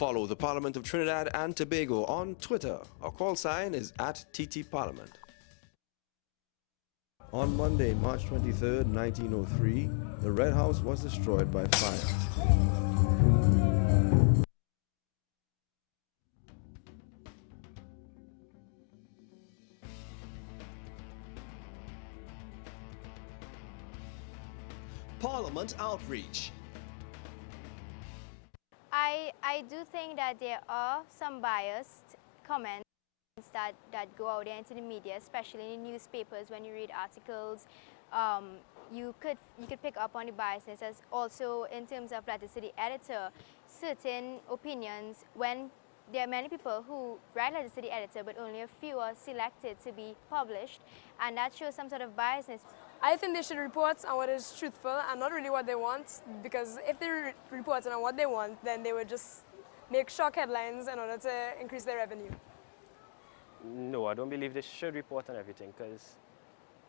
Follow the Parliament of Trinidad and Tobago on Twitter. Our call sign is @TTParliament. On Monday, March 23, 1903, the Red House was destroyed by fire. Parliament outreach. I do think that there are some biased comments that go out there into the media, especially in newspapers when you read articles. You could pick up on the biasness, as also in terms of letters to the editor, certain opinions, when there are many people who write letters to the editor, but only a few are selected to be published, and that shows some sort of biasness. I think they should report on what is truthful and not really what they want, because if they report on what they want, then they would just make shock headlines in order to increase their revenue. No, I don't believe they should report on everything, because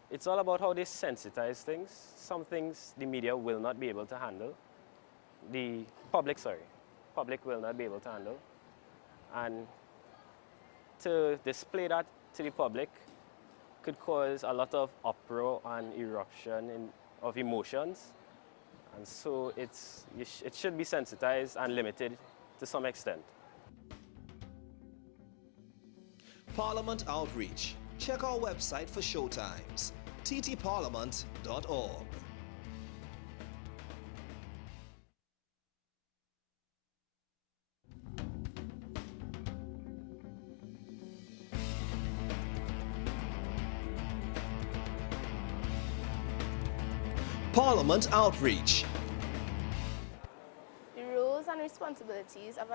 it's all about how they sensitize things. Some things the media will not be able to handle. The public will not be able to handle. And to display that to the public could cause a lot of uproar and eruption of emotions. And so it should be sensitized and limited to some extent. Parliament outreach. Check our website for showtimes. ttparliament.org. Parliament outreach. The roles and responsibilities of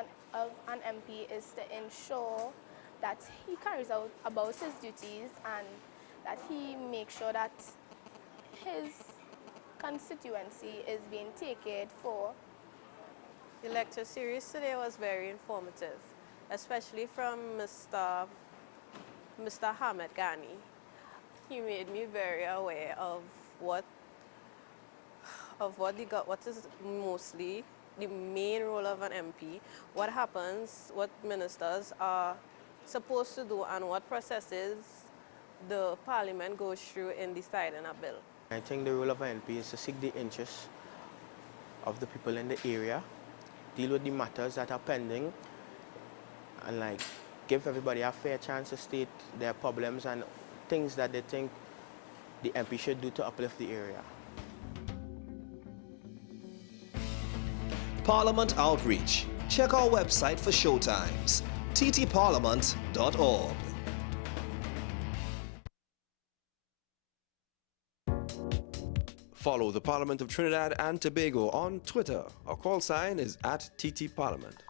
an MP is to ensure that he carries out about his duties and that he makes sure that his constituency is being taken for. The lecture series today was very informative, especially from Mr. Hamid Ghani. He made me very aware of what is mostly the main role of an MP, what happens, what ministers are supposed to do, and what processes the Parliament goes through in deciding a bill. I think the role of an MP is to seek the interests of the people in the area, deal with the matters that are pending, and give everybody a fair chance to state their problems and things that they think the MP should do to uplift the area. Parliament outreach. Check our website for showtimes. ttparliament.org. Follow the Parliament of Trinidad and Tobago on Twitter. Our call sign is @TTParliament.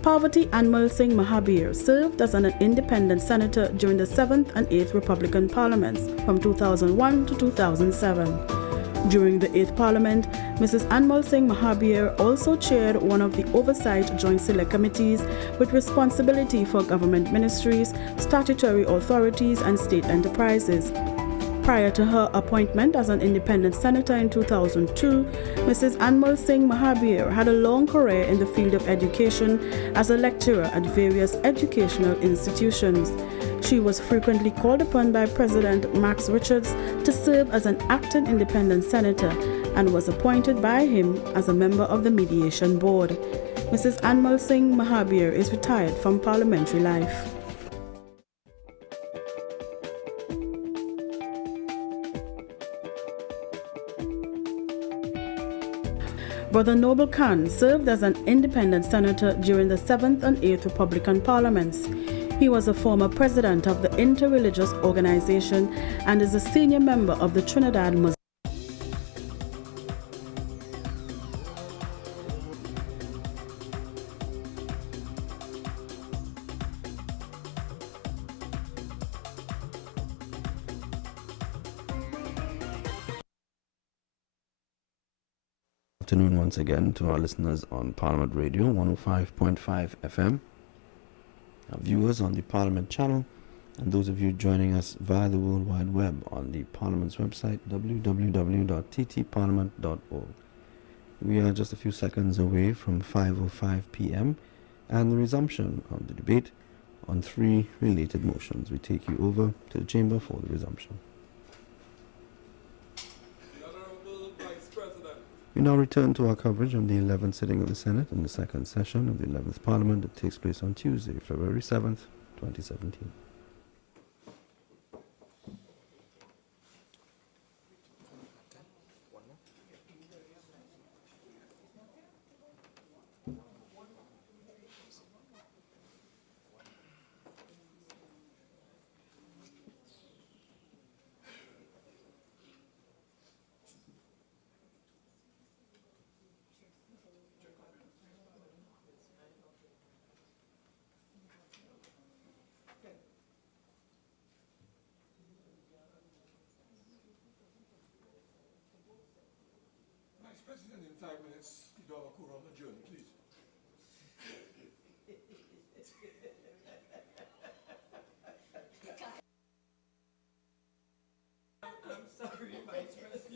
Parvati Anmal Singh Mahabir served as an independent senator during the 7th and 8th Republican Parliaments from 2001 to 2007. During the 8th Parliament, Mrs. Anmal Singh Mahabir also chaired one of the Oversight Joint Select Committees with responsibility for government ministries, statutory authorities and state enterprises. Prior to her appointment as an independent senator in 2002, Mrs. Anmal Singh Mahabir had a long career in the field of education as a lecturer at various educational institutions. She was frequently called upon by President Max Richards to serve as an acting independent senator and was appointed by him as a member of the Mediation Board. Mrs. Anmal Singh Mahabir is retired from parliamentary life. Brother Noble Khan served as an independent senator during the 7th and 8th Republican Parliaments. He was a former president of the Interreligious Organization and is a senior member of the Trinidad Muslim. Afternoon once again to our listeners on Parliament Radio 105.5 FM, our viewers on the Parliament channel, and those of you joining us via the World Wide Web on the Parliament's website, www.ttparliament.org. We are just a few seconds away from 5:05 p.m. and the resumption of the debate on 3 related motions. We take you over to the chamber for the resumption. We now return to our coverage on the 11th sitting of the Senate and the second session of the 11th Parliament that takes place on Tuesday, February 7th, 2017. President, in 5 minutes, the dollar could on adjourn, please. I'm sorry, Vice President.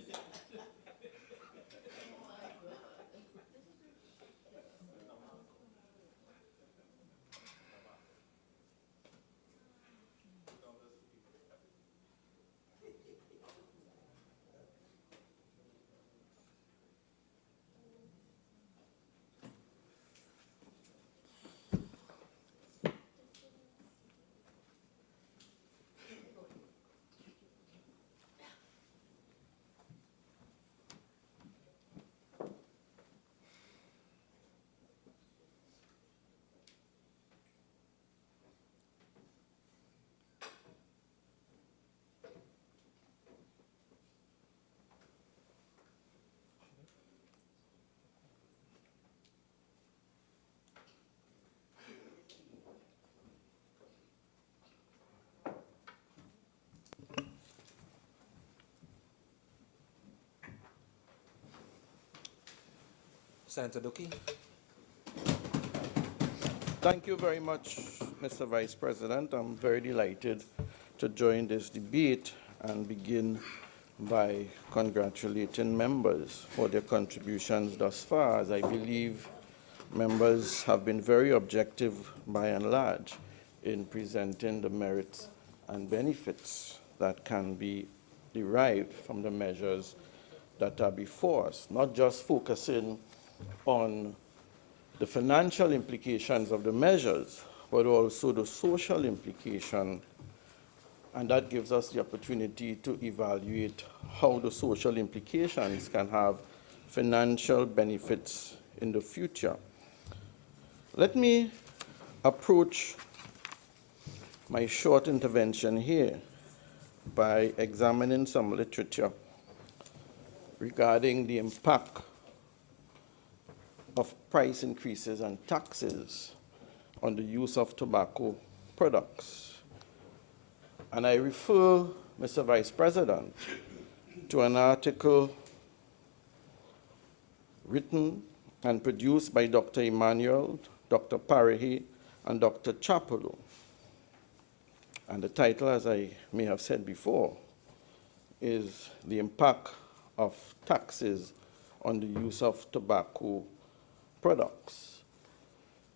Senator Duki. Thank you very much, Mr. Vice President. I'm very delighted to join this debate and begin by congratulating members for their contributions thus far, as I believe members have been very objective by and large in presenting the merits and benefits that can be derived from the measures that are before us, not just focusing on the financial implications of the measures, but also the social implication, and that gives us the opportunity to evaluate how the social implications can have financial benefits in the future. Let me approach my short intervention here by examining some literature regarding the impact of price increases and taxes on the use of tobacco products. And I refer, Mr. Vice President, to an article written and produced by Dr. Emmanuel, Dr. Parehi, and Dr. Chapolo. And the title, as I may have said before, is The Impact of Taxes on the Use of Tobacco Products.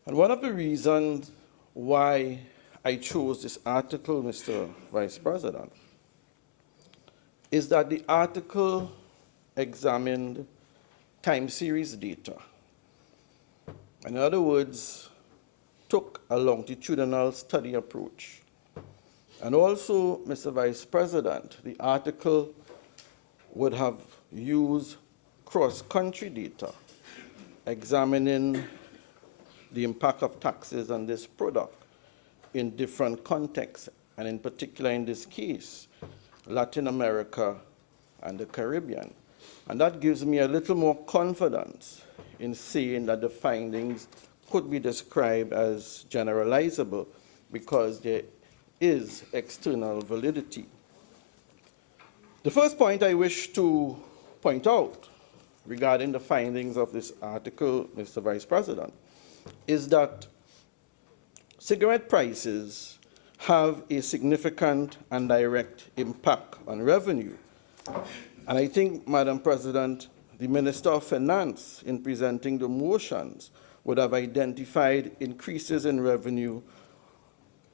And one of the reasons why I chose this article, Mr. Vice President, is that the article examined time series data. In other words, took a longitudinal study approach. And also, Mr. Vice President, the article would have used cross-country data examining the impact of taxes on this product in different contexts, and in particular in this case, Latin America and the Caribbean. And that gives me a little more confidence in saying that the findings could be described as generalizable because there is external validity. The first point I wish to point out regarding the findings of this article, Mr. Vice President, is that cigarette prices have a significant and direct impact on revenue. And I think, Madam President, the Minister of Finance, in presenting the motions, would have identified increases in revenue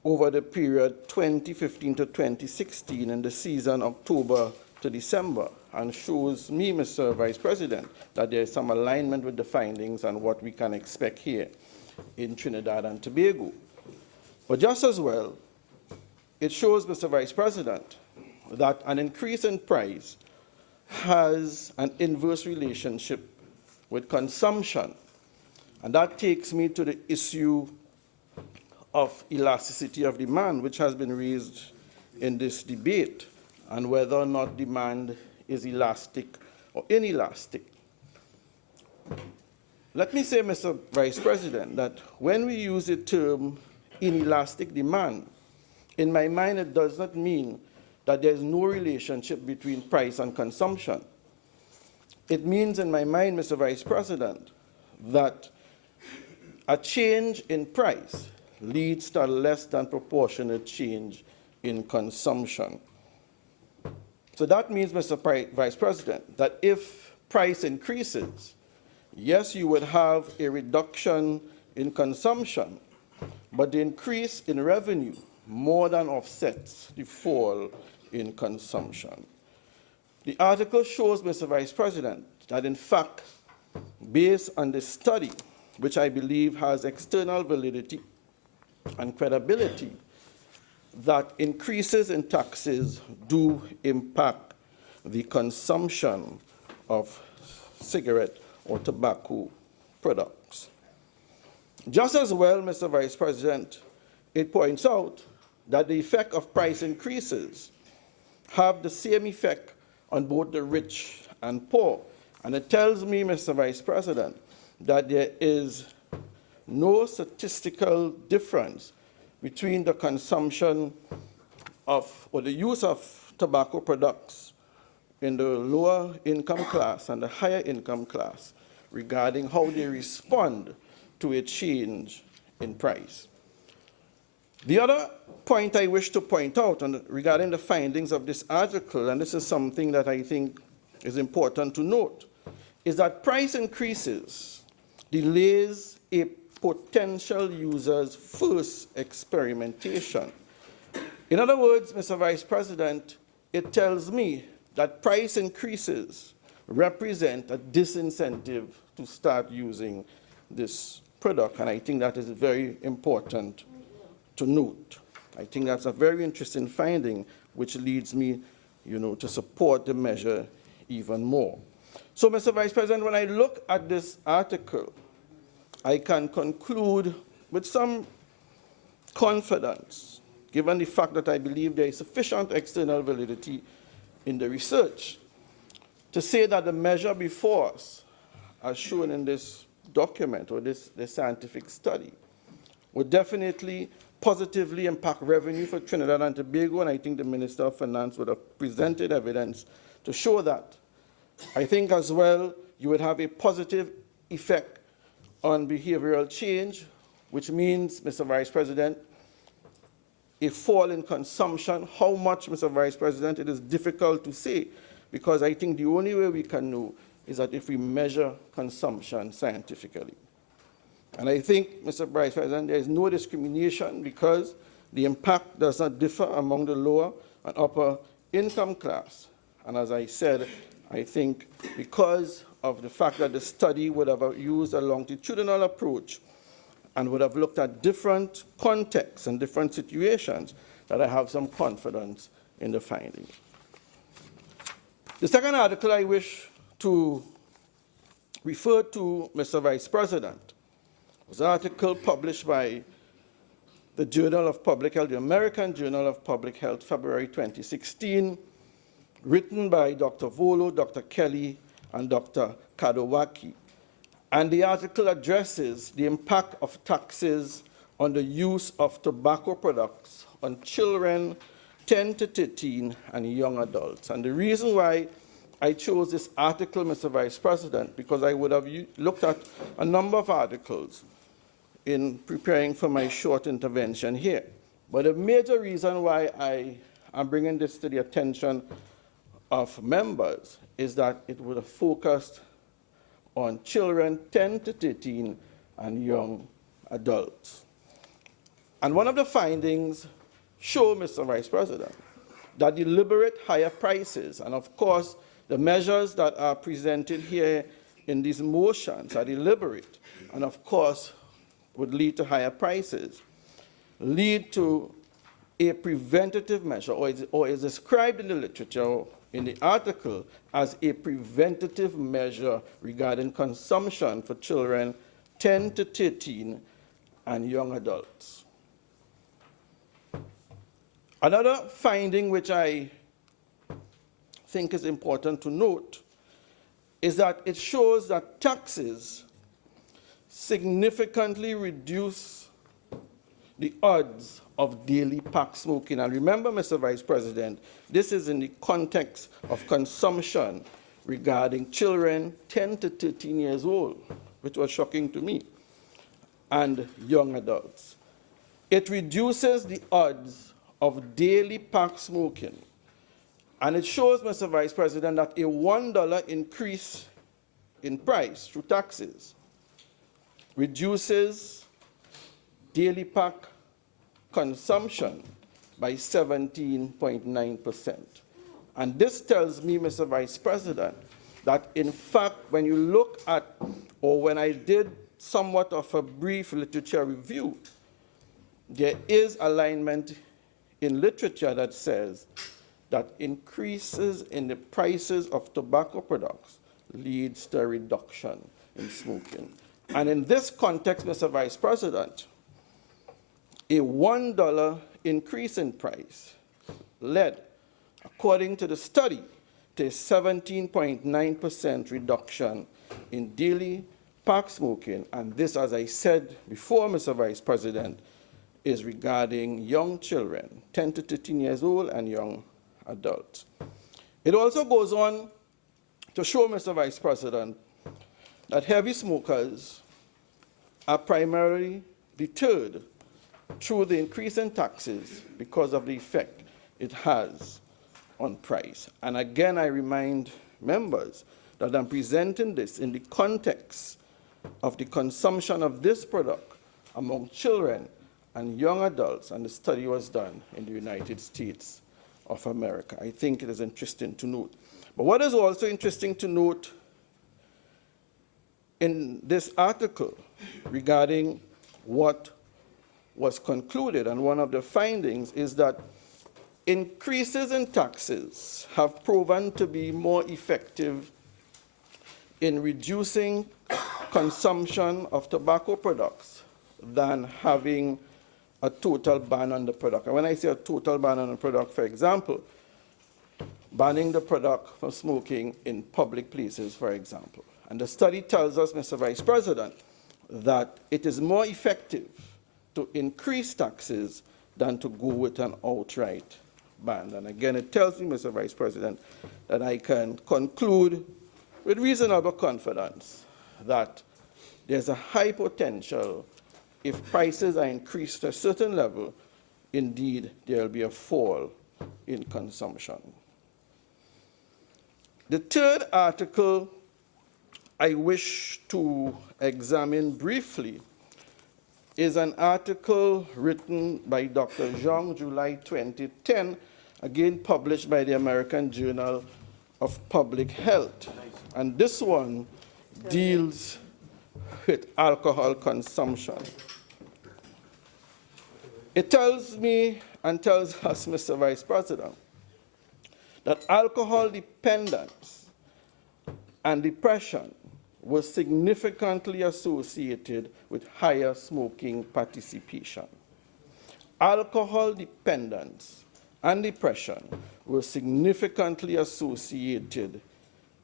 over the period 2015 to 2016 in the season October to December, and shows me, Mr. Vice President, that there is some alignment with the findings and what we can expect here in Trinidad and Tobago. But just as well, it shows, Mr. Vice President, that an increase in price has an inverse relationship with consumption. And that takes me to the issue of elasticity of demand, which has been raised in this debate, and whether or not demand is elastic or inelastic. Let me say, Mr. Vice President, that when we use the term inelastic demand, in my mind it does not mean that there is no relationship between price and consumption. It means in my mind, Mr. Vice President, that a change in price leads to a less than proportionate change in consumption. So that means, Mr. Vice President, that if price increases, yes, you would have a reduction in consumption, but the increase in revenue more than offsets the fall in consumption. The article shows, Mr. Vice President, that in fact, based on this study, which I believe has external validity and credibility, that increases in taxes do impact the consumption of cigarette or tobacco products. Just as well, Mr. Vice President, it points out that the effect of price increases have the same effect on both the rich and poor. And it tells me, Mr. Vice President, that there is no statistical difference between the consumption of, or the use of tobacco products in the lower income class and the higher income class regarding how they respond to a change in price. The other point I wish to point out regarding the findings of this article, and this is something that I think is important to note, is that price increases delays a potential user's first experimentation. In other words, Mr. Vice President, it tells me that price increases represent a disincentive to start using this product, and I think that is very important to note. I think that's a very interesting finding, which leads me, to support the measure even more. So, Mr. Vice President, when I look at this article, I can conclude with some confidence, given the fact that I believe there is sufficient external validity in the research, to say that the measure before us, as shown in this document or this scientific study, would definitely positively impact revenue for Trinidad and Tobago, and I think the Minister of Finance would have presented evidence to show that. I think as well you would have a positive effect on behavioral change, which means, Mr. Vice President, a fall in consumption. How much, Mr. Vice President, it is difficult to say, because I think the only way we can know is that if we measure consumption scientifically. And I think, Mr. Vice President, there is no discrimination because the impact does not differ among the lower and upper income class. And as I said, I think because of the fact that the study would have used a longitudinal approach and would have looked at different contexts and different situations, that I have some confidence in the finding. The second article I wish to refer to, Mr. Vice President, was an article published by the Journal of Public Health, the American Journal of Public Health, February 2016, written by Dr. Volo, Dr. Kelly, and Dr. Kadowaki. And the article addresses the impact of taxes on the use of tobacco products on children 10 to 13 and young adults. And the reason why I chose this article, Mr. Vice President, because I would have looked at a number of articles in preparing for my short intervention here. But the major reason why I am bringing this to the attention of members is that it would have focused on children 10 to 13 and young adults. And one of the findings show, Mr. Vice President, that deliberate higher prices, and of course, the measures that are presented here in these motions are deliberate, and of course, would lead to higher prices, lead to a preventative measure, or is described in the literature, in the article, as a preventative measure regarding consumption for children 10 to 13 and young adults. Another finding which I think is important to note is that it shows that taxes significantly reduce the odds of daily pack smoking. And remember, Mr. Vice President, this is in the context of consumption regarding children 10 to 13 years old, which was shocking to me, and young adults. It reduces the odds of daily pack smoking. And it shows, Mr. Vice President, that a $1 increase in price through taxes reduces daily pack consumption by 17.9%. And this tells me, Mr. Vice President, that in fact, when you look at, or when I did somewhat of a brief literature review, there is alignment in literature that says that increases in the prices of tobacco products leads to a reduction in smoking. And in this context, Mr. Vice President, a $1 increase in price led, according to the study, to a 17.9% reduction in daily pack smoking. And this, as I said before, Mr. Vice President, is regarding young children, 10 to 13 years old, and young adults. It also goes on to show, Mr. Vice President, that heavy smokers are primarily deterred through the increase in taxes because of the effect it has on price. And again, I remind members that I'm presenting this in the context of the consumption of this product among children and young adults, and the study was done in the United States of America. I think it is interesting to note. But what is also interesting to note in this article regarding what was concluded, and one of the findings is that increases in taxes have proven to be more effective in reducing consumption of tobacco products than having a total ban on the product. And when I say a total ban on the product, for example, banning the product from smoking in public places, for example. And the study tells us, Mr. Vice President, that it is more effective to increase taxes than to go with an outright ban. And again, it tells me, Mr. Vice President, that I can conclude with reasonable confidence that there's a high potential. If prices are increased to a certain level, indeed, there will be a fall in consumption. The third article I wish to examine briefly is an article written by Dr. Zhang, July 2010, again published by the American Journal of Public Health. And this one deals with alcohol consumption. It tells me and tells us, Mr. Vice President, that alcohol dependence and depression were significantly associated with higher smoking participation. Alcohol dependence and depression were significantly associated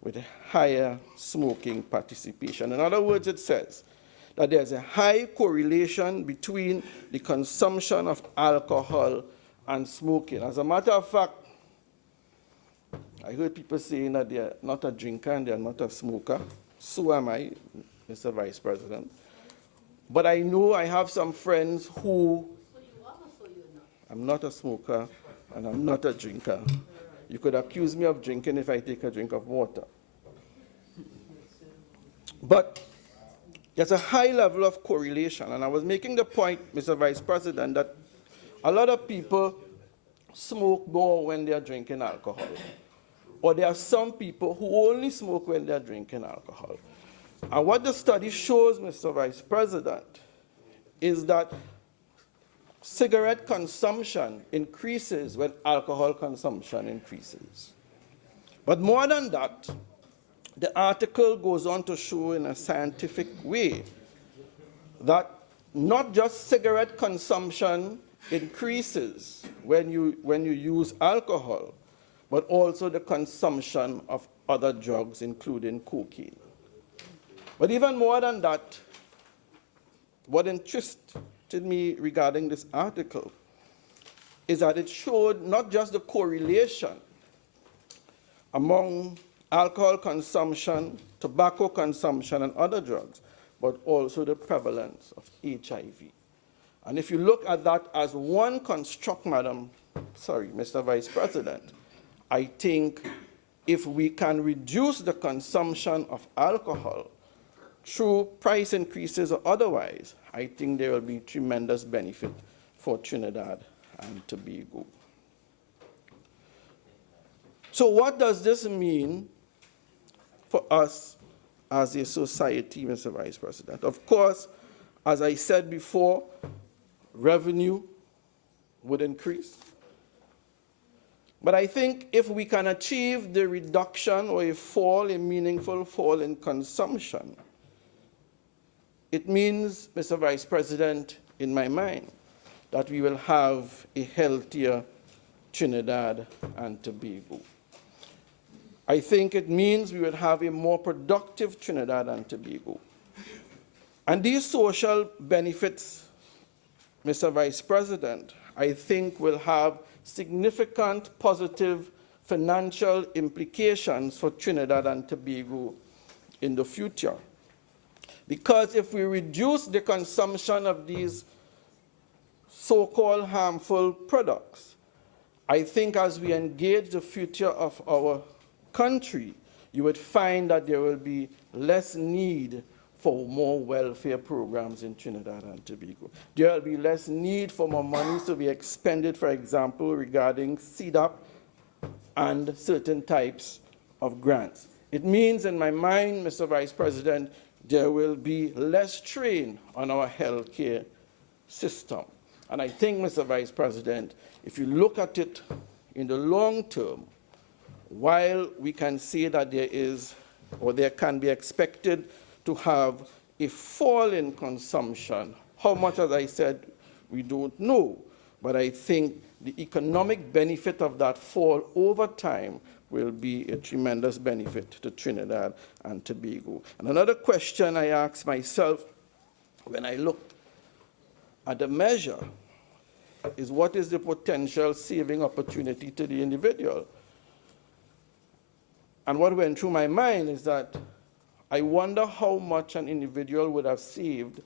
with higher smoking participation. In other words, it says that there's a high correlation between the consumption of alcohol and smoking. As a matter of fact, I heard people saying that they're not a drinker and they're not a smoker. So am I, Mr. Vice President. But I know I have some friends who... So you are or so you're not? I'm not a smoker, and I'm not a drinker. You could accuse me of drinking if I take a drink of water. But there's a high level of correlation, and I was making the point, Mr. Vice President, that a lot of people smoke more when they're drinking alcohol. Or there are some people who only smoke when they're drinking alcohol. And what the study shows, Mr. Vice President, is that cigarette consumption increases when alcohol consumption increases. But more than that, the article goes on to show in a scientific way that not just cigarette consumption increases when you use alcohol, but also the consumption of other drugs, including cocaine. But even more than that, what interested me regarding this article is that it showed not just the correlation among alcohol consumption, tobacco consumption, and other drugs, but also the prevalence of HIV. And if you look at that as one construct, Mr. Vice President, I think if we can reduce the consumption of alcohol through price increases or otherwise, I think there will be tremendous benefit for Trinidad and Tobago. So what does this mean for us as a society, Mr. Vice President? Of course, as I said before, revenue would increase. But I think if we can achieve the reduction or a meaningful fall in consumption, it means, Mr. Vice President, in my mind, that we will have a healthier Trinidad and Tobago. I think it means we will have a more productive Trinidad and Tobago. And these social benefits, Mr. Vice President, I think will have significant positive financial implications for Trinidad and Tobago in the future. Because if we reduce the consumption of these so-called harmful products, I think as we engage the future of our country, you would find that there will be less need for more welfare programs in Trinidad and Tobago. There will be less need for more money to be expended, for example, regarding CDAP and certain types of grants. It means, in my mind, Mr. Vice President, there will be less strain on our healthcare system. And I think, Mr. Vice President, if you look at it in the long term, while we can say that there is, or there can be expected to have a fall in consumption, how much, as I said, we don't know. But I think the economic benefit of that fall over time will be a tremendous benefit to Trinidad and Tobago. And another question I asked myself when I looked at the measure is, what is the potential saving opportunity to the individual? And what went through my mind is that I wonder how much an individual would have saved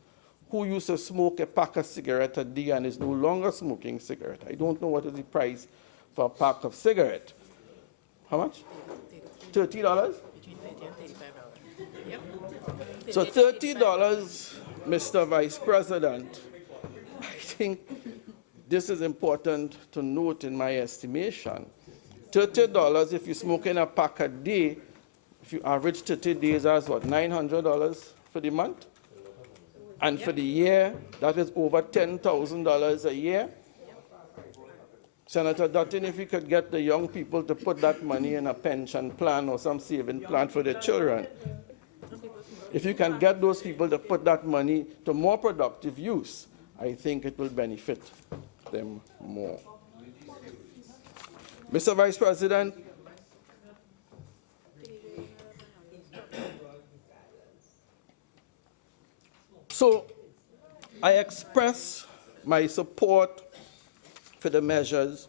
who used to smoke a pack of cigarettes a day and is no longer smoking cigarette. I don't know what is the price for a pack of cigarette. How much? $30? Between $30 and $35. Yep. So $30, Mr. Vice President, I think this is important to note in my estimation. $30, if you're smoking a pack a day, if you average 30 days, that's what, $900 for the month? And for the year, that is over $10,000 a year. Senator Dutton, if you could get the young people to put that money in a pension plan or some saving plan for their children, if you can get those people to put that money to more productive use, I think it will benefit them more. Mr. Vice President, so I express my support for the measures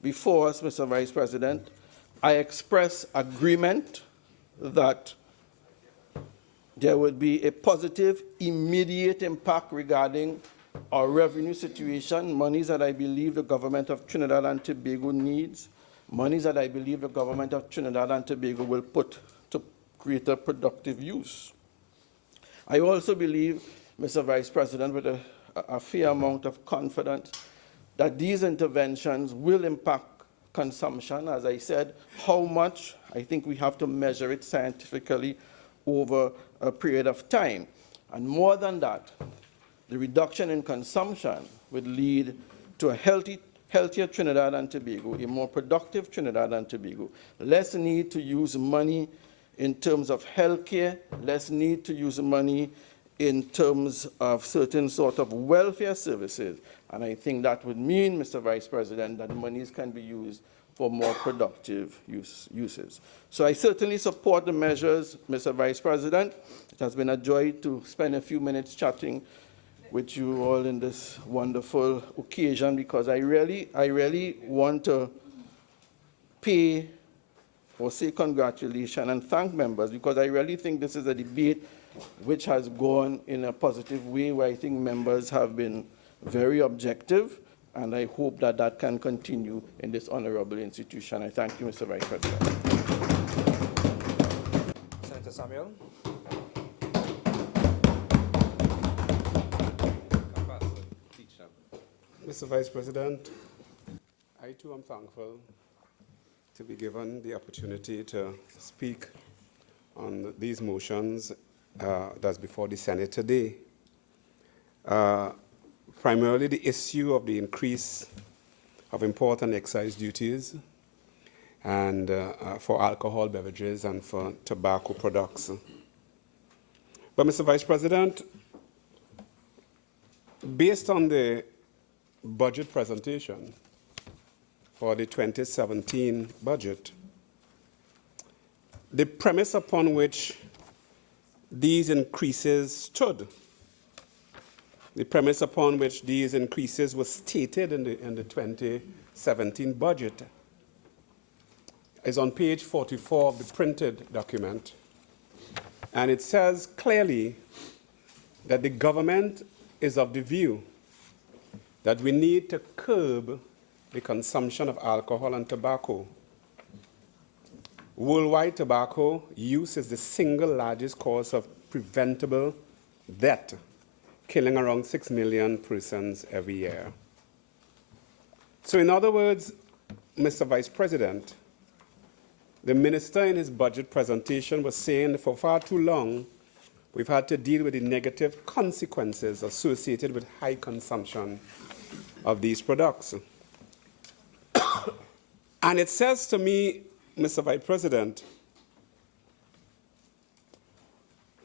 before us, Mr. Vice President. I express agreement that there would be a positive, immediate impact regarding our revenue situation, monies that I believe the government of Trinidad and Tobago needs, monies that I believe the government of Trinidad and Tobago will put to greater productive use. I also believe, Mr. Vice President, with a fair amount of confidence that these interventions will impact consumption. As I said, how much, I think we have to measure it scientifically over a period of time. And more than that, the reduction in consumption would lead to a healthier Trinidad and Tobago, a more productive Trinidad and Tobago, less need to use money in terms of healthcare, less need to use money in terms of certain sort of welfare services. And I think that would mean, Mr. Vice President, that monies can be used for more productive uses. So I certainly support the measures, Mr. Vice President. It has been a joy to spend a few minutes chatting with you all in this wonderful occasion, because I really want to pay or say congratulations and thank members, because I really think this is a debate which has gone in a positive way, where I think members have been very objective, and I hope that that can continue in this honorable institution. I thank you, Mr. Vice President. Senator Samuel. Mr. Vice President, I too am thankful to be given the opportunity to speak on these motions that's before the Senate today. Primarily the issue of the increase of import and excise duties and for alcohol beverages and for tobacco products. But Mr. Vice President, based on the budget presentation for the 2017 budget, the premise upon which these increases stood, the premise upon which these increases were stated in the 2017 budget is on page 44 of the printed document. And it says clearly that the government is of the view that we need to curb the consumption of alcohol and tobacco. Worldwide tobacco use is the single largest cause of preventable death, killing around 6 million persons every year. So in other words, Mr. Vice President, the minister in his budget presentation was saying that for far too long, we've had to deal with the negative consequences associated with high consumption of these products. And it says to me, Mr. Vice President,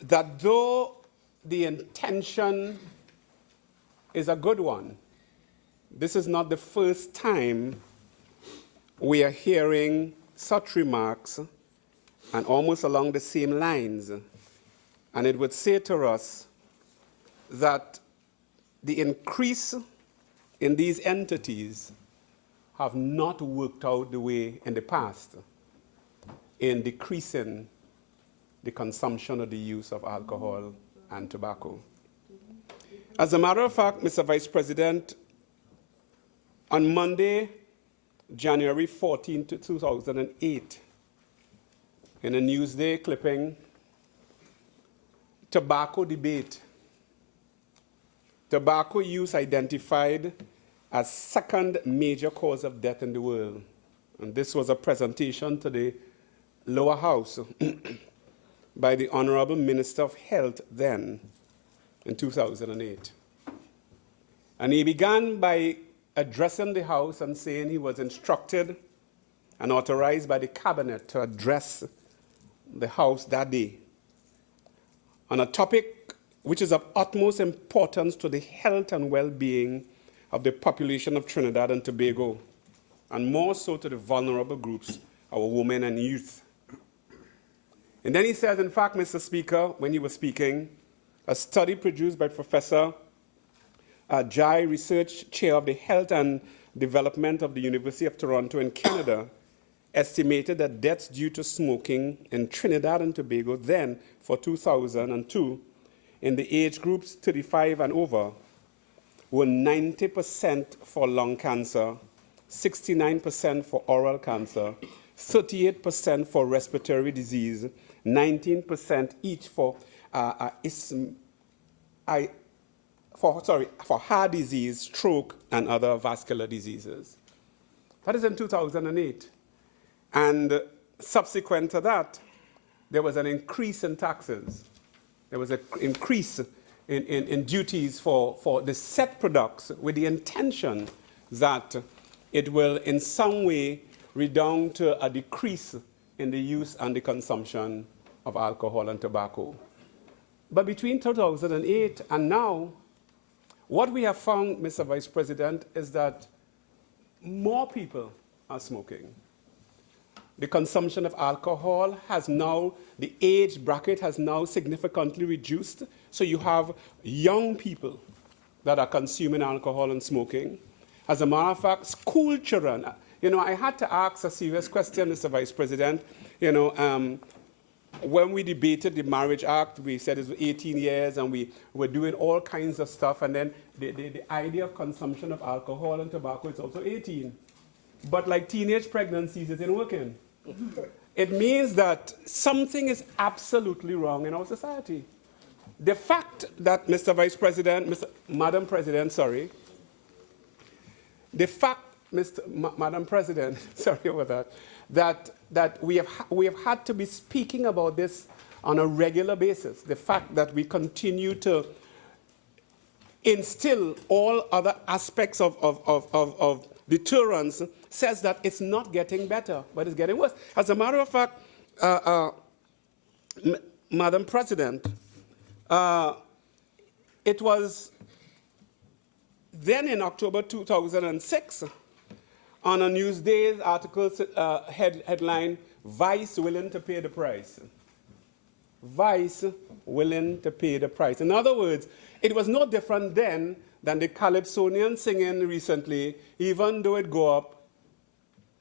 that though the intention is a good one, this is not the first time we are hearing such remarks and almost along the same lines. And it would say to us that the increase in these entities have not worked out the way in the past in decreasing the consumption or the use of alcohol and tobacco. As a matter of fact, Mr. Vice President, on Monday, January 14, 2008, in a Newsday clipping, tobacco debate, tobacco use identified as second major cause of death in the world. And this was a presentation to the lower house by the Honorable Minister of Health then, in 2008. And he began by addressing the House and saying he was instructed and authorized by the Cabinet to address the House that day on a topic which is of utmost importance to the health and well-being of the population of Trinidad and Tobago, and more so to the vulnerable groups, our women and youth. And then he says, in fact, Mr. Speaker, when he was speaking, a study produced by Professor Jai, Research Chair of the Health and Development of the University of Toronto in Canada, estimated that deaths due to smoking in Trinidad and Tobago then, for 2002, in the age groups 35 and over, were 90% for lung cancer, 69% for oral cancer, 38% for respiratory disease, 19% each for heart disease, stroke, and other vascular diseases. That is in 2008. And subsequent to that, there was an increase in taxes. There was an increase in duties for the set products with the intention that it will in some way redound to a decrease in the use and the consumption of alcohol and tobacco. But between 2008 and now, what we have found, Mr. Vice President, is that more people are smoking. The consumption of alcohol has now, the age bracket has now significantly reduced. So you have young people that are consuming alcohol and smoking. As a matter of fact, school children. You know, I had to ask a serious question, Mr. Vice President. You know, when we debated the Marriage Act, we said it was 18 years, and we were doing all kinds of stuff. And then the idea of consumption of alcohol and tobacco is also 18. But like teenage pregnancies, it isn't working. It means that something is absolutely wrong in our society. The fact that, Mr. Vice President, Madam President, sorry, the fact, Madam President, sorry about that we have had to be speaking about this on a regular basis. The fact that we continue to instill all other aspects of deterrence says that it's not getting better, but it's getting worse. As a matter of fact, Madam President, it was then in October 2006, on a Newsday's article headline, "Vice willing to pay the price." Vice willing to pay the price. In other words, it was no different then than the Calypsonian singing recently, even though it go up,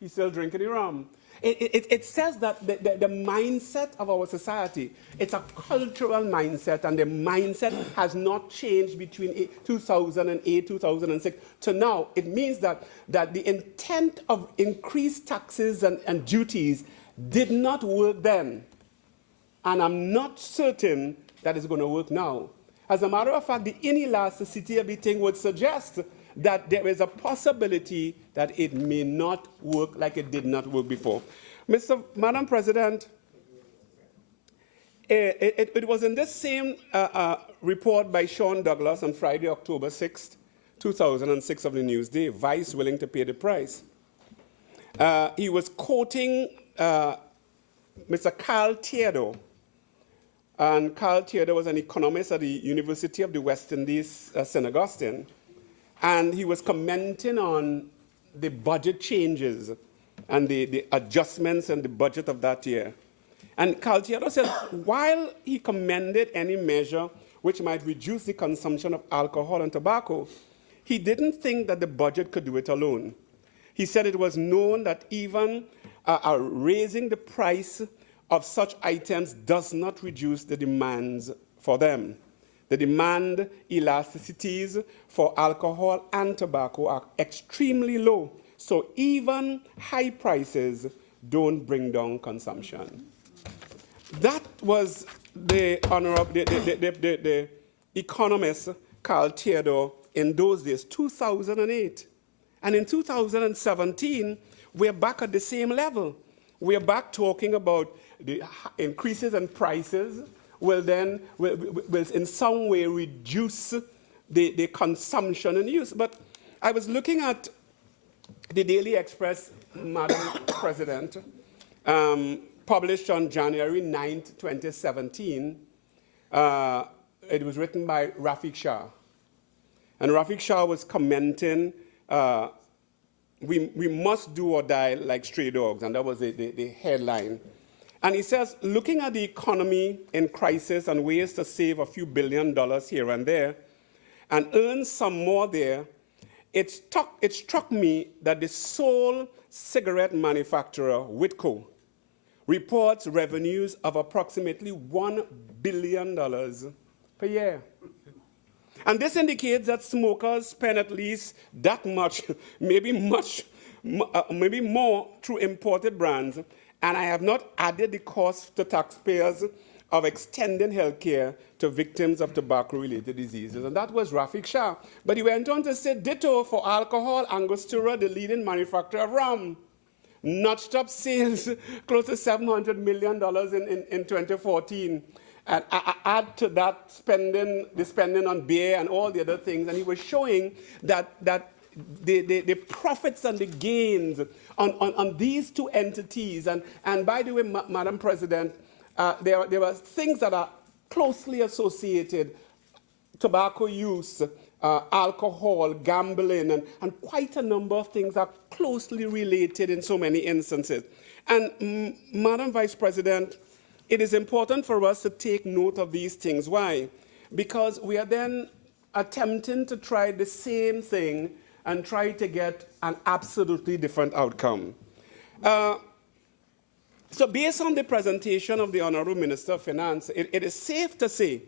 he's still drinking the rum. It says that the mindset of our society, it's a cultural mindset, and the mindset has not changed between 2008, 2006 to now. It means that the intent of increased taxes and duties did not work then. And I'm not certain that it's going to work now. As a matter of fact, the inelasticity of the thing would suggest that there is a possibility that it may not work like it did not work before. Madam President, it was in this same report by Sean Douglas on Friday, October 6th, 2006 of the Newsday, "Vice willing to pay the price." He was quoting Mr. Carl Theodore. And Carl Theodore was an economist at the University of the West Indies, St. Augustine. And he was commenting on the budget changes and the adjustments in the budget of that year. And Carl Theodore said, while he commended any measure which might reduce the consumption of alcohol and tobacco, he didn't think that the budget could do it alone. He said it was known that even raising the price of such items does not reduce the demands for them. The demand elasticities for alcohol and tobacco are extremely low, so even high prices don't bring down consumption. That was the economist Carl Theodore in those days, 2008. And in 2017, we're back at the same level. We're back talking about the increases in prices will in some way reduce the consumption and use. But I was looking at the Daily Express, Madam President, published on January 9th, 2017. It was written by Rafiq Shah. And Rafiq Shah was commenting, we must do or die like stray dogs, and that was the headline. And he says, looking at the economy in crisis and ways to save a few $1 billion here and there and earn some more there, it struck me that the sole cigarette manufacturer, Whitco, reports revenues of approximately $1 billion per year. And this indicates that smokers spend at least that much, maybe more through imported brands. And I have not added the cost to taxpayers of extending health care to victims of tobacco-related diseases. And that was Rafiq Shah. But he went on to say, ditto for alcohol. Angostura, the leading manufacturer of rum, notched up sales close to $700 million in 2014. And I add to that the spending on beer and all the other things. And he was showing that the profits and the gains on these two entities. And by the way, Madam President, there were things that are closely associated: tobacco use, alcohol, gambling, and quite a number of things are closely related in so many instances. And Madam Vice President, it is important for us to take note of these things. Why? Because we are then attempting to try the same thing and try to get an absolutely different outcome. So based on the presentation of the Honorable Minister of Finance, it is safe to say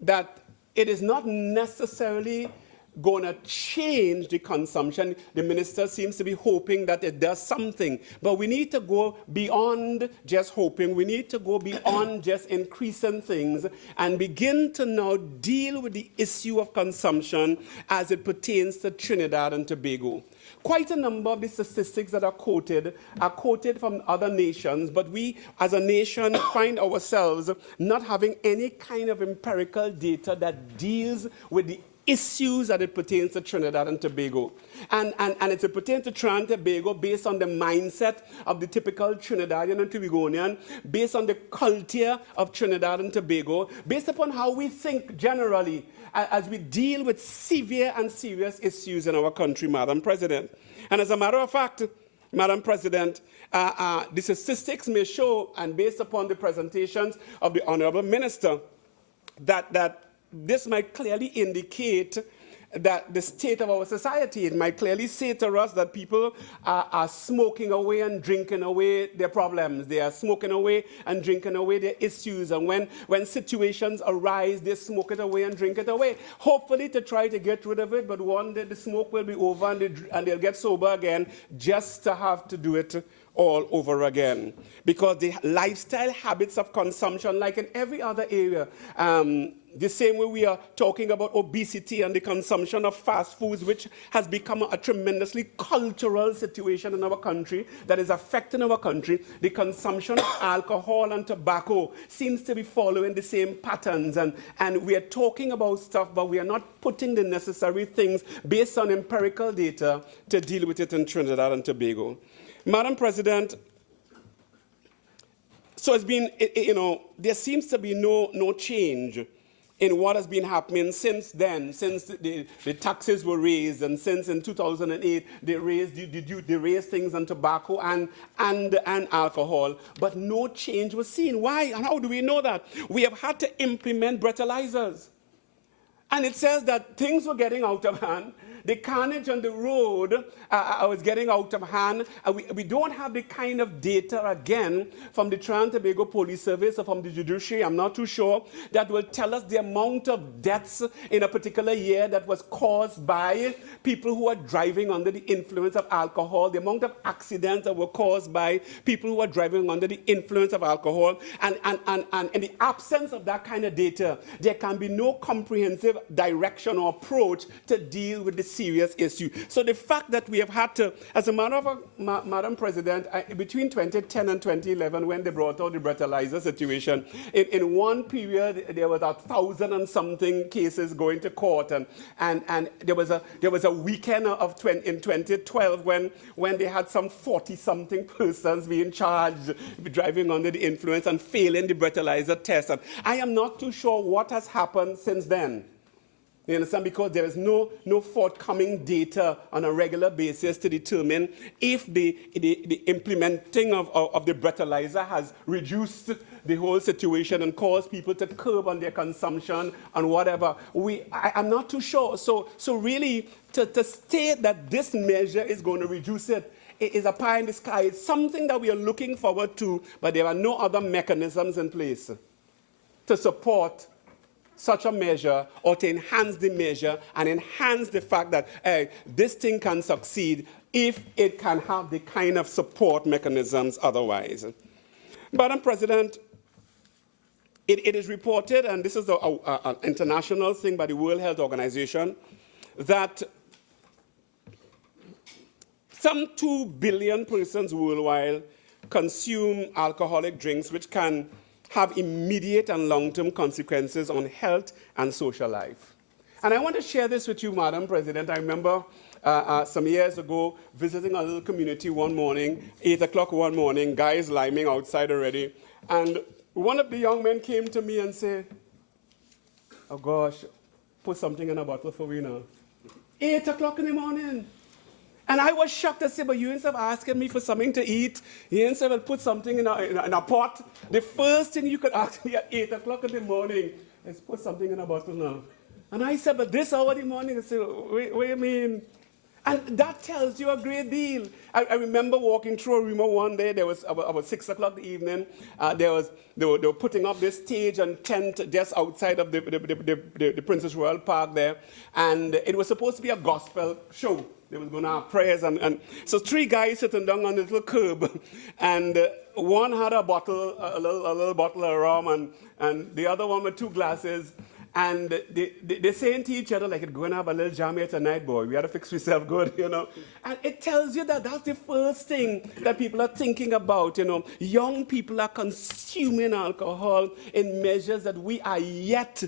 that it is not necessarily going to change the consumption. The minister seems to be hoping that it does something. But we need to go beyond just hoping. We need to go beyond just increasing things and begin to now deal with the issue of consumption as it pertains to Trinidad and Tobago. Quite a number of the statistics that are quoted from other nations, but we as a nation find ourselves not having any kind of empirical data that deals with the issues that it pertains to Trinidad and Tobago. And it pertains to Trinidad and Tobago based on the mindset of the typical Trinidadian and Tobagonian, based on the culture of Trinidad and Tobago, based upon how we think generally as we deal with severe and serious issues in our country, Madam President. And as a matter of fact, Madam President, the statistics may show, and based upon the presentations of the Honorable Minister, that this might clearly indicate that the state of our society. It might clearly say to us that people are smoking away and drinking away their problems. They are smoking away and drinking away their issues. And when situations arise, they smoke it away and drink it away, hopefully to try to get rid of it. But one day the smoke will be over and they'll get sober again just to have to do it all over again. Because the lifestyle habits of consumption, like in every other area, the same way we are talking about obesity and the consumption of fast foods, which has become a tremendously cultural situation in our country that is affecting our country, the consumption of alcohol and tobacco seems to be following the same patterns. And we are talking about stuff, but we are not putting the necessary things based on empirical data to deal with it in Trinidad and Tobago. Madam President, so it's been, there seems to be no change in what has been happening since then, since the taxes were raised, and since in 2008 they raised things on tobacco and alcohol, but no change was seen. Why? And how do we know that? We have had to implement breathalyzers. And it says that things were getting out of hand. The carnage on the road was getting out of hand. We don't have the kind of data, again, from the Trinidad and Tobago Police Service or from the judiciary, I'm not too sure, that will tell us the amount of deaths in a particular year that was caused by people who are driving under the influence of alcohol, the amount of accidents that were caused by people who are driving under the influence of alcohol. And in the absence of that kind of data, there can be no comprehensive direction or approach to deal with the serious issue. So the fact that we have had to, as a matter of Madam President, between 2010 and 2011, when they brought out the breathalyzer situation, in one period there was 1,000 and something cases going to court, and there was a weekend in 2012 when they had some 40-something persons being charged driving under the influence and failing the breathalyzer test. And I am not too sure what has happened since then. You understand? Because there is no forthcoming data on a regular basis to determine if the implementing of the breathalyzer has reduced the whole situation and caused people to curb on their consumption and whatever. I'm not too sure. So really, to state that this measure is going to reduce it is a pie in the sky. It's something that we are looking forward to, but there are no other mechanisms in place to support such a measure or to enhance the measure and enhance the fact that this thing can succeed if it can have the kind of support mechanisms otherwise. Madam President, it is reported, and this is an international thing by the World Health Organization, that some 2 billion persons worldwide consume alcoholic drinks, which can have immediate and long-term consequences on health and social life. And I want to share this with you, Madam President. I remember some years ago visiting a little community one morning, 8 o'clock one morning, guys liming outside already, and one of the young men came to me and said, "Oh gosh, put something in a bottle for me now." 8 o'clock in the morning. And I was shocked. I said, "But you instead of asking me for something to eat, you instead of put something in a pot, the first thing you could ask me at 8 o'clock in the morning is put something in a bottle now." And I said, "But this hour in the morning," I said, what do you mean? And that tells you a great deal. I remember walking through a room one day, there was about 6 o'clock in the evening, they were putting up this stage and tent just outside of the Princess Royal Park there, and it was supposed to be a gospel show. They were going to have prayers, and so 3 guys sitting down on this little curb, and one had a bottle, a little bottle of rum, and the other one with 2 glasses. And they're saying to each other, like, "It's going to have a little jam here tonight, boy. We got to fix ourselves good, you know." And it tells you that that's the first thing that people are thinking about, you know. Young people are consuming alcohol in measures that we are yet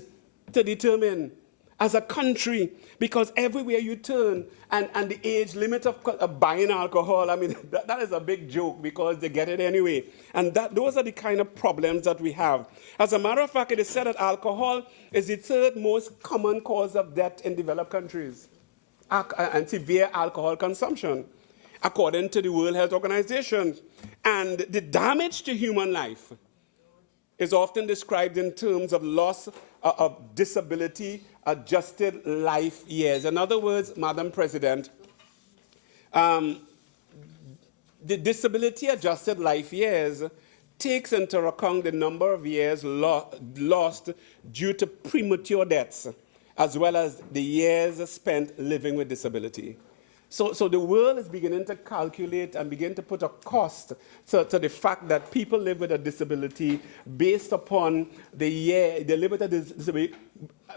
to determine as a country, because everywhere you turn, and the age limit of buying alcohol, I mean, that is a big joke because they get it anyway. And those are the kind of problems that we have. As a matter of fact, it is said that alcohol is the 3rd most common cause of death in developed countries, and severe alcohol consumption, according to the World Health Organization. And the damage to human life is often described in terms of loss of disability-adjusted life years. In other words, Madam President, the disability-adjusted life years takes into account the number of years lost due to premature deaths, as well as the years spent living with disability. So the world is beginning to calculate and begin to put a cost to the fact that people live with a disability based upon they live with a disability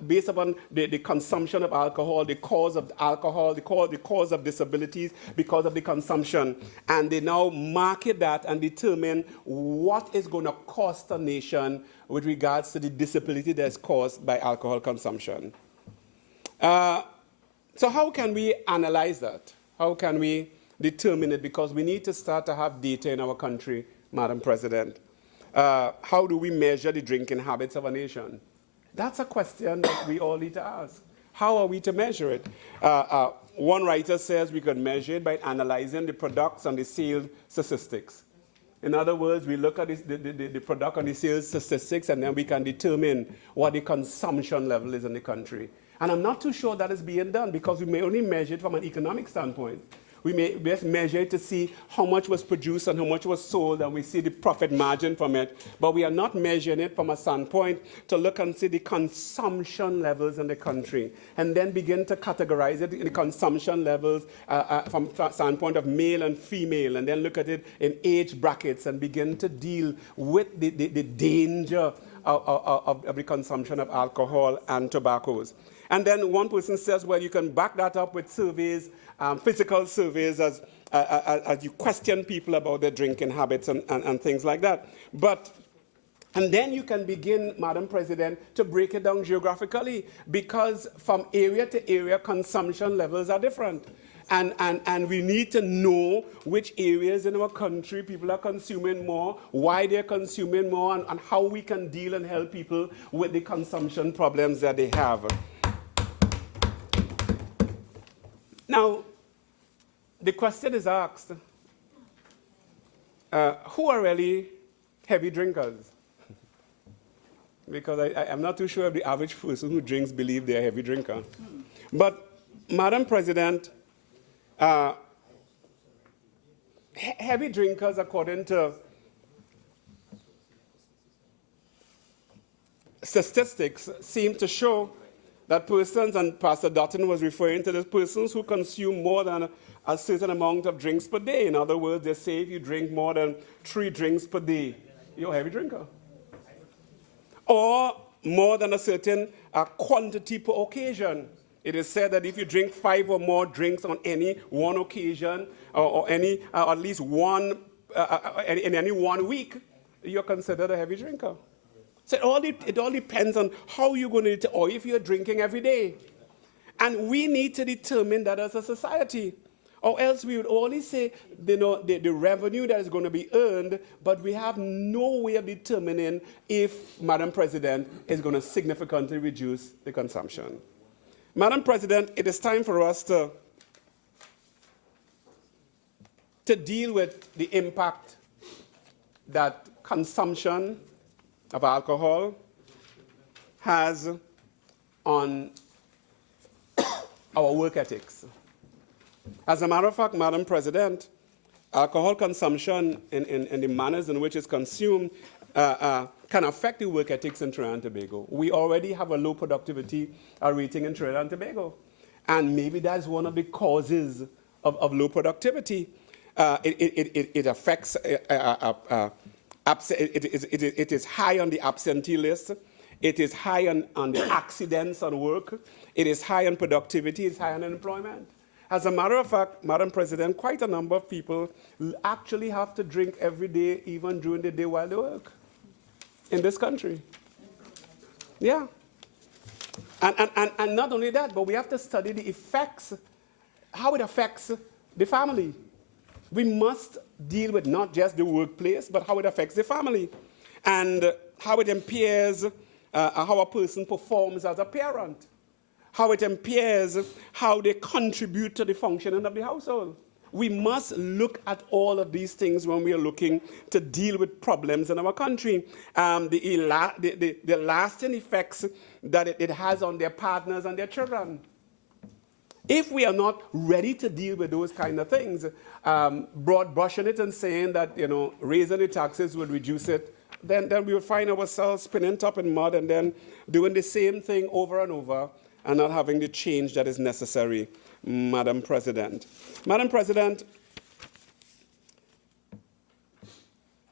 based upon the consumption of alcohol, the cause of alcohol, the cause of disabilities because of the consumption. And they now market that and determine what is going to cost a nation with regards to the disability that's caused by alcohol consumption. So how can we analyze that? How can we determine it? Because we need to start to have data in our country, Madam President. How do we measure the drinking habits of a nation? That's a question that we all need to ask. How are we to measure it? One writer says we could measure it by analyzing the products and the sales statistics. In other words, we look at the product and the sales statistics, and then we can determine what the consumption level is in the country. And I'm not too sure that is being done because we may only measure it from an economic standpoint. We may best measure it to see how much was produced and how much was sold, and we see the profit margin from it. But we are not measuring it from a standpoint to look and see the consumption levels in the country, and then begin to categorize it in the consumption levels from the standpoint of male and female, and then look at it in age brackets and begin to deal with the danger of the consumption of alcohol and tobaccos. And then one person says, well, you can back that up with surveys, physical surveys, as you question people about their drinking habits and things like that. And then you can begin, Madam President, to break it down geographically, because from area to area, consumption levels are different. And we need to know which areas in our country people are consuming more, why they're consuming more, and how we can deal and help people with the consumption problems that they have. Now, the question is asked, who are really heavy drinkers? Because I'm not too sure if the average person who drinks believes they're a heavy drinker. But, Madam President, heavy drinkers, according to statistics seem to show that persons, and Pastor Dutton was referring to this, persons who consume more than a certain amount of drinks per day. In other words, they say if you drink more than 3 drinks per day, you're a heavy drinker. Or more than a certain quantity per occasion. It is said that if you drink 5 or more drinks on any one occasion, or any at least one in any 1 week, you're considered a heavy drinker. So it all depends on how you're going to, or if you're drinking every day. And we need to determine that as a society. Or else we would only say, the revenue that is going to be earned, but we have no way of determining if, Madam President, is going to significantly reduce the consumption. Madam President, it is time for us to deal with the impact that consumption of alcohol has on our work ethics. As a matter of fact, Madam President, alcohol consumption in the manners in which it's consumed can affect the work ethics in Trinidad and Tobago. We already have a low productivity rating in Trinidad and Tobago. And maybe that's one of the causes of low productivity. It affects, it is high on the absentee list. It is high on the accidents on work. It is high on productivity. It's high on employment. As a matter of fact, Madam President, quite a number of people actually have to drink every day, even during the day while they work in this country. Yeah. And not only that, but we have to study the effects, how it affects the family. We must deal with not just the workplace, but how it affects the family and how it impairs how a person performs as a parent, how it impairs how they contribute to the functioning of the household. We must look at all of these things when we are looking to deal with problems in our country. The lasting effects that it has on their partners and their children. If we are not ready to deal with those kind of things, broad brushing it and saying that, raising the taxes would reduce it, then we will find ourselves spinning top in mud and then doing the same thing over and over and not having the change that is necessary, Madam President. Madam President,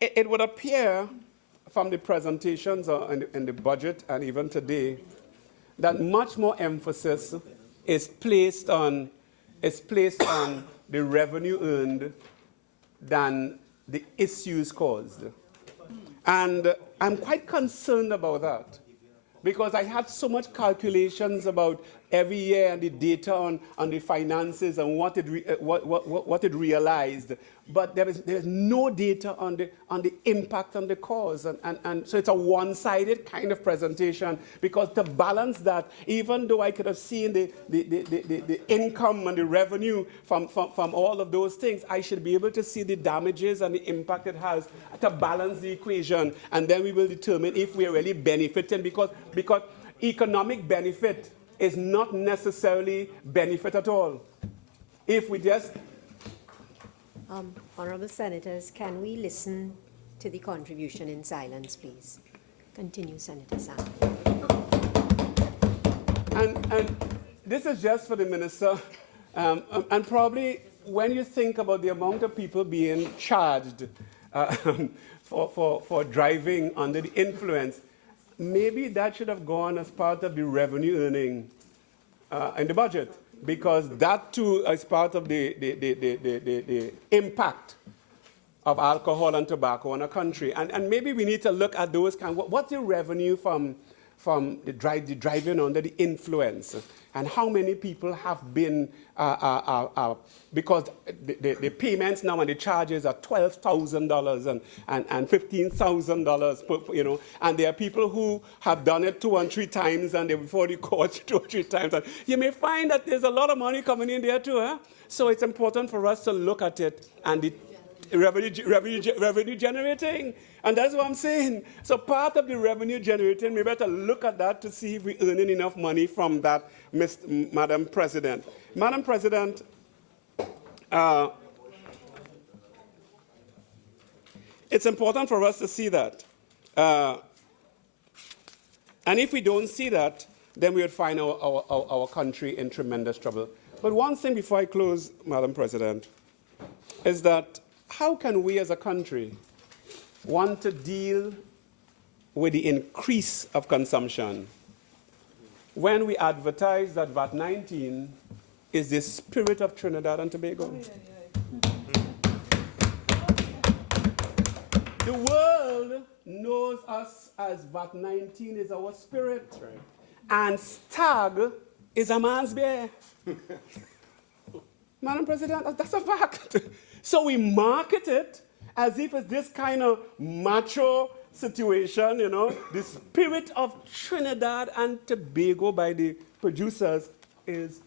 it would appear from the presentations in the budget and even today that much more emphasis is placed on the revenue earned than the issues caused. And I'm quite concerned about that because I had so much calculations about every year and the data on the finances and what it realized, but there is no data on the impact on the cause, and so it's a one-sided kind of presentation. Because to balance that, even though I could have seen the income and the revenue from all of those things, I should be able to see the damages and the impact it has to balance the equation, and then we will determine if we are really benefiting. Because economic benefit is not necessarily benefit at all. If we just... Honourable Senators, can we listen to the contribution in silence, please? Continue, Senator Sam. And this is just for the Minister, and probably when you think about the amount of people being charged for driving under the influence, maybe that should have gone as part of the revenue earning in the budget, because that too is part of the impact of alcohol and tobacco in a country. And maybe we need to look at those what's the revenue from the driving under the influence, and how many people have been, because the payments now and the charges are $12,000 and $15,000, and there are people who have done it 2 and 3 times and they're before the court 2 or 3 times. And you may find that there's a lot of money coming in there too. So it's important for us to look at it and the revenue generating. And that's what I'm saying. So part of the revenue generating, we better look at that to see if we're earning enough money from that, Madam President. Madam President, it's important for us to see that. And if we don't see that, then we would find our country in tremendous trouble. But one thing before I close, Madam President, is that how can we as a country want to deal with the increase of consumption when we advertise that VAT 19 is the spirit of Trinidad and Tobago? The world knows us as VAT 19 is our spirit. Right. And stag is a man's beer. Madam President, that's a fact. So we market it as if it's this kind of macho situation, you know. The spirit of Trinidad and Tobago by the producers is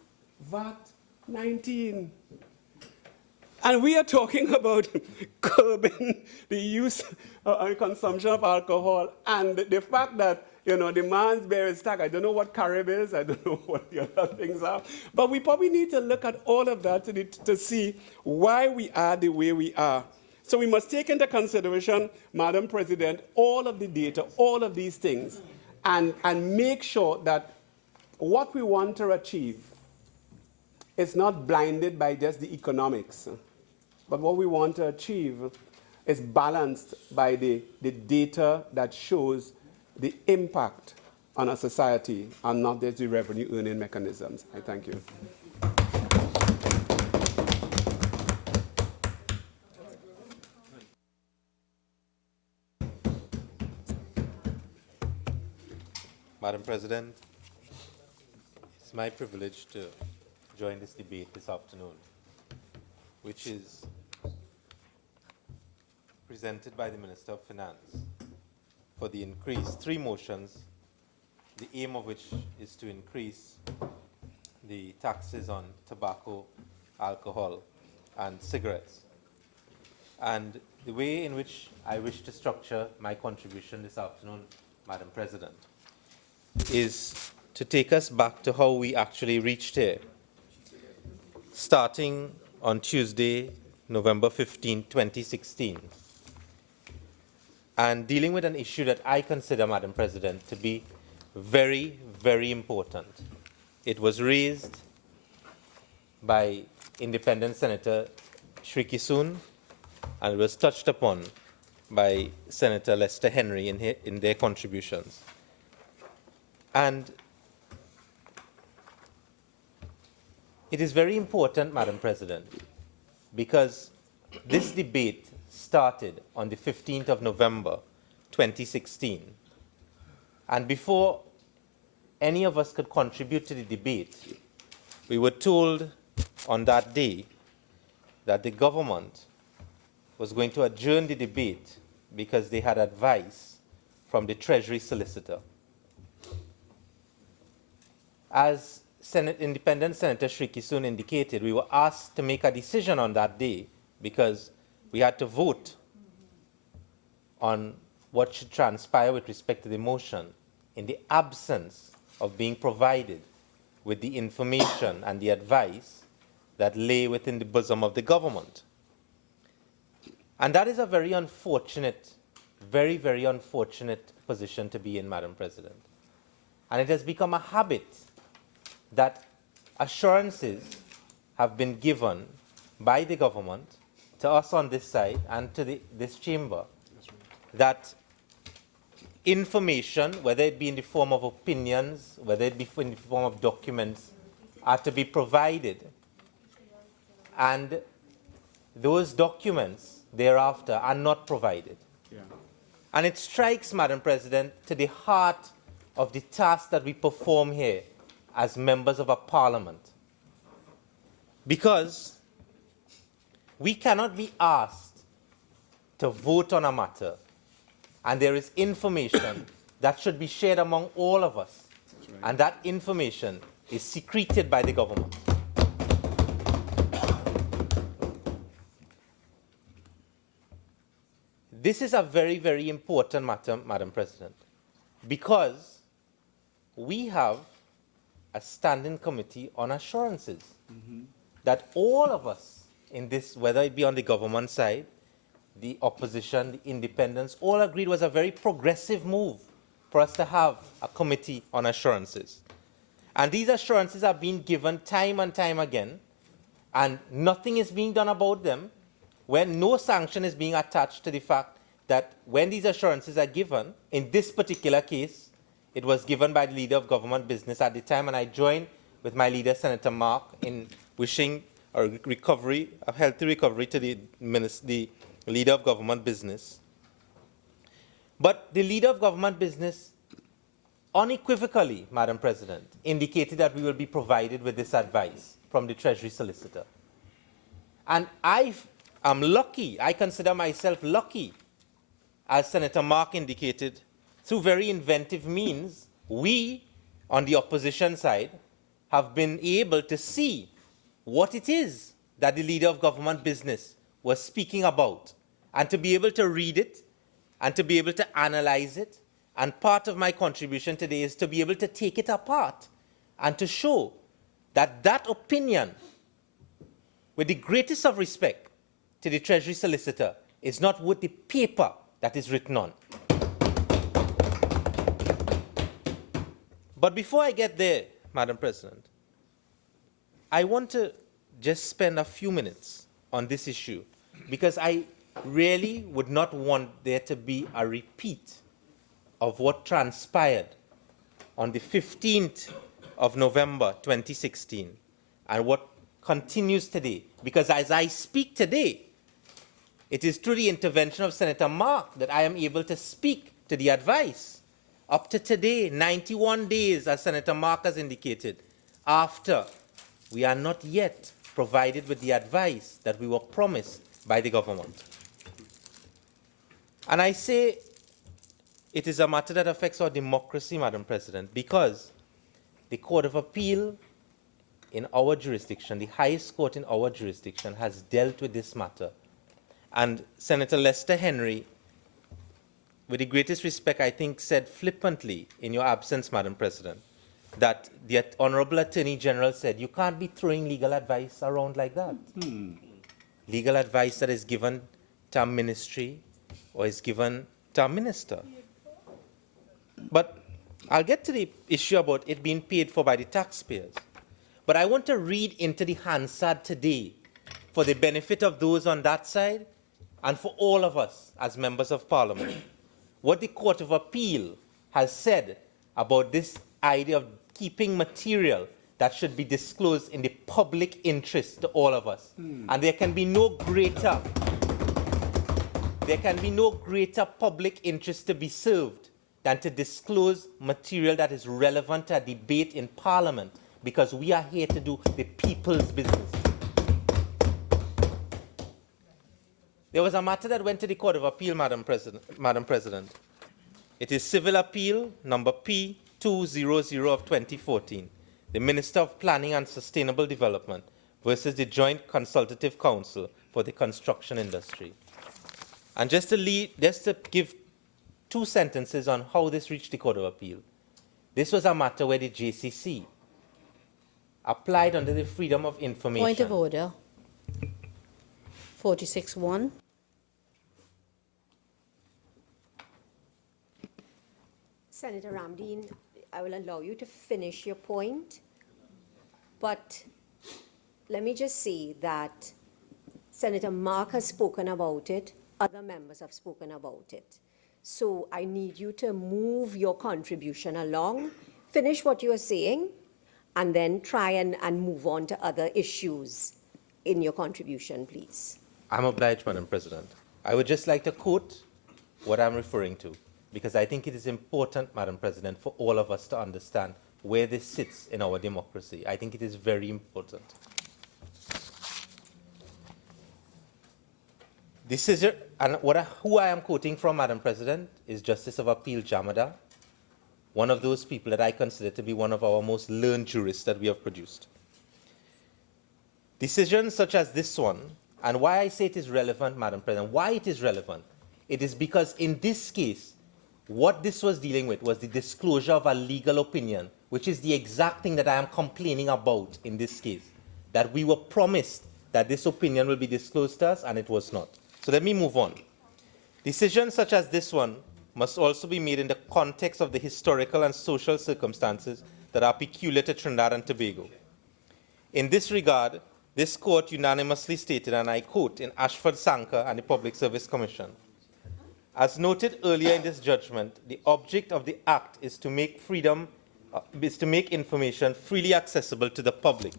VAT 19. And we are talking about curbing the use and consumption of alcohol, and the fact that, you know, the man's beer is stag. I don't know what Carib is. I don't know what the other things are. But we probably need to look at all of that to see why we are the way we are. So we must take into consideration, Madam President, all of the data, all of these things, and make sure that what we want to achieve is not blinded by just the economics. But what we want to achieve is balanced by the data that shows the impact on our society and not just the revenue earning mechanisms. I thank you. Madam President, it's my privilege to join this debate this afternoon, which is presented by the Minister of Finance for the increase, 3 motions, the aim of which is to increase the taxes on tobacco, alcohol, and cigarettes. And the way in which I wish to structure my contribution this afternoon, Madam President, is to take us back to how we actually reached here, starting on Tuesday, November 15, 2016, and dealing with an issue that I consider, Madam President, to be very, very important. It was raised by Independent Senator Shriki Soon, and it was touched upon by Senator Lester Henry in their contributions. And it is very important, Madam President, because this debate started on the 15th of November, 2016. And before any of us could contribute to the debate, we were told on that day that the government was going to adjourn the debate because they had advice from the Treasury Solicitor. As Independent Senator Shriki Soon indicated, we were asked to make a decision on that day because we had to vote on what should transpire with respect to the motion in the absence of being provided with the information and the advice that lay within the bosom of the government. And that is a very unfortunate, very, very unfortunate position to be in, Madam President. And it has become a habit that assurances have been given by the government to us on this side and to this chamber that information, whether it be in the form of opinions, whether it be in the form of documents, are to be provided. And those documents thereafter are not provided. Yeah. And it strikes, Madam President, to the heart of the task that we perform here as members of a parliament. Because we cannot be asked to vote on a matter and there is information that should be shared among all of us. Right. And that information is secreted by the government. This is a very, very important matter, Madam President, because we have a standing committee on assurances that all of us in this, whether it be on the government side, the opposition, the independents, all agreed was a very progressive move for us to have a committee on assurances. And these assurances are being given time and time again, and nothing is being done about them, when no sanction is being attached to the fact that when these assurances are given, in this particular case, it was given by the leader of government business at the time, and I joined with my leader, Senator Mark, in wishing a healthy recovery to the leader of government business. But the leader of government business unequivocally, Madam President, indicated that we will be provided with this advice from the Treasury Solicitor. And I am lucky, I consider myself lucky, as Senator Mark indicated, through very inventive means, we, on the opposition side, have been able to see what it is that the leader of government business was speaking about, and to be able to read it, and to be able to analyze it. And part of my contribution today is to be able to take it apart and to show that that opinion, with the greatest of respect to the Treasury Solicitor, is not worth the paper that is written on. But before I get there, Madam President, I want to just spend a few minutes on this issue, because I really would not want there to be a repeat of what transpired on the 15th of November 2016 and what continues today. Because as I speak today, it is through the intervention of Senator Mark that I am able to speak to the advice. Up to today, 91 days, as Senator Mark has indicated, after we are not yet provided with the advice that we were promised by the government. And I say it is a matter that affects our democracy, Madam President, because the Court of Appeal in our jurisdiction, the highest court in our jurisdiction, has dealt with this matter. And Senator Lester Henry, with the greatest respect, I think, said flippantly in your absence, Madam President, that the Honorable Attorney General said, you can't be throwing legal advice around like that. Legal advice that is given to a ministry or is given to a minister. But I'll get to the issue about it being paid for by the taxpayers. But I want to read into the Hansard today for the benefit of those on that side and for all of us as members of Parliament, what the Court of Appeal has said about this idea of keeping material that should be disclosed in the public interest to all of us. And there can be no greater public interest to be served than to disclose material that is relevant to a debate in Parliament, because we are here to do the people's business. There was a matter that went to the Court of Appeal, Madam President. It is Civil Appeal number P200 of 2014, the Minister of Planning and Sustainable Development versus the Joint Consultative Council for the Construction Industry. And just to give two sentences on how this reached the Court of Appeal. This was a matter where the JCC applied under the Freedom of Information. Point of order. 46(1). Senator Ramdeen, I will allow you to finish your point, but let me just say that Senator Mark has spoken about it, other members have spoken about it. So I need you to move your contribution along, finish what you are saying, and then try and move on to other issues in your contribution, please. I'm obliged, Madam President. I would just like to quote what I'm referring to, because I think it is important, Madam President, for all of us to understand where this sits in our democracy. I think it is very important. Decision, and who I am quoting from, Madam President, is Justice of Appeal Jamada, one of those people that I consider to be one of our most learned jurists that we have produced. Decisions such as this one, and why I say it is relevant, Madam President, why it is relevant, it is because in this case, what this was dealing with was the disclosure of a legal opinion, which is the exact thing that I am complaining about in this case, that we were promised that this opinion will be disclosed to us, and it was not. So let me move on. Decisions such as this one must also be made in the context of the historical and social circumstances that are peculiar to Trinidad and Tobago. In this regard, this court unanimously stated, and I quote, in Ashford Sanker and the Public Service Commission, as noted earlier in this judgment, the object of the Act is to make information freely accessible to the public,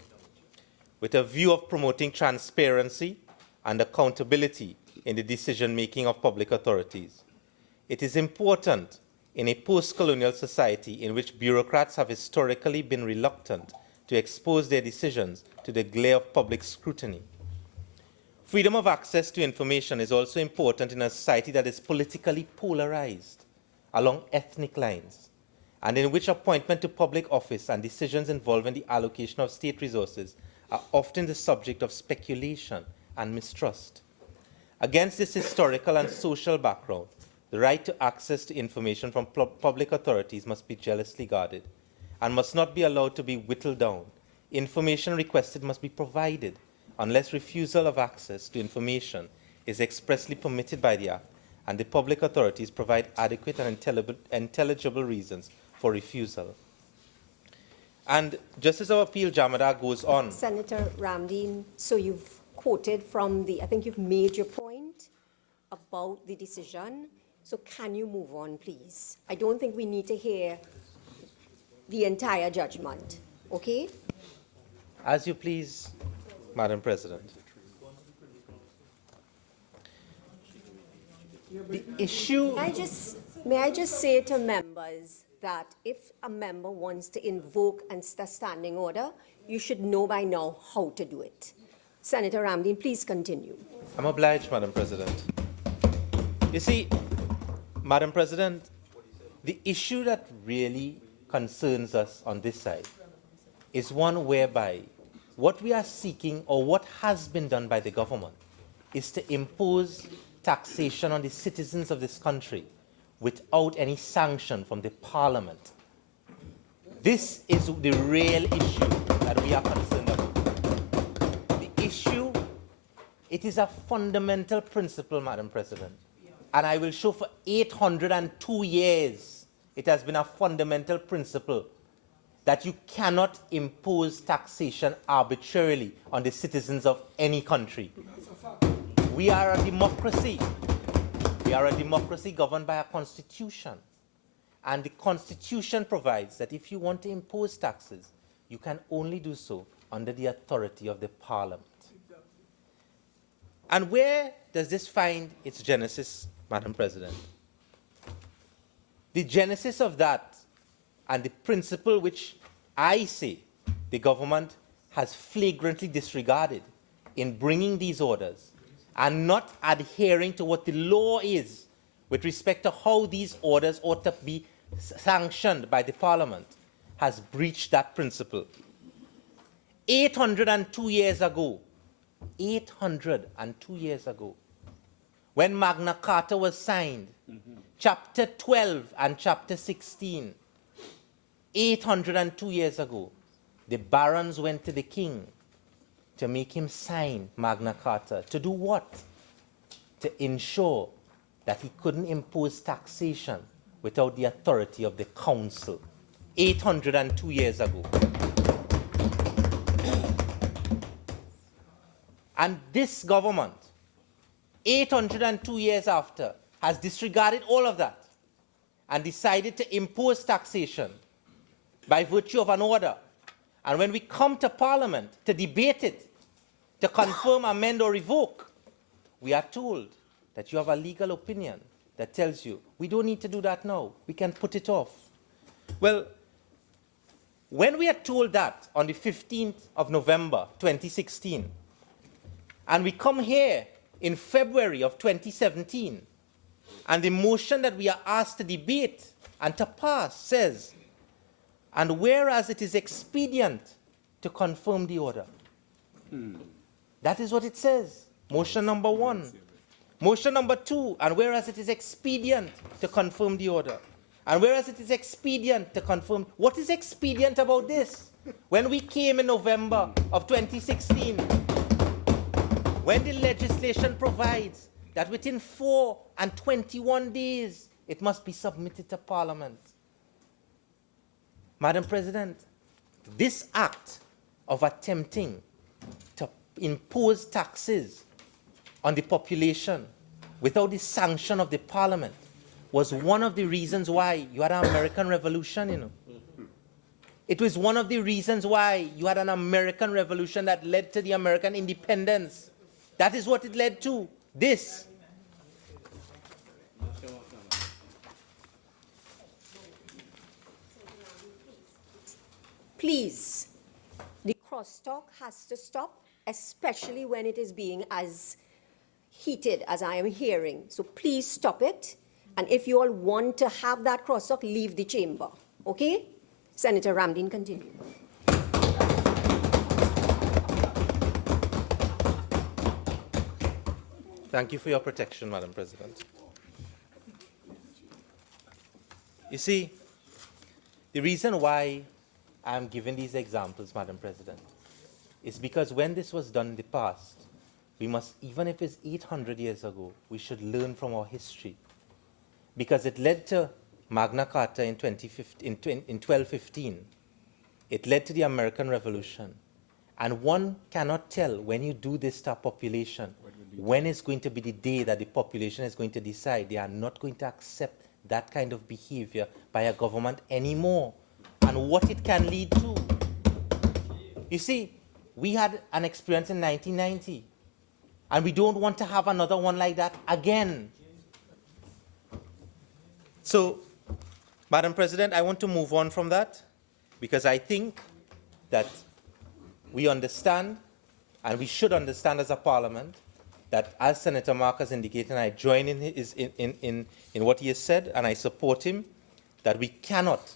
with a view of promoting transparency and accountability in the decision-making of public authorities. It is important in a post-colonial society in which bureaucrats have historically been reluctant to expose their decisions to the glare of public scrutiny. Freedom of access to information is also important in a society that is politically polarized along ethnic lines, and in which appointment to public office and decisions involving the allocation of state resources are often the subject of speculation and mistrust. Against this historical and social background, the right to access to information from public authorities must be jealously guarded and must not be allowed to be whittled down. Information requested must be provided unless refusal of access to information is expressly permitted by the Act and the public authorities provide adequate and intelligible reasons for refusal. And Justice of Appeal Jamada goes on. Senator Ramdeen, so you've quoted from I think you've made your point about the decision. So can you move on, please? I don't think we need to hear the entire judgment, okay? As you please, Madam President. The issue... May I just say to members that if a member wants to invoke a standing order, you should know by now how to do it. Senator Ramdeen, please continue. I'm obliged, Madam President. You see, Madam President, the issue that really concerns us on this side is one whereby what we are seeking, or what has been done by the government, is to impose taxation on the citizens of this country without any sanction from the Parliament. This is the real issue that we are concerned about. The issue, it is a fundamental principle, Madam President, and I will show for 802 years it has been a fundamental principle that you cannot impose taxation arbitrarily on the citizens of any country. We are a democracy. We are a democracy governed by a constitution. And the constitution provides that if you want to impose taxes, you can only do so under the authority of the Parliament. And where does this find its genesis, Madam President? The genesis of that, and the principle which I say the government has flagrantly disregarded in bringing these orders and not adhering to what the law is with respect to how these orders ought to be sanctioned by the Parliament, has breached that principle. 802 years ago, 802 years ago, when Magna Carta was signed, Chapter 12 and Chapter 16, 802 years ago, the barons went to the king to make him sign Magna Carta. To do what? To ensure that he couldn't impose taxation without the authority of the council. 802 years ago. And this government, 802 years after, has disregarded all of that and decided to impose taxation by virtue of an order. And when we come to Parliament to debate it, to confirm, amend, or revoke, we are told that you have a legal opinion that tells you, we don't need to do that now. We can put it off. Well, when we are told that on the 15th of November, 2016, and we come here in February of 2017, and the motion that we are asked to debate and to pass says, and whereas it is expedient to confirm the order. That is what it says. Motion number 1. Motion number 2, and whereas it is expedient to confirm the order. And whereas it is expedient to confirm, what is expedient about this? When we came in November of 2016, when the legislation provides that within 4 and 21 days, it must be submitted to Parliament. Madam President, this act of attempting to impose taxes on the population without the sanction of the Parliament was one of the reasons why you had an American Revolution, you know. It was one of the reasons why you had an American Revolution that led to the American independence. That is what it led to, this. Please, the crosstalk has to stop, especially when it is being as heated as I am hearing. So please stop it. And if you all want to have that crosstalk, leave the chamber. Okay? Senator Ramdeen, continue. Thank you for your protection, Madam President. You see, the reason why I'm giving these examples, Madam President, is because when this was done in the past, we must, even if it's 800 years ago, we should learn from our history. Because it led to Magna Carta in 1215. It led to the American Revolution. And one cannot tell when you do this to a population, when is going to be the day that the population is going to decide they are not going to accept that kind of behavior by a government anymore, and what it can lead to. You see, we had an experience in 1990, and we don't want to have another one like that again. So, Madam President, I want to move on from that, because I think that we understand, and we should understand as a parliament, that as Senator Mark has indicated, and I join in what he has said, and I support him, that we cannot,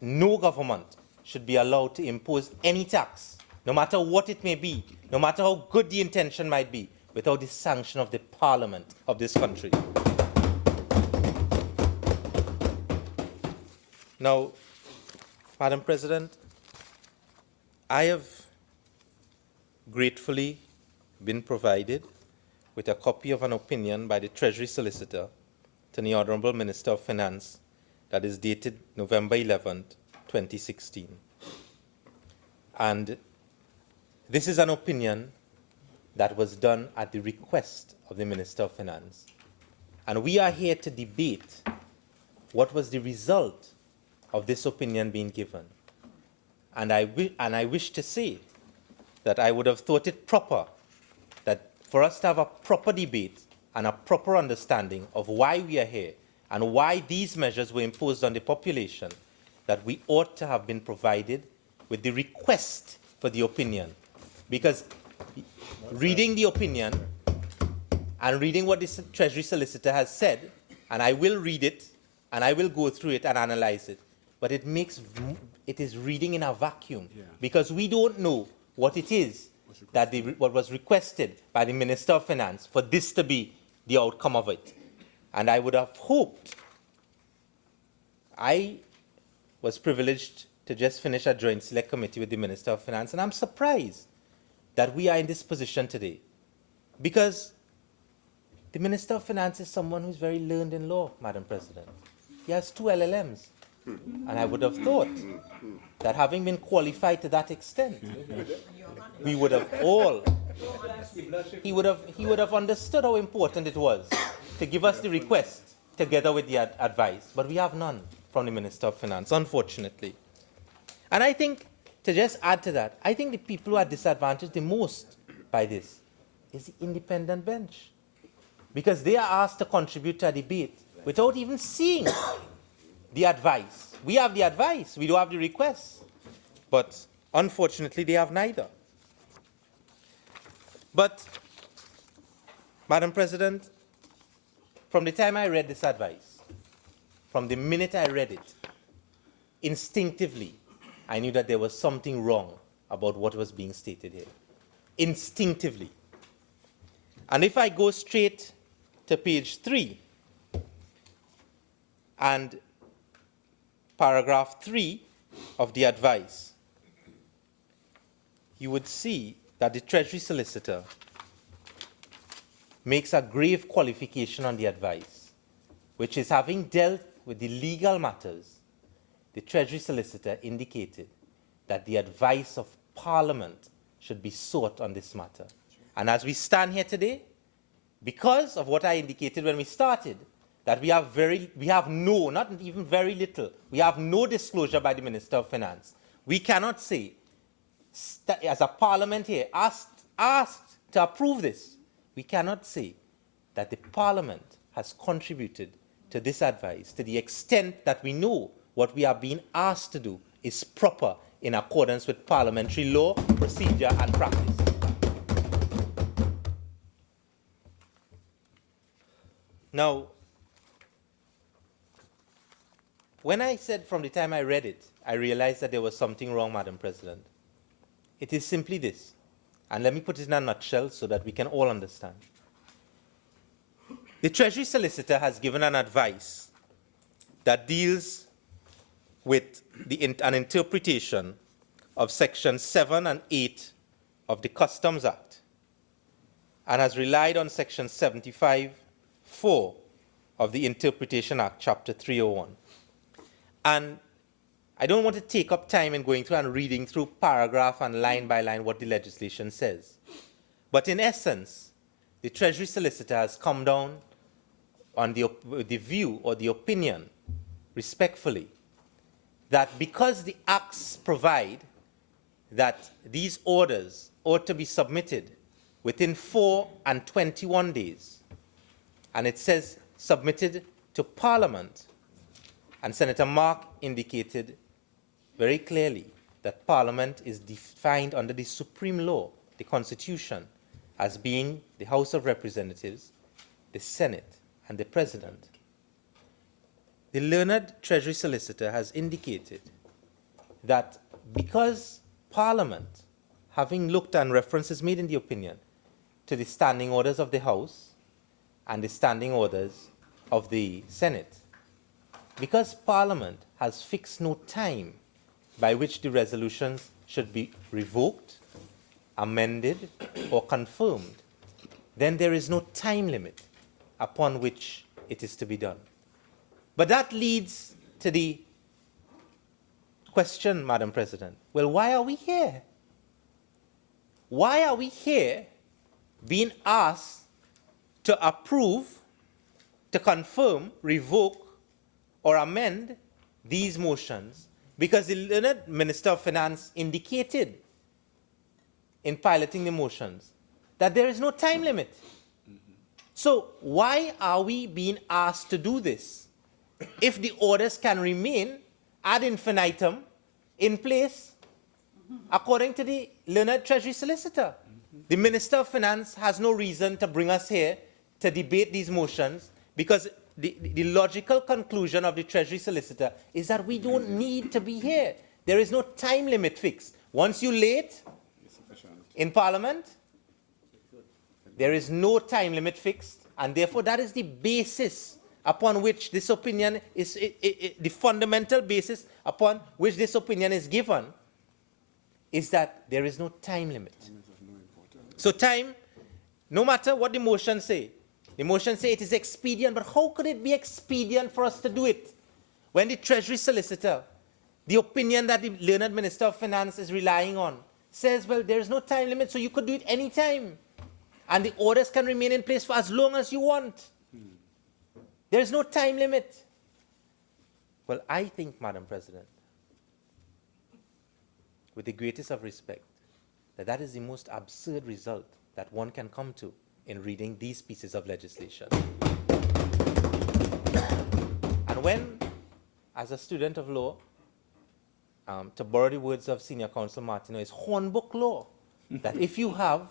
no government should be allowed to impose any tax, no matter what it may be, no matter how good the intention might be, without the sanction of the parliament of this country. Now, Madam President, I have gratefully been provided with a copy of an opinion by the Treasury Solicitor to the Honourable Minister of Finance that is dated November 11th, 2016. And this is an opinion that was done at the request of the Minister of Finance. And we are here to debate what was the result of this opinion being given. And I wish to say that I would have thought it proper that for us to have a proper debate and a proper understanding of why we are here and why these measures were imposed on the population, that we ought to have been provided with the request for the opinion. Because reading the opinion and reading what the Treasury Solicitor has said, and I will read it and I will go through it and analyze it, but it is reading in a vacuum, because we don't know what it is that what was requested by the Minister of Finance for this to be the outcome of it. And I would have hoped, I was privileged to just finish a joint select committee with the Minister of Finance, and I'm surprised that we are in this position today, because the Minister of Finance is someone who's very learned in law, Madam President. He has 2 LLMs. And I would have thought that having been qualified to that extent, we would have all, he would have understood how important it was to give us the request together with the advice. But we have none from the Minister of Finance, unfortunately. And I think, to just add to that, I think the people who are disadvantaged the most by this is the independent bench. Because they are asked to contribute to a debate without even seeing the advice. We have the advice, we don't have the request. But unfortunately, they have neither. But, Madam President, from the time I read this advice, from the minute I read it, instinctively, I knew that there was something wrong about what was being stated here. Instinctively. And if I go straight to page 3, and paragraph 3 of the advice, you would see that the Treasury Solicitor makes a grave qualification on the advice. which is having dealt with the legal matters, the Treasury Solicitor indicated that the advice of Parliament should be sought on this matter. And as we stand here today, because of what I indicated when we started, that we have no, not even very little, we have no disclosure by the Minister of Finance. We cannot say, as a Parliament here, asked to approve this, we cannot say that the Parliament has contributed to this advice to the extent that we know what we are being asked to do is proper in accordance with parliamentary law, procedure, and practice. Now, when I said from the time I read it, I realized that there was something wrong, Madam President. It is simply this, and let me put it in a nutshell so that we can all understand. The Treasury Solicitor has given an advice that deals with an interpretation of Section 7 and 8 of the Customs Act, and has relied on Section 75(4) of the Interpretation Act, Chapter 301. And I don't want to take up time in going through and reading through paragraph and line by line what the legislation says. But in essence, the Treasury Solicitor has come down on the view or the opinion, respectfully, that because the acts provide that these orders ought to be submitted within 4 and 21 days, and it says submitted to Parliament, and Senator Mark indicated very clearly that Parliament is defined under the supreme law, the Constitution, as being the House of Representatives, the Senate, and the President. The learned Treasury Solicitor has indicated that because Parliament, having looked, and references made in the opinion to the standing orders of the House and the standing orders of the Senate, because Parliament has fixed no time by which the resolutions should be revoked, amended, or confirmed, then there is no time limit upon which it is to be done. But that leads to the question, Madam President, well, why are we here? Why are we here being asked to approve, to confirm, revoke, or amend these motions? Because the learned Minister of Finance indicated in piloting the motions that there is no time limit. So why are we being asked to do this if the orders can remain ad infinitum in place according to the learned Treasury Solicitor? The Minister of Finance has no reason to bring us here to debate these motions, because the logical conclusion of the Treasury Solicitor is that we don't need to be here. There is no time limit fixed. Once you're late in Parliament, there is no time limit fixed, and therefore that is the basis upon which this opinion is, the fundamental basis upon which this opinion is given, is that there is no time limit. So time, no matter what the motions say, the motions say it is expedient, but how could it be expedient for us to do it when the Treasury Solicitor, the opinion that the learned Minister of Finance is relying on, says, well, there is no time limit, so you could do it any time, and the orders can remain in place for as long as you want. There is no time limit. Well, I think, Madam President, with the greatest of respect, that that is the most absurd result that one can come to in reading these pieces of legislation. And when, as a student of law, to borrow the words of Senior Counsel Martino, it's hornbook law that if you have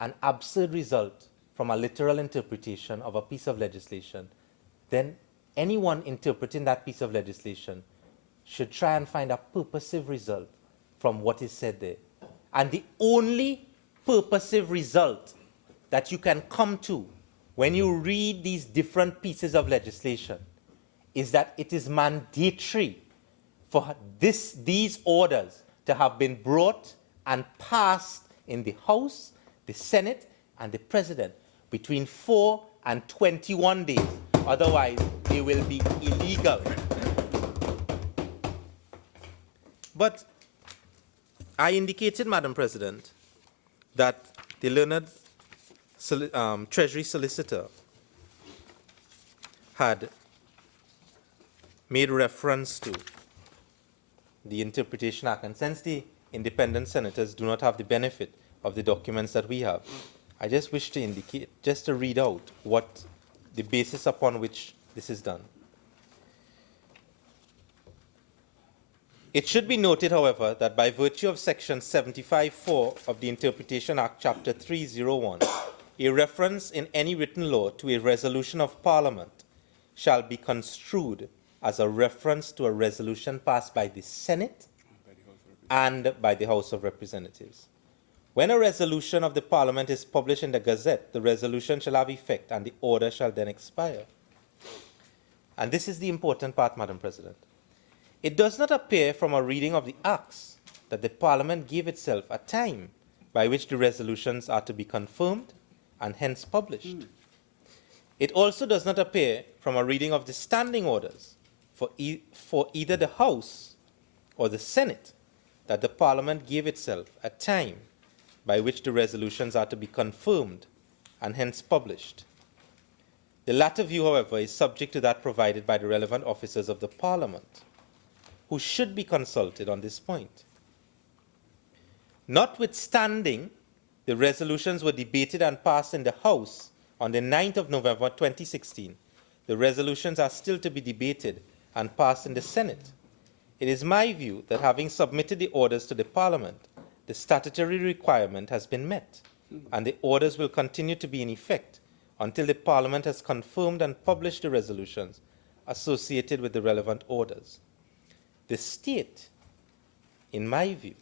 an absurd result from a literal interpretation of a piece of legislation, then anyone interpreting that piece of legislation should try and find a purposive result from what is said there. And the only purposive result that you can come to when you read these different pieces of legislation is that it is mandatory for these orders to have been brought and passed in the House, the Senate, and the President between 4 and 21 days. Otherwise, they will be illegal. But I indicated, Madam President, that the learned Treasury Solicitor had made reference to the Interpretation Act. And since the independent senators do not have the benefit of the documents that we have, I just wish to indicate, just to read out what the basis upon which this is done. It should be noted, however, that by virtue of Section 75(4) of the Interpretation Act, Chapter 301, a reference in any written law to a resolution of Parliament shall be construed as a reference to a resolution passed by the Senate and by the House of Representatives. When a resolution of the Parliament is published in the Gazette, the resolution shall have effect and the order shall then expire. And this is the important part, Madam President. It does not appear from a reading of the Acts that the Parliament gave itself a time by which the resolutions are to be confirmed and hence published. It also does not appear from a reading of the standing orders for either the House or the Senate that the Parliament gave itself a time by which the resolutions are to be confirmed and hence published. The latter view, however, is subject to that provided by the relevant officers of the Parliament, who should be consulted on this point. Notwithstanding, the resolutions were debated and passed in the House on the 9th of November 2016. The resolutions are still to be debated and passed in the Senate. It is my view that having submitted the orders to the Parliament, the statutory requirement has been met, and the orders will continue to be in effect until the Parliament has confirmed and published the resolutions associated with the relevant orders. The state, in my view,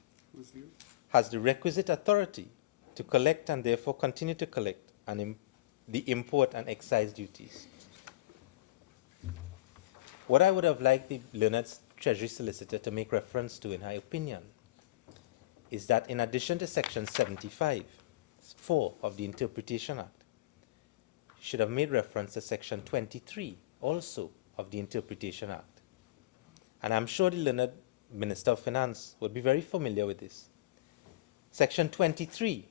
has the requisite authority to collect and therefore continue to collect the import and excise duties. What I would have liked the learned Treasury Solicitor to make reference to, in her opinion, is that in addition to Section 75(4) of the Interpretation Act, she should have made reference to Section 23 also of the Interpretation Act. And I'm sure the learned Minister of Finance would be very familiar with this. Section 23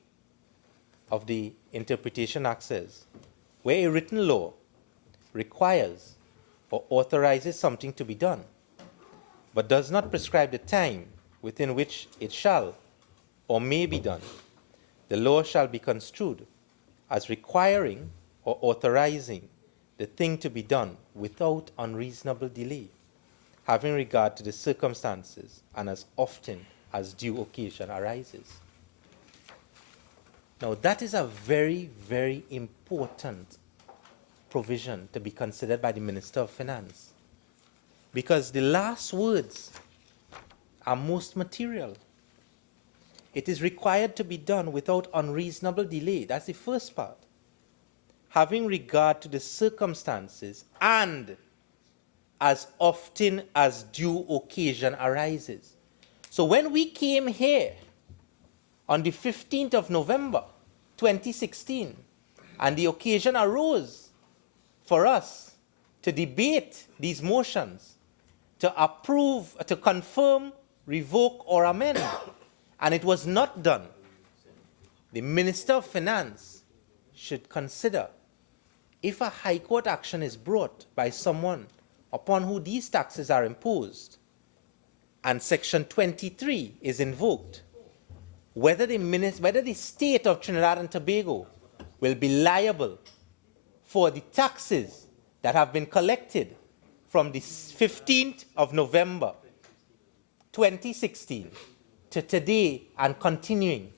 of the Interpretation Act says, where a written law requires or authorizes something to be done, but does not prescribe the time within which it shall or may be done, the law shall be construed as requiring or authorizing the thing to be done without unreasonable delay, having regard to the circumstances and as often as due occasion arises. Now, that is a very, very important provision to be considered by the Minister of Finance, because the last words are most material. It is required to be done without unreasonable delay. That's the first part. Having regard to the circumstances and as often as due occasion arises. So when we came here on the 15th of November 2016, and the occasion arose for us to debate these motions, to approve, to confirm, revoke, or amend, and it was not done, the Minister of Finance should consider, if a High Court action is brought by someone upon who these taxes are imposed, and Section 23 is invoked, whether the state of Trinidad and Tobago will be liable for the taxes that have been collected from the 15th of November 2016 to today and continuing.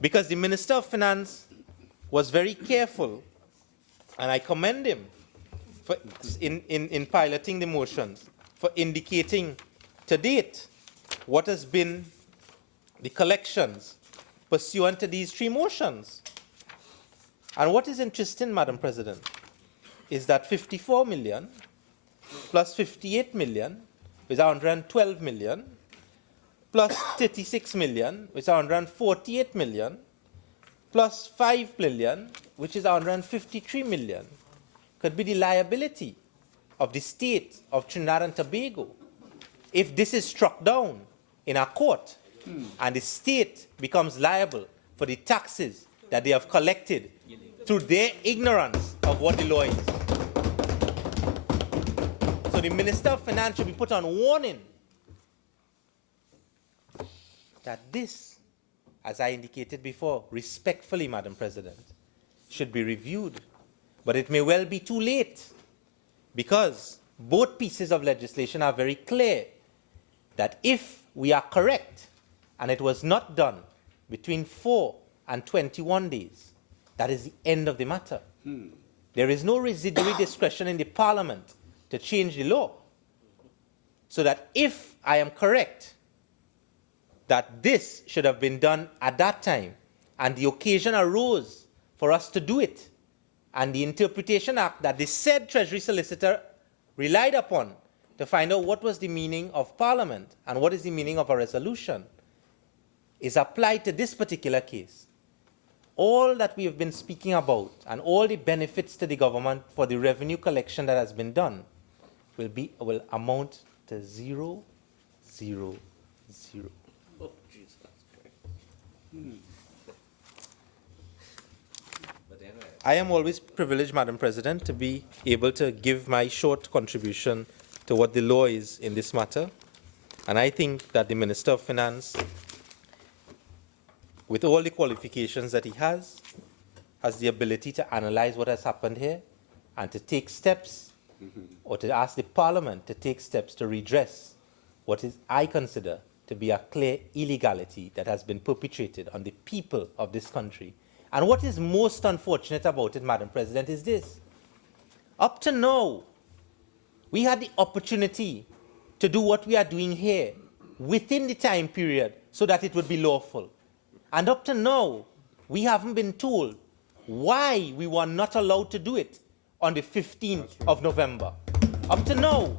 Because the Minister of Finance was very careful, and I commend him for in piloting the motions, for indicating to date what has been the collections pursuant to these three motions. And what is interesting, Madam President, is that 54 million plus 58 million is 112 million, plus 36 million, which is 148 million, plus 5 million, which is 153 million, could be the liability of the state of Trinidad and Tobago if this is struck down in a court and the state becomes liable for the taxes that they have collected through their ignorance of what the law is. So the Minister of Finance should be put on warning that this, as I indicated before, respectfully, Madam President, should be reviewed. But it may well be too late, because both pieces of legislation are very clear that if we are correct and it was not done between 4 and 21 days, that is the end of the matter. There is no residuary discretion in the Parliament to change the law. So that if I am correct that this should have been done at that time, and the occasion arose for us to do it, and the Interpretation Act that the said Treasury Solicitor relied upon to find out what was the meaning of Parliament and what is the meaning of a resolution is applied to this particular case, all that we have been speaking about and all the benefits to the government for the revenue collection that has been done will amount to 0, 0, 0. Oh, Jesus Christ. I am always privileged, Madam President, to be able to give my short contribution to what the law is in this matter. And I think that the Minister of Finance, with all the qualifications that he has the ability to analyze what has happened here and to take steps or to ask the Parliament to take steps to redress what is, I consider, to be a clear illegality that has been perpetrated on the people of this country. And what is most unfortunate about it, Madam President, is this. Up to now, we had the opportunity to do what we are doing here within the time period so that it would be lawful. And up to now, we haven't been told why we were not allowed to do it on the 15th of November. Up to now,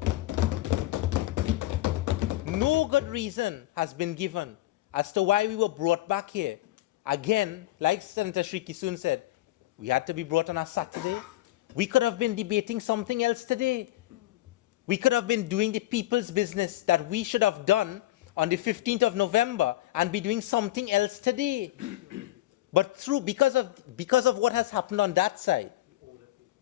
no good reason has been given as to why we were brought back here. Again, like Senator Shriki said, we had to be brought on a Saturday. We could have been debating something else today. We could have been doing the people's business that we should have done on the 15th of November and be doing something else today. But because of what has happened on that side,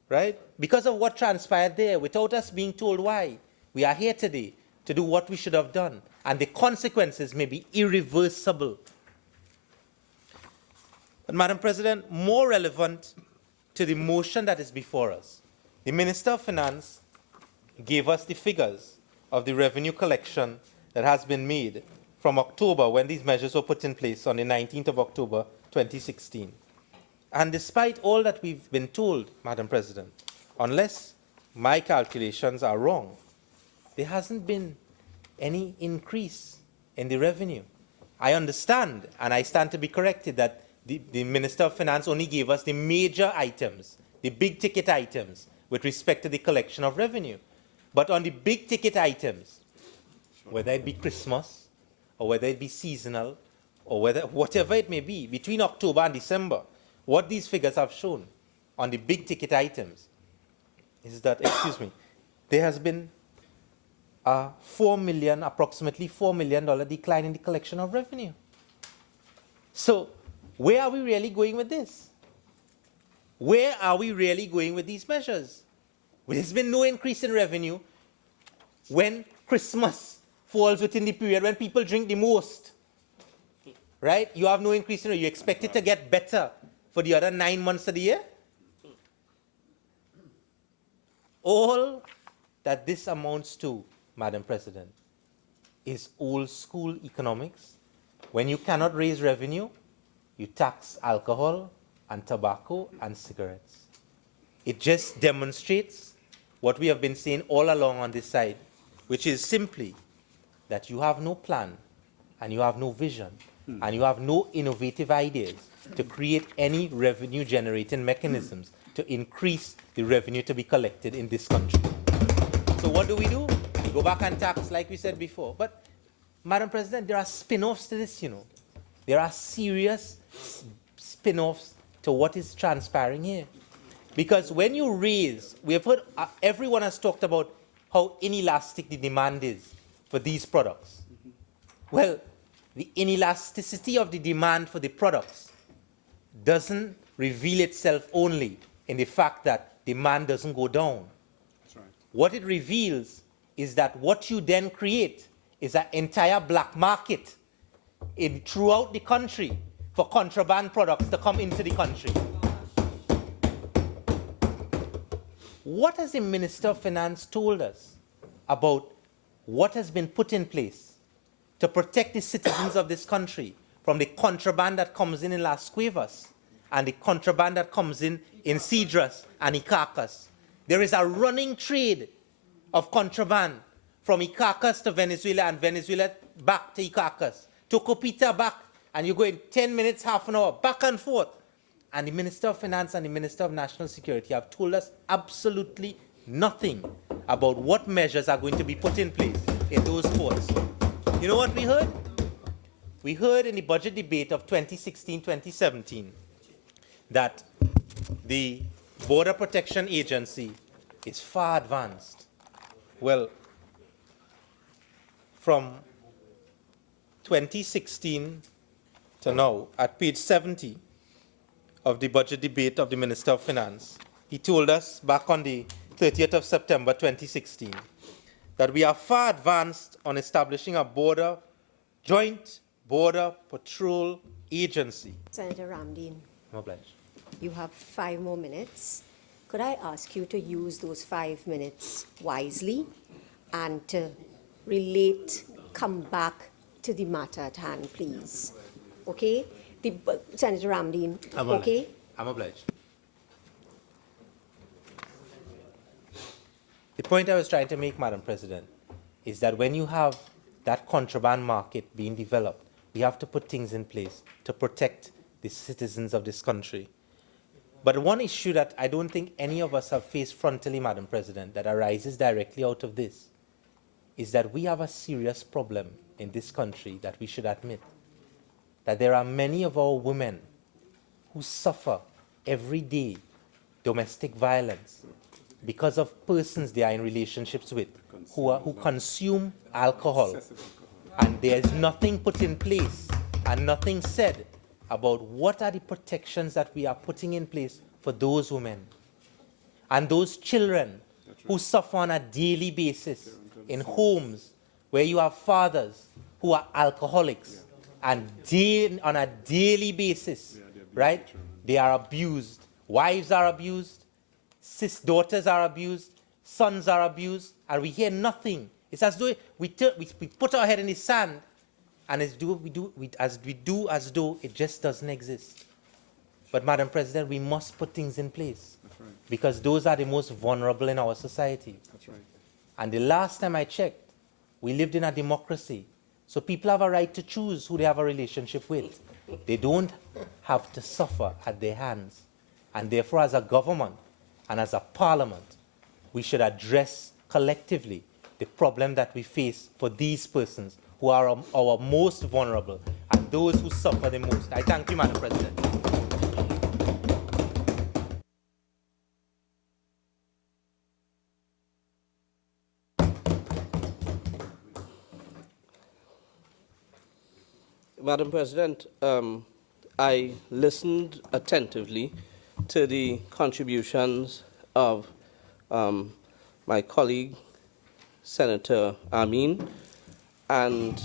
right? Because of what transpired there, without us being told why, we are here today to do what we should have done. And the consequences may be irreversible. But, Madam President, more relevant to the motion that is before us, the Minister of Finance gave us the figures of the revenue collection that has been made from October, when these measures were put in place on the 19th of October 2016. And despite all that we've been told, Madam President, unless my calculations are wrong, there hasn't been any increase in the revenue. I understand, and I stand to be corrected, that the Minister of Finance only gave us the major items, the big ticket items, with respect to the collection of revenue. But on the big ticket items, whether it be Christmas, or whether it be seasonal, or whatever it may be, between October and December, what these figures have shown on the big ticket items is that, there has been a approximately $4 million decline in the collection of revenue. So, where are we really going with this? Where are we really going with these measures? There's been no increase in revenue when Christmas falls within the period when people drink the most. Right? You have no increase in revenue. You expect it to get better for the other 9 months of the year? All that this amounts to, Madam President, is old school economics. When you cannot raise revenue, you tax alcohol and tobacco and cigarettes. It just demonstrates what we have been saying all along on this side, which is simply that you have no plan and you have no vision and you have no innovative ideas to create any revenue generating mechanisms to increase the revenue to be collected in this country. So what do? We go back and tax like we said before. But, Madam President, there are spin-offs to this, you know. There are serious spin-offs to what is transpiring here. Because when you raise, we have heard, everyone has talked about how inelastic the demand is for these products. Well, the inelasticity of the demand for the products doesn't reveal itself only in the fact that demand doesn't go down. That's right. What it reveals is that what you then create is an entire black market throughout the country for contraband products to come into the country. What has the Minister of Finance told us about what has been put in place to protect the citizens of this country from the contraband that comes in Las Cuevas and the contraband that comes in Cedras and Icacas? There is a running trade of contraband from Icacas to Venezuela and Venezuela back to Icacas, to Copita back, and you go in 10 minutes, half an hour, back and forth. And the Minister of Finance and the Minister of National Security have told us absolutely nothing about what measures are going to be put in place in those ports. You know what we heard? We heard in the budget debate of 2016-2017 that the Border Protection Agency is far advanced. Well, from 2016 to now, at page 70 of the budget debate of the Minister of Finance, he told us back on the 30th of September 2016 that we are far advanced on establishing a joint border patrol agency. Senator Ramdeen, I'm obliged. you have 5 more minutes. Could I ask you to use those 5 minutes wisely and to come back to the matter at hand, please? Okay? Senator Ramdeen, okay? I'm obliged. The point I was trying to make, Madam President, is that when you have that contraband market being developed, we have to put things in place to protect the citizens of this country. But one issue that I don't think any of us have faced frontally, Madam President, that arises directly out of this, is that we have a serious problem in this country that we should admit. That there are many of our women who suffer every day domestic violence because of persons they are in relationships with who consume alcohol. And there's nothing put in place and nothing said about what are the protections that we are putting in place for those women and those children who suffer on a daily basis in homes where you have fathers who are alcoholics and on a daily basis, right? They are abused. Wives are abused. Daughters are abused. Sons are abused. And we hear nothing. It's as though we put our head in the sand and we do as though it just doesn't exist. But, Madam President, we must put things in place. That's right. Because those are the most vulnerable in our society. That's right. And the last time I checked, we lived in a democracy. So people have a right to choose who they have a relationship with. They don't have to suffer at their hands. And therefore, as a government and as a parliament, we should address collectively the problem that we face for these persons who are our most vulnerable and those who suffer the most. I thank you, Madam President. Madam President, I listened attentively to the contributions of my colleague, Senator Amin, and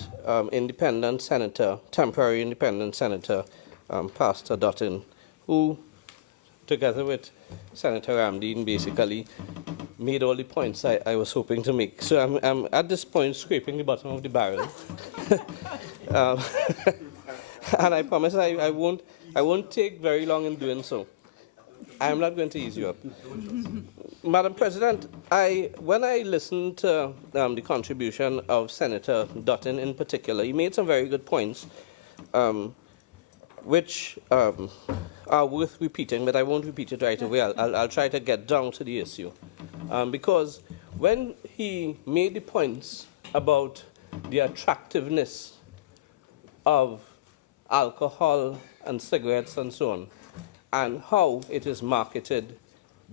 temporary independent Senator Pastor Dutton, who, together with Senator Ramdeen, basically made all the points I was hoping to make. So I'm at this point scraping the bottom of the barrel. And I promise I won't take very long in doing so. I'm not going to ease you up. Madam President, when I listened to the contribution of Senator Dutton in particular, he made some very good points, which are worth repeating, but I won't repeat it right away. I'll try to get down to the issue. Because when he made the points about the attractiveness of alcohol and cigarettes and so on, and how it is marketed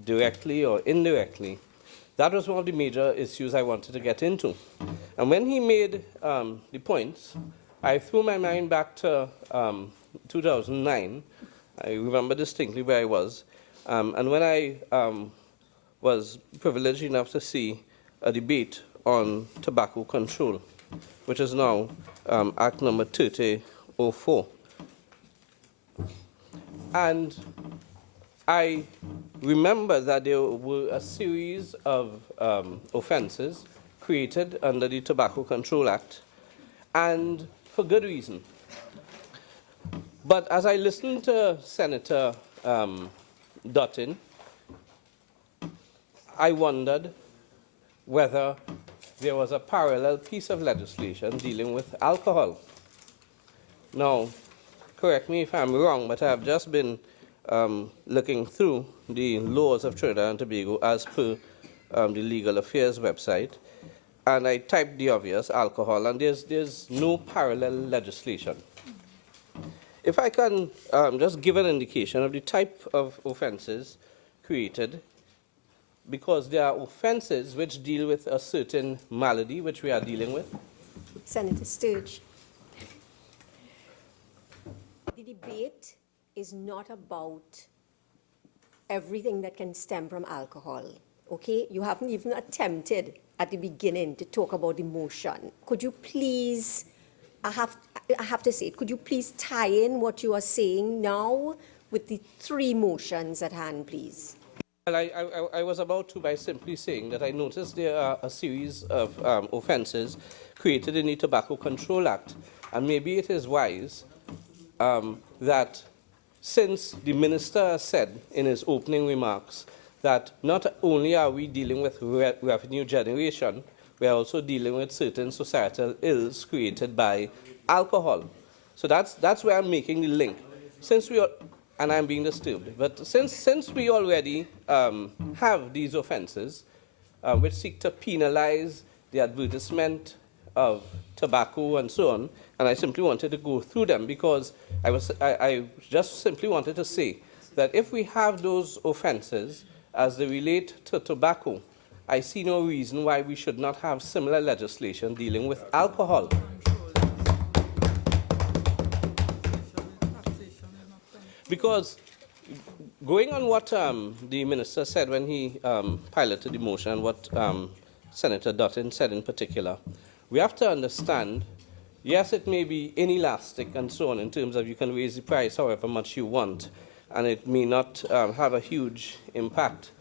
directly or indirectly. That was one of the major issues I wanted to get into. And when he made the points, I threw my mind back to 2009. I remember distinctly where I was. And when I was privileged enough to see a debate on tobacco control, which is now Act number 3004. And I remember that there were a series of offenses created under the Tobacco Control Act, and for good reason. But as I listened to Senator Dutton, I wondered whether there was a parallel piece of legislation dealing with alcohol. Now, correct me if I'm wrong, but I've just been looking through the laws of Trinidad and Tobago as per the Legal Affairs website, and I typed the obvious, alcohol, and there's no parallel legislation. If I can just give an indication of the type of offenses created, because there are offenses which deal with a certain malady which we are dealing with. Senator Sturge. The debate is not about everything that can stem from alcohol, okay? You haven't even attempted at the beginning to talk about the motion. Could you please, I have to say it, could you please tie in what you are saying now with the three motions at hand, please? Well, I was about to by simply saying that I noticed there are a series of offenses created in the Tobacco Control Act, and maybe it is wise that since the minister said in his opening remarks that not only are we dealing with revenue generation, we are also dealing with certain societal ills created by alcohol. So that's where I'm making the link. Since we are, and I'm being disturbed, but since we already have these offenses which seek to penalize the advertisement of tobacco and so on, and I simply wanted to go through them because I just simply wanted to say that if we have those offenses as they relate to tobacco, I see no reason why we should not have similar legislation dealing with alcohol. Because going on what the minister said when he piloted the motion, and what Senator Dutton said in particular, we have to understand, yes, it may be inelastic and so on in terms of you can raise the price however much you want, and it may not have a huge impact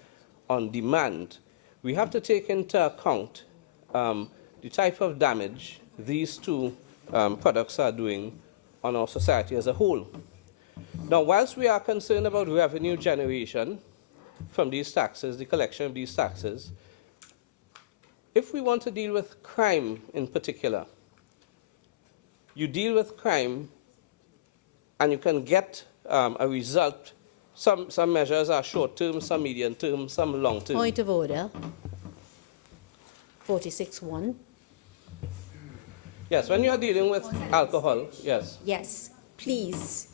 on demand. We have to take into account the type of damage these two products are doing on our society as a whole. Now, whilst we are concerned about revenue generation from these taxes, the collection of these taxes, if we want to deal with crime in particular, you deal with crime and you can get a result. Some measures are short-term, some medium-term, some long-term. Point of order. 46.1. Yes, when you are dealing with alcohol, yes. Yes, please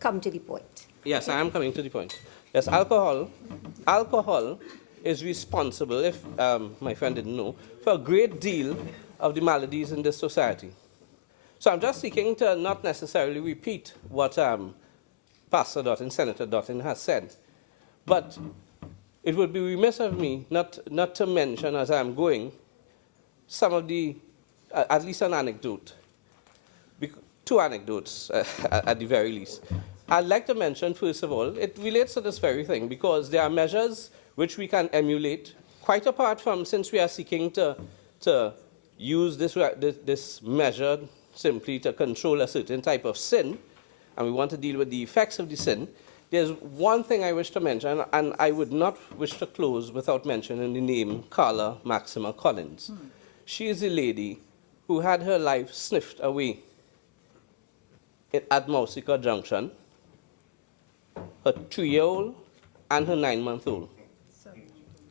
come to the point. Yes, I am coming to the point. Yes, alcohol is responsible, if my friend didn't know, for a great deal of the maladies in this society. So I'm just seeking to not necessarily repeat what Pastor Dutton, Senator Dutton has said, but it would be remiss of me not to mention as I'm going some of the, at least an anecdote, two anecdotes at the very least. I'd like to mention, first of all, it relates to this very thing because there are measures which we can emulate, quite apart from, since we are seeking to use this measure simply to control a certain type of sin, and we want to deal with the effects of the sin. There's one thing I wish to mention, and I would not wish to close without mentioning the name Carla Maxima Collins. She is a lady who had her life sniffed away at Mausica Junction, her 3-year-old and her 9-month-old.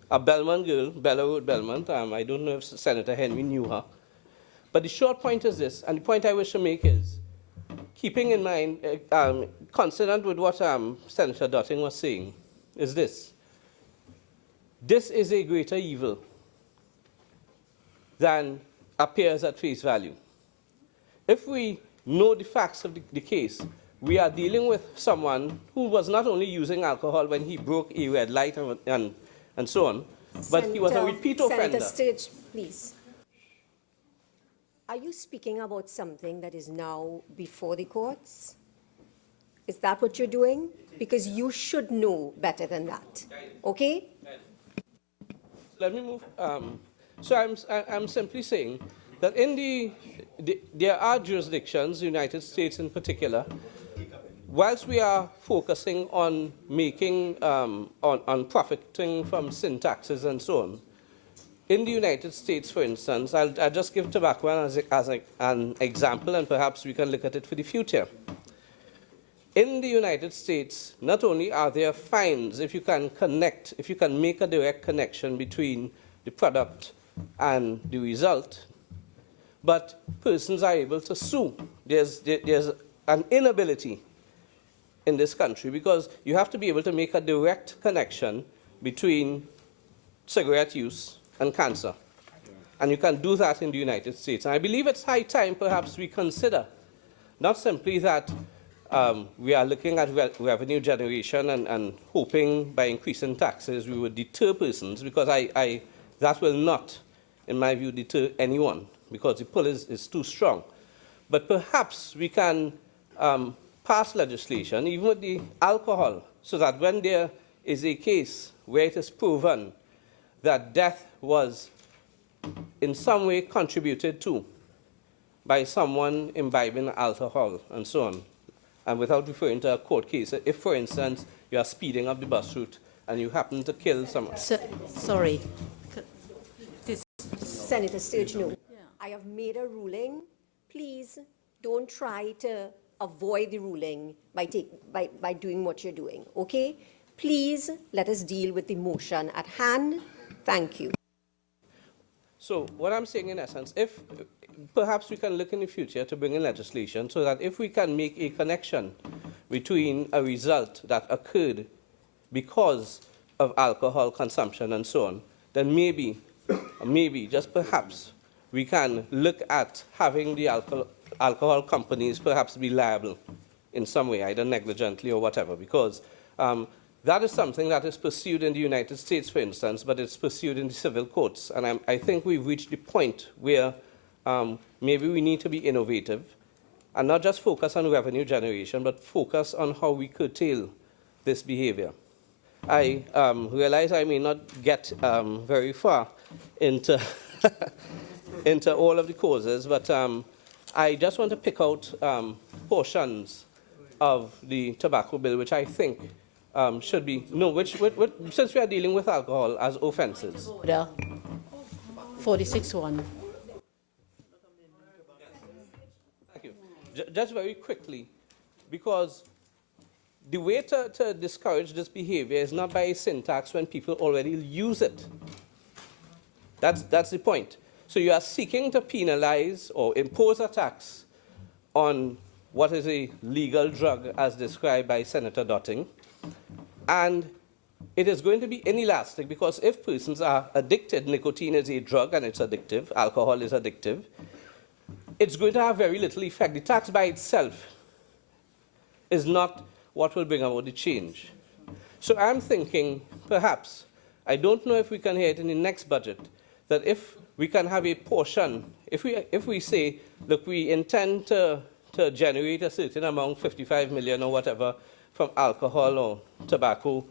A Belmont girl, Bella Road, Belmont. I don't know if Senator Henry knew her. But the short point is this, and the point I wish to make is, keeping in mind, consonant with what Senator Dotting was saying, is this. This is a greater evil than appears at face value. If we know the facts of the case, we are dealing with someone who was not only using alcohol when he broke a red light and so on, but he was a repeat offender. Senator Sturge, please. Are you speaking about something that is now before the courts? Is that what you're doing? Because you should know better than that, okay? Let me move. So I'm simply saying that in there are jurisdictions, the United States in particular, whilst we are focusing on making, on profiting from sin taxes and so on, in the United States, for instance, I'll just give tobacco as an example, and perhaps we can look at it for the future. In the United States, not only are there fines if you can make a direct connection between the product and the result, but persons are able to sue. There's an inability in this country because you have to be able to make a direct connection between cigarette use and cancer. And you can do that in the United States. And I believe it's high time perhaps we consider not simply that we are looking at revenue generation and hoping by increasing taxes we would deter persons, because that will not, in my view, deter anyone, because the pull is too strong. But perhaps we can pass legislation, even with the alcohol, so that when there is a case where it is proven that death was in some way contributed to by someone imbibing alcohol and so on, and without referring to a court case, if, for instance, you are speeding up the bus route and you happen to kill someone. Sorry. Senator Sturge, no. I have made a ruling. Please don't try to avoid the ruling by doing what you're doing, okay? Please let us deal with the motion at hand. Thank you. So what I'm saying in essence, if perhaps we can look in the future to bring in legislation so that if we can make a connection between a result that occurred because of alcohol consumption and so on, then maybe, just perhaps, we can look at having the alcohol companies perhaps be liable in some way, either negligently or whatever, because that is something that is pursued in the United States, for instance, but it's pursued in the civil courts. And I think we've reached the point where maybe we need to be innovative and not just focus on revenue generation, but focus on how we curtail this behavior. I realize I may not get very far into, into all of the causes, but I just want to pick out portions of the tobacco bill which I think should be, since we are dealing with alcohol as offenses. Order. 46-1. Thank you. Just very quickly, because the way to discourage this behavior is not by a sin tax when people already use it. That's the point. So you are seeking to penalize or impose a tax on what is a legal drug as described by Senator Dotting. And it is going to be inelastic because if persons are addicted, nicotine is a drug and it's addictive, alcohol is addictive, it's going to have very little effect. The tax by itself is not what will bring about the change. So I'm thinking, perhaps, I don't know if we can hear it in the next budget, that if we can have a portion, if we say, look, we intend to generate a certain amount, 55 million or whatever, from alcohol or tobacco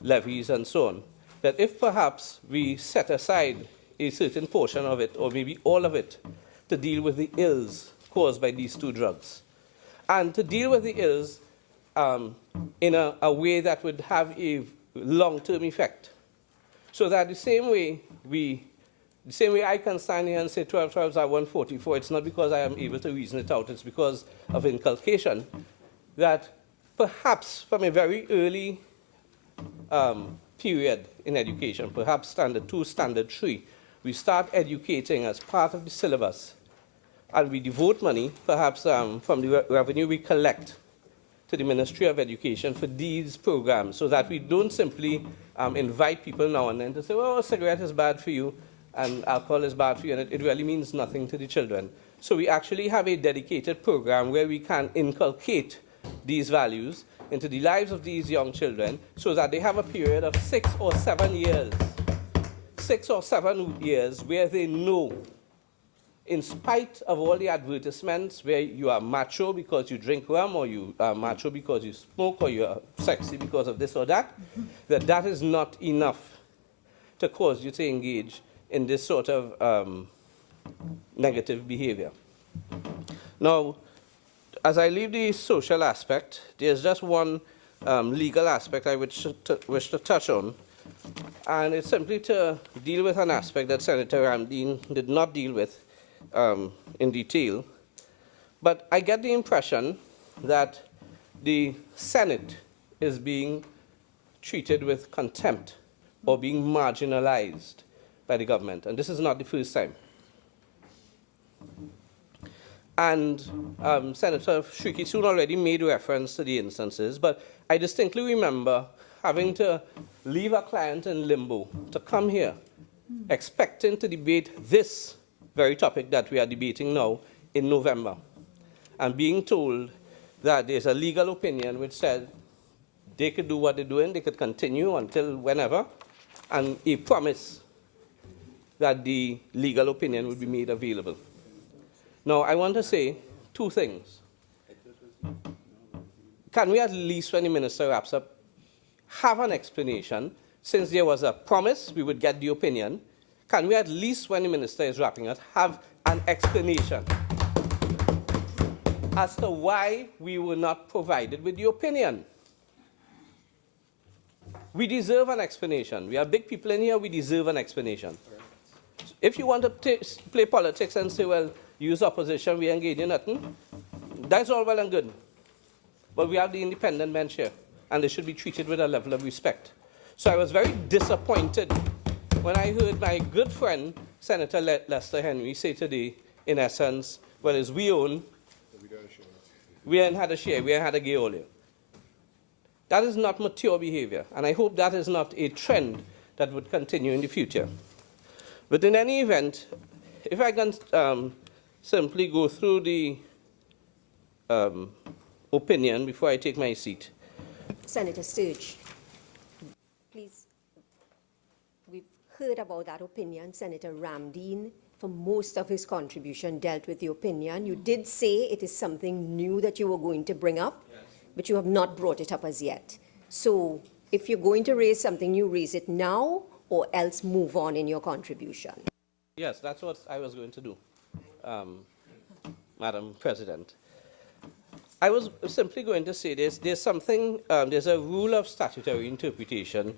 levies and so on, that if perhaps we set aside a certain portion of it, or maybe all of it, to deal with the ills caused by these two drugs, and to deal with the ills in a way that would have a long-term effect. So that the same way I can stand here and say 12 12s are 144, it's not because I am able to reason it out, it's because of inculcation, that perhaps from a very early period in education, perhaps standard 2, standard 3, we start educating as part of the syllabus and we devote money, perhaps from the revenue we collect, to the Ministry of Education for these programs, so that we don't simply invite people now and then to say, oh, cigarette is bad for you and alcohol is bad for you, and it really means nothing to the children. So we actually have a dedicated program where we can inculcate these values into the lives of these young children so that they have a period of 6 or 7 years. 6 or 7 years where they know, in spite of all the advertisements where you are macho because you drink rum, or you are macho because you smoke, or you are sexy because of this or that, that is not enough to cause you to engage in this sort of negative behavior. Now, as I leave the social aspect, there's just one legal aspect I wish to touch on, and it's simply to deal with an aspect that Senator Ramdeen did not deal with in detail. But I get the impression that the Senate is being treated with contempt or being marginalized by the government, and this is not the first time. And Senator Shriki soon already made reference to the instances, but I distinctly remember having to leave a client in limbo to come here, expecting to debate this very topic that we are debating now in November, and being told that there's a legal opinion which said they could do what they're doing, they could continue until whenever, and a promise that the legal opinion would be made available. Now, I want to say two things. Can we at least, when the minister wraps up, have an explanation? Since there was a promise we would get the opinion, can we at least, when the minister is wrapping up, have an explanation as to why we were not provided with the opinion? We deserve an explanation. We are big people in here, we deserve an explanation. If you want to play politics and say, well, use opposition, we engage in nothing, that's all well and good. But we have the independent bench here, and they should be treated with a level of respect. So I was very disappointed when I heard my good friend, Senator Lester Henry, say today, in essence, well, it's we own, we ain't had a share, we ain't had a gay all here. That is not mature behavior, and I hope that is not a trend that would continue in the future. But in any event, if I can simply go through the opinion before I take my seat. Senator Sturge, please. We've heard about that opinion. Senator Ramdeen, for most of his contribution, dealt with the opinion. You did say it is something new that you were going to bring up, yes, but you have not brought it up as yet. So if you're going to raise something new, raise it now, or else move on in your contribution. Yes, that's what I was going to do, Madam President. I was simply going to say there's something, there's a rule of statutory interpretation,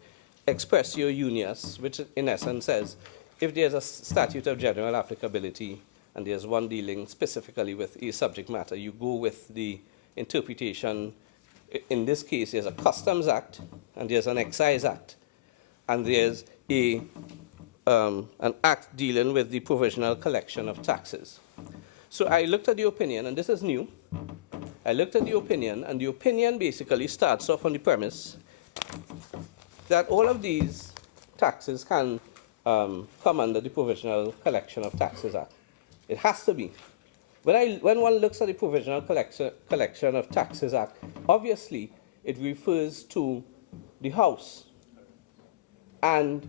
expressio unius, which in essence says if there's a statute of general applicability and there's one dealing specifically with a subject matter, you go with the interpretation. In this case, there's a Customs Act and there's an Excise Act, and there's an act dealing with the provisional collection of taxes. So I looked at the opinion, and this is new. I looked at the opinion, and the opinion basically starts off on the premise that all of these taxes can come under the Provisional Collection of Taxes Act. It has to be. When one looks at the Provisional Collection of Taxes Act, obviously it refers to the House. And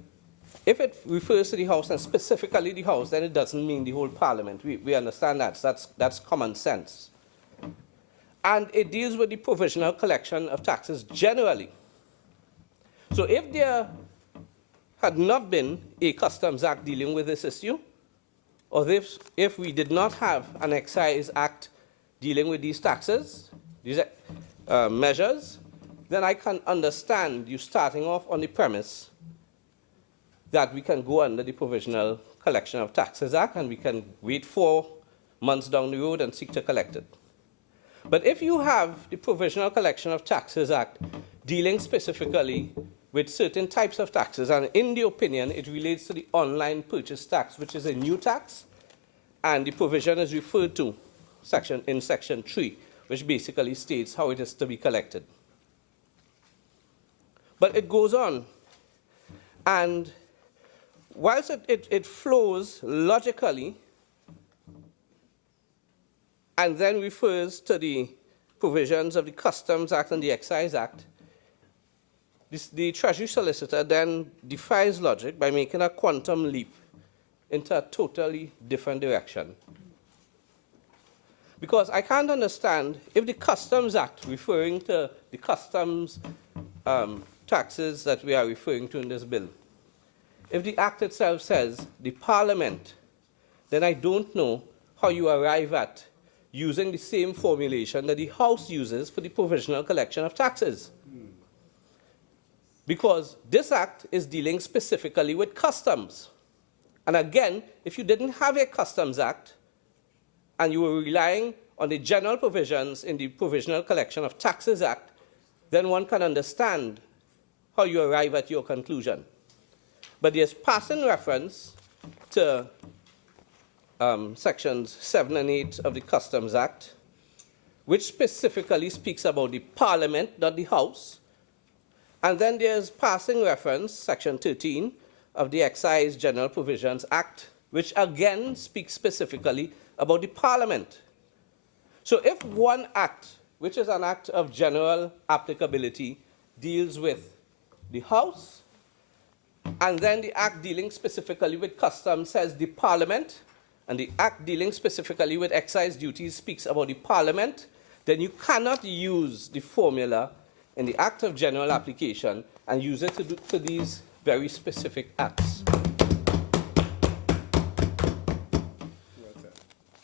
if it refers to the House, and specifically the House, then it doesn't mean the whole Parliament. We understand that. That's common sense. And it deals with the provisional collection of taxes generally. So if there had not been a Customs Act dealing with this issue, or if we did not have an Excise Act dealing with these taxes, these measures, then I can understand you starting off on the premise that we can go under the Provisional Collection of Taxes Act and we can wait 4 months down the road and seek to collect it. But if you have the Provisional Collection of Taxes Act dealing specifically with certain types of taxes, and in the opinion it relates to the online purchase tax, which is a new tax, and the provision is referred to in section 3, which basically states how it is to be collected. But it goes on, and whilst it flows logically and then refers to the provisions of the Customs Act and the Excise Act, the Treasury Solicitor then defies logic by making a quantum leap into a totally different direction. Because I can't understand if the Customs Act, referring to the customs taxes that we are referring to in this bill, if the Act itself says the Parliament, then I don't know how you arrive at using the same formulation that the House uses for the provisional collection of taxes. Because this Act is dealing specifically with customs. And again, if you didn't have a Customs Act and you were relying on the general provisions in the Provisional Collection of Taxes Act, then one can understand how you arrive at your conclusion. But there's passing reference to sections 7 and 8 of the Customs Act, which specifically speaks about the Parliament, not the House. And then there's passing reference, section 13 of the Excise General Provisions Act, which again speaks specifically about the Parliament. So if one act, which is an act of general applicability, deals with the House, and then the act dealing specifically with customs says the Parliament, and the act dealing specifically with excise duties speaks about the Parliament, then you cannot use the formula in the Act of General Application and use it to these very specific acts.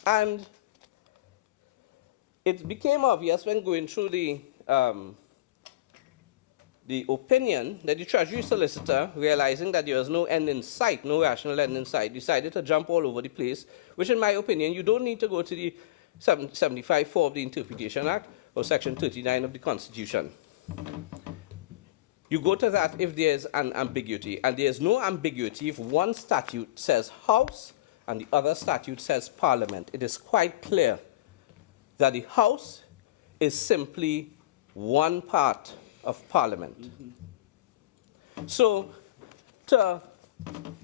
And it became obvious when going through the opinion that the Treasury Solicitor, realizing that there was no end in sight, no rational end in sight, decided to jump all over the place, which in my opinion, you don't need to go to the 75(4) of the Interpretation Act or Section 39 of the Constitution. You go to that if there's an ambiguity, and there's no ambiguity if one statute says House and the other statute says Parliament. It is quite clear that the House is simply one part of Parliament. So, to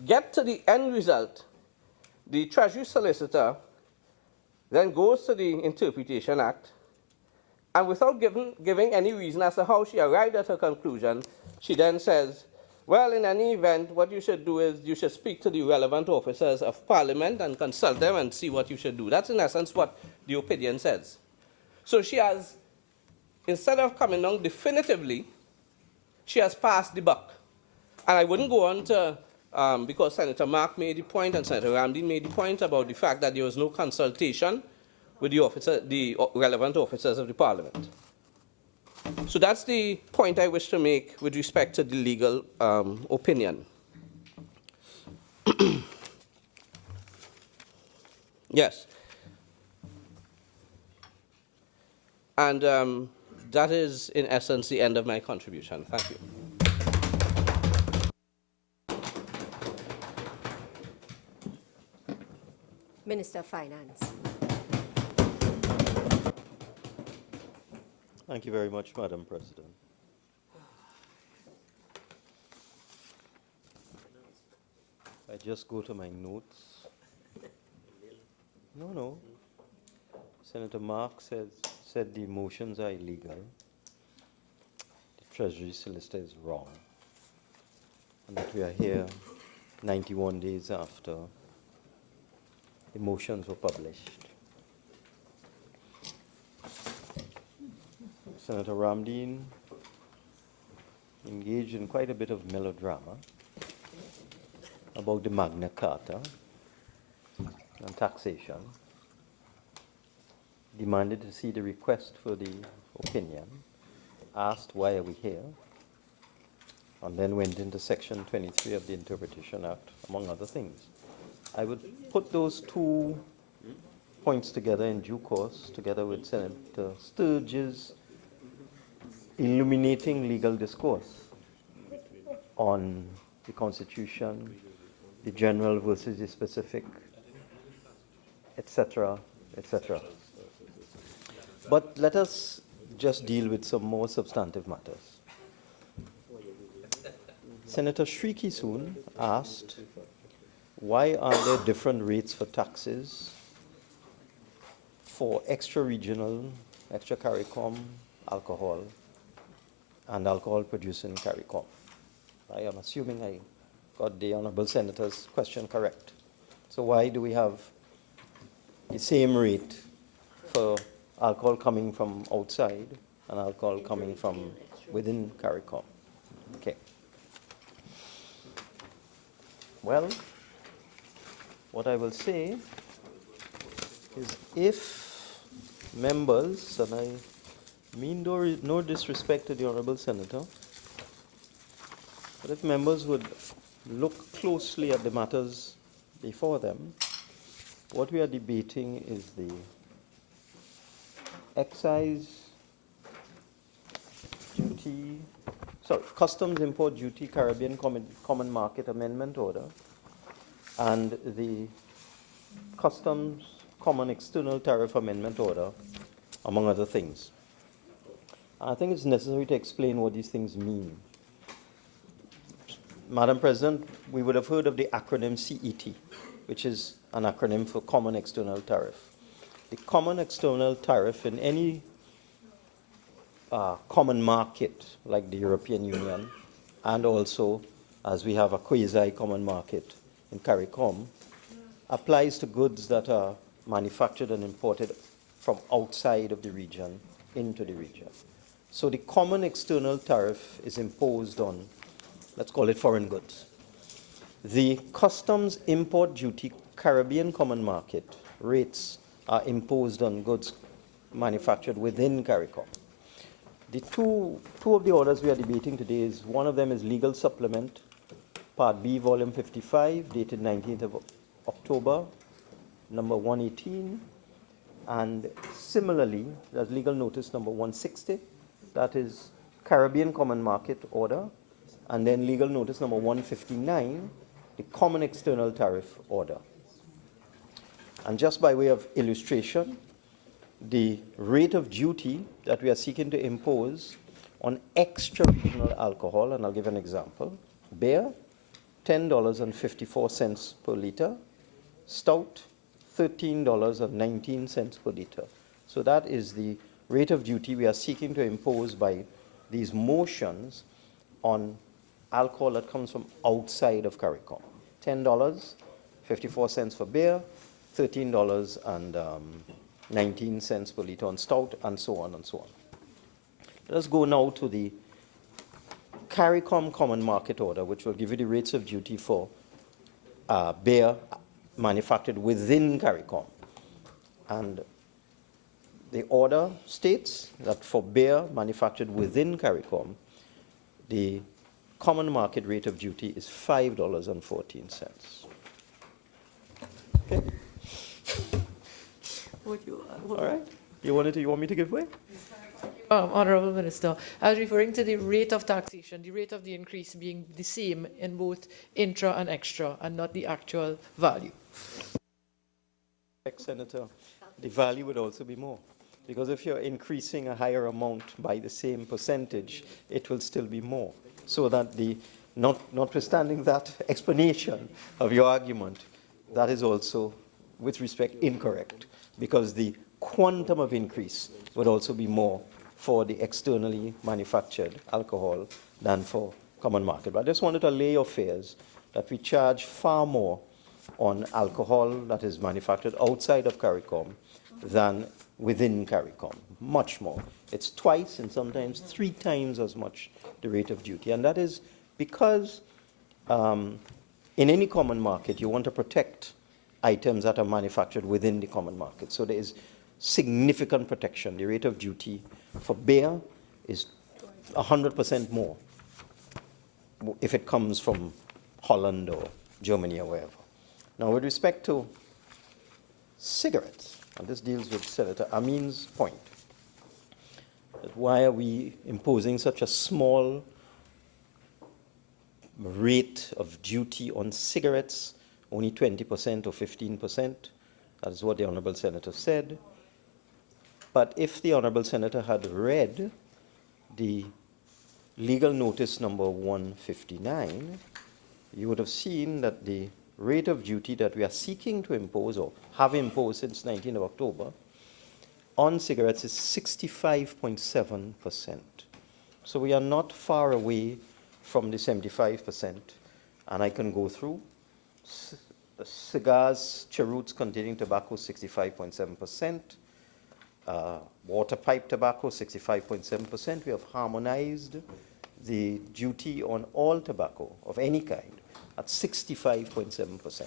get to the end result, the Treasury Solicitor then goes to the Interpretation Act, and without giving any reason as to how she arrived at her conclusion, she then says, well, in any event, what you should do is you should speak to the relevant officers of Parliament and consult them and see what you should do. That's in essence what the opinion says. So she has, instead of coming down definitively, she has passed the buck. And I wouldn't go on to, because Senator Mark made the point and Senator Ramdeen made the point about the fact that there was no consultation with the relevant officers of the Parliament. So that's the point I wish to make with respect to the legal opinion. Yes. And that is, in essence, the end of my contribution. Thank you. Minister of Finance. Thank you very much, Madam President. I just go to my notes. No. Senator Mark said the motions are illegal. The Treasury Solicitor is wrong. And that we are here 91 days after the motions were published. Senator Ramdeen engaged in quite a bit of melodrama about the Magna Carta and taxation, demanded to see the request for the opinion, asked why are we here, and then went into Section 23 of the Interpretation Act, among other things. I would put those two points together in due course, together with Senator Sturge's illuminating legal discourse on the Constitution, the general versus the specific, etc., etc. But let us just deal with some more substantive matters. Senator Shriki Soon asked, why are there different rates for taxes for extra-regional, extra-CARICOM alcohol and alcohol producing CARICOM? I am assuming I got the Honorable Senator's question correct. So why do we have the same rate for alcohol coming from outside and alcohol coming from within CARICOM? Okay. Well, what I will say is if members, and I mean no disrespect to the Honorable Senator, but if members would look closely at the matters before them, what we are debating is the excise duty, sorry, customs import duty Caribbean Common Market Amendment Order and the customs common external tariff amendment order, among other things. I think it's necessary to explain what these things mean. Madam President, we would have heard of the acronym CET, which is an acronym for Common External Tariff. The Common External Tariff in any common market, like the European Union, and also, as we have a quasi-common market in CARICOM, applies to goods that are manufactured and imported from outside of the region into the region. So the Common External Tariff is imposed on, let's call it foreign goods. The customs import duty Caribbean Common Market rates are imposed on goods manufactured within CARICOM. The two of the orders we are debating today is, one of them is Legal Supplement, Part B, Volume 55, dated 19th of October, number 118, and similarly, there's Legal Notice number 160, that is Caribbean Common Market Order, and then Legal Notice number 159, the Common External Tariff Order. And just by way of illustration, the rate of duty that we are seeking to impose on extra-regional alcohol, and I'll give an example, beer, $10.54 per liter, stout, $13.19 per liter. So that is the rate of duty we are seeking to impose by these motions on alcohol that comes from outside of CARICOM. $10.54 for beer, $13.19 per liter on stout, and so on and so on. Let us go now to the CARICOM Common Market Order, which will give you the rates of duty for beer manufactured within CARICOM. And the order states that for beer manufactured within CARICOM, the common market rate of duty is $5.14. Okay. All right. You want me to give way? Honourable Minister, I was referring to the rate of taxation, the rate of the increase being the same in both intra and extra, and not the actual value. Senator, the value would also be more. Because if you're increasing a higher amount by the same percentage, it will still be more. So that notwithstanding that explanation of your argument, that is also, with respect, incorrect. Because the quantum of increase would also be more for the externally manufactured alcohol than for common market. But I just wanted to allay your fears that we charge far more on alcohol that is manufactured outside of CARICOM than within CARICOM, much more. It's twice and sometimes 3 times as much the rate of duty. And that is because in any common market, you want to protect items that are manufactured within the common market. So there is significant protection. The rate of duty for beer is 100% more if it comes from Holland or Germany or wherever. Now, with respect to cigarettes, and this deals with Senator Amin's point, that why are we imposing such a small rate of duty on cigarettes, only 20% or 15%, That is what the Honourable Senator said. But if the Honourable Senator had read the legal notice number 159, you would have seen that the rate of duty that we are seeking to impose, or have imposed since 19th of October, on cigarettes is 65.7%. So we are not far away from the 75%. And I can go through. Cigars, cheroots containing tobacco, 65.7%. Water pipe tobacco, 65.7%. We have harmonized the duty on all tobacco of any kind at 65.7%.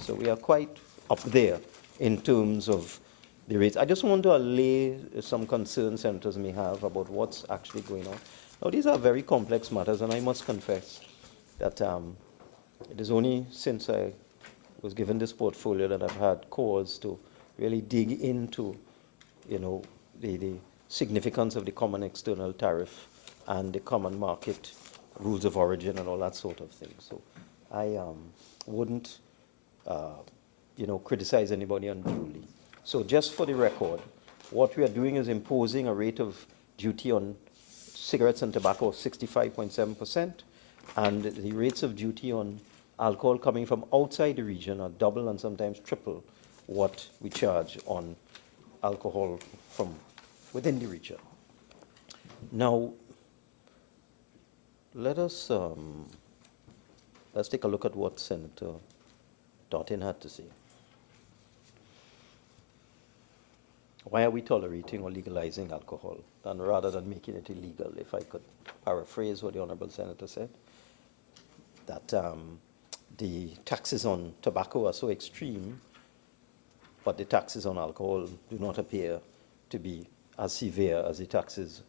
So we are quite up there in terms of the rates. I just want to allay some concerns senators may have about what's actually going on. Now, these are very complex matters, and I must confess that it is only since I was given this portfolio that I've had cause to really dig into, the significance of the common external tariff and the common market rules of origin and all that sort of thing. So I wouldn't, criticize anybody unduly. So just for the record, what we are doing is imposing a rate of duty on cigarettes and tobacco of 65.7%, and the rates of duty on alcohol coming from outside the region are double and sometimes triple what we charge on alcohol from within the region. Now, let's take a look at what Senator Dottin had to say. Why are we tolerating or legalizing alcohol rather than making it illegal? If I could paraphrase what the Honourable Senator said, that the taxes on tobacco are so extreme, but the taxes on alcohol do not appear to be as severe as the taxes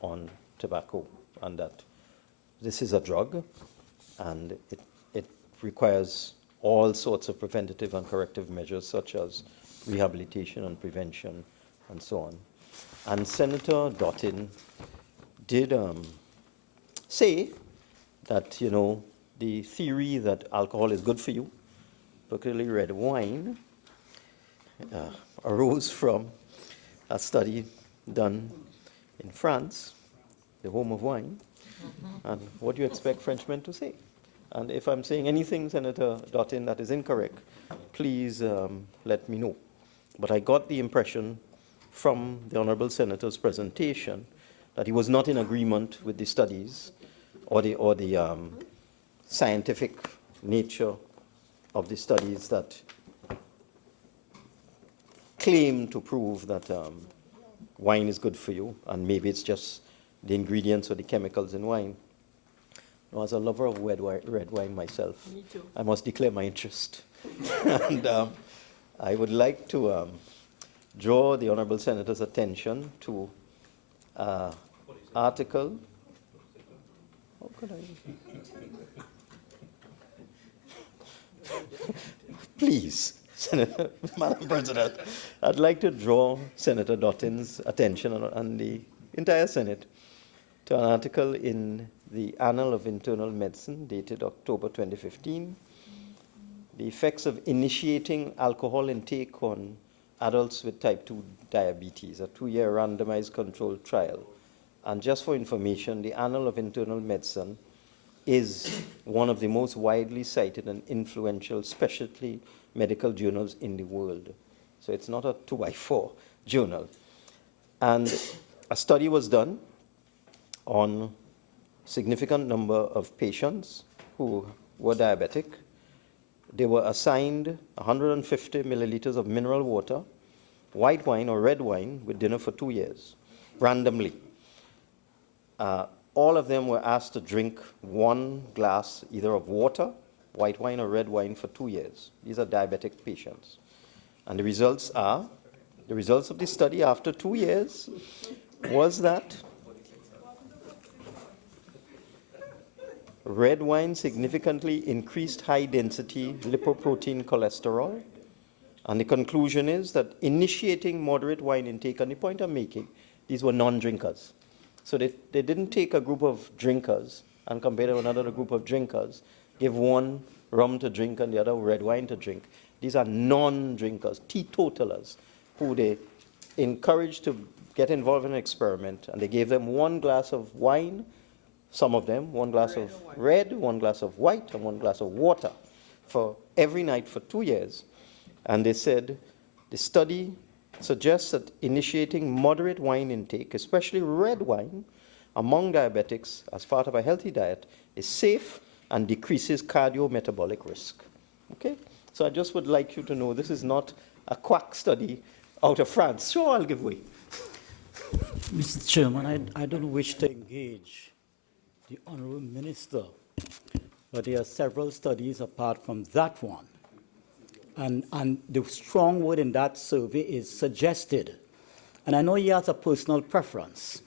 on tobacco, and that this is a drug, and it requires all sorts of preventative and corrective measures, such as rehabilitation and prevention, and so on. And Senator Dottin did say that, the theory that alcohol is good for you, particularly red wine, arose from a study done in France, the home of wine. And what do you expect Frenchmen to say? And if I'm saying anything, Senator Dottin, that is incorrect, please let me know. But I got the impression from the Honourable Senator's presentation that he was not in agreement with the studies or the scientific nature of the studies that claim to prove that wine is good for you, and maybe it's just the ingredients or the chemicals in wine. Now, as a lover of red wine myself, me too. I must declare my interest. And I would like to draw the Honourable Senator's attention to article. How could I? Please, Senator, Madam President, I'd like to draw Senator Dottin's attention and the entire Senate to an article in the Annal of Internal Medicine dated October 2015, the effects of initiating alcohol intake on adults with type 2 diabetes, a 2-year randomized controlled trial. And just for information, the Annal of Internal Medicine is one of the most widely cited and influential specialty medical journals in the world. So it's not a 2x4 journal. And a study was done on a significant number of patients who were diabetic. They were assigned 150 milliliters of mineral water, white wine or red wine with dinner for 2 years, randomly. All of them were asked to drink 1 glass either of water, white wine or red wine for 2 years. These are diabetic patients. And the results of the study after 2 years was that red wine significantly increased high-density lipoprotein cholesterol. And the conclusion is that initiating moderate wine intake, and the point I'm making, these were non-drinkers. So they didn't take a group of drinkers and compare them with another group of drinkers, give one rum to drink and the other red wine to drink. These are non-drinkers, teetotalers, who they encouraged to get involved in an experiment, and they gave them 1 glass of wine, some of them, 1 glass of red, 1 glass of white, and 1 glass of water for every night for 2 years. And they said the study suggests that initiating moderate wine intake, especially red wine, among diabetics as part of a healthy diet is safe and decreases cardiometabolic risk. Okay? So I just would like you to know this is not a quack study out of France. Sure, I'll give way. Mr. Chairman, I don't wish to engage the Honourable Minister, but there are several studies apart from that one. And the strong word in that survey is suggested. And I know he has a personal preference,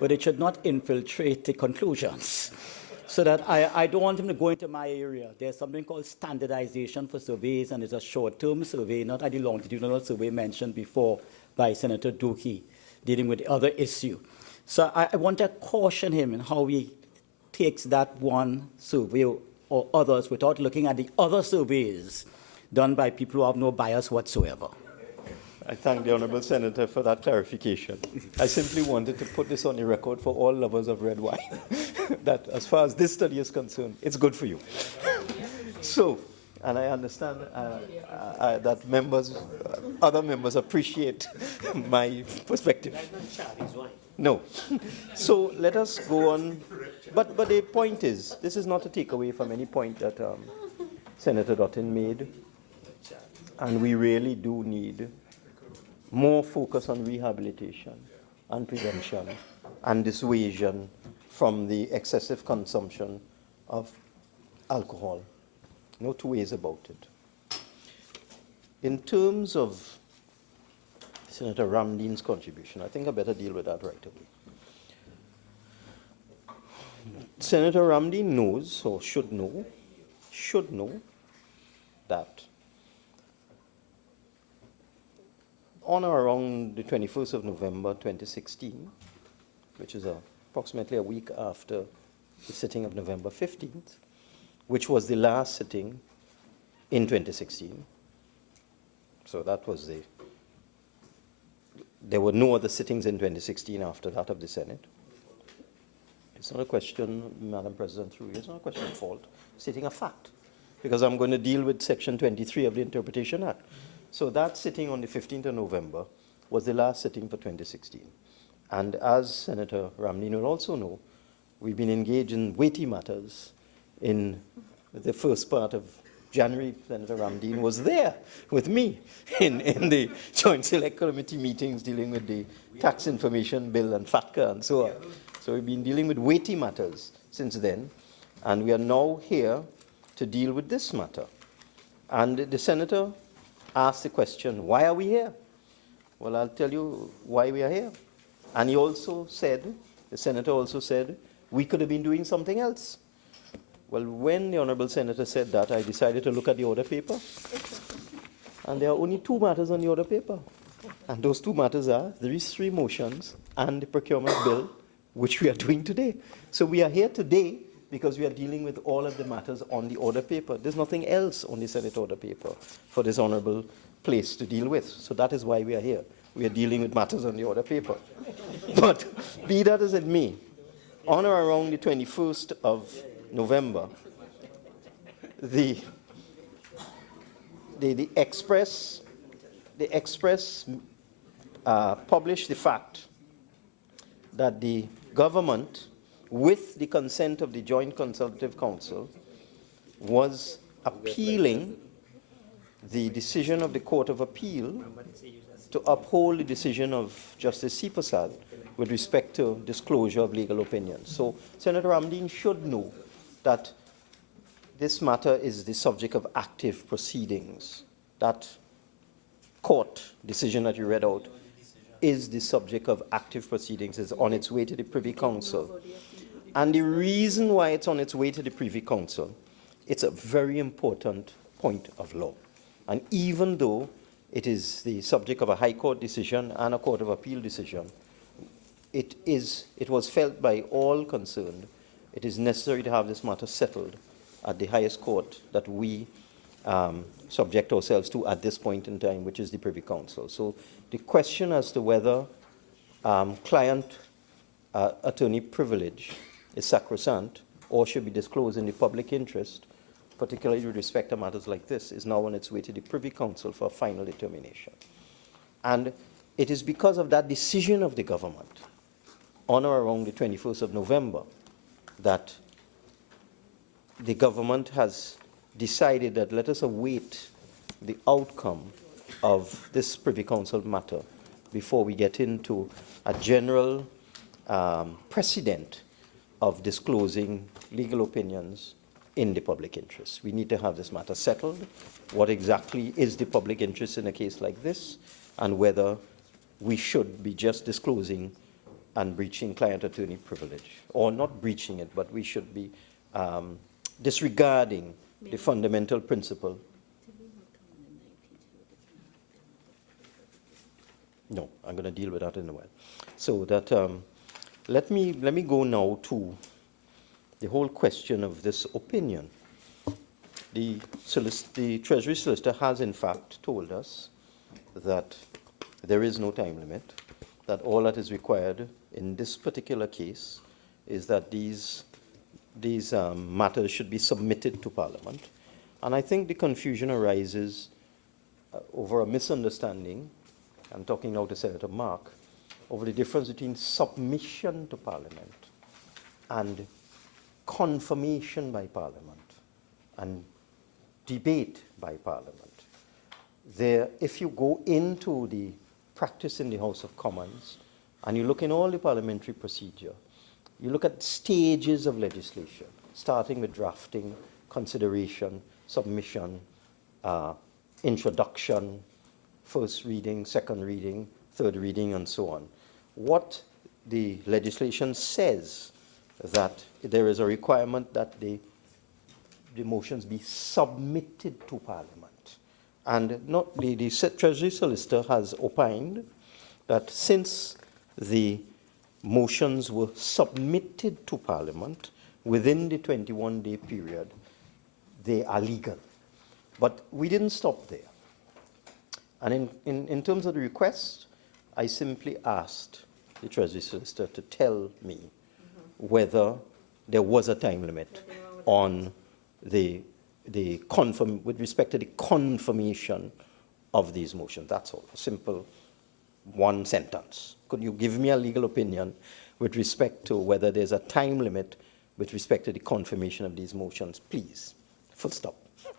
but it should not infiltrate the conclusions. So that I don't want him to go into my area. There's something called standardization for surveys, and it's a short-term survey, not a longitudinal survey mentioned before by Senator Dookie, dealing with the other issue. So I want to caution him in how he takes that one survey or others without looking at the other surveys done by people who have no bias whatsoever. I thank the Honourable Senator for that clarification. I simply wanted to put this on the record for all lovers of red wine, that as far as this study is concerned, it's good for you. So, and I understand that members, other members appreciate my perspective. No. So let us go on. But the point is, this is not a takeaway from any point that Senator Dottin made. And we really do need more focus on rehabilitation and prevention and dissuasion from the excessive consumption of alcohol. No two ways about it. In terms of Senator Ramdeen's contribution, I think I better deal with that right away. Senator Ramdeen knows, or should know that on or around the 21st of November 2016, which is approximately a week after the sitting of November 15th, which was the last sitting in 2016. So that was there were no other sittings in 2016 after that of the Senate. It's not a question, Madam President, through you, it's not a question of fault, stating a fact, because I'm going to deal with Section 23 of the Interpretation Act. So that sitting on the 15th of November was the last sitting for 2016. And as Senator Ramdeen will also know, we've been engaged in weighty matters. In the first part of January, Senator Ramdeen was there with me in the Joint Select Committee meetings dealing with the Tax Information Bill and FATCA and so on. So we've been dealing with weighty matters since then, and we are now here to deal with this matter. And the Senator asked the question, why are we here? Well, I'll tell you why we are here. And he also said, the Senator also said, we could have been doing something else. Well, when the Honourable Senator said that, I decided to look at the order paper. And there are only 2 matters on the order paper. And those 2 matters are these 3 motions and the procurement bill, which we are doing today. So we are here today because we are dealing with all of the matters on the order paper. There's nothing else on the Senate order paper for this honourable place to deal with. So that is why we are here. We are dealing with matters on the order paper. But be that as it may, on or around the 21st of November, the Express published the fact that the government, with the consent of the Joint Consultative Council, was appealing the decision of the Court of Appeal to uphold the decision of Justice C. Prasad with respect to disclosure of legal opinions. So Senator Ramdeen should know that this matter is the subject of active proceedings. That court decision that you read out is the subject of active proceedings, is on its way to the Privy Council. And the reason why it's on its way to the Privy Council, it's a very important point of law. And even though it is the subject of a High Court decision and a Court of Appeal decision, it was felt by all concerned, it is necessary to have this matter settled at the highest court that we subject ourselves to at this point in time, which is the Privy Council. So the question as to whether client-attorney privilege is sacrosanct or should be disclosed in the public interest, particularly with respect to matters like this, is now on its way to the Privy Council for final determination. And it is because of that decision of the government on or around the 21st of November that the government has decided that let us await the outcome of this Privy Council matter before we get into a general precedent of disclosing legal opinions in the public interest. We need to have this matter settled. What exactly is the public interest in a case like this, and whether we should be just disclosing and breaching client-attorney privilege, or not breaching it, but we should be disregarding the fundamental principle. No, I'm going to deal with that in a while. So that let me go now to the whole question of this opinion. The Treasury Solicitor has in fact told us that there is no time limit, that all that is required in this particular case is that these matters should be submitted to Parliament. And I think the confusion arises over a misunderstanding, I'm talking now to Senator Mark, over the difference between submission to Parliament and confirmation by Parliament and debate by Parliament. There, if you go into the practice in the House of Commons and you look in all the parliamentary procedure, you look at stages of legislation, starting with drafting, consideration, submission, introduction, first reading, second reading, third reading, and so on. What the legislation says that there is a requirement that the motions be submitted to Parliament. And not the Treasury Solicitor has opined that since the motions were submitted to Parliament within the 21-day period, they are legal. But we didn't stop there. And in terms of the request, I simply asked the Treasury Solicitor to tell me whether there was a time limit on with respect to the confirmation of these motions. That's all. A simple one sentence. Could you give me a legal opinion with respect to whether there's a time limit with respect to the confirmation of these motions, please? Full stop.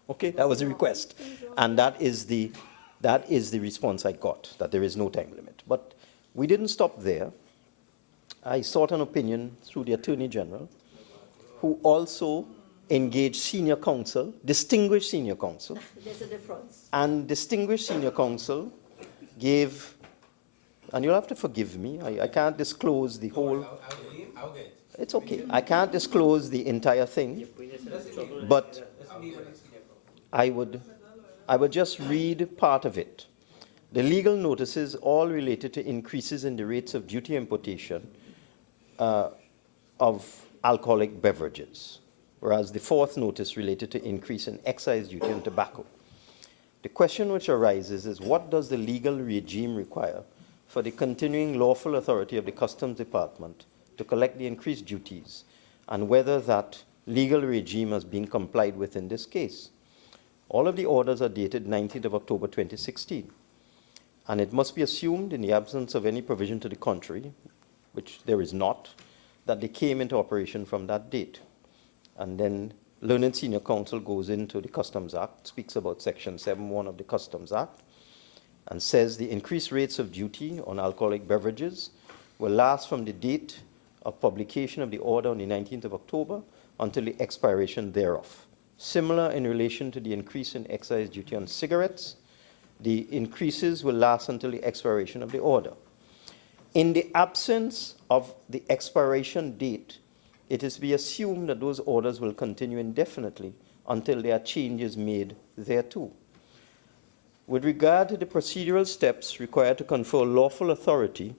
Okay, that was the request. And that is the response I got, that there is no time limit. But we didn't stop there. I sought an opinion through the Attorney General, who also engaged senior counsel, distinguished senior counsel. There's a difference. And distinguished senior counsel gave, and you'll have to forgive me, I can't disclose the whole. It's okay. I can't disclose the entire thing, but I would just read part of it. The legal notices all related to increases in the rates of duty importation of alcoholic beverages, whereas the fourth notice related to increase in excise duty on tobacco. The question which arises is, what does the legal regime require for the continuing lawful authority of the Customs Department to collect the increased duties, and whether that legal regime has been complied with in this case? All of the orders are dated 19th of October 2016, and it must be assumed, in the absence of any provision to the contrary, which there is not, that they came into operation from that date. And then Learned Senior Counsel goes into the Customs Act, speaks about Section 7.1 of the Customs Act, and says the increased rates of duty on alcoholic beverages will last from the date of publication of the order on the 19th of October until the expiration thereof. Similar in relation to the increase in excise duty on cigarettes, the increases will last until the expiration of the order. In the absence of the expiration date, it is to be assumed that those orders will continue indefinitely until there are changes made thereto. With regard to the procedural steps required to confer lawful authority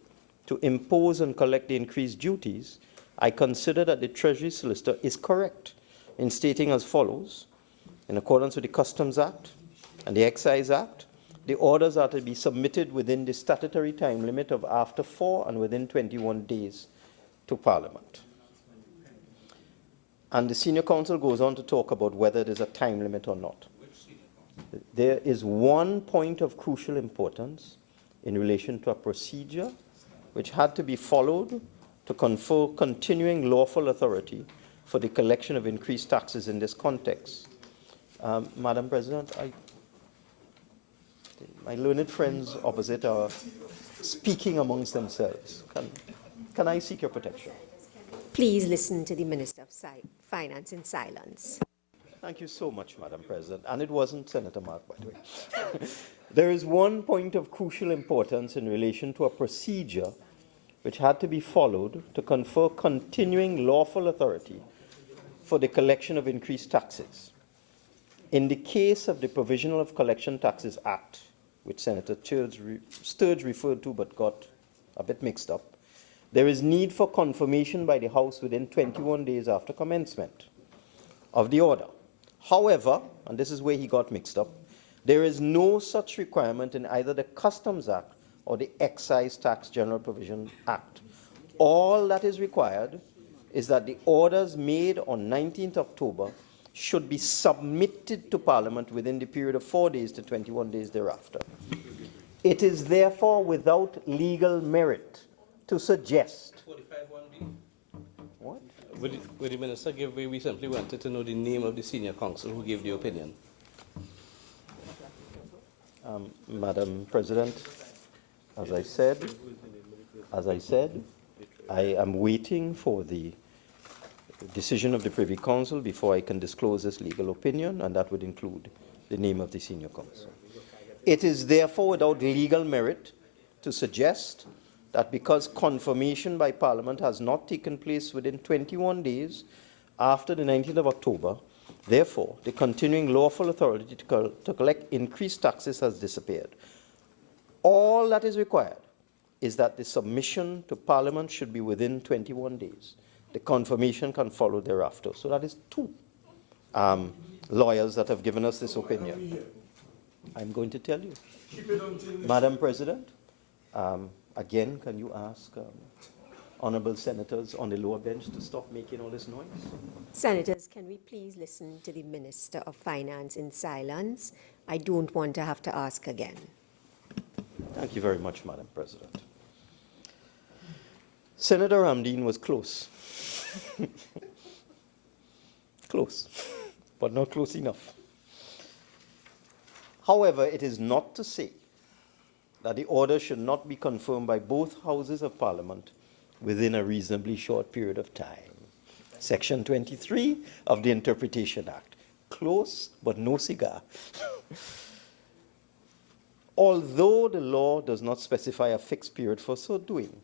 to impose and collect the increased duties, I consider that the Treasury Solicitor is correct in stating as follows: in accordance with the Customs Act, and the Excise Act, the orders are to be submitted within the statutory time limit of after 4 and within 21 days to Parliament. And the Senior Counsel goes on to talk about whether there's a time limit or not. There is one point of crucial importance in relation to a procedure which had to be followed to confer continuing lawful authority for the collection of increased taxes in this context. Madam President, my learned friends opposite are speaking amongst themselves. Can I seek your protection? Please listen to the Minister of Finance in silence. Thank you so much, Madam President. And it wasn't Senator Mark, by the way. There is one point of crucial importance in relation to a procedure which had to be followed to confer continuing lawful authority for the collection of increased taxes. In the case of the Provisional of Collection Taxes Act, which Senator Sturge referred to but got a bit mixed up, there is need for confirmation by the House within 21 days after commencement of the order. However, and this is where he got mixed up, there is no such requirement in either the Customs Act or the Excise Tax General Provision Act. All that is required is that the orders made on 19th October should be submitted to Parliament within the period of 4 days to 21 days thereafter. It is therefore without legal merit to suggest. 45(1)(b). What? Would the Minister give way? We simply wanted to know the name of the Senior Counsel who gave the opinion. Madam President, as I said, I am waiting for the decision of the Privy Council before I can disclose this legal opinion, and that would include the name of the Senior Counsel. It is therefore without legal merit to suggest that because confirmation by Parliament has not taken place within 21 days after the 19th of October, therefore, the continuing lawful authority to collect increased taxes has disappeared. All that is required is that the submission to Parliament should be within 21 days. The confirmation can follow thereafter. So that is two lawyers that have given us this opinion. I'm going to tell you. Madam President, again, can you ask honourable senators on the lower bench to stop making all this noise? Senators, can we please listen to the Minister of Finance in silence? I don't want to have to ask again. Thank you very much, Madam President. Senator Ramdeen was close. Close, but not close enough. However, it is not to say that the order should not be confirmed by both houses of Parliament within a reasonably short period of time. Section 23 of the Interpretation Act. Close, but no cigar. Although the law does not specify a fixed period for so doing,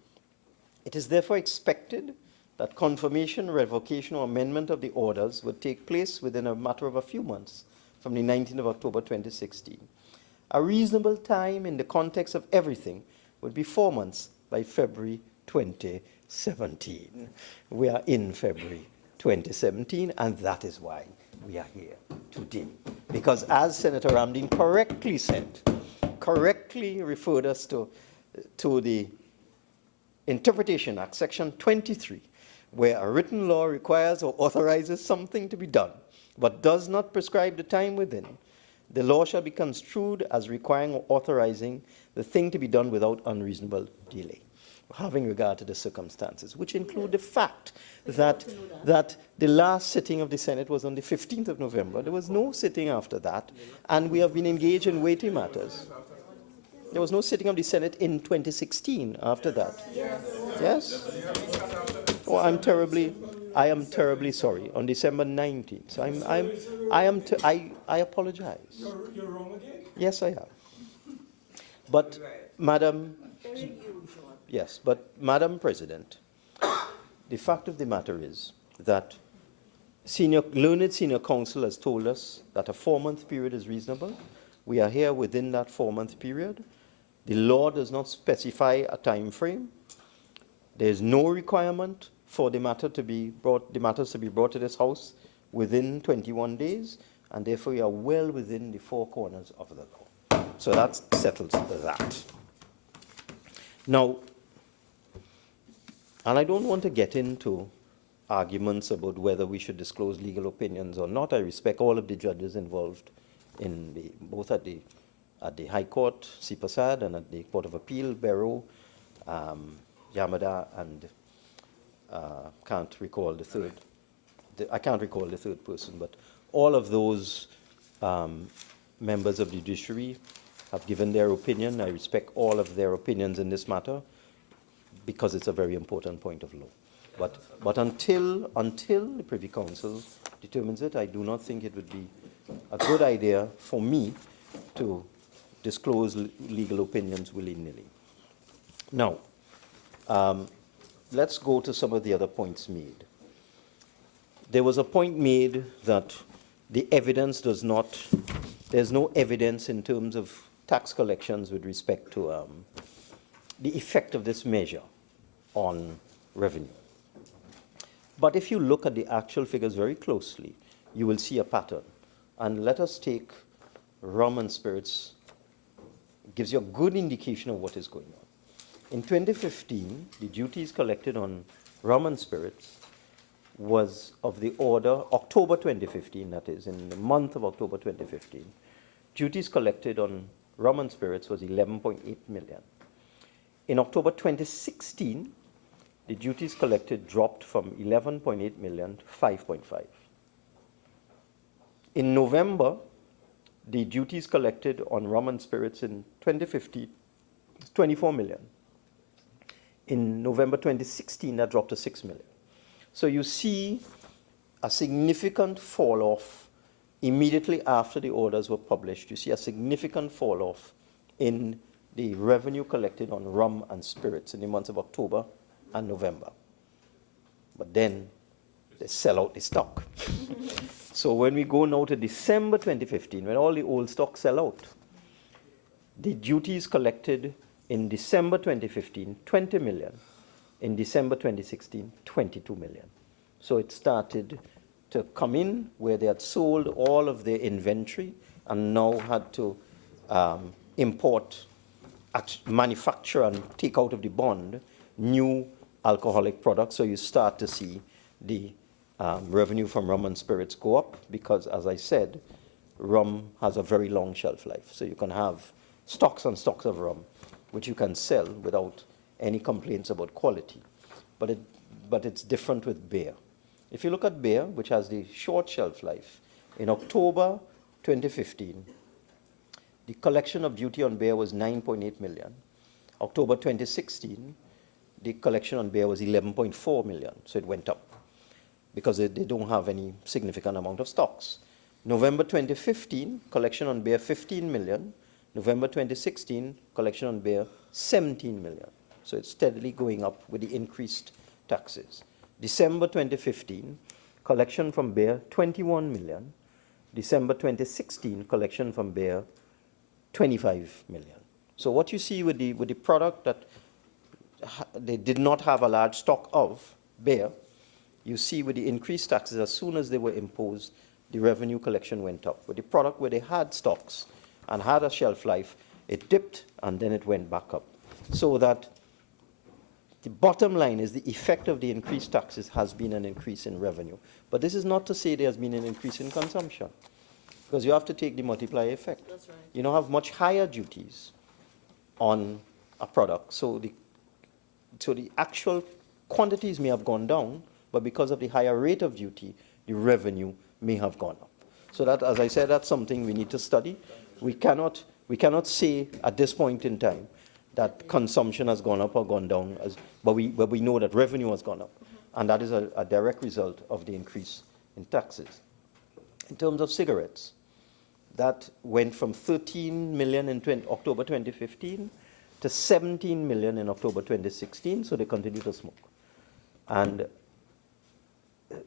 it is therefore expected that confirmation, revocation, or amendment of the orders would take place within a matter of a few months from the 19th of October 2016. A reasonable time in the context of everything would be 4 months by February 2017. We are in February 2017, and that is why we are here today. Because as Senator Ramdeen correctly said, correctly referred us to the Interpretation Act, Section 23, where a written law requires or authorizes something to be done, but does not prescribe the time within, the law shall be construed as requiring or authorizing the thing to be done without unreasonable delay, having regard to the circumstances, which include the fact that the last sitting of the Senate was on the 15th of November. There was no sitting after that, and we have been engaged in weighty matters. There was no sitting of the Senate in 2016 after that. Yes? Oh, I am terribly sorry. On December 19th. So I apologize. You're wrong again? Yes, I am. But, Madam President, the fact of the matter is that learned senior counsel has told us that a 4-month period is reasonable. We are here within that 4-month period. The law does not specify a time frame. There is no requirement for the matters to be brought to this House within 21 days, and therefore you are well within the four corners of the law. So that settles that. Now, and I don't want to get into arguments about whether we should disclose legal opinions or not. I respect all of the judges involved in both at the High Court, CPASAD, and at the Court of Appeal, Barrow, Yamada, and can't recall the third. I can't recall the third person, but all of those members of the judiciary have given their opinion. I respect all of their opinions in this matter because it's a very important point of law. But until the Privy Council determines it, I do not think it would be a good idea for me to disclose legal opinions willy-nilly. Now, let's go to some of the other points made. There was a point made that the evidence does not, there's no evidence in terms of tax collections with respect to the effect of this measure on revenue. But if you look at the actual figures very closely, you will see a pattern. And let us take rum and spirits. It gives you a good indication of what is going on. In 2015, the duties collected on rum and spirits was of the order, October 2015, that is, in the month of October 2015, duties collected on rum and spirits was 11.8 million. In October 2016, the duties collected dropped from 11.8 million to 5.5. In November, the duties collected on rum and spirits in 2015 was 24 million. In November 2016, that dropped to 6 million. So you see a significant fall off immediately after the orders were published. You see a significant fall off in the revenue collected on rum and spirits in the months of October and November. But then they sell out the stock. So when we go now to December 2015, when all the old stock sell out, the duties collected in December 2015, 20 million. In December 2016, 22 million. So it started to come in where they had sold all of their inventory and now had to import, manufacture and take out of the bond new alcoholic products. So you start to see the revenue from rum and spirits go up because, as I said, rum has a very long shelf life. So you can have stocks and stocks of rum, which you can sell without any complaints about quality. But it's different with beer. If you look at beer, which has the short shelf life, in October 2015, the collection of duty on beer was 9.8 million. October 2016, the collection on beer was 11.4 million, so it went up because they don't have any significant amount of stocks. November 2015, collection on beer 15 million. November 2016, collection on beer 17 million. So it's steadily going up with the increased taxes. December 2015, collection from beer 21 million. December 2016, collection from beer 25 million. So what you see with the product that they did not have a large stock of, beer, you see with the increased taxes, as soon as they were imposed, the revenue collection went up. With the product where they had stocks and had a shelf life, it dipped and then it went back up. So that the bottom line is the effect of the increased taxes has been an increase in revenue. But this is not to say there has been an increase in consumption, because you have to take the multiplier effect. That's right. You now have much higher duties on a product. So the actual quantities may have gone down, but because of the higher rate of duty, the revenue may have gone up. So that, as I said, that's something we need to study. We cannot say at this point in time that consumption has gone up or gone down, but we know that revenue has gone up. And that is a direct result of the increase in taxes. In terms of cigarettes, that went from 13 million in October 2015 to 17 million in October 2016, so they continue to smoke. And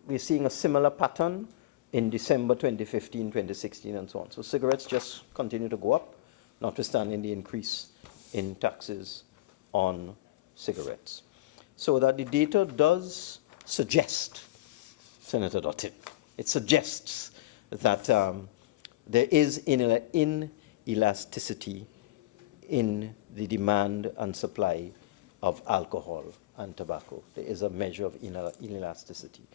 we're seeing a similar pattern in December 2015, 2016, and so on. So cigarettes just continue to go up, notwithstanding the increase in taxes on cigarettes. So that the data does suggest, Senator Dottin, it suggests that there is inelasticity in the demand and supply of alcohol and tobacco. There is a measure of inelasticity.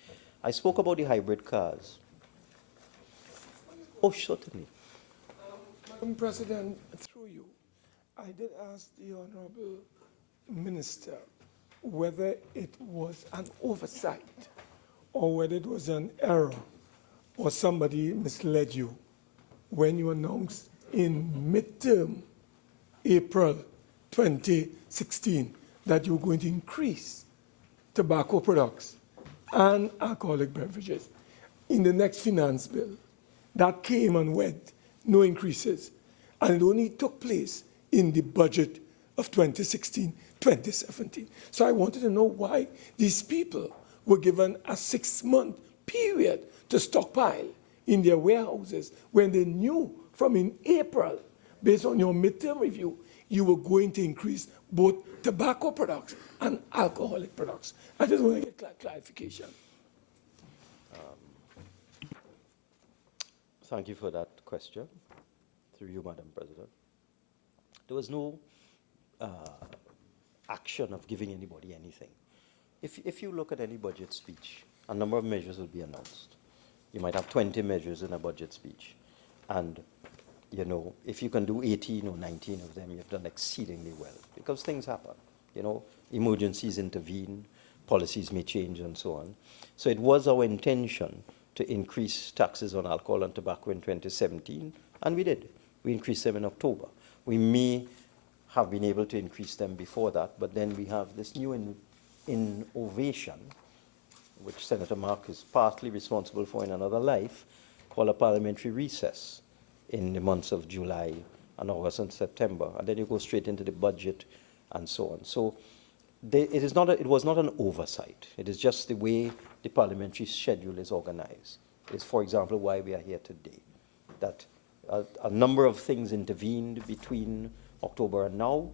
I spoke about the hybrid cars. Oh, certainly. Madam President, through you, I did ask the Honorable Minister whether it was an oversight or whether it was an error or somebody misled you when you announced in midterm April 2016 that you were going to increase tobacco products and alcoholic beverages in the next finance bill. That came and went, no increases. And it only took place in the budget of 2016-2017. So I wanted to know why these people were given a 6-month period to stockpile in their warehouses when they knew from in April, based on your midterm review, you were going to increase both tobacco products and alcoholic products. I just want to get clarification. Thank you for that question, through you, Madam President. There was no action of giving anybody anything. If you look at any budget speech, a number of measures will be announced. You might have 20 measures in a budget speech. And, you know, if you can do 18 or 19 of them, you've done exceedingly well. Because things happen. You know, emergencies intervene, policies may change, and so on. So it was our intention to increase taxes on alcohol and tobacco in 2017, and we did. We increased them in October. We may have been able to increase them before that, but then we have this new innovation, which Senator Mark is partly responsible for in another life, called a parliamentary recess in the months of July and August and September. And then you go straight into the budget and so on. So it was not an oversight. It is just the way the parliamentary schedule is organized. It's, for example, why we are here today. That a number of things intervened between October and now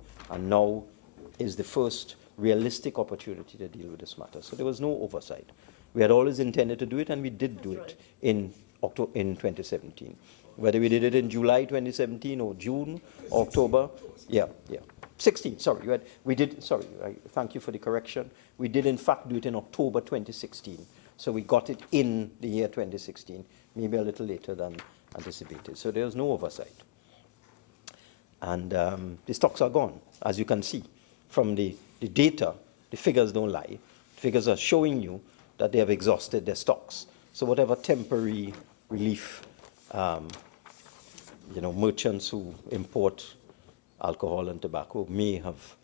is the first realistic opportunity to deal with this matter. So there was no oversight. We had always intended to do it, and we did do it in 2017. Whether we did it in July 2017 or June or October, yeah. 16, sorry, thank you for the correction. We did in fact do it in October 2016. So we got it in the year 2016, maybe a little later than anticipated. So there was no oversight. And the stocks are gone, as you can see. From the data, the figures don't lie. The figures are showing you that they have exhausted their stocks. So whatever temporary relief, merchants who import alcohol and tobacco may have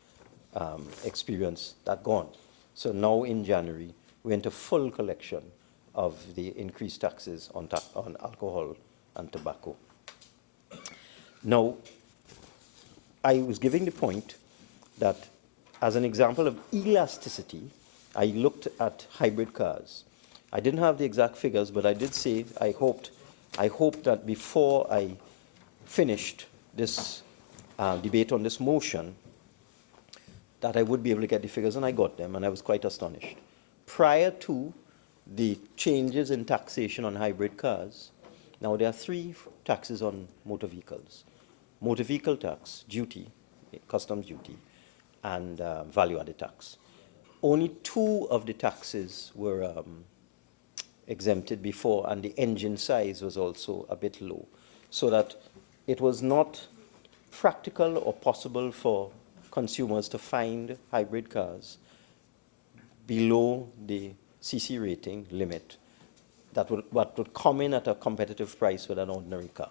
experienced, that gone. So now in January, we enter full collection of the increased taxes on alcohol and tobacco. Now, I was giving the point that as an example of elasticity, I looked at hybrid cars. I didn't have the exact figures, but I did say I hoped that before I finished this debate on this motion, that I would be able to get the figures, and I got them, and I was quite astonished. Prior to the changes in taxation on hybrid cars, now there are 3 taxes on motor vehicles. Motor vehicle tax, duty, customs duty, and value-added tax. Only 2 of the taxes were exempted before, and the engine size was also a bit low, so that it was not practical or possible for consumers to find hybrid cars below the CC rating limit that would come in at a competitive price with an ordinary car.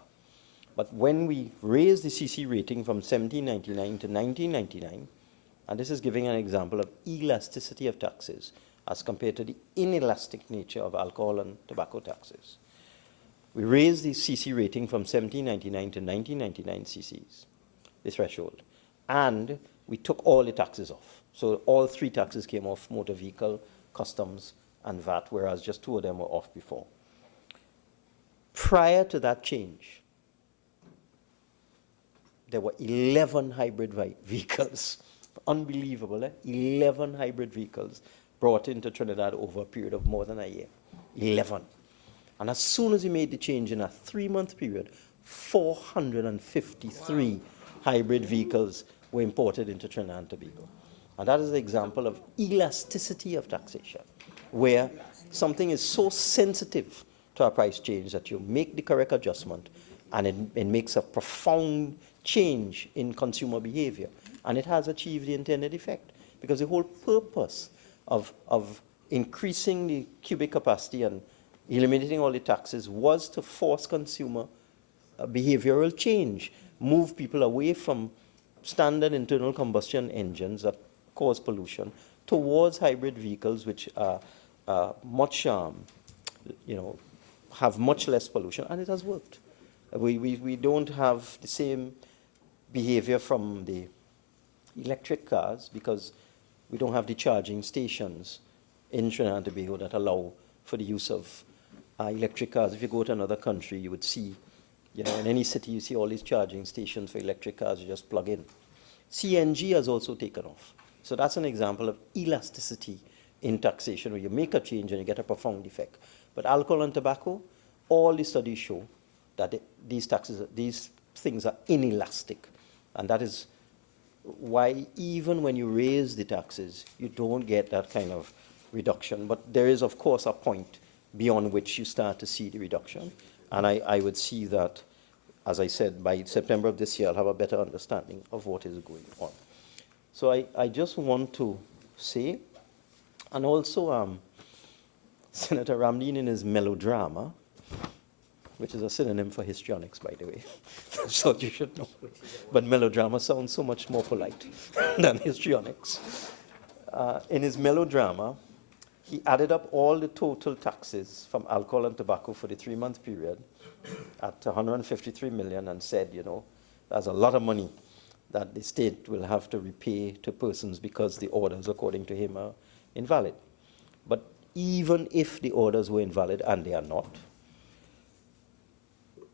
But when we raised the CC rating from $17.99 to $19.99, and this is giving an example of elasticity of taxes as compared to the inelastic nature of alcohol and tobacco taxes. We raised the CC rating from $17.99 to $19.99 CCs, the threshold, and we took all the taxes off. So all 3 taxes came off: motor vehicle, customs, and VAT, whereas just 2 of them were off before. Prior to that change, there were 11 hybrid vehicles. Unbelievable, eh? 11 hybrid vehicles brought into Trinidad over a period of more than a year. 11. And as soon as we made the change in a 3-month period, 453 hybrid vehicles were imported into Trinidad and Tobago. And that is an example of elasticity of taxation, where something is so sensitive to a price change that you make the correct adjustment and it makes a profound change in consumer behavior. And it has achieved the intended effect, because the whole purpose of increasing the cubic capacity and eliminating all the taxes was to force consumer behavioral change, move people away from standard internal combustion engines that cause pollution towards hybrid vehicles, which are much, have much less pollution, and it has worked. We don't have the same behavior from the electric cars because we don't have the charging stations in Trinidad and Tobago that allow for the use of electric cars. If you go to another country, you would see, in any city, you see all these charging stations for electric cars, you just plug in. CNG has also taken off. So that's an example of elasticity in taxation, where you make a change and you get a profound effect. But alcohol and tobacco, all the studies show that these things are inelastic. And that is why even when you raise the taxes, you don't get that kind of reduction. But there is, of course, a point beyond which you start to see the reduction. And I would see that, as I said, by September of this year, I'll have a better understanding of what is going on. So I just want to say, and also Senator Ramdeen in his melodrama, which is a synonym for histrionics, by the way. That's all you should know. But melodrama sounds so much more polite than histrionics. In his melodrama, he added up all the total taxes from alcohol and tobacco for the 3-month period at 153 million and said, there's a lot of money that the state will have to repay to persons because the orders, according to him, are invalid. But even if the orders were invalid, and they are not,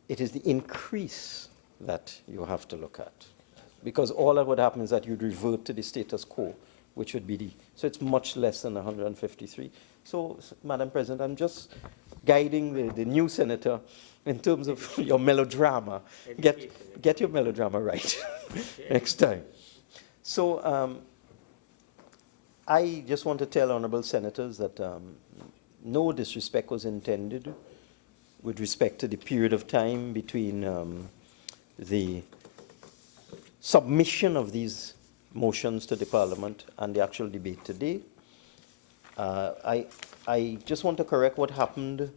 it is the increase that you have to look at. Because all that would happen is that you'd revert to the status quo, which would be so it's much less than 153. So, Madam President, I'm just guiding the new senator in terms of your melodrama. Get your melodrama right next time. So, I just want to tell honorable senators that no disrespect was intended with respect to the period of time between the submission of these motions to the Parliament and the actual debate today. I just want to correct what happened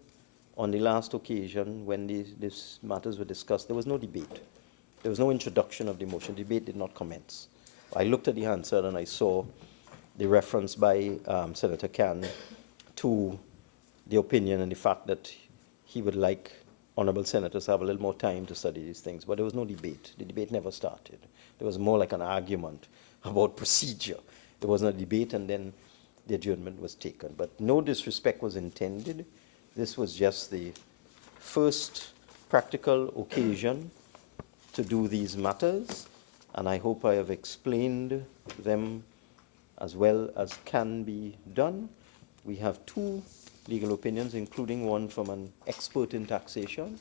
on the last occasion when these matters were discussed. There was no debate. There was no introduction of the motion. The debate did not commence. I looked at the answer and I saw the reference by Senator Can to the opinion and the fact that he would like honorable senators to have a little more time to study these things. But there was no debate. The debate never started. There was more like an argument about procedure. There wasn't a debate, and then the adjournment was taken. But no disrespect was intended. This was just the first practical occasion to do these matters, and I hope I have explained them as well as can be done. We have 2 legal opinions, including one from an expert in taxation,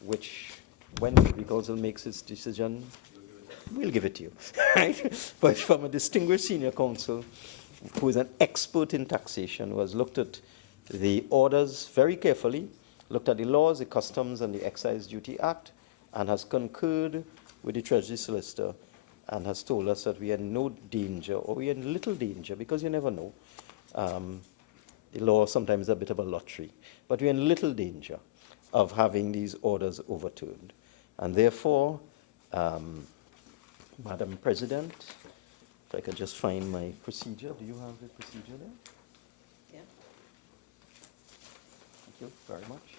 which, when the Privy Council makes its decision, we'll give it to you. Right? But from a distinguished senior counsel who is an expert in taxation, who has looked at the orders very carefully, looked at the laws, the customs, and the Excise Duty Act, and has concurred with the Treasury Solicitor and has told us that we are in no danger, or we are in little danger, because you never know. The law sometimes is a bit of a lottery, but we are in little danger of having these orders overturned. And therefore, Madam President, if I could just find my procedure. Do you have the procedure there? Yeah. Thank you very much.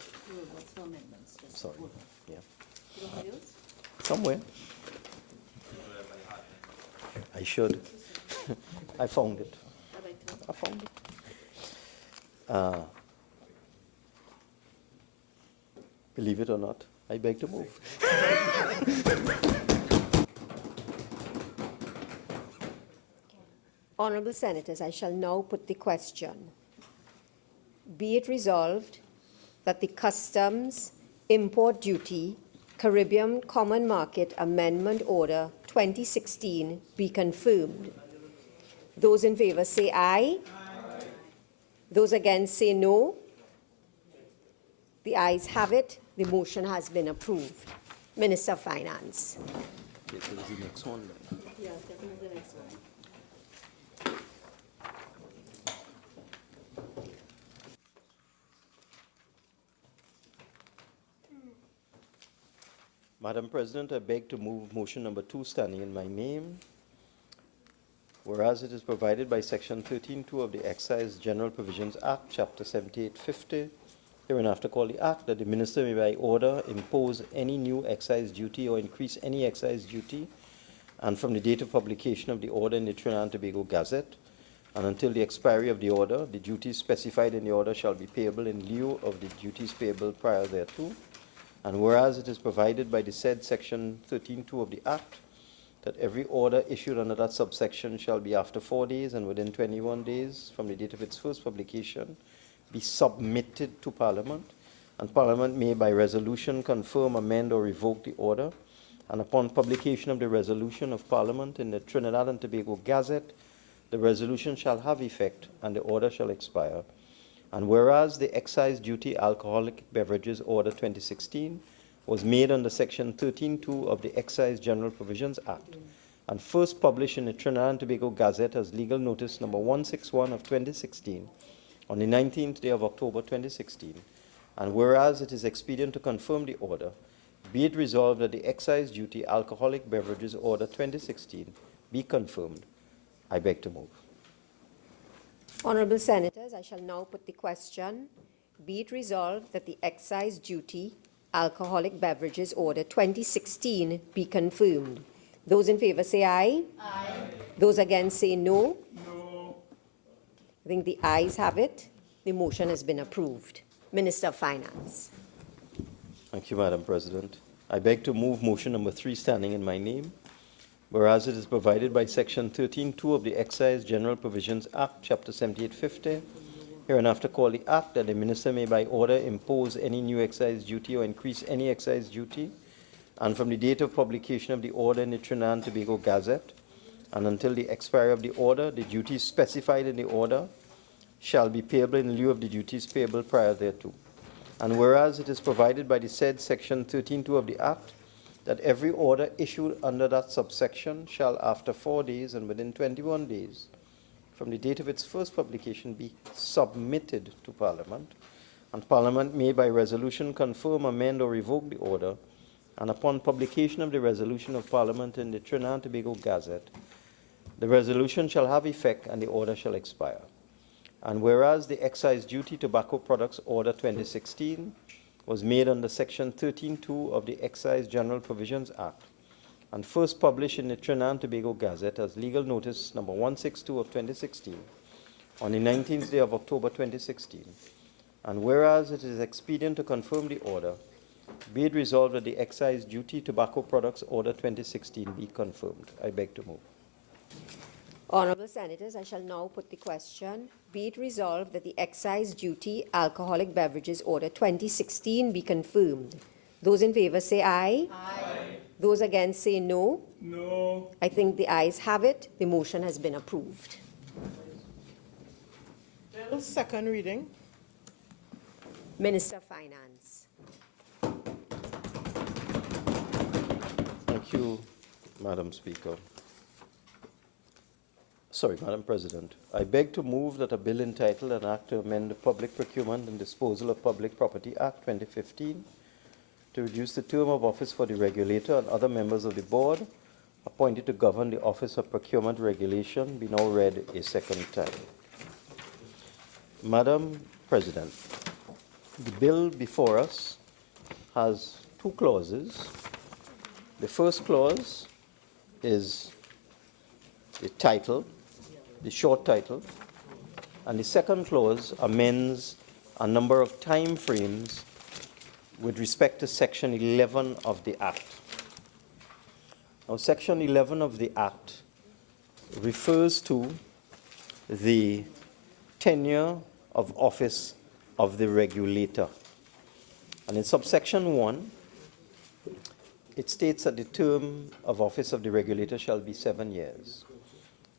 What's the amendments? Sorry. Yeah. You don't have yours? Somewhere. I should. I found it. I found it. Believe it or not, I beg to move. Honourable Senators, I shall now put the question. Be it resolved that the customs import duty Caribbean Common Market Amendment Order 2016 be confirmed. Those in favor say aye. Those against say no. The ayes have it. The motion has been approved. Minister of Finance. This is the next one then. Yes, definitely the next one. Madam President, I beg to move motion number 2 standing in my name. Whereas it is provided by Section 13(2) of the Excise General Provisions Act, Chapter 7850, hereinafter called the Act, that the Minister may by order impose any new excise duty or increase any excise duty, and from the date of publication of the order in the Trinidad and Tobago Gazette, and until the expiry of the order, the duties specified in the order shall be payable in lieu of the duties payable prior thereto. And whereas it is provided by the said Section 13(2) of the Act, that every order issued under that subsection shall be after 4 days and within 21 days from the date of its first publication be submitted to Parliament, and Parliament may by resolution confirm, amend, or revoke the order, and upon publication of the resolution of Parliament in the Trinidad and Tobago Gazette, the resolution shall have effect and the order shall expire. And whereas the Excise Duty Alcoholic Beverages Order 2016 was made under Section 13(2) of the Excise General Provisions Act and first published in the Trinidad and Tobago Gazette as legal notice number 161 of 2016 on the 19th day of October 2016, and whereas it is expedient to confirm the order, be it resolved that the Excise Duty Alcoholic Beverages Order 2016 be confirmed. I beg to move. Honourable Senators, I shall now put the question. Be it resolved that the Excise Duty Alcoholic Beverages Order 2016 be confirmed. Those in favour say aye. Aye. Those against say no. No. I think the ayes have it. The motion has been approved. Minister of Finance. Thank you, Madam President. I beg to move motion number 3 standing in my name. Whereas it is provided by Section 13(2) of the Excise General Provisions Act, Chapter 7850, hereinafter called the Act, that the Minister may by order impose any new excise duty or increase any excise duty, and from the date of publication of the order in the Trinidad and Tobago Gazette, and until the expiry of the order, the duties specified in the order shall be payable in lieu of the duties payable prior thereto. And whereas it is provided by the said Section 13(2) of the Act, that every order issued under that subsection shall, after 4 days and within 21 days from the date of its first publication, be submitted to Parliament, and Parliament may by resolution confirm, amend, or revoke the order, and upon publication of the resolution of Parliament in the Trinidad and Tobago Gazette, the resolution shall have effect and the order shall expire. And whereas the Excise Duty Tobacco Products Order 2016 was made under Section 13(2) of the Excise General Provisions Act and first published in the Trinidad and Tobago Gazette as legal notice number 162 of 2016 on the 19th day of October 2016. And whereas it is expedient to confirm the order, be it resolved that the Excise Duty Tobacco Products Order 2016 be confirmed. I beg to move. Honourable Senators, I shall now put the question. Be it resolved that the Excise Duty Alcoholic Beverages Order 2016 be confirmed. Those in favour say aye. Aye. Those against say no. No. I think the ayes have it. The motion has been approved. Bill, second reading. Minister of Finance. Thank you, Madam Speaker. Madam President. I beg to move that a bill entitled An Act to Amend the Public Procurement and Disposal of Public Property Act 2015 to reduce the term of office for the regulator and other members of the board appointed to govern the Office of Procurement Regulation be now read a second time. Madam President, the bill before us has 2 clauses. The first clause is the title, the short title, and the second clause amends a number of time frames with respect to Section 11 of the Act. Now, Section 11 of the Act refers to the tenure of office of the regulator. And in subsection 1, it states that the term of office of the regulator shall be 7 years.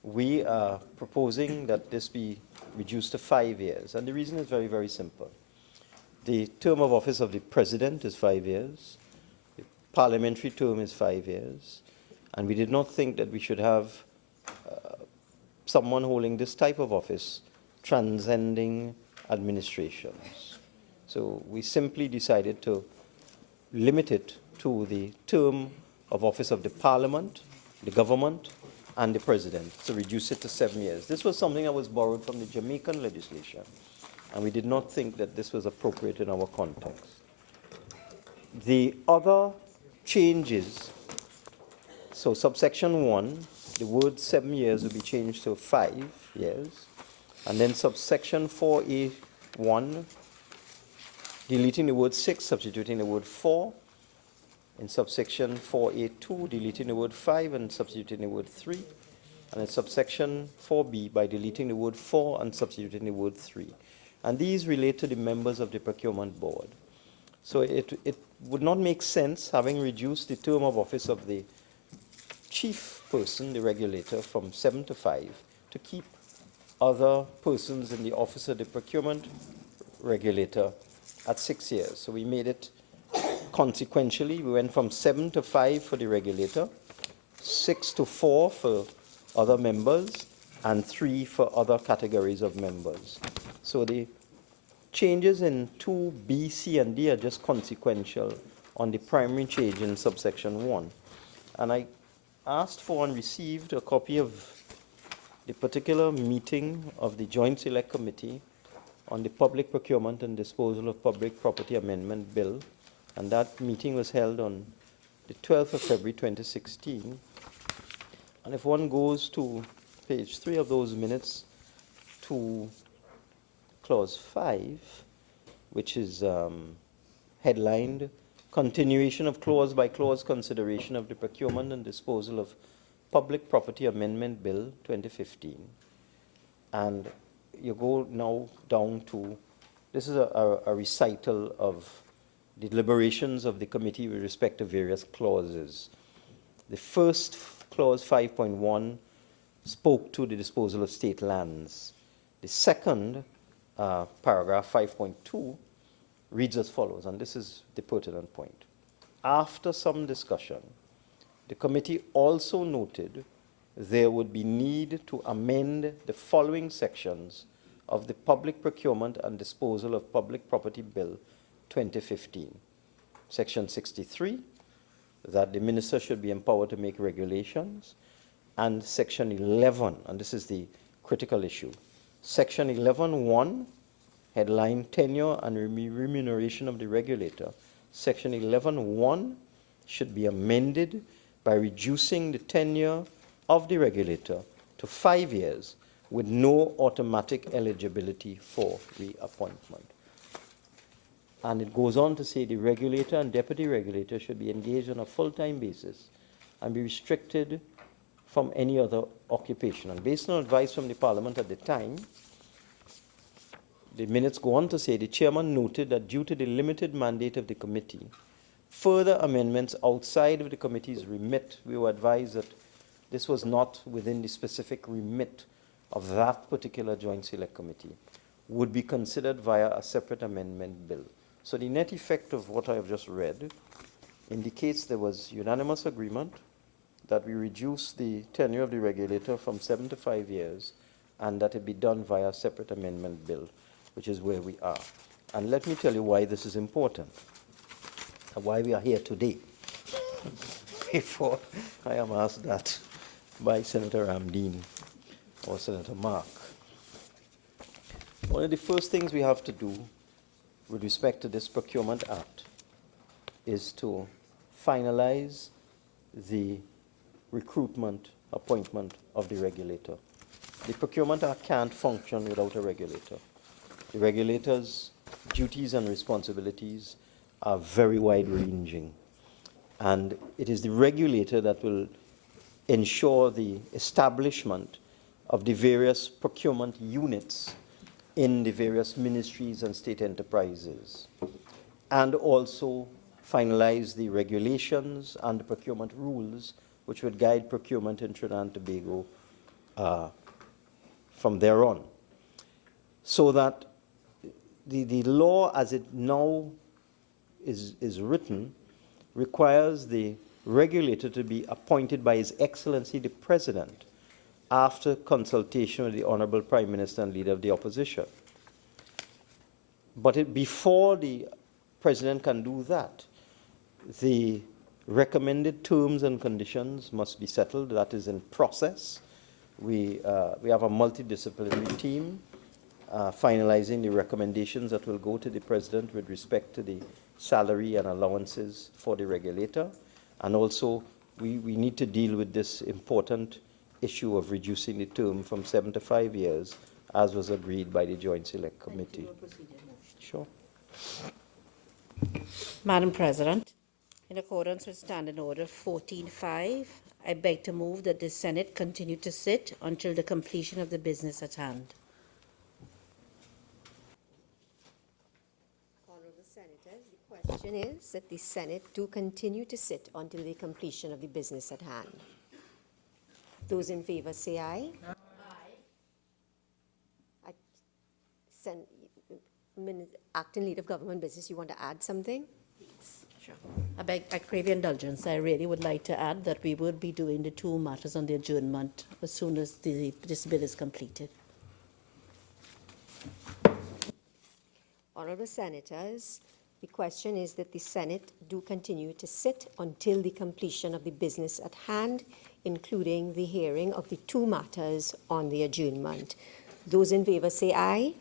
We are proposing that this be reduced to 5 years, and the reason is very, very simple. The term of office of the president is 5 years, the parliamentary term is 5 years, and we did not think that we should have someone holding this type of office transcending administrations. So we simply decided to limit it to the term of office of the parliament, the government, and the president, to reduce it to 7 years. This was something that was borrowed from the Jamaican legislation, and we did not think that this was appropriate in our context. The other changes, so subsection 1, the word 7 years will be changed to 5 years, and then subsection 4A1, deleting the word 6, substituting the word 4. In subsection 4A2, deleting the word 5 and substituting the word 3. And in subsection 4B, by deleting the word 4 and substituting the word 3. And these relate to the members of the procurement board. So it would not make sense, having reduced the term of office of the chief person, the regulator, from 7 to 5, to keep other persons in the office of the procurement regulator at 6 years. So we made it consequentially, we went from 7 to 5 for the regulator, 6 to 4 for other members, and 3 for other categories of members. So the changes in 2, B, C, and D are just consequential on the primary change in subsection 1. And I asked for and received a copy of the particular meeting of the Joint Select Committee on the Public Procurement and Disposal of Public Property Amendment Bill, and that meeting was held on the 12th of February 2016. And if one goes to page 3 of those minutes to clause 5, which is headlined Continuation of Clause by Clause Consideration of the Procurement and Disposal of Public Property Amendment Bill 2015. And you go now down to, this is a recital of the deliberations of the committee with respect to various clauses. The first clause, 5.1, spoke to the disposal of state lands. The second, paragraph 5.2, reads as follows, and this is the pertinent point. After some discussion, the committee also noted there would be need to amend the following sections of the Public Procurement and Disposal of Public Property Bill 2015. Section 63, that the minister should be empowered to make regulations, and Section 11, and this is the critical issue. Section 11.1, headline Tenure and Remuneration of the Regulator. Section 11.1 should be amended by reducing the tenure of the regulator to 5 years with no automatic eligibility for reappointment. And it goes on to say the regulator and deputy regulator should be engaged on a full-time basis and be restricted from any other occupation. And based on advice from the Parliament at the time, the minutes go on to say the chairman noted that due to the limited mandate of the committee, further amendments outside of the committee's remit, we were advised that this was not within the specific remit of that particular Joint Select Committee, would be considered via a separate amendment bill. So the net effect of what I have just read indicates there was unanimous agreement that we reduce the tenure of the regulator from 7 to 5 years, and that it be done via a separate amendment bill, which is where we are. And let me tell you why this is important, and why we are here today, before I am asked that by Senator Ramdeen or Senator Mark. One of the first things we have to do with respect to this Procurement Act is to finalize the recruitment, appointment of the regulator. The Procurement Act can't function without a regulator. The regulator's duties and responsibilities are very wide-ranging, and it is the regulator that will ensure the establishment of the various procurement units in the various ministries and state enterprises, and also finalize the regulations and the procurement rules which would guide procurement in Trinidad and Tobago from there on. So that the law as it now is written requires the regulator to be appointed by His Excellency the President after consultation with the Honorable Prime Minister and Leader of the Opposition. But before the President can do that, the recommended terms and conditions must be settled. That is in process. We have a multidisciplinary team finalizing the recommendations that will go to the President with respect to the salary and allowances for the regulator. And also, we need to deal with this important issue of reducing the term from 7 to 5 years, as was agreed by the Joint Select Committee. Sure. Madam President, in accordance with Standing Order 14.5, I beg to move that the Senate continue to sit until the completion of the business at hand. Honourable Senators, the question is that the Senate do continue to sit until the completion of the business at hand. Those in favour say aye. Acting Leader of Government Business, you want to add something? Sure. I crave your indulgence. I really would like to add that we would be doing the two matters on the adjournment as soon as this bill is completed. Honourable Senators, the question is that the Senate do continue to sit until the completion of the business at hand, including the hearing of the two matters on the adjournment. Those in favour say aye.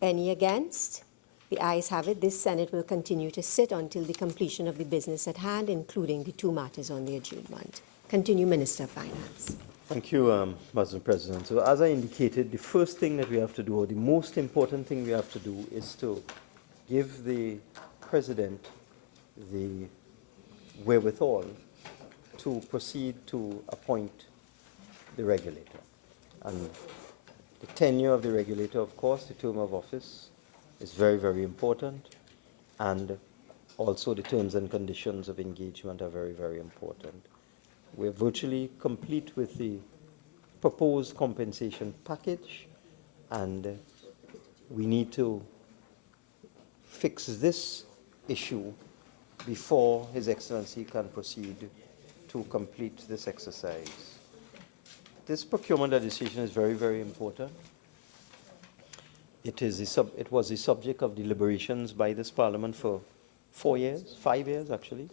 Any against? The ayes have it. This Senate will continue to sit until the completion of the business at hand, including the two matters on the adjournment. Continue, Minister of Finance. Thank you, Madam President. So as I indicated, the first thing that we have to do, or the most important thing we have to do, is to give the President the wherewithal to proceed to appoint the regulator. And the tenure of the regulator, of course, the term of office is very, very important, and also the terms and conditions of engagement are very, very important. We're virtually complete with the proposed compensation package, and we need to fix this issue before His Excellency can proceed to complete this exercise. This procurement decision is very, very important. It was the subject of deliberations by this Parliament for 5 years actually.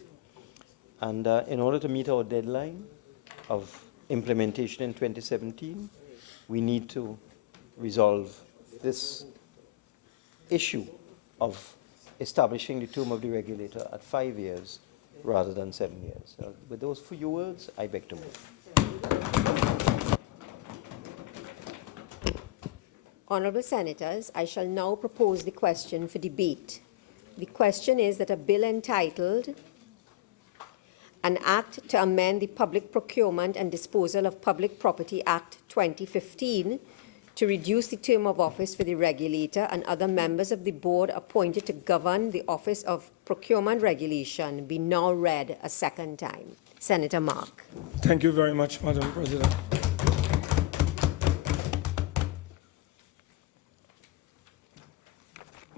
And in order to meet our deadline of implementation in 2017, we need to resolve this issue of establishing the term of the regulator at 5 years rather than 7 years. With those few words, I beg to move. Honourable Senators, I shall now propose the question for debate. The question is that a bill entitled An Act to Amend the Public Procurement and Disposal of Public Property Act 2015 to reduce the term of office for the regulator and other members of the board appointed to govern the Office of Procurement Regulation be now read a second time. Senator Mark. Thank you very much, Madam President.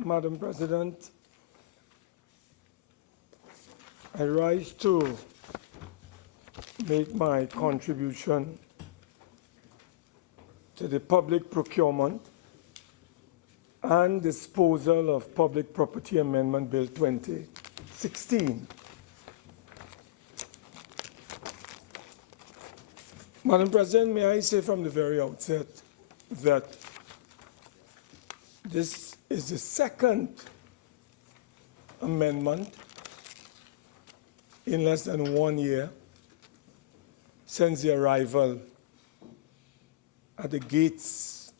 Madam President, I rise to make my contribution to the Public Procurement and Disposal of Public Property Amendment Bill 2016. Madam President, may I say from the very outset that this is the second amendment in less than 1 year since the arrival at the gates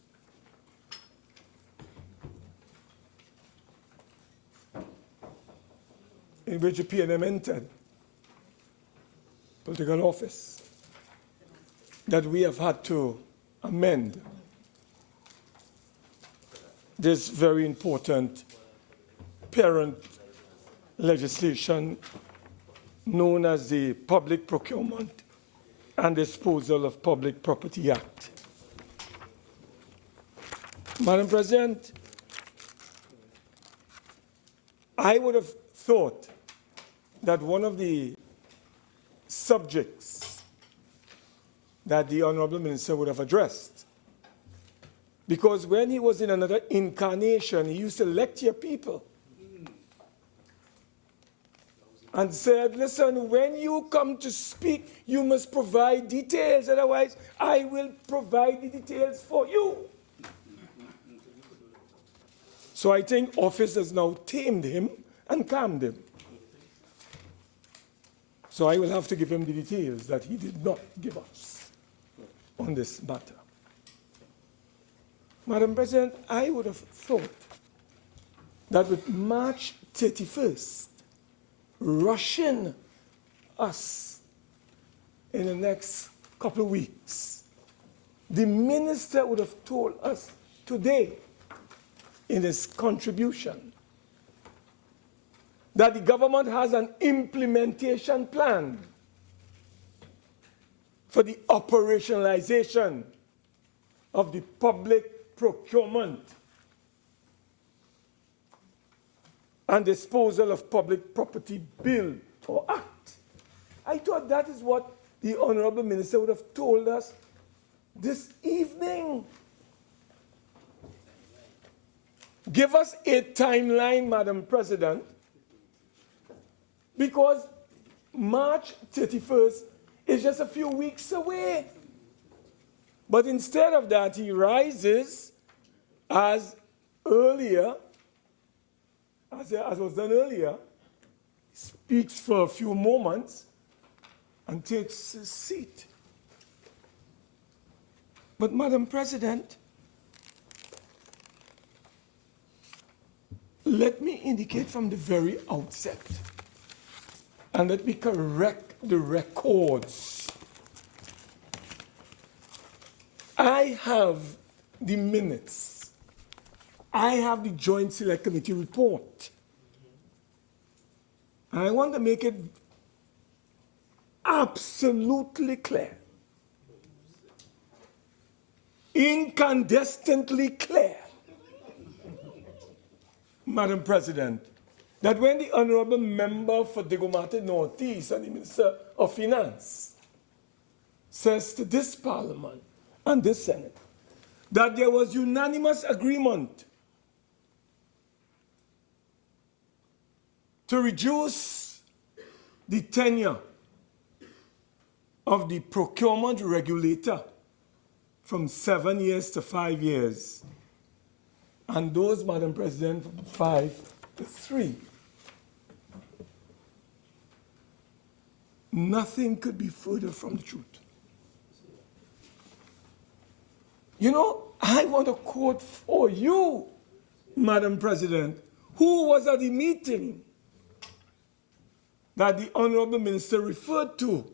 in which the PNM entered political office, that we have had to amend this very important parent legislation known as the Public Procurement and Disposal of Public Property Act. Madam President, I would have thought that one of the subjects that the Honorable Minister would have addressed, because when he was in another incarnation, he used to lecture people and said, listen, when you come to speak, you must provide details, otherwise I will provide the details for you. So I think office has now tamed him and calmed him. So I will have to give him the details that he did not give us on this matter. Madam President, I would have thought that with March 31st rushing us in the next couple of weeks, the minister would have told us today in his contribution that the government has an implementation plan for the operationalization of the Public Procurement and Disposal of Public Property Bill or Act. I thought that is what the Honorable Minister would have told us this evening. Give us a timeline, Madam President, because March 31st is just a few weeks away. But instead of that, he rises as earlier, as was done earlier, speaks for a few moments and takes his seat. But Madam President, let me indicate from the very outset, and let me correct the records. I have the minutes. I have the Joint Select Committee report. And I want to make it absolutely clear, incandescently clear, Madam President, that when the Honorable Member for Degomate Northeast and the Minister of Finance says to this Parliament and this Senate that there was unanimous agreement to reduce the tenure of the procurement regulator from 7 years to 5 years, and those, Madam President, from 5 to 3. Nothing could be further from the truth. You know, I want to quote for you, Madam President, who was at the meeting that the Honorable Minister referred to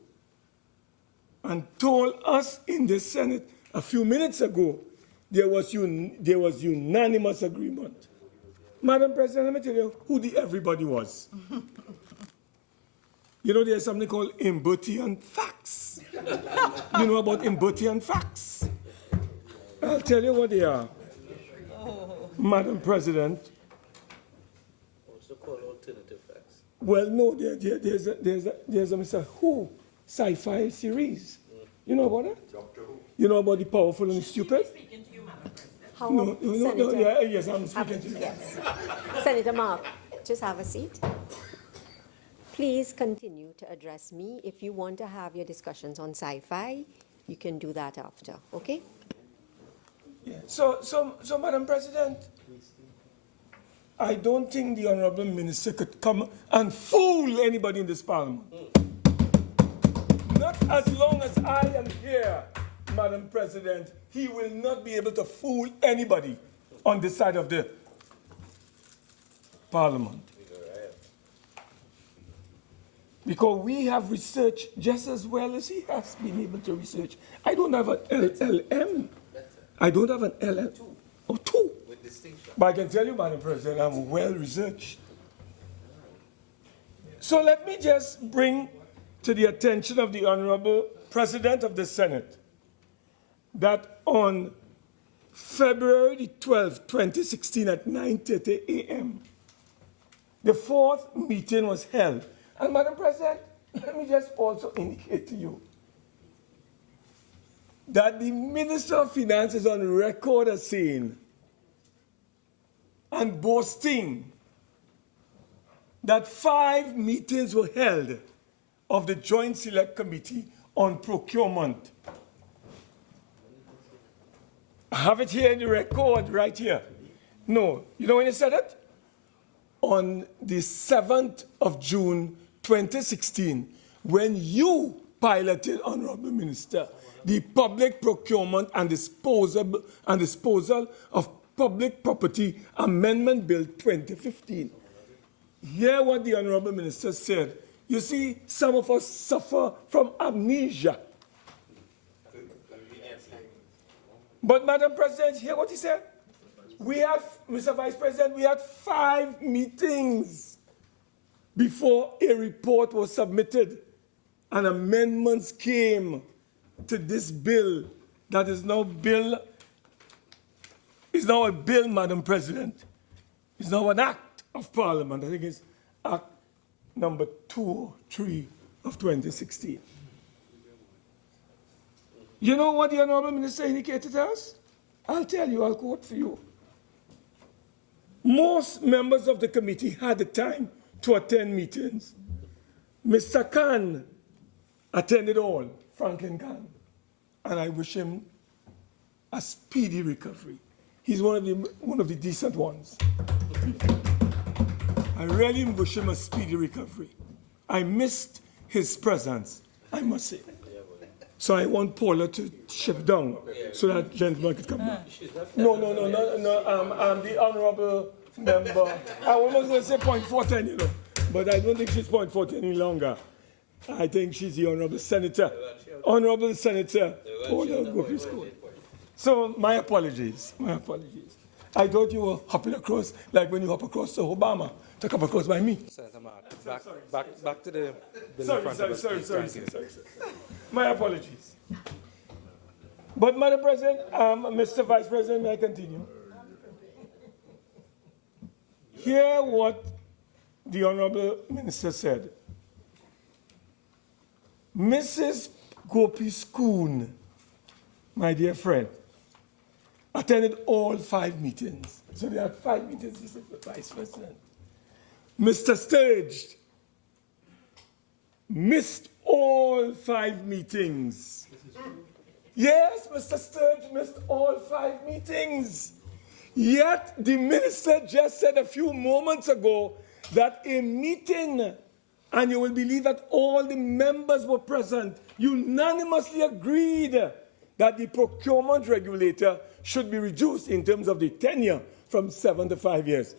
and told us in the Senate a few minutes ago there was unanimous agreement. Madam President, let me tell you who the everybody was. You know, there's something called Imbertian facts. You know about Imbertian facts? I'll tell you what they are. Madam President. Also called alternative facts. Well, no, there's a Mr. Who sci-fi series. You know about that? Doctor Who. You know about the powerful and the stupid? Yes, I'm speaking to you. Yes. Senator Mark, just have a seat. Please continue to address me. If you want to have your discussions on sci-fi, you can do that after, okay? Yeah. So, Madam President, I don't think the Honorable Minister could come and fool anybody in this Parliament. Not as long as I am here, Madam President, he will not be able to fool anybody on this side of the Parliament. Because we have researched just as well as he has been able to research. I don't have an LLM. I don't have an LLM. Or two. With distinction. But I can tell you, Madam President, I'm well researched. So let me just bring to the attention of the Honorable President of the Senate that on February the 12th, 2016 at 9:30 a.m., the fourth meeting was held. And Madam President, let me just also indicate to you that the Minister of Finance is on record as saying and boasting that 5 meetings were held of the Joint Select Committee on Procurement. I have it here in the record right here. No, you know when he said it? On the 7th of June 2016, when you piloted, Honorable Minister, the Public Procurement and Disposal of Public Property Amendment Bill 2015. Hear what the Honorable Minister said. You see, some of us suffer from amnesia. But, Madam President, hear what he said. We had, Mr. Vice President, we had 5 meetings before a report was submitted and amendments came to this bill that is now a bill, Madam President. It's now an act of Parliament. I think it's Act number 203 of 2016. You know what the Honorable Minister indicated to us? I'll tell you, I'll quote for you. Most members of the committee had the time to attend meetings. Mr. Khan attended all, Franklin Khan, and I wish him a speedy recovery. He's one of the decent ones. I really wish him a speedy recovery. I missed his presence, I must say. So I want Paula to shift down so that gentleman could come back. No, I'm the honorable member. I was going to say point 410, you know, but I don't think she's point 410 any longer. I think she's the honorable senator. Honorable Senator Paula Gopi-School. So my apologies, my apologies. I thought you were hopping across, like when you hop across to Obama, to come across by me. Back to the bill Sorry. My apologies. But, Madam President, Mr. Vice President, may I continue? Hear what the Honorable Minister said. Mrs. Gopi-School, my dear friend, attended all 5 meetings. So they had 5 meetings, Mr. Vice President. Mr. Sturge missed all 5 meetings. Yes, Mr. Sturge missed all 5 meetings. Yet the minister just said a few moments ago that a meeting, and you will believe that all the members were present, unanimously agreed that the procurement regulator should be reduced in terms of the tenure from 7 to 5 years.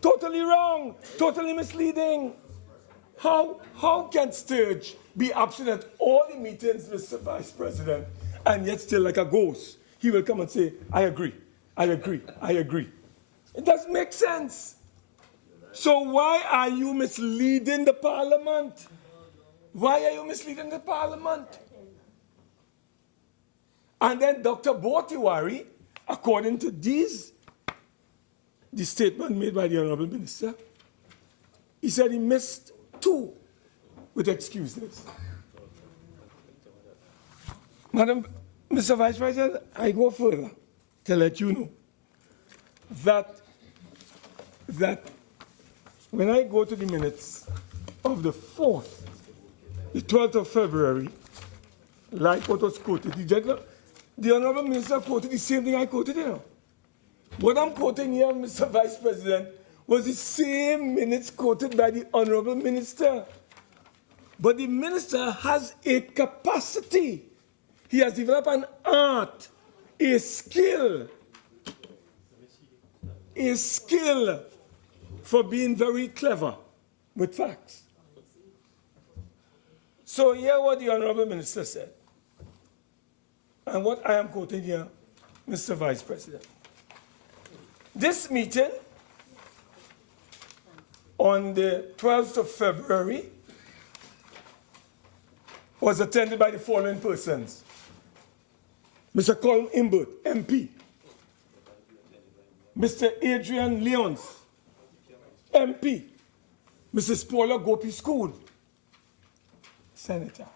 Totally wrong, totally misleading. How can Sturge be absent at all the meetings, Mr. Vice President, and yet still like a ghost? He will come and say, I agree. It doesn't make sense. So why are you misleading the Parliament? Why are you misleading the Parliament? And then Dr. Botiwari, according to the statement made by the Honorable Minister, he said he missed 2 with excuses. Madam, Mr. Vice President, I go further to let you know that when I go to the minutes of the 12th of February, like what was quoted, the Honorable Minister quoted the same thing I quoted here. What I'm quoting here, Mr. Vice President, was the same minutes quoted by the Honorable Minister. But the Minister has a capacity. He has developed an art, a skill for being very clever with facts. So hear what the Honorable Minister said. And what I am quoting here, Mr. Vice President. This meeting on the 12th of February was attended by the following persons. Mr. Colin Imbert, MP. Mr. Adrian Leons, MP. Mrs. Paula Gopi School, Senator.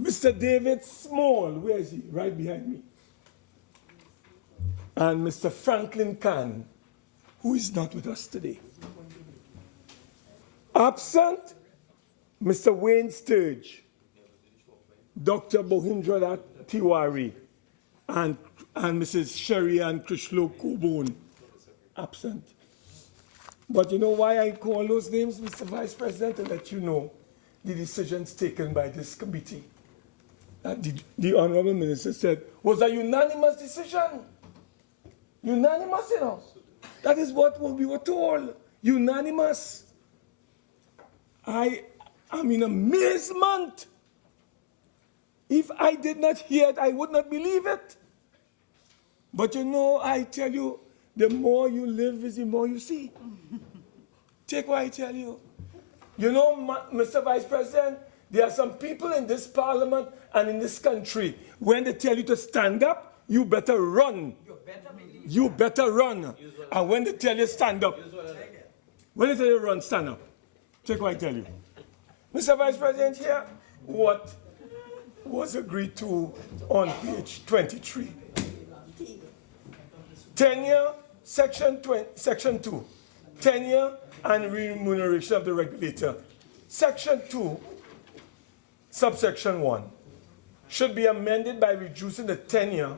Mr. David Small, where is he? Right behind me. And Mr. Franklin Khan, who is not with us today. Absent, Mr. Wayne Sturge, Dr. Bohindranath Tiwari, and Mrs. Sherry Ann Krishlo Coburn, absent. But you know why I call those names, Mr. Vice President? To let you know the decisions taken by this committee. That the Honorable Minister said was a unanimous decision. Unanimous, you know. That is what we were told. Unanimous. I am in amazement. If I did not hear it, I would not believe it. But you know, I tell you, the more you live is the more you see. Take what I tell you. You know, Mr. Vice President, there are some people in this parliament and in this country, when they tell you to stand up, you better run. You better run. And when they tell you stand up, when they tell you run, stand up. Take what I tell you. Mr. Vice President, here, what was agreed to on page 23. Tenure, section 2. Tenure and remuneration of the regulator. Section 2, subsection 1, should be amended by reducing the tenure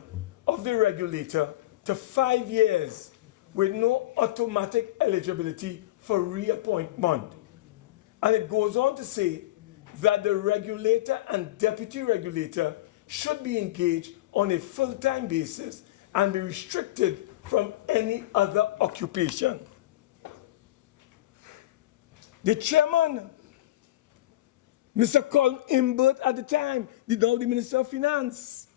of the regulator to 5 years with no automatic eligibility for reappointment. And it goes on to say that the regulator and deputy regulator should be engaged on a full-time basis and be restricted from any other occupation. The chairman, Mr. Colin Imbert at the time, now the Minister of Finance,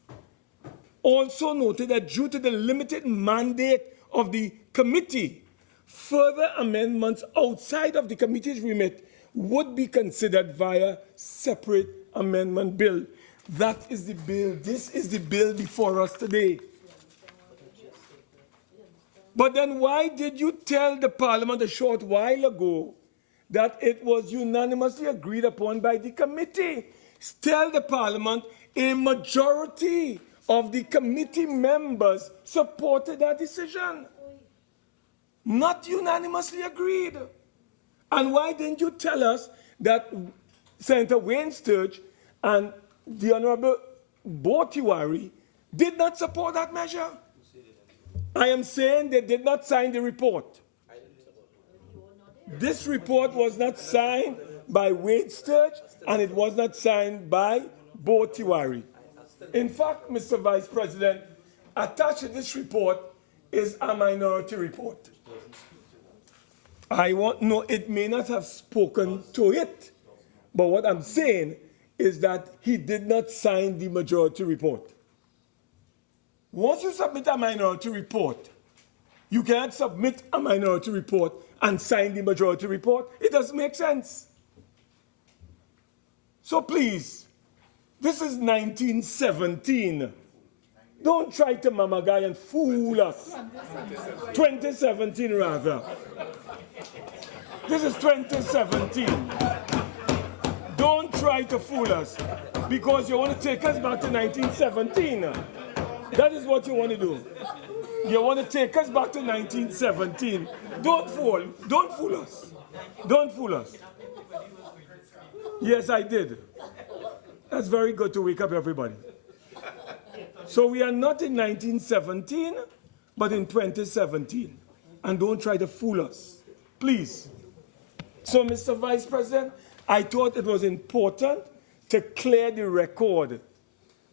also noted that due to the limited mandate of the committee, further amendments outside of the committee's remit would be considered via separate amendment bill. That is the bill. This is the bill before us today. But then why did you tell the Parliament a short while ago that it was unanimously agreed upon by the committee? Tell the Parliament a majority of the committee members supported that decision. Not unanimously agreed. And why didn't you tell us that Senator Wayne Sturge and the Honorable Botiwari did not support that measure? I am saying they did not sign the report. This report was not signed by Wayne Sturge and it was not signed by Botiwari. In fact, Mr. Vice President, attached to this report is a minority report. It may not have spoken to it, but what I'm saying is that he did not sign the majority report. Once you submit a minority report, you cannot submit a minority report and sign the majority report. It doesn't make sense. So please, this is 1917. Don't try to mama guy and fool us. 2017 rather. This is 2017. Don't try to fool us because you want to take us back to 1917. That is what you want to do. You want to take us back to 1917. Don't fool us. Don't fool us. Yes, I did. That's very good to wake up everybody. So we are not in 1917, but in 2017. And don't try to fool us, please. So, Mr. Vice President, I thought it was important to clear the record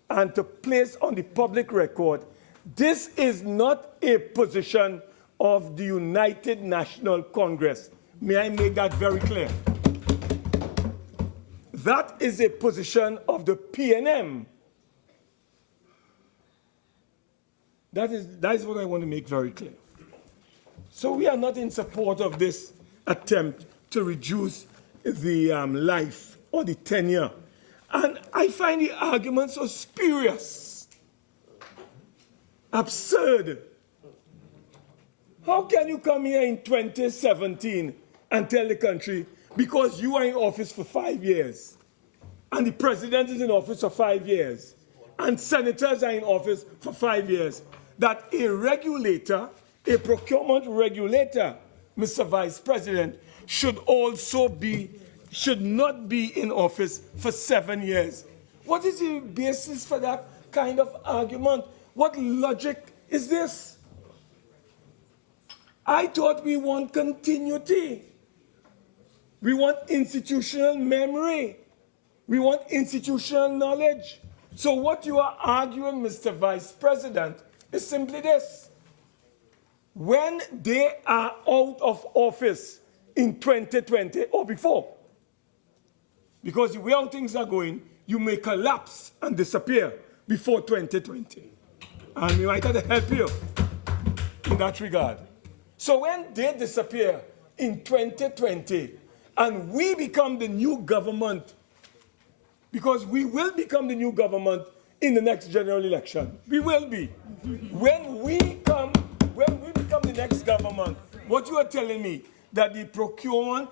and to place on the public record, this is not a position of the United National Congress. May I make that very clear? That is a position of the PNM. That is what I want to make very clear. So we are not in support of this attempt to reduce the life or the tenure. And I find the argument so spurious, absurd. How can you come here in 2017 and tell the country, because you are in office for 5 years, and the president is in office for 5 years, and senators are in office for 5 years, that a regulator, a procurement regulator, Mr. Vice President, should not be in office for 7 years? What is the basis for that kind of argument? What logic is this? I thought we want continuity. We want institutional memory. We want institutional knowledge. So what you are arguing, Mr. Vice President, is simply this. When they are out of office in 2020 or before, because the way how things are going, you may collapse and disappear before 2020. And we might have to help you in that regard. So when they disappear in 2020 and we become the new government, because we will become the new government in the next general election. We will be. When we become the next government, what you are telling me, that the procurement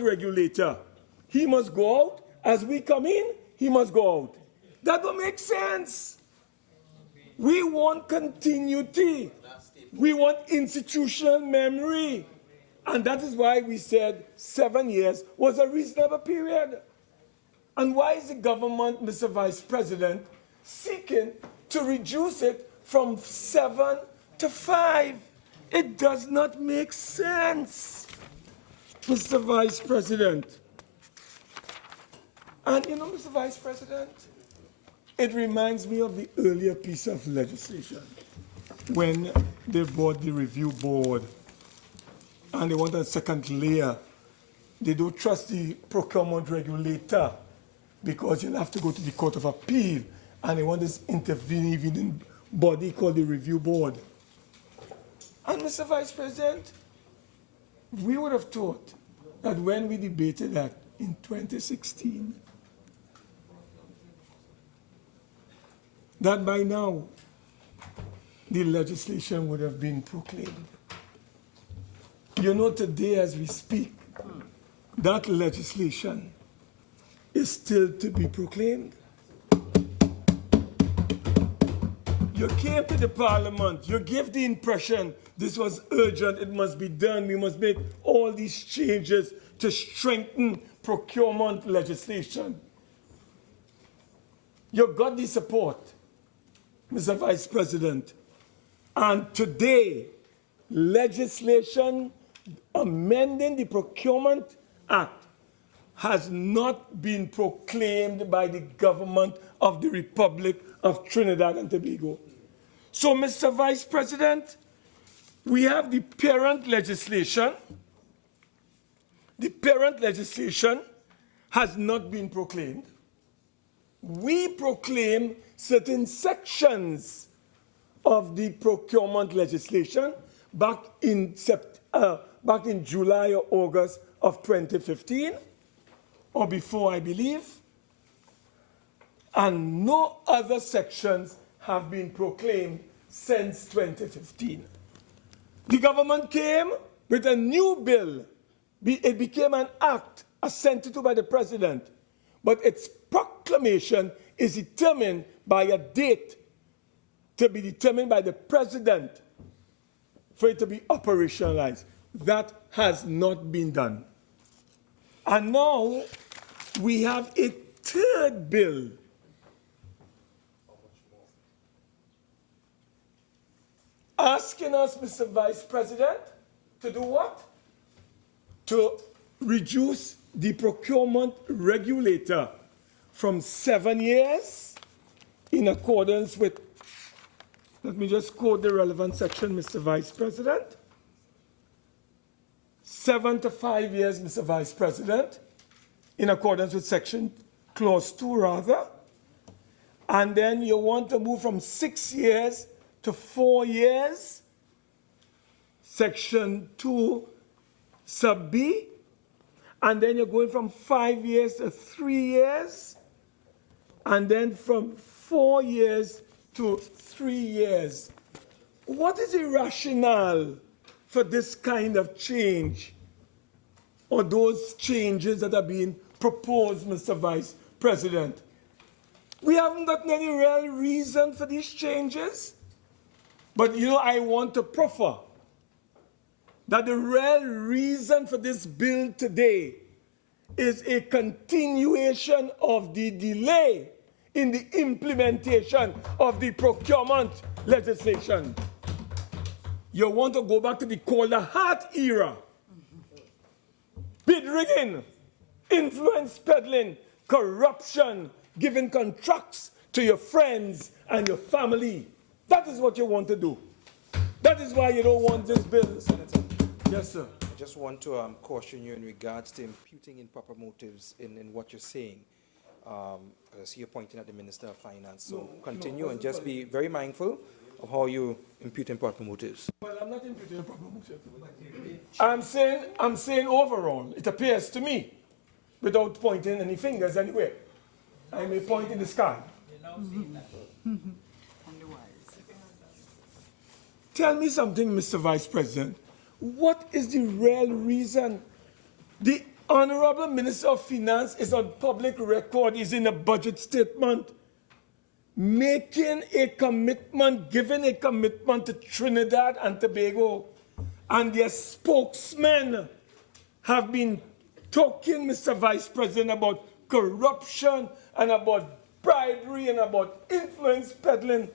regulator, he must go out. As we come in, he must go out. That don't make sense. We want continuity. We want institutional memory. And that is why we said 7 years was a reasonable period. And why is the government, Mr. Vice President, seeking to reduce it from 7 to 5? It does not make sense, Mr. Vice President. And you know, Mr. Vice President, it reminds me of the earlier piece of legislation when they brought the review board and they want a second layer. They don't trust the procurement regulator because you'll have to go to the Court of Appeal, and they want this intervening body called the review board. And Mr. Vice President, we would have thought that when we debated that in 2016, that by now the legislation would have been proclaimed. You know, today as we speak, that legislation is still to be proclaimed. You came to the Parliament, you gave the impression this was urgent, it must be done, we must make all these changes to strengthen procurement legislation. You got the support, Mr. Vice President. And today, legislation amending the Procurement Act has not been proclaimed by the government of the Republic of Trinidad and Tobago. So, Mr. Vice President, we have the parent legislation. The parent legislation has not been proclaimed. We proclaim certain sections of the procurement legislation back in July or August of 2015, or before, I believe, and no other sections have been proclaimed since 2015. The government came with a new bill. It became an act assented to by the president, but its proclamation is determined by a date to be determined by the president for it to be operationalized. That has not been done. And now we have a third bill. Asking us, Mr. Vice President, to do what? To reduce the procurement regulator from 7 years in accordance with, let me just quote the relevant section, Mr. Vice President. 7 to 5 years, Mr. Vice President, in accordance with section, clause 2 rather. And then you want to move from 6 years to 4 years. Section 2, sub B, and then you're going from 5 years to 3 years, and then from 4 years to 3 years. What is the rationale for this kind of change, or those changes that are being proposed, Mr. Vice President? We haven't gotten any real reason for these changes, but I want to proffer that the real reason for this bill today is a continuation of the delay in the implementation of the procurement legislation. You want to go back to the Calder Hart era. Bid rigging, influence peddling, corruption, giving contracts to your friends and your family. That is what you want to do. That is why you don't want this bill. Senator. Yes, sir. I just want to caution you in regards to imputing improper motives in what you're saying. I see you're pointing at the Minister of Finance. So continue and just be very mindful of how you impute improper motives. Well, I'm not imputing improper motives. I'm saying overall, it appears to me, without pointing any fingers anywhere. I may point in the sky. Tell me something, Mr. Vice President. What is the real reason? The Honorable Minister of Finance is on public record, is in a budget statement, making a commitment, giving a commitment to Trinidad and Tobago, and their spokesmen have been talking, Mr. Vice President, about corruption and about bribery and about influence peddling.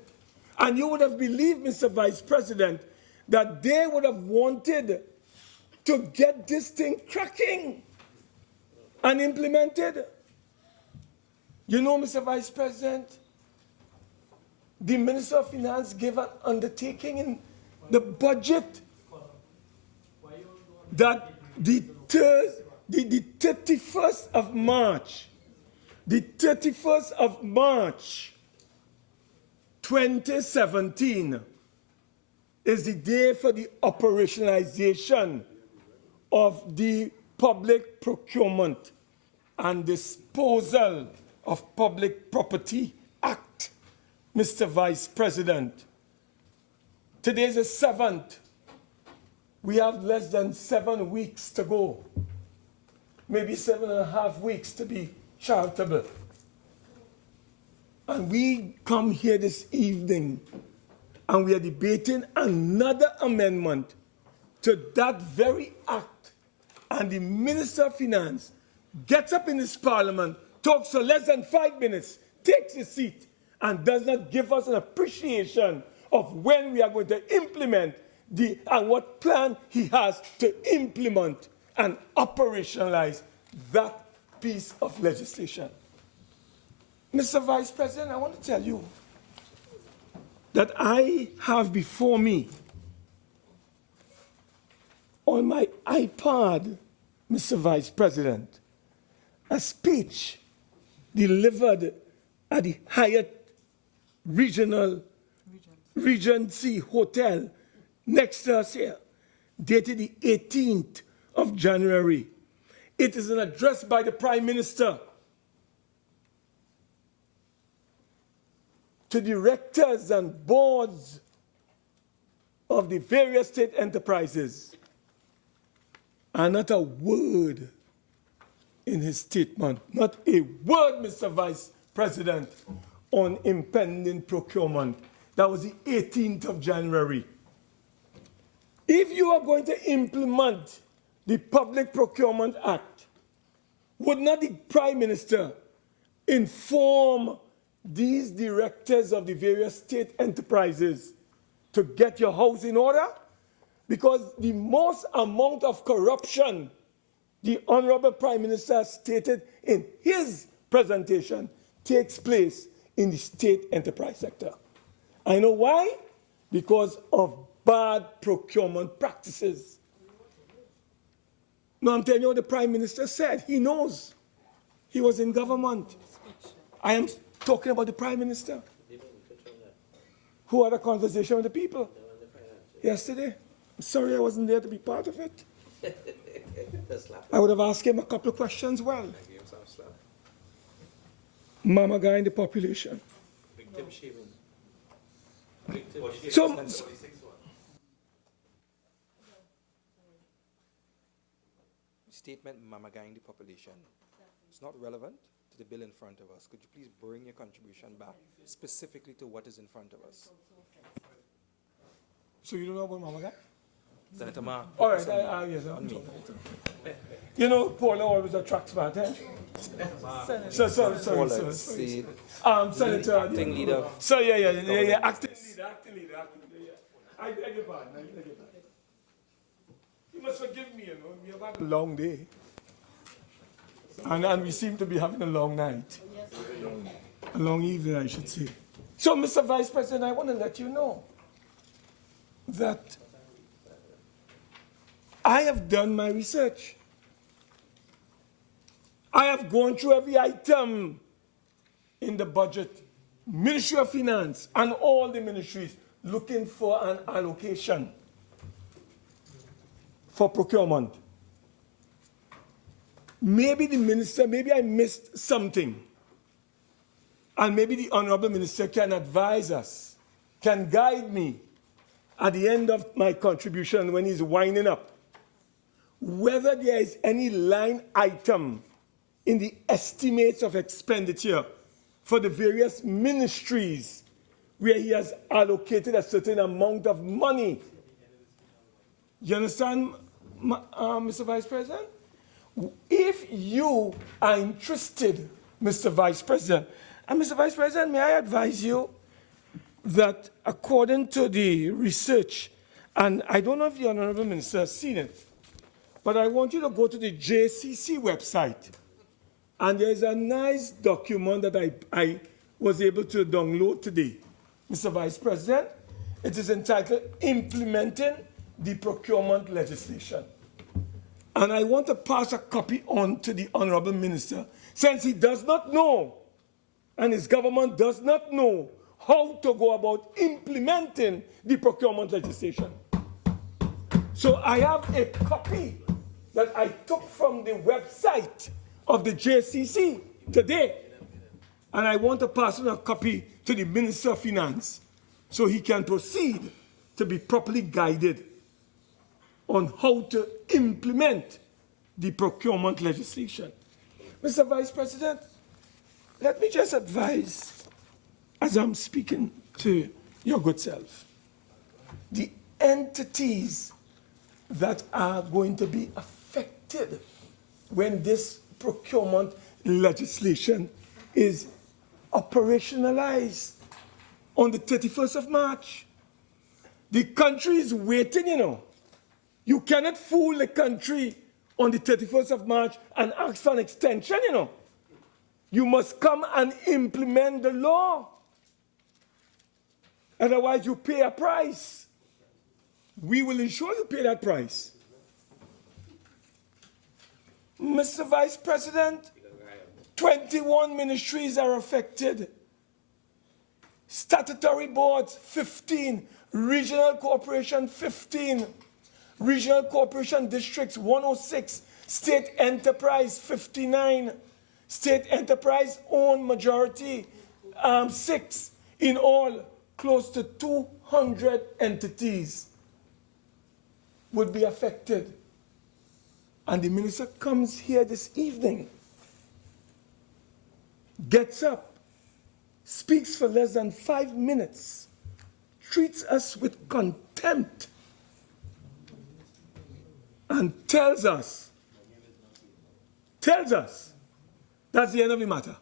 And you would have believed, Mr. Vice President, that they would have wanted to get this thing cracking and implemented. Mr. Vice President, the Minister of Finance gave an undertaking in the budget that the 31st of March, 2017 is the day for the operationalization of the Public Procurement and Disposal of Public Property Act, Mr. Vice President. Today is the 7th. We have less than 7 weeks to go. Maybe 7.5 weeks to be charitable. And we come here this evening and we are debating another amendment to that very act. And the Minister of Finance gets up in this parliament, talks for less than 5 minutes, takes his seat, and does not give us an appreciation of when we are going to implement and what plan he has to implement and operationalize that piece of legislation. Mr. Vice President, I want to tell you that I have before me on my iPad, Mr. Vice President, a speech delivered at the Hyatt Regency Hotel next to us here, dated the 18th of January. It is an address by the Prime Minister to directors and boards of the various state enterprises, and not a word in his statement, not a word, Mr. Vice President, on impending procurement. That was the 18th of January. If you are going to implement the Public Procurement Act, would not the Prime Minister inform these directors of the various state enterprises to get your house in order? Because the most amount of corruption, the Honorable Prime Minister stated in his presentation, takes place in the state enterprise sector. I know why? Because of bad procurement practices. No, I'm telling you what the Prime Minister said. He knows. He was in government. I am talking about the Prime Minister, who had a conversation with the people yesterday. Sorry I wasn't there to be part of it. I would have asked him a couple of questions well. Mama guy in the population. Victim shaming. So, Statement mama guy in the population. It's not relevant to the bill in front of us. Could you please bring your contribution back specifically to what is in front of us? so you don't know about Mama guy? Senator Mark. All right, focus yes, on me. You know, Paula always attracts my attention. Sorry. Senator. Acting leader. So, yeah, acting leader. I beg your pardon. You must forgive me, we have had a long day. And we seem to be having a long night. A long evening, I should say. So, Mr. Vice President, I want to let you know that I have done my research. I have gone through every item in the budget, Ministry of Finance, and all the ministries looking for an allocation for procurement. Maybe the minister, maybe I missed something. And maybe the honorable minister can advise us, can guide me at the end of my contribution when he's winding up, whether there is any line item in the estimates of expenditure for the various ministries where he has allocated a certain amount of money. You understand, Mr. Vice President? If you are interested, Mr. Vice President, and Mr. Vice President, may I advise you that according to the research, and I don't know if the Honorable Minister has seen it, but I want you to go to the JCC website, and there's a nice document that I was able to download today, Mr. Vice President. It is entitled Implementing the Procurement Legislation. And I want to pass a copy on to the Honorable Minister, since he does not know, and his government does not know, how to go about implementing the procurement legislation. So I have a copy that I took from the website of the JCC today, and I want to pass on a copy to the Minister of Finance so he can proceed to be properly guided on how to implement the procurement legislation. Mr. Vice President, let me just advise, as I'm speaking to your good self, the entities that are going to be affected when this procurement legislation is operationalized on the 31st of March. The country is waiting, you know. You cannot fool the country on the 31st of March and ask for an extension, you know. You must come and implement the law. Otherwise, you pay a price. We will ensure you pay that price. Mr. Vice President, 21 ministries are affected. Statutory boards, 15. Regional corporation, 15. Regional corporation districts, 106. State enterprise, 59. State enterprise owned majority, 6. In all, close to 200 entities would be affected. And the minister comes here this evening, gets up, speaks for less than 5 minutes, treats us with contempt, and tells us that's the end of the matter.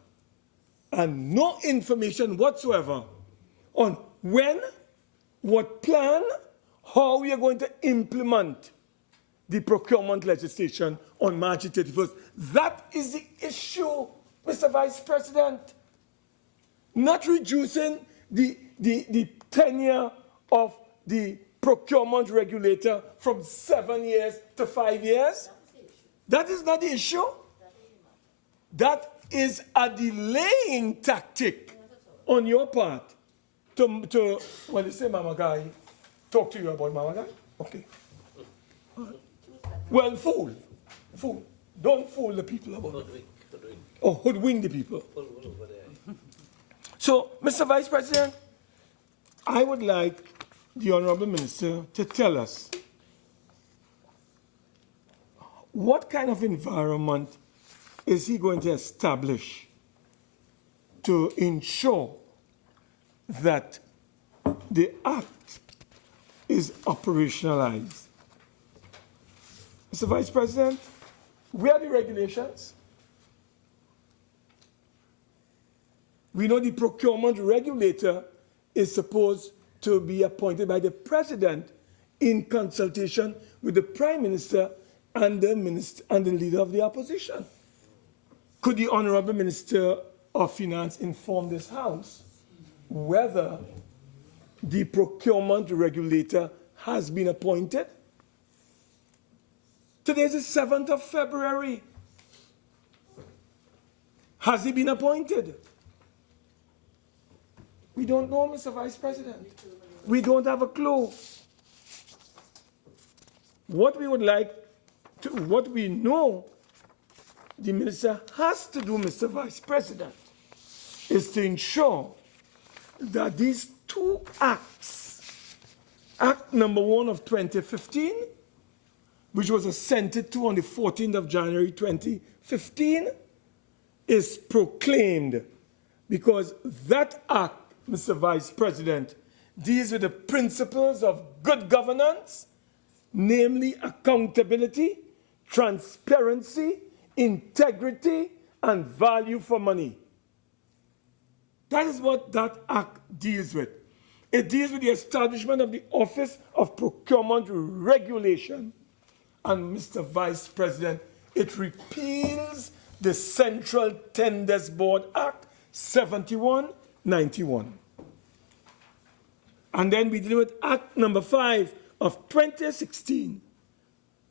And no information whatsoever on when, what plan, how we are going to implement the procurement legislation on March 31st. That is the issue, Mr. Vice President. Not reducing the tenure of the procurement regulator from 7 years to 5 years. That is not the issue. That is a delaying tactic on your part to well, you say Mama Guy, talk to you about Mama Guy. Okay. Well, fool. Don't fool the people about it. Or hoodwink the people. So, Mr. Vice President, I would like the Honorable Minister to tell us what kind of environment is he going to establish to ensure that the Act is operationalized. Mr. Vice President, where are the regulations? We know the procurement regulator is supposed to be appointed by the President in consultation with the Prime Minister and the Leader of the Opposition. Could the Honorable Minister of Finance inform this House whether the procurement regulator has been appointed? Today is the 7th of February. Has he been appointed? We don't know, Mr. Vice President. We don't have a clue. What we would like to, what we know the minister has to do, Mr. Vice President, is to ensure that these two acts, Act number 1 of 2015, which was assented to on the 14th of January 2015, is proclaimed, because that act, Mr. Vice President, deals with the principles of good governance, namely accountability, transparency, integrity, and value for money. That is what that act deals with. It deals with the establishment of the Office of Procurement Regulation. And Mr. Vice President, it repeals the Central Tenders Board Act 7191. And then we deal with Act number 5 of 2016,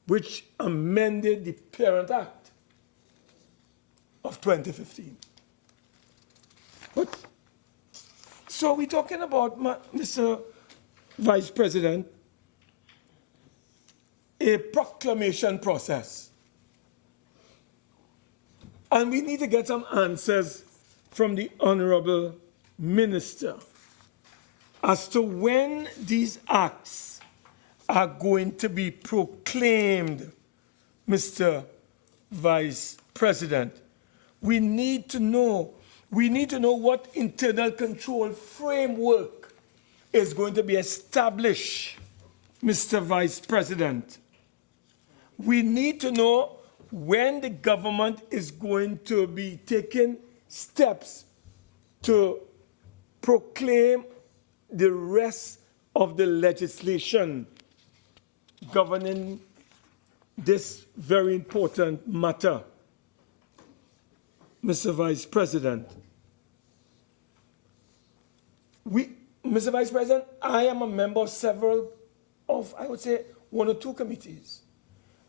which amended the Parent Act of 2015. But, so we're talking about, Mr. Vice President, a proclamation process. And we need to get some answers from the Honorable Minister as to when these acts are going to be proclaimed, Mr. Vice President. We need to know what internal control framework is going to be established, Mr. Vice President. We need to know when the government is going to be taking steps to proclaim the rest of the legislation governing this very important matter. Mr. Vice President, Mr. Vice President, I am a member of several of, I would say, 1 or 2 committees.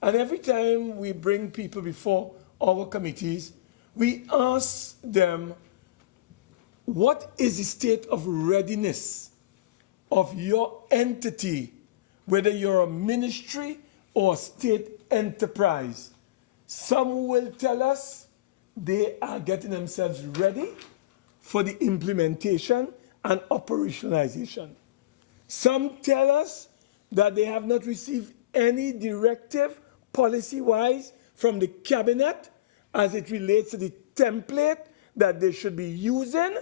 And every time we bring people before our committees, we ask them, what is the state of readiness of your entity, whether you're a ministry or a state enterprise? Some will tell us they are getting themselves ready for the implementation and operationalization. Some tell us that they have not received any directive policy-wise from the cabinet as it relates to the template that they should be using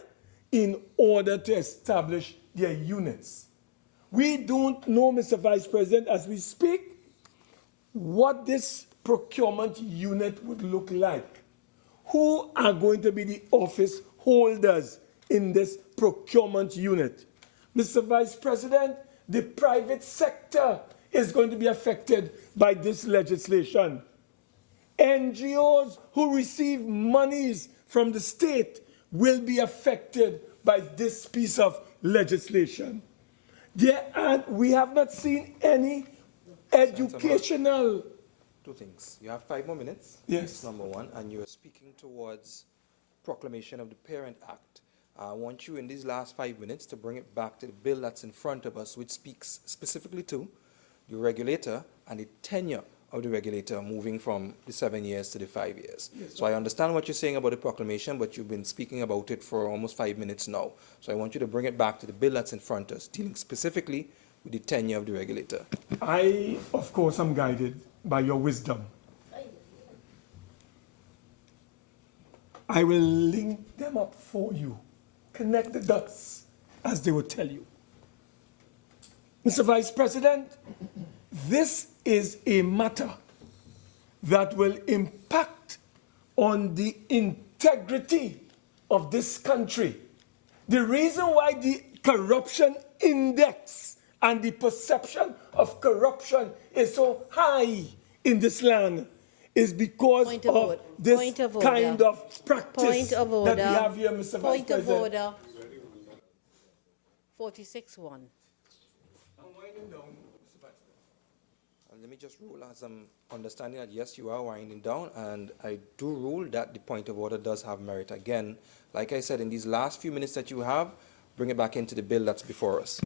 in order to establish their units. We don't know, Mr. Vice President, as we speak, what this procurement unit would look like. Who are going to be the office holders in this procurement unit? Mr. Vice President, the private sector is going to be affected by this legislation. NGOs who receive monies from the state will be affected by this piece of legislation. We have not seen any educational... 2 things. You have 5 more minutes. Yes. Number 1, and you're speaking towards proclamation of the Parent Act. I want you in these last 5 minutes to bring it back to the bill that's in front of us, which speaks specifically to the regulator and the tenure of the regulator moving from the 7 years to the 5 years. Yes, So I understand what you're saying about the proclamation, but you've been speaking about it for almost 5 minutes now. So I want you to bring it back to the bill that's in front of us, dealing specifically with the tenure of the regulator. I, of course, am guided by your wisdom. I will link them up for you, connect the dots, as they would tell you. Mr. Vice President, this is a matter that will impact on the integrity of this country. The reason why the corruption index and the perception of corruption is so high in this land is because of this kind of practice that we have here, Mr. Vice President. Point of order. 46-1. Let me just rule as I'm understanding that yes, you are winding down, and I do rule that the point of order does have merit. Again, like I said, in these last few minutes that you have, bring it back into the bill that's before us.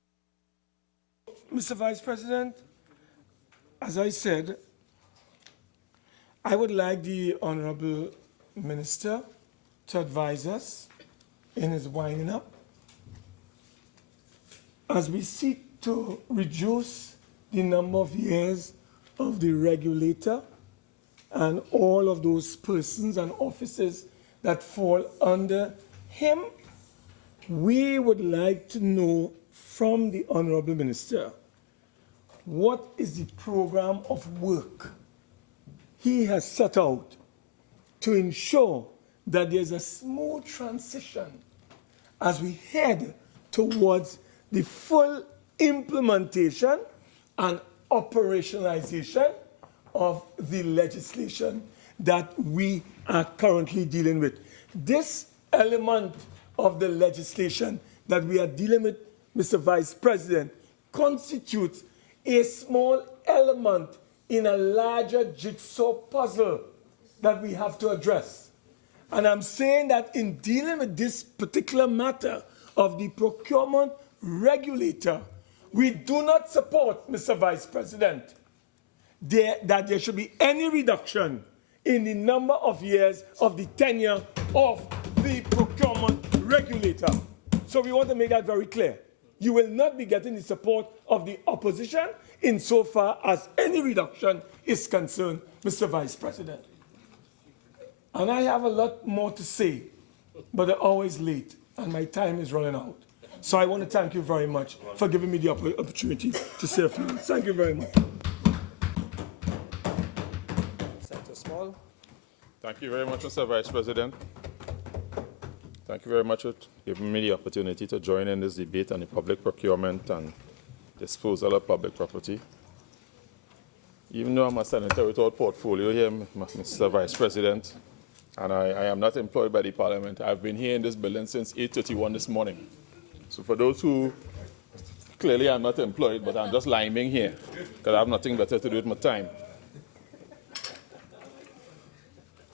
Mr. Vice President, as I said, I would like the Honorable Minister to advise us in his winding up as we seek to reduce the number of years of the regulator and all of those persons and offices that fall under him. We would like to know from the Honorable Minister what is the program of work he has set out to ensure that there's a smooth transition as we head towards the full implementation and operationalization of the legislation that we are currently dealing with. This element of the legislation that we are dealing with, Mr. Vice President, constitutes a small element in a larger jigsaw puzzle that we have to address. And I'm saying that in dealing with this particular matter of the procurement regulator, we do not support, Mr. Vice President, that there should be any reduction in the number of years of the tenure of the procurement regulator. So we want to make that very clear. You will not be getting the support of the opposition insofar as any reduction is concerned, Mr. Vice President. And I have a lot more to say, but they're always late, and my time is running out. So I want to thank you very much for giving me the opportunity to say a few words. Thank you very much. Senator Small. Thank you very much, Mr. Vice President. Thank you very much for giving me the opportunity to join in this debate on the public procurement and disposal of public property. Even though I'm a senator without portfolio here, Mr. Vice President, and I am not employed by the Parliament, I've been here in this building since 8:31 this morning. So for those who clearly are not employed, but I'm just liming here because I have nothing better to do with my time.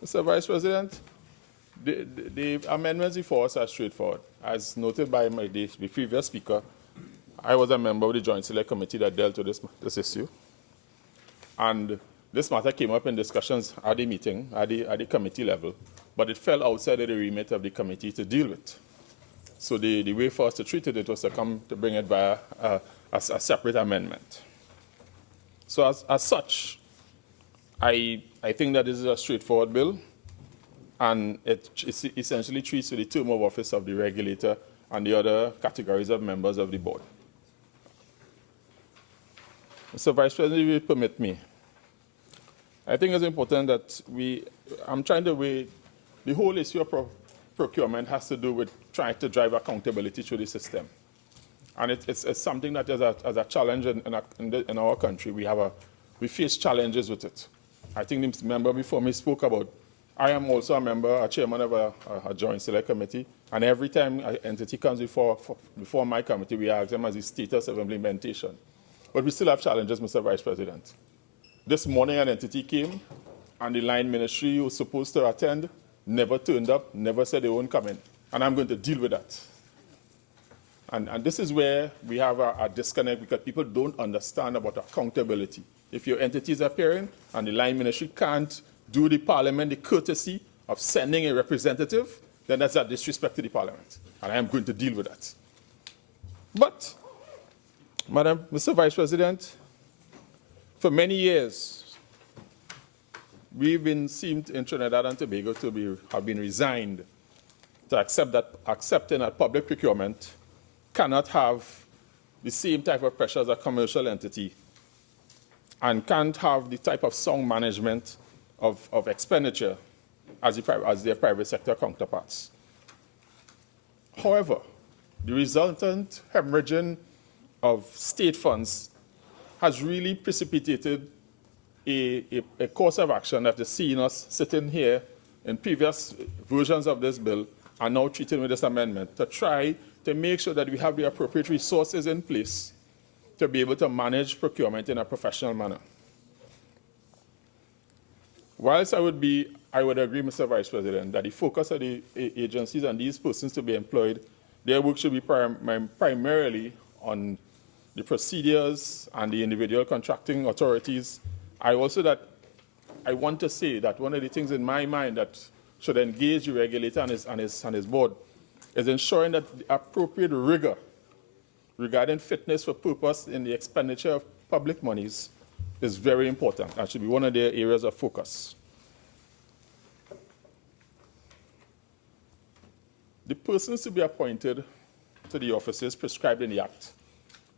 Mr. Vice President, the amendments before us are straightforward. As noted by the previous speaker, I was a member of the Joint Select Committee that dealt with this issue. And this matter came up in discussions at the meeting, at the committee level, but it fell outside of the remit of the committee to deal with. So the way for us to treat it was to bring it via a separate amendment. So as such, I think that this is a straightforward bill, and it essentially treats with the term of office of the regulator and the other categories of members of the board. Mr. Vice President, if you permit me, I think it's important that I'm trying to weigh the whole issue of procurement has to do with trying to drive accountability through the system. And it's something that is a challenge in our country. We face challenges with it. I think the member before me spoke about, I am also a chairman of a joint select committee, and every time an entity comes before my committee, we ask them as the status of implementation. But we still have challenges, Mr. Vice President. This morning an entity came, and the line ministry who was supposed to attend never turned up, never said they won't come in. And I'm going to deal with that. And this is where we have a disconnect because people don't understand about accountability. If your entity is appearing and the line ministry can't do the parliament the courtesy of sending a representative, then that's a disrespect to the parliament. And I am going to deal with that. But, Mr. Vice President, for many years, we've been seen in Trinidad and Tobago to have been resigned to accepting that public procurement cannot have the same type of pressure as a commercial entity and can't have the type of sound management of expenditure as their private sector counterparts. However, the resultant hemorrhaging of state funds has really precipitated a course of action that is seeing us sitting here in previous versions of this bill and now treating with this amendment to try to make sure that we have the appropriate resources in place to be able to manage procurement in a professional manner. Whilst I would agree, Mr. Vice President, that the focus of the agencies and these persons to be employed, their work should be primarily on the procedures and the individual contracting authorities. I want to say that one of the things in my mind that should engage the regulator and his board is ensuring that the appropriate rigor regarding fitness for purpose in the expenditure of public monies is very important and should be one of their areas of focus. The persons to be appointed to the offices prescribed in the Act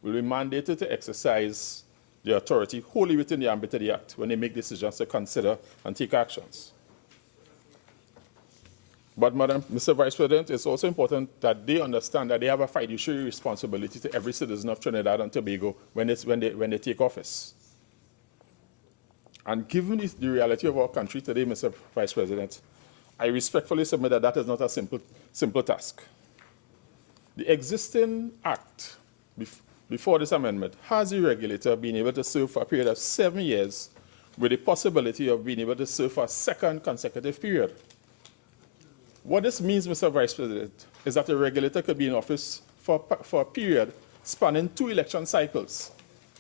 will be mandated to exercise their authority wholly within the ambit of the Act when they make decisions to consider and take actions. But, Mr. Vice President, it's also important that they understand that they have a fiduciary responsibility to every citizen of Trinidad and Tobago when they take office. And given the reality of our country today, Mr. Vice President, I respectfully submit that that is not a simple task. The existing Act before this amendment has the regulator being able to serve for a period of 7 years with the possibility of being able to serve for a second consecutive period. What this means, Mr. Vice President, is that the regulator could be in office for a period spanning 2 election cycles,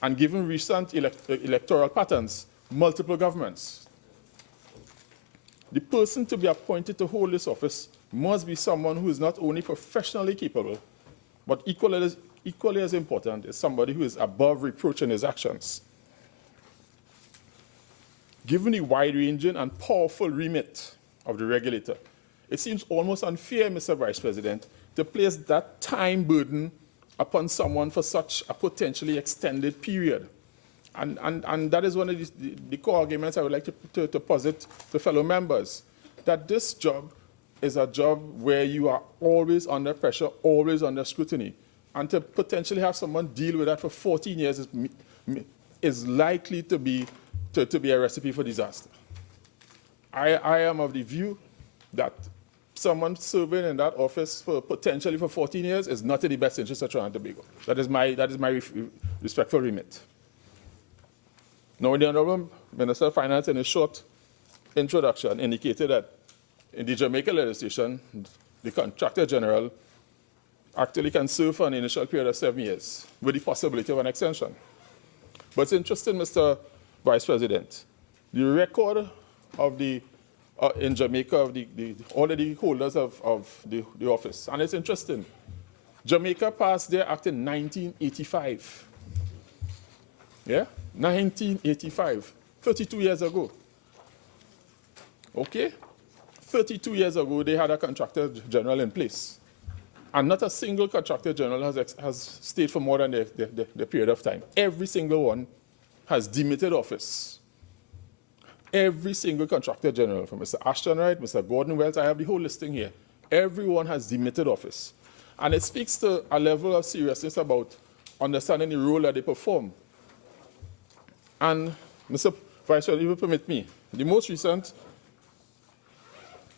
and given recent electoral patterns, multiple governments. The person to be appointed to hold this office must be someone who is not only professionally capable, but equally as important is somebody who is above reproach in his actions. Given the wide-ranging and powerful remit of the regulator, it seems almost unfair, Mr. Vice President, to place that time burden upon someone for such a potentially extended period. And that is one of the core arguments I would like to posit to fellow members, that this job is a job where you are always under pressure, always under scrutiny. And to potentially have someone deal with that for 14 years is likely to be a recipe for disaster. I am of the view that someone serving in that office potentially for 14 years is not in the best interest of Trinidad and Tobago. That is my respectful remit. Now, the Honorable Minister of Finance, in a short introduction, indicated that in the Jamaica legislation, the Contractor General actually can serve for an initial period of 7 years with the possibility of an extension. But it's interesting, Mr. Vice President, the record of in Jamaica of all of the holders of the office. And it's interesting. Jamaica passed their act in 1985. Yeah? 1985. 32 years ago. Okay? 32 years ago, they had a contractor general in place. And not a single contractor general has stayed for more than the period of time. Every single one has demitted office. Every single contractor general, from Mr. Ashton Wright, Mr. Gordon Wells, I have the whole listing here. Everyone has demitted office. And it speaks to a level of seriousness about understanding the role that they perform. And, Mr. Vice President, if you permit me, the most recent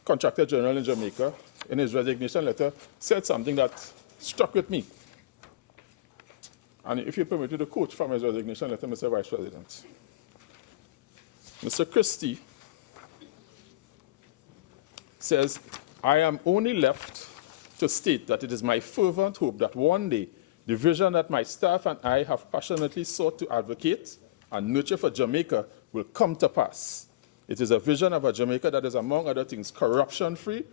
Contractor General in Jamaica, in his resignation letter, said something that struck with me. And if you permit me to quote from his resignation letter, Mr. Vice President. Mr. Christie says, I am only left to state that it is my fervent hope that one day the vision that my staff and I have passionately sought to advocate and nurture for Jamaica will come to pass. It is a vision of a Jamaica that is, among other things, corruption-free,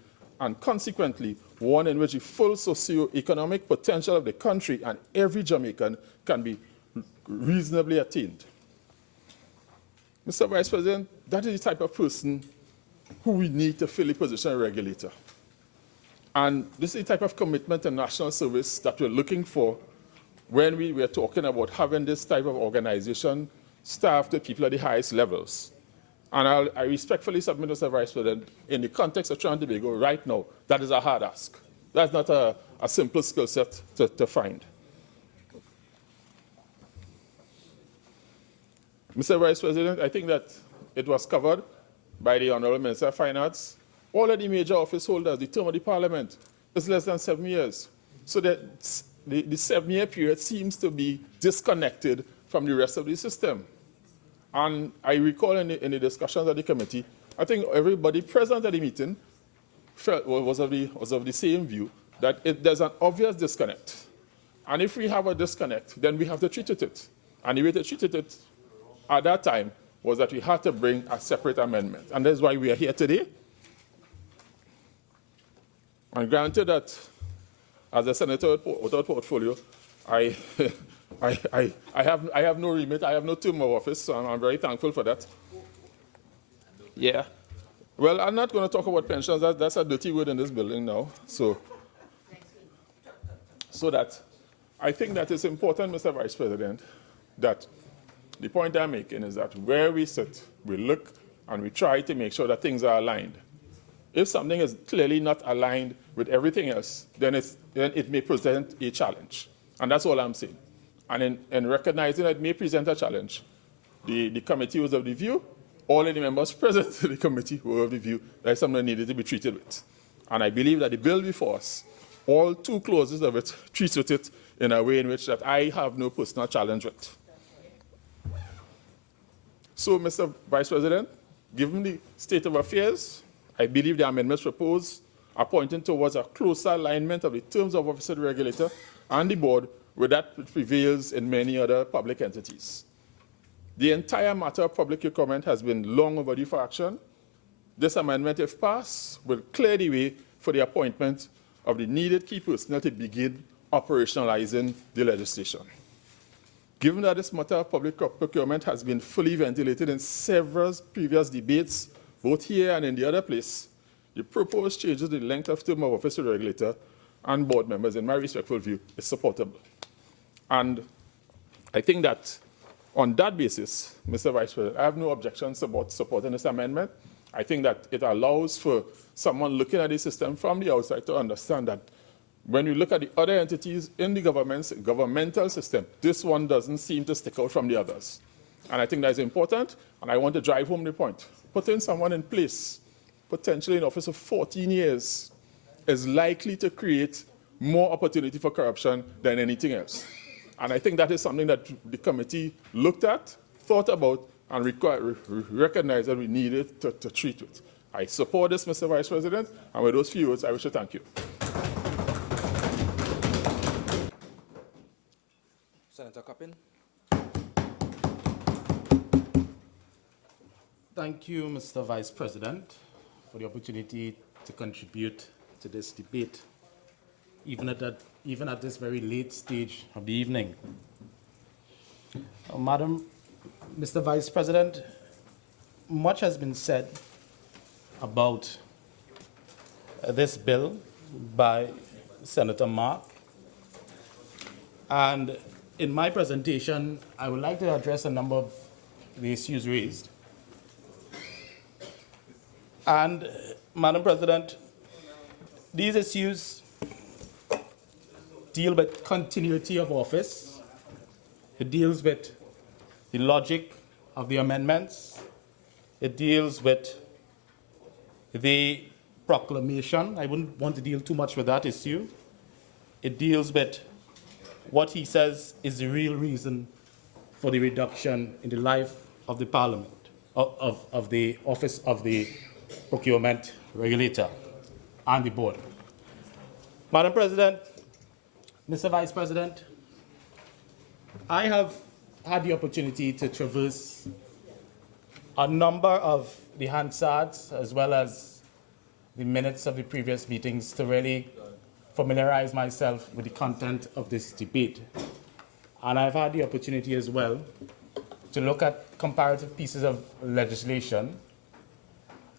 and consequently, one in which the full socio-economic potential of the country and every Jamaican can be reasonably attained. Mr. Vice President, that is the type of person who we need to fill the position of regulator. And this is the type of commitment to national service that we're looking for when we were talking about having this type of organization staffed with people at the highest levels. And I respectfully submit, Mr. Vice President, in the context of Trinidad and Tobago right now, that is a hard ask. That's not a simple skill set to find. Mr. Vice President, I think that it was covered by the Honorable Minister of Finance. All of the major office holders, the term of the Parliament is less than 7 years. So that the 7-year period seems to be disconnected from the rest of the system. And I recall in the discussions at the committee, I think everybody present at the meeting was of the same view that there's an obvious disconnect. And if we have a disconnect, then we have to treat it. And the way to treat it at that time was that we had to bring a separate amendment. And that's why we are here today. And granted that as a senator without portfolio, I have no remit, I have no term of office, so I'm very thankful for that. Yeah. Well, I'm not going to talk about pensions. That's a dirty word in this building now. So that I think that it's important, Mr. Vice President, that the point I'm making is that where we sit, we look and we try to make sure that things are aligned. If something is clearly not aligned with everything else, then it may present a challenge. And that's all I'm saying. And in recognizing that it may present a challenge, the committee was of the view, all of the members present in the committee were of the view that something that needed to be treated with. And I believe that the bill before us, all 2 clauses of it, treats with it in a way in which that I have no personal challenge with. So, Mr. Vice President, given the state of affairs, I believe the amendments proposed are pointing towards a closer alignment of the terms of office of the regulator and the board with that which prevails in many other public entities. The entire matter of public procurement has been long overdue for action. This amendment, if passed, will clear the way for the appointment of the needed key personnel to begin operationalizing the legislation. Given that this matter of public procurement has been fully ventilated in several previous debates, both here and in the other place, the proposed changes to the length of term of office of the regulator and board members, in my respectful view, is supportable. And I think that on that basis, Mr. Vice President, I have no objections about supporting this amendment. I think that it allows for someone looking at the system from the outside to understand that when you look at the other entities in the governmental system, this one doesn't seem to stick out from the others. And I think that's important, and I want to drive home the point. Putting someone in place, potentially in office for 14 years, is likely to create more opportunity for corruption than anything else. And I think that is something that the committee looked at, thought about, and recognized that we needed to treat with. I support this, Mr. Vice President, and with those few words, I wish to thank you. Senator Coppin. Thank you, Mr. Vice President, for the opportunity to contribute to this debate, even at this very late stage of the evening. Mr. Vice President, much has been said about this bill by Senator Mark. And in my presentation, I would like to address a number of the issues raised. And, Madam President, these issues deal with continuity of office. It deals with the logic of the amendments. It deals with the proclamation. I wouldn't want to deal too much with that issue. It deals with what he says is the real reason for the reduction in the life of the Parliament, of the office of the Procurement Regulator and the board. Madam President, Mr. Vice President, I have had the opportunity to traverse a number of the Hansards as well as the minutes of the previous meetings to really familiarize myself with the content of this debate. And I've had the opportunity as well to look at comparative pieces of legislation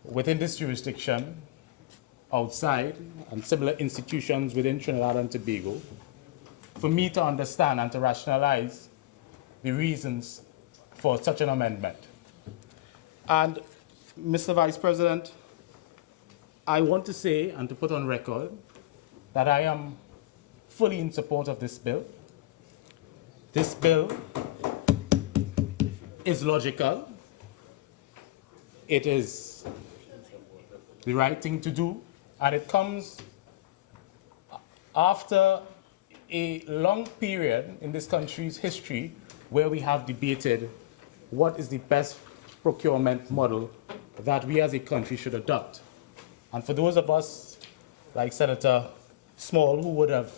within this jurisdiction, outside, and similar institutions within Trinidad and Tobago, for me to understand and to rationalize the reasons for such an amendment. And, Mr. Vice President, I want to say and to put on record that I am fully in support of this bill. This bill is logical. It is the right thing to do, and it comes after a long period in this country's history where we have debated what is the best procurement model that we as a country should adopt. And for those of us, like Senator Small, who would have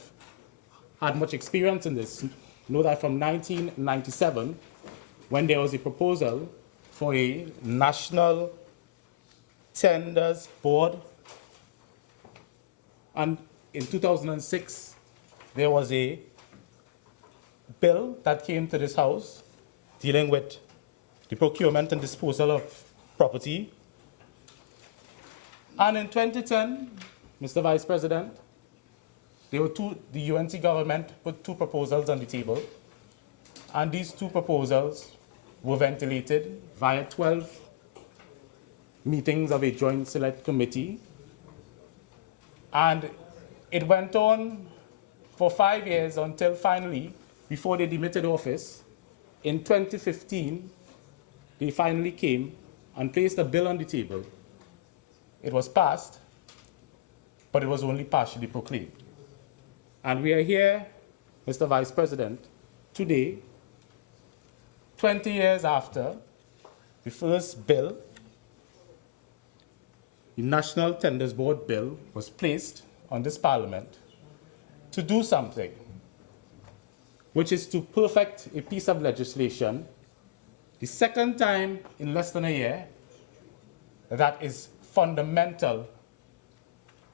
had much experience in this, know that from 1997, when there was a proposal for a national tenders board, and in 2006, there was a bill that came to this House dealing with the procurement and disposal of property. And in 2010, Mr. Vice President, the UNC government put two proposals on the table, and these two proposals were ventilated via 12 meetings of a joint select committee, and it went on for 5 years until finally, before they demitted office, in 2015, they finally came and placed a bill on the table. It was passed, but it was only partially proclaimed. And we are here, Mr. Vice President, today, 20 years after the first bill, the National Tenders Board bill, was placed on this Parliament to do something, which is to perfect a piece of legislation, the second time in less than a year, that is fundamental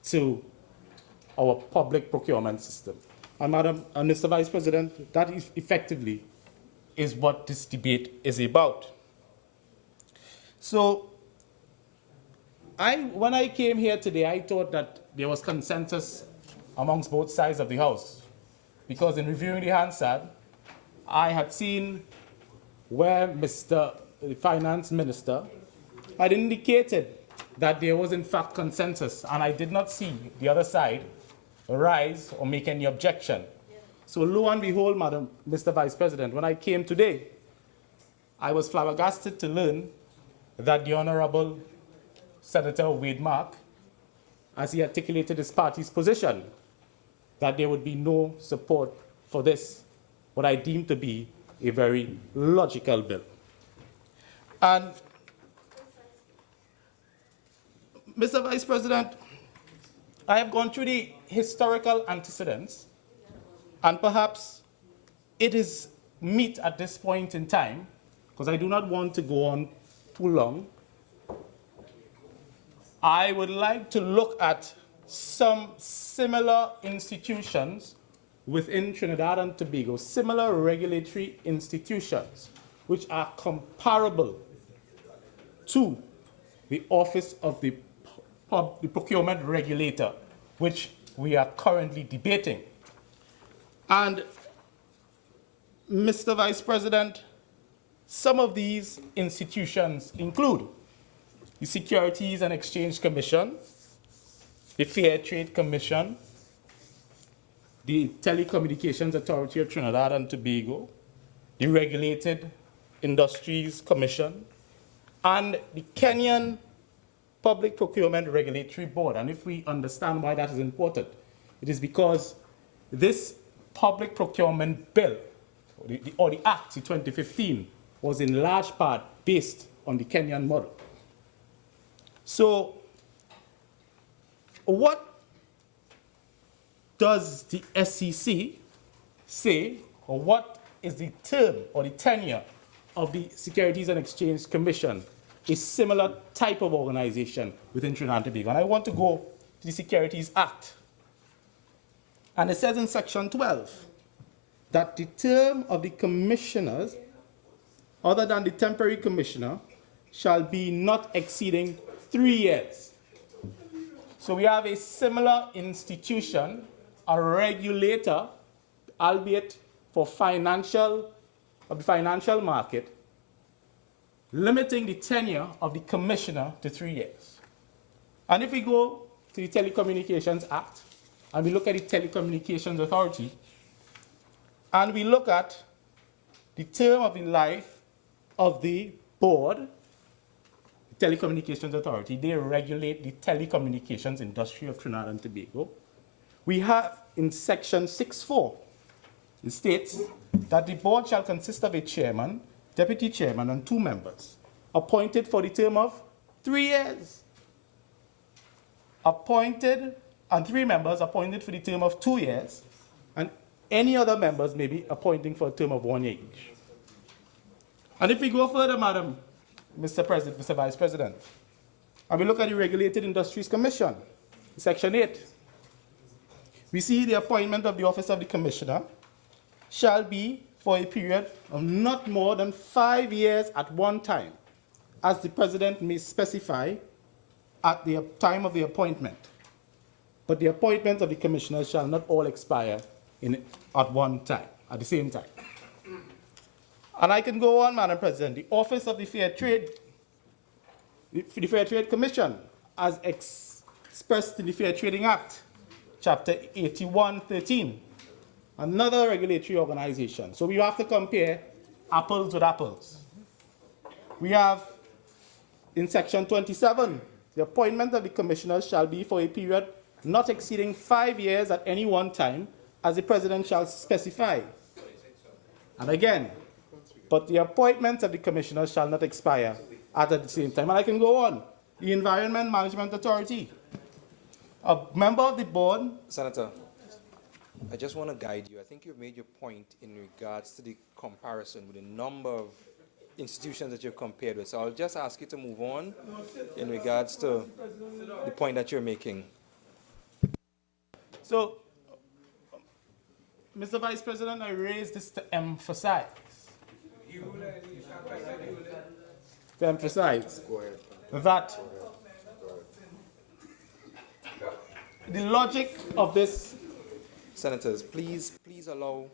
to our public procurement system. And Madam and Mr. Vice President, that is effectively is what this debate is about. So, when I came here today, I thought that there was consensus amongst both sides of the House, because in reviewing the Hansard, I had seen where the Finance Minister had indicated that there was in fact consensus, and I did not see the other side rise or make any objection. So lo and behold, Mr. Vice President, when I came today, I was flabbergasted to learn that the Honorable Senator Wade Mark, as he articulated his party's position, that there would be no support for this, what I deem to be a very logical bill. And Mr. Vice President, I have gone through the historical antecedents, and perhaps it is meet at this point in time, because I do not want to go on too long. I would like to look at some similar institutions within Trinidad and Tobago, similar regulatory institutions, which are comparable to the Office of the Procurement Regulator, which we are currently debating. And, Mr. Vice President, some of these institutions include the Securities and Exchange Commission, the Fair Trade Commission, the Telecommunications Authority of Trinidad and Tobago, the Regulated Industries Commission, and the Kenyan Public Procurement Regulatory Board. And if we understand why that is important, it is because this public procurement bill, or the Act in 2015, was in large part based on the Kenyan model. So, what does the SEC say, or what is the term or the tenure of the Securities and Exchange Commission, a similar type of organization within Trinidad and Tobago? And I want to go to the Securities Act. And it says in Section 12 that the term of the commissioners, other than the temporary commissioner, shall be not exceeding 3 years. So we have a similar institution, a regulator, albeit for the financial market, limiting the tenure of the commissioner to 3 years. And if we go to the Telecommunications Act, and we look at the Telecommunications Authority, and we look at the term of the life of the board, the Telecommunications Authority, they regulate the telecommunications industry of Trinidad and Tobago. We have in Section 6.4, it states that the board shall consist of a chairman, deputy chairman, and 2 members, appointed for the term of 3 years. Appointed, and 3 members appointed for the term of 2 years, and any other members may be appointing for a term of 1 year each. And if we go further, Madam, Mr. President, Mr. Vice President, and we look at the Regulated Industries Commission, Section 8, we see the appointment of the office of the commissioner shall be for a period of not more than 5 years at one time, as the president may specify at the time of the appointment. But the appointments of the commissioners shall not all expire at one time, at the same time. And I can go on, Madam President. The office of the Fair Trade Commission, as expressed in the Fair Trading Act, Chapter 81.13, another regulatory organization. So we have to compare apples with apples. We have in Section 27, the appointment of the commissioners shall be for a period not exceeding 5 years at any one time, as the president shall specify. And again, but the appointments of the commissioners shall not expire at the same time. And I can go on. The Environment Management Authority, a member of the board. Senator, I just want to guide you. I think you've made your point in regards to the comparison with the number of institutions that you've compared with. So I'll just ask you to move on in regards to the point that you're making. So, Mr. Vice President, I raise this to emphasize that the logic of this. Senators, please allow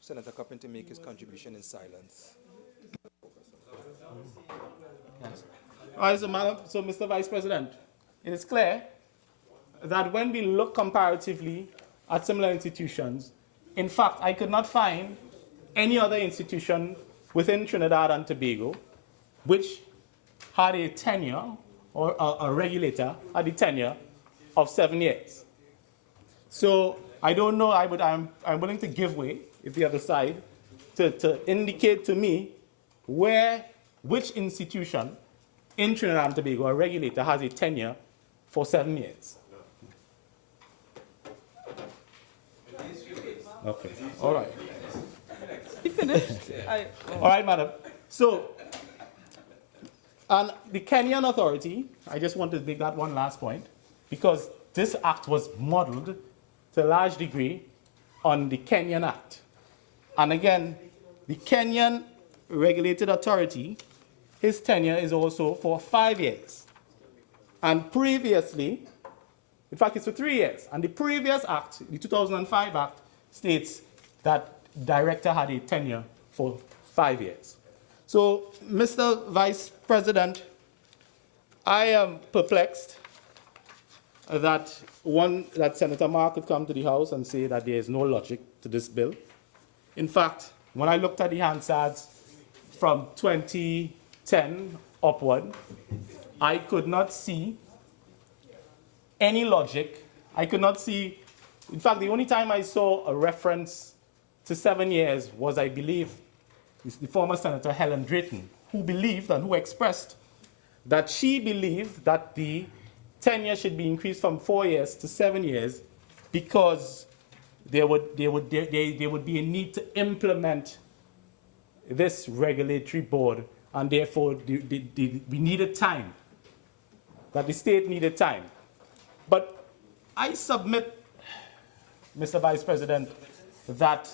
Senator Coppin to make his contribution in silence. Yes. All right, so Mr. Vice President, it is clear that when we look comparatively at similar institutions, in fact, I could not find any other institution within Trinidad and Tobago which had a tenure, or a regulator had a tenure of 7 years. So I don't know, I'm willing to give way, if the other side, to indicate to me which institution in Trinidad and Tobago, a regulator, has a tenure for 7 years. Okay, all right. He finished? All right, madam. So, and the Kenyan Authority, I just want to make that one last point, because this act was modeled to a large degree on the Kenyan Act. And again, the Kenyan Regulated Authority, his tenure is also for 5 years. And previously, in fact, it's for 3 years. And the previous act, the 2005 Act, states that director had a tenure for 5 years. So, Mr. Vice President, I am perplexed that Senator Mark could come to the House and say that there is no logic to this bill. In fact, when I looked at the Hansards from 2010 upward, I could not see any logic. I could not see, in fact, the only time I saw a reference to 7 years was, I believe, the former Senator Helen Drayton, who believed and who expressed that she believed that the tenure should be increased from 4 years to 7 years because there would be a need to implement this regulatory board, and therefore we needed time, that the state needed time. But I submit, Mr. Vice President, that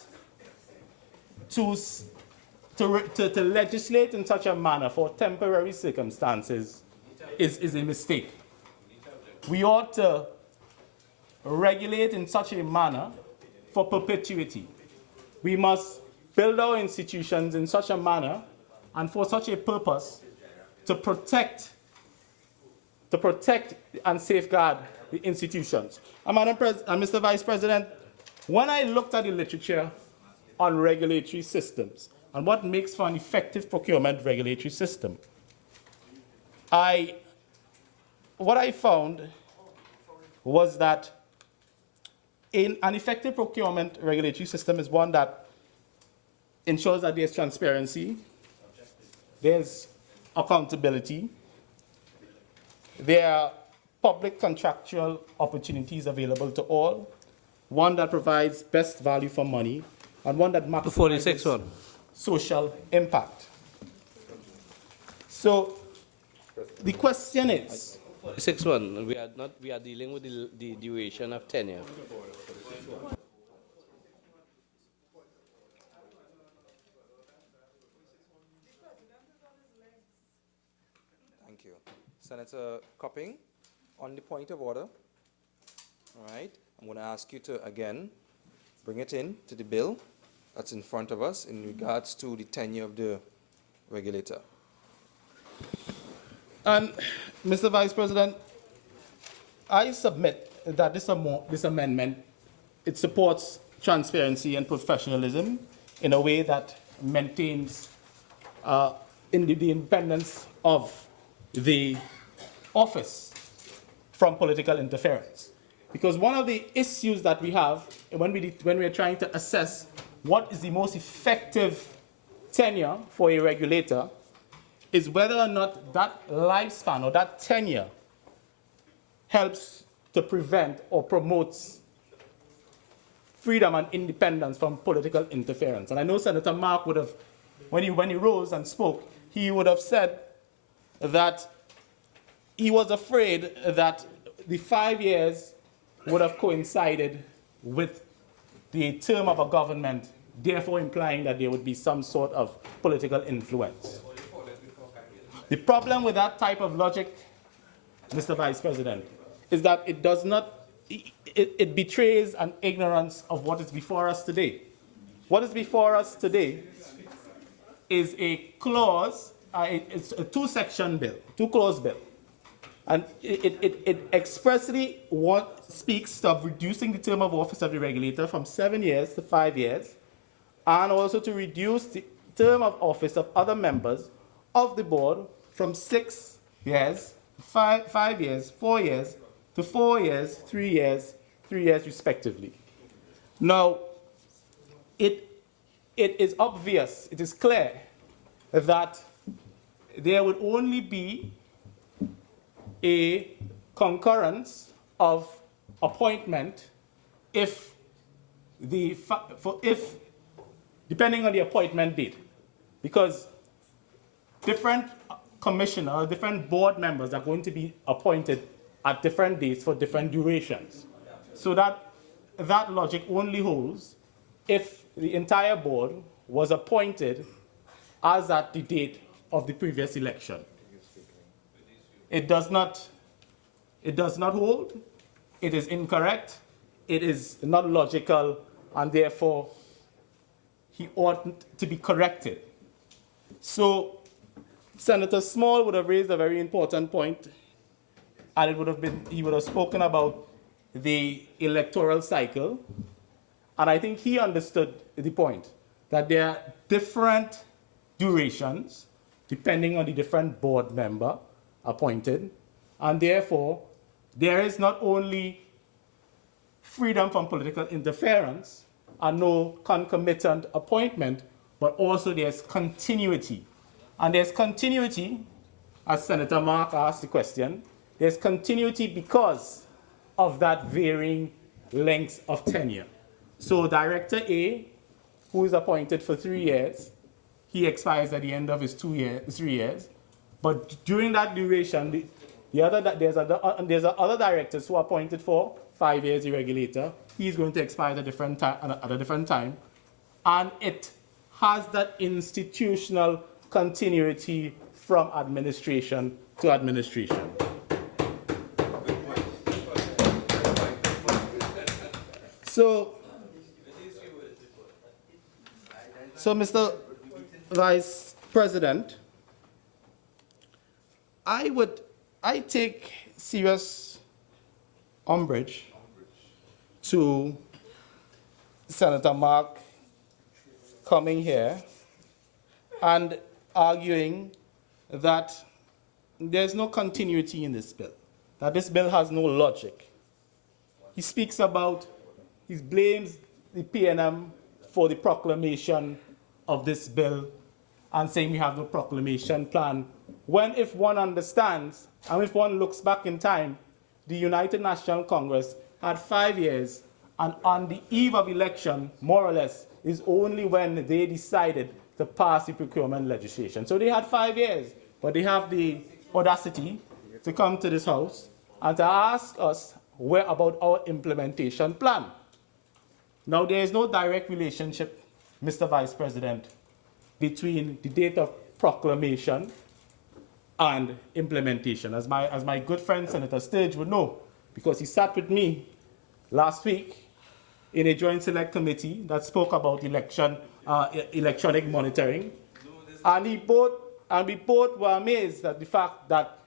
to legislate in such a manner for temporary circumstances is a mistake. We ought to regulate in such a manner for perpetuity. We must build our institutions in such a manner and for such a purpose to protect and safeguard the institutions. And Mr. Vice President, when I looked at the literature on regulatory systems and what makes for an effective procurement regulatory system, what I found was that an effective procurement regulatory system is one that ensures that there's transparency, there's accountability, there are public contractual opportunities available to all, one that provides best value for money, and one that maximizes social impact. So the question is, 6-1, we are dealing with the duration of tenure. Thank you. Senator Copping, on the point of order, all right, I'm going to ask you to, again, bring it in to the bill that's in front of us in regards to the tenure of the regulator. And Mr. Vice President, I submit that this amendment, it supports transparency and professionalism in a way that maintains the independence of the office from political interference. Because one of the issues that we have when we are trying to assess what is the most effective tenure for a regulator is whether or not that lifespan or that tenure helps to prevent or promotes freedom and independence from political interference. And I know Senator Mark would have, when he rose and spoke, he would have said that he was afraid that the 5 years would have coincided with the term of a government, therefore implying that there would be some sort of political influence. The problem with that type of logic, Mr. Vice President, is that it does not, it betrays an ignorance of what is before us today. What is before us today is a clause, it's a two-section bill, two-clause bill. And it expressly speaks of reducing the term of office of the regulator from 7 years to 5 years, and also to reduce the term of office of other members of the board from 6 years, 5 years, 4 years, to 4 years, 3 years, 3 years respectively. Now, it is obvious, it is clear that there would only be a concurrence of appointment if depending on the appointment date, because different commissioners, different board members are going to be appointed at different dates for different durations. So that logic only holds if the entire board was appointed as at the date of the previous election. It does not hold, it is incorrect, it is not logical, and therefore he oughtn't to be corrected. So Senator Small would have raised a very important point, and he would have spoken about the electoral cycle, and I think he understood the point, that there are different durations depending on the different board member appointed, and therefore there is not only freedom from political interference and no concomitant appointment, but also there's continuity. And there's continuity, as Senator Mark asked the question, there's continuity because of that varying lengths of tenure. So Director A, who is appointed for 3 years, he expires at the end of his 3 years. But during that duration, there's other directors who are appointed for 5 years, the regulator. He's going to expire at a different time. And it has that institutional continuity from administration to administration. So Mr. Vice President, I take serious umbrage to Senator Mark coming here and arguing that there's no continuity in this bill, that this bill has no logic. He blames the PNM for the proclamation of this bill and saying we have no proclamation plan, when if one understands and if one looks back in time, the United National Congress had 5 years, and on the eve of election, more or less, is only when they decided to pass the procurement legislation. So they had 5 years, but they have the audacity to come to this House and to ask us about our implementation plan. Now, there is no direct relationship, Mr. Vice President, between the date of proclamation and implementation, as my good friend Senator Sturge would know, because he sat with me last week in a joint select committee that spoke about electronic monitoring, and we both were amazed at the fact that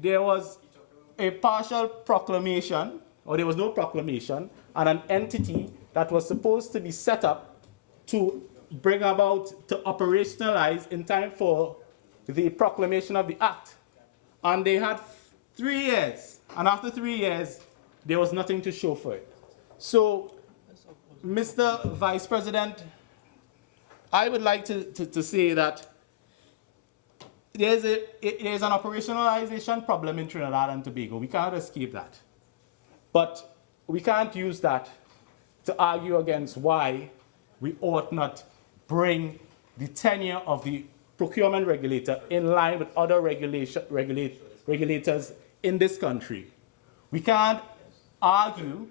there was a partial proclamation, or there was no proclamation, and an entity that was supposed to be set up to bring about, to operationalize in time for the proclamation of the act. And they had 3 years, and after 3 years, there was nothing to show for it. So, Mr. Vice President, I would like to say that there's an operationalization problem in Trinidad and Tobago. We can't escape that. But we can't use that to argue against why we ought not bring the tenure of the procurement regulator in line with other regulators in this country. We can't argue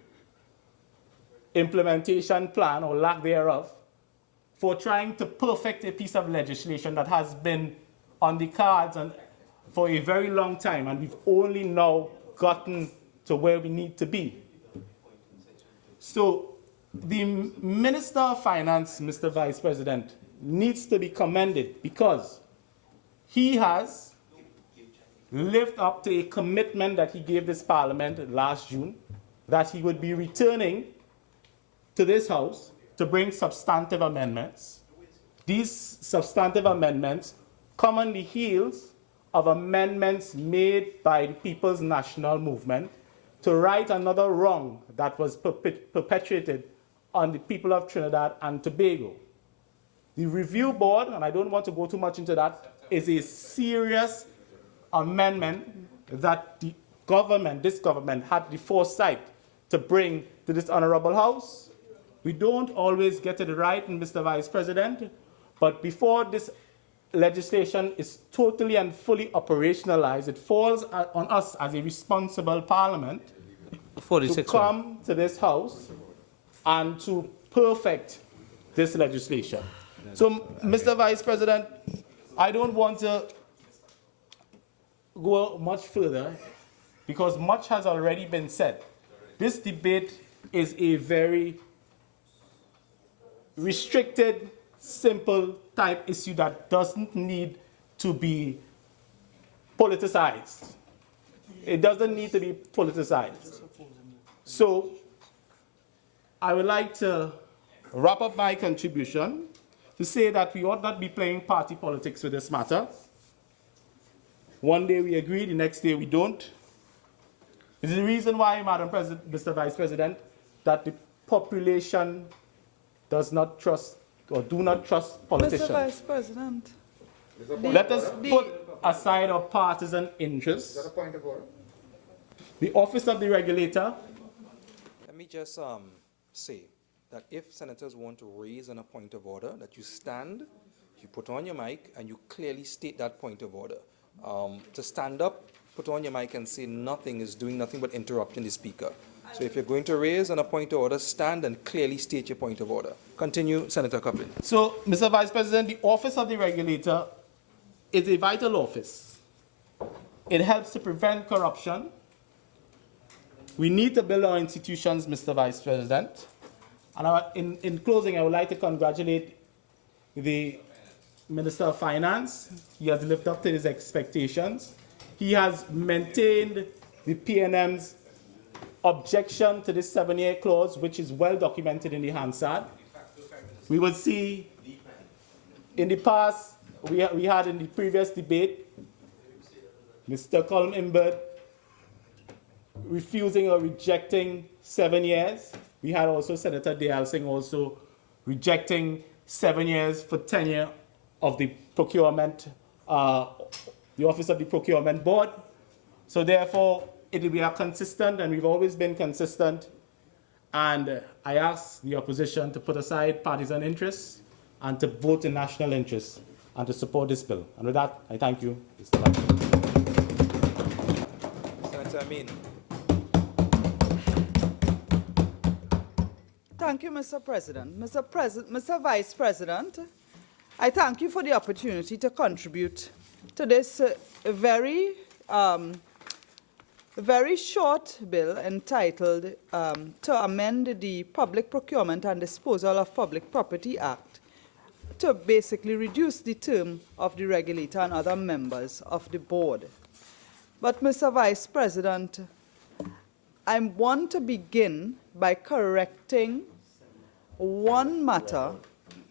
implementation plan or lack thereof for trying to perfect a piece of legislation that has been on the cards and for a very long time, and we've only now gotten to where we need to be. So the Minister of Finance, Mr. Vice President, needs to be commended because he has lived up to a commitment that he gave this Parliament last June, that he would be returning to this House to bring substantive amendments. These substantive amendments come on the heels of amendments made by the People's National Movement to right another wrong that was perpetrated on the people of Trinidad and Tobago. The review board, and I don't want to go too much into that, is a serious amendment that the government, this government, had the foresight to bring to this honorable House. We don't always get it right, Mr. Vice President, but before this legislation is totally and fully operationalized, it falls on us as a responsible Parliament to come to this House and to perfect this legislation. So, Mr. Vice President, I don't want to go much further because much has already been said. This debate is a very restricted, simple type issue that doesn't need to be politicized. It doesn't need to be politicized. So, I would like to wrap up my contribution to say that we ought not be playing party politics with this matter. One day we agree, the next day we don't. This is the reason why, Madam President, Mr. Vice President, that the population does not trust or do not trust politicians. Mr. Vice President. Let us put aside our partisan interests. The office of the regulator me just say that if senators want to raise on a point of order, that you stand, you put on your mic, and you clearly state that point of order. To stand up, put on your mic and say nothing is doing nothing but interrupting the speaker. So if you're going to raise on a point of order, stand and clearly state your point of order. Continue, Senator Coppin. So, Mr. Vice President, the office of the regulator is a vital office. It helps to prevent corruption. We need to build our institutions, Mr. Vice President. And in closing, I would like to congratulate the Minister of Finance. He has lived up to his expectations. He has maintained the PNM's objection to this 7-year clause, which is well documented in the Hansard. We will see in the past, we had in the previous debate, Mr. Colm Imbert refusing or rejecting 7 years. We had also Senator Dayal Singh also rejecting 7 years for tenure of the procurement, the office of the procurement board. So therefore, we are consistent, and we've always been consistent. And I ask the opposition to put aside partisan interests and to vote in national interests and to support this bill. And with that, I thank you, Mr. Vice. Senator Amin. Thank you, Mr. President. Mr. Vice President, I thank you for the opportunity to contribute to this very short bill entitled to amend the Public Procurement and Disposal of Public Property Act to basically reduce the term of the regulator and other members of the board. But, Mr. Vice President, I want to begin by correcting one matter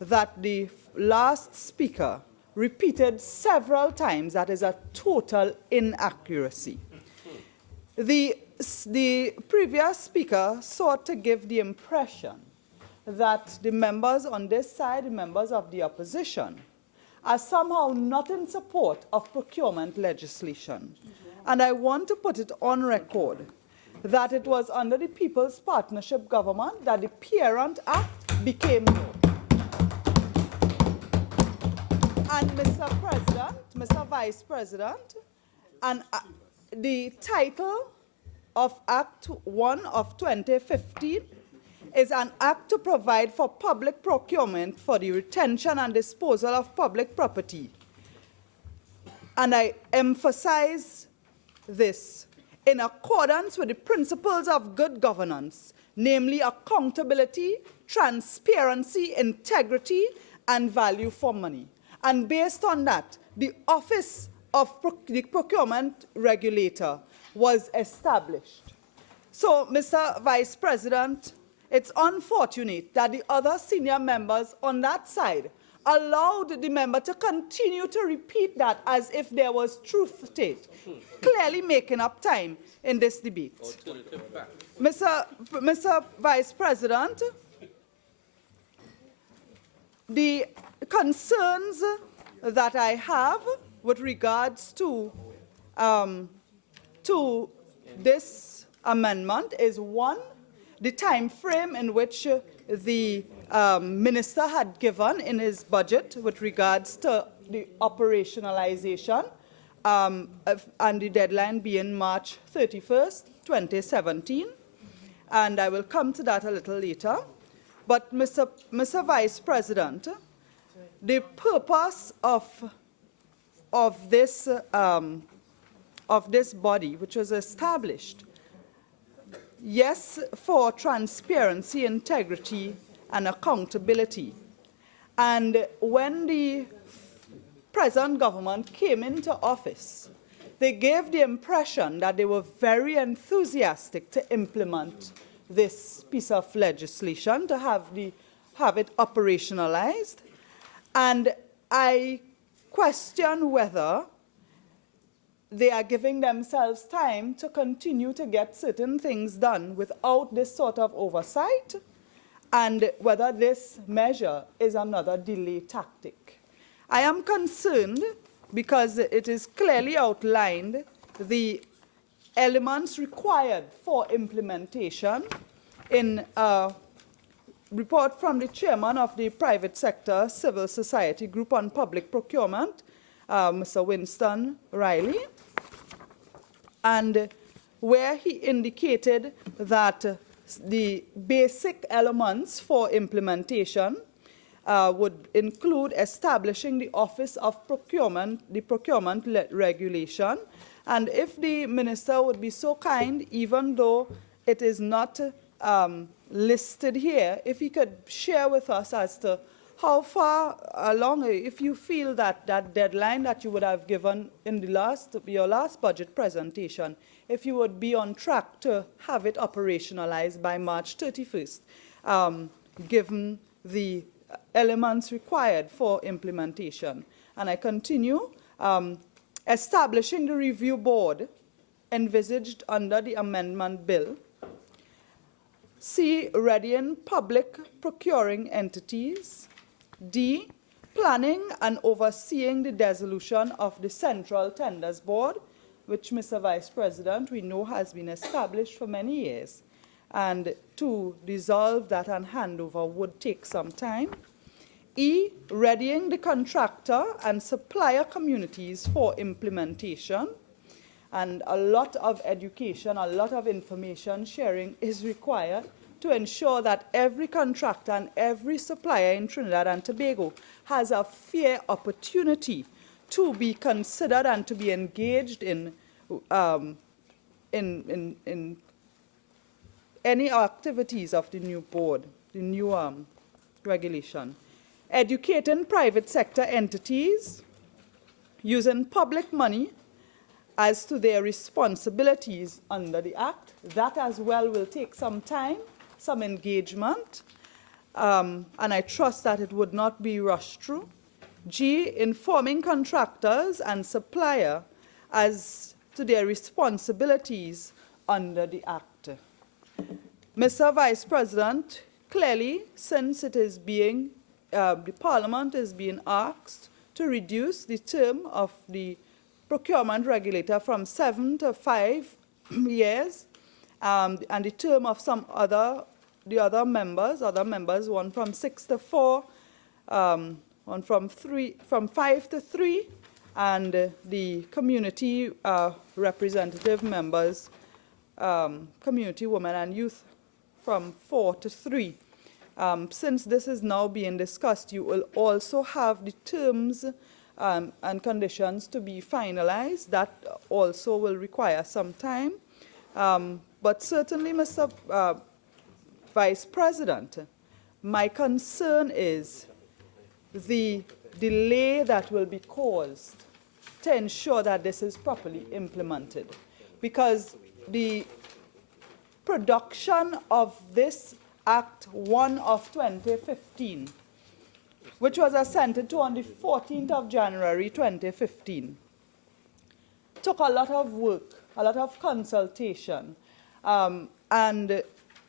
that the last speaker repeated several times that is a total inaccuracy. The previous speaker sought to give the impression that the members on this side, the members of the opposition, are somehow not in support of procurement legislation. And I want to put it on record that it was under the People's Partnership Government that the Parent Act became law. And Mr. President, Mr. Vice President, and the title of Act 1 of 2015 is an act to provide for public procurement for the retention and disposal of public property. And I emphasize this in accordance with the principles of good governance, namely accountability, transparency, integrity, and value for money. And based on that, the Office of the Procurement Regulator was established. So, Mr. Vice President, it's unfortunate that the other senior members on that side allowed the member to continue to repeat that as if there was truth to it, clearly making up time in this debate. Mr. Vice President, the concerns that I have with regards to this amendment is, one, the time frame in which the minister had given in his budget with regards to the operationalization, and the deadline being March 31st, 2017. And I will come to that a little later. But Mr. Vice President, the purpose of this body, which was established, yes, for transparency, integrity, and accountability. And when the present government came into office, they gave the impression that they were very enthusiastic to implement this piece of legislation, to have it operationalized. And I question whether they are giving themselves time to continue to get certain things done without this sort of oversight, and whether this measure is another delay tactic. I am concerned because it is clearly outlined the elements required for implementation in a report from the chairman of the private sector civil society group on public procurement, Mr. Winston Riley, and where he indicated that the basic elements for implementation would include establishing the Office of Procurement, the procurement regulation, and if the minister would be so kind, even though it is not listed here, if he could share with us as to how far along, if you feel that that deadline that you would have given in the your last budget presentation, if you would be on track to have it operationalized by March 31st, given the elements required for implementation. And I continue, establishing the review board envisaged under the amendment bill. C, readying public procuring entities. D, planning and overseeing the dissolution of the Central Tenders Board, which, Mr. Vice President, we know has been established for many years. And to dissolve that and handover would take some time. E, readying the contractor and supplier communities for implementation. And a lot of education, a lot of information sharing is required to ensure that every contractor and every supplier in Trinidad and Tobago has a fair opportunity to be considered and to be engaged in any activities of the new board, the new regulation. Educating private sector entities using public money as to their responsibilities under the Act. That as well will take some time, some engagement, and I trust that it would not be rushed through. G, informing contractors and supplier as to their responsibilities under the Act. Mr. Vice President, clearly, since it is being, the Parliament is being asked to reduce the term of the procurement regulator from 7 to 5 years, and the term of some other, the other members, one from 6 to 4, one from 5 to 3, and the community representative members, community women and youth from 4 to 3. Since this is now being discussed, you will also have the terms and conditions to be finalized. That also will require some time. But certainly, Mr. Vice President, my concern is the delay that will be caused to ensure that this is properly implemented. Because the production of this Act 1 of 2015, which was assented to on the 14th of January 2015, took a lot of work, a lot of consultation, and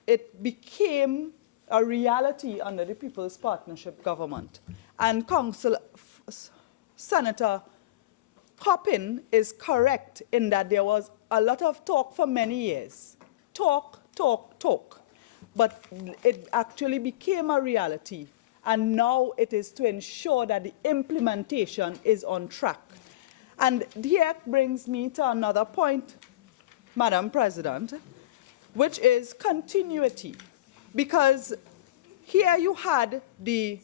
it became a reality under the People's Partnership Government. And Senator Coppin is correct in that there was a lot of talk for many years. Talk. But it actually became a reality. And now it is to ensure that the implementation is on track. And here brings me to another point, Madam President, which is continuity. Because here you had the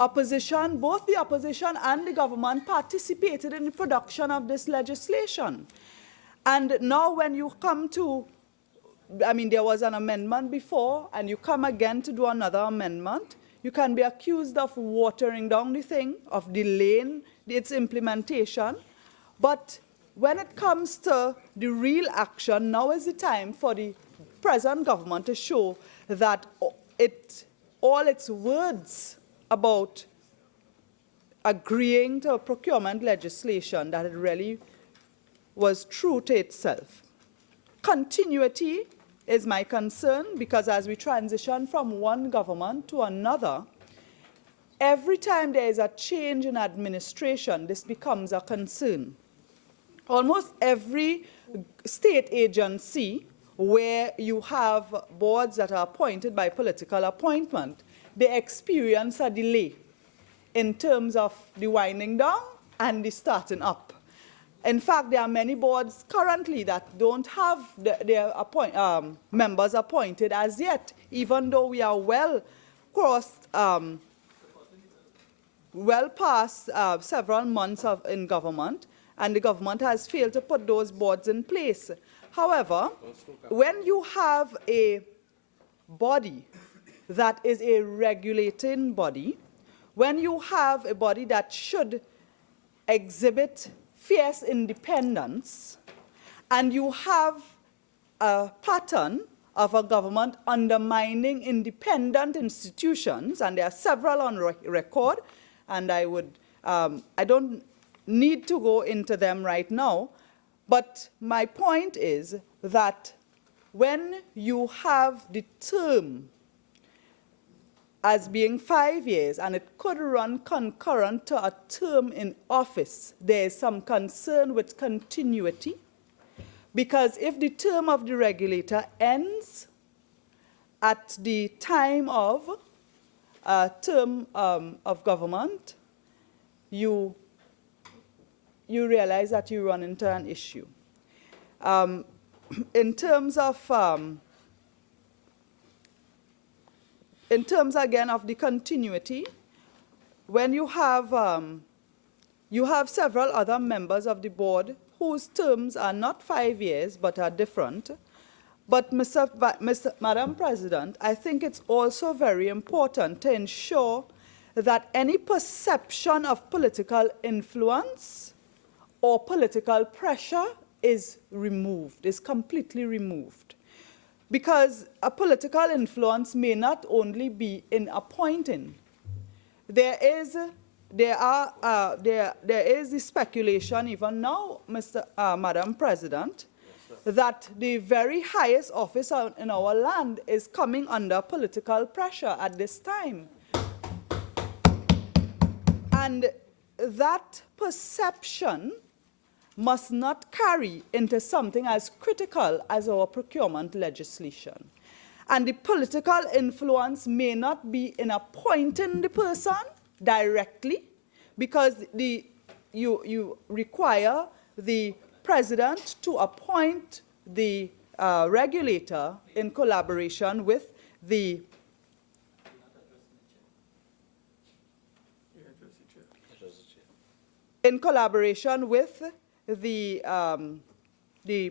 opposition, both the opposition and the government participated in the production of this legislation. And now when you come to, I mean, there was an amendment before, and you come again to do another amendment, you can be accused of watering down the thing, of delaying its implementation. But when it comes to the real action, now is the time for the present government to show that all its words about agreeing to procurement legislation, that it really was true to itself. Continuity is my concern, because as we transition from one government to another, every time there is a change in administration, this becomes a concern. Almost every state agency where you have boards that are appointed by political appointment, they experience a delay in terms of the winding down and the starting up. In fact, there are many boards currently that don't have their members appointed as yet, even though we are well past several months in government, and the government has failed to put those boards in place. However, when you have a body that is a regulating body, when you have a body that should exhibit fierce independence, and you have a pattern of a government undermining independent institutions, and there are several on record, and I don't need to go into them right now, but my point is that when you have the term as being 5 years, and it could run concurrent to a term in office, there is some concern with continuity, because if the term of the regulator ends at the time of a term of government, you realize that you run into an issue. In terms again of the continuity, when you have several other members of the board whose terms are not 5 years but are different. But Madam President, I think it's also very important to ensure that any perception of political influence or political pressure is removed, is completely removed. Because a political influence may not only be in appointing. There is the speculation even now, Madam President, that the very highest office in our land is coming under political pressure at this time. And that perception must not carry into something as critical as our procurement legislation. And the political influence may not be in appointing the person directly, because you require the president to appoint the regulator in collaboration with the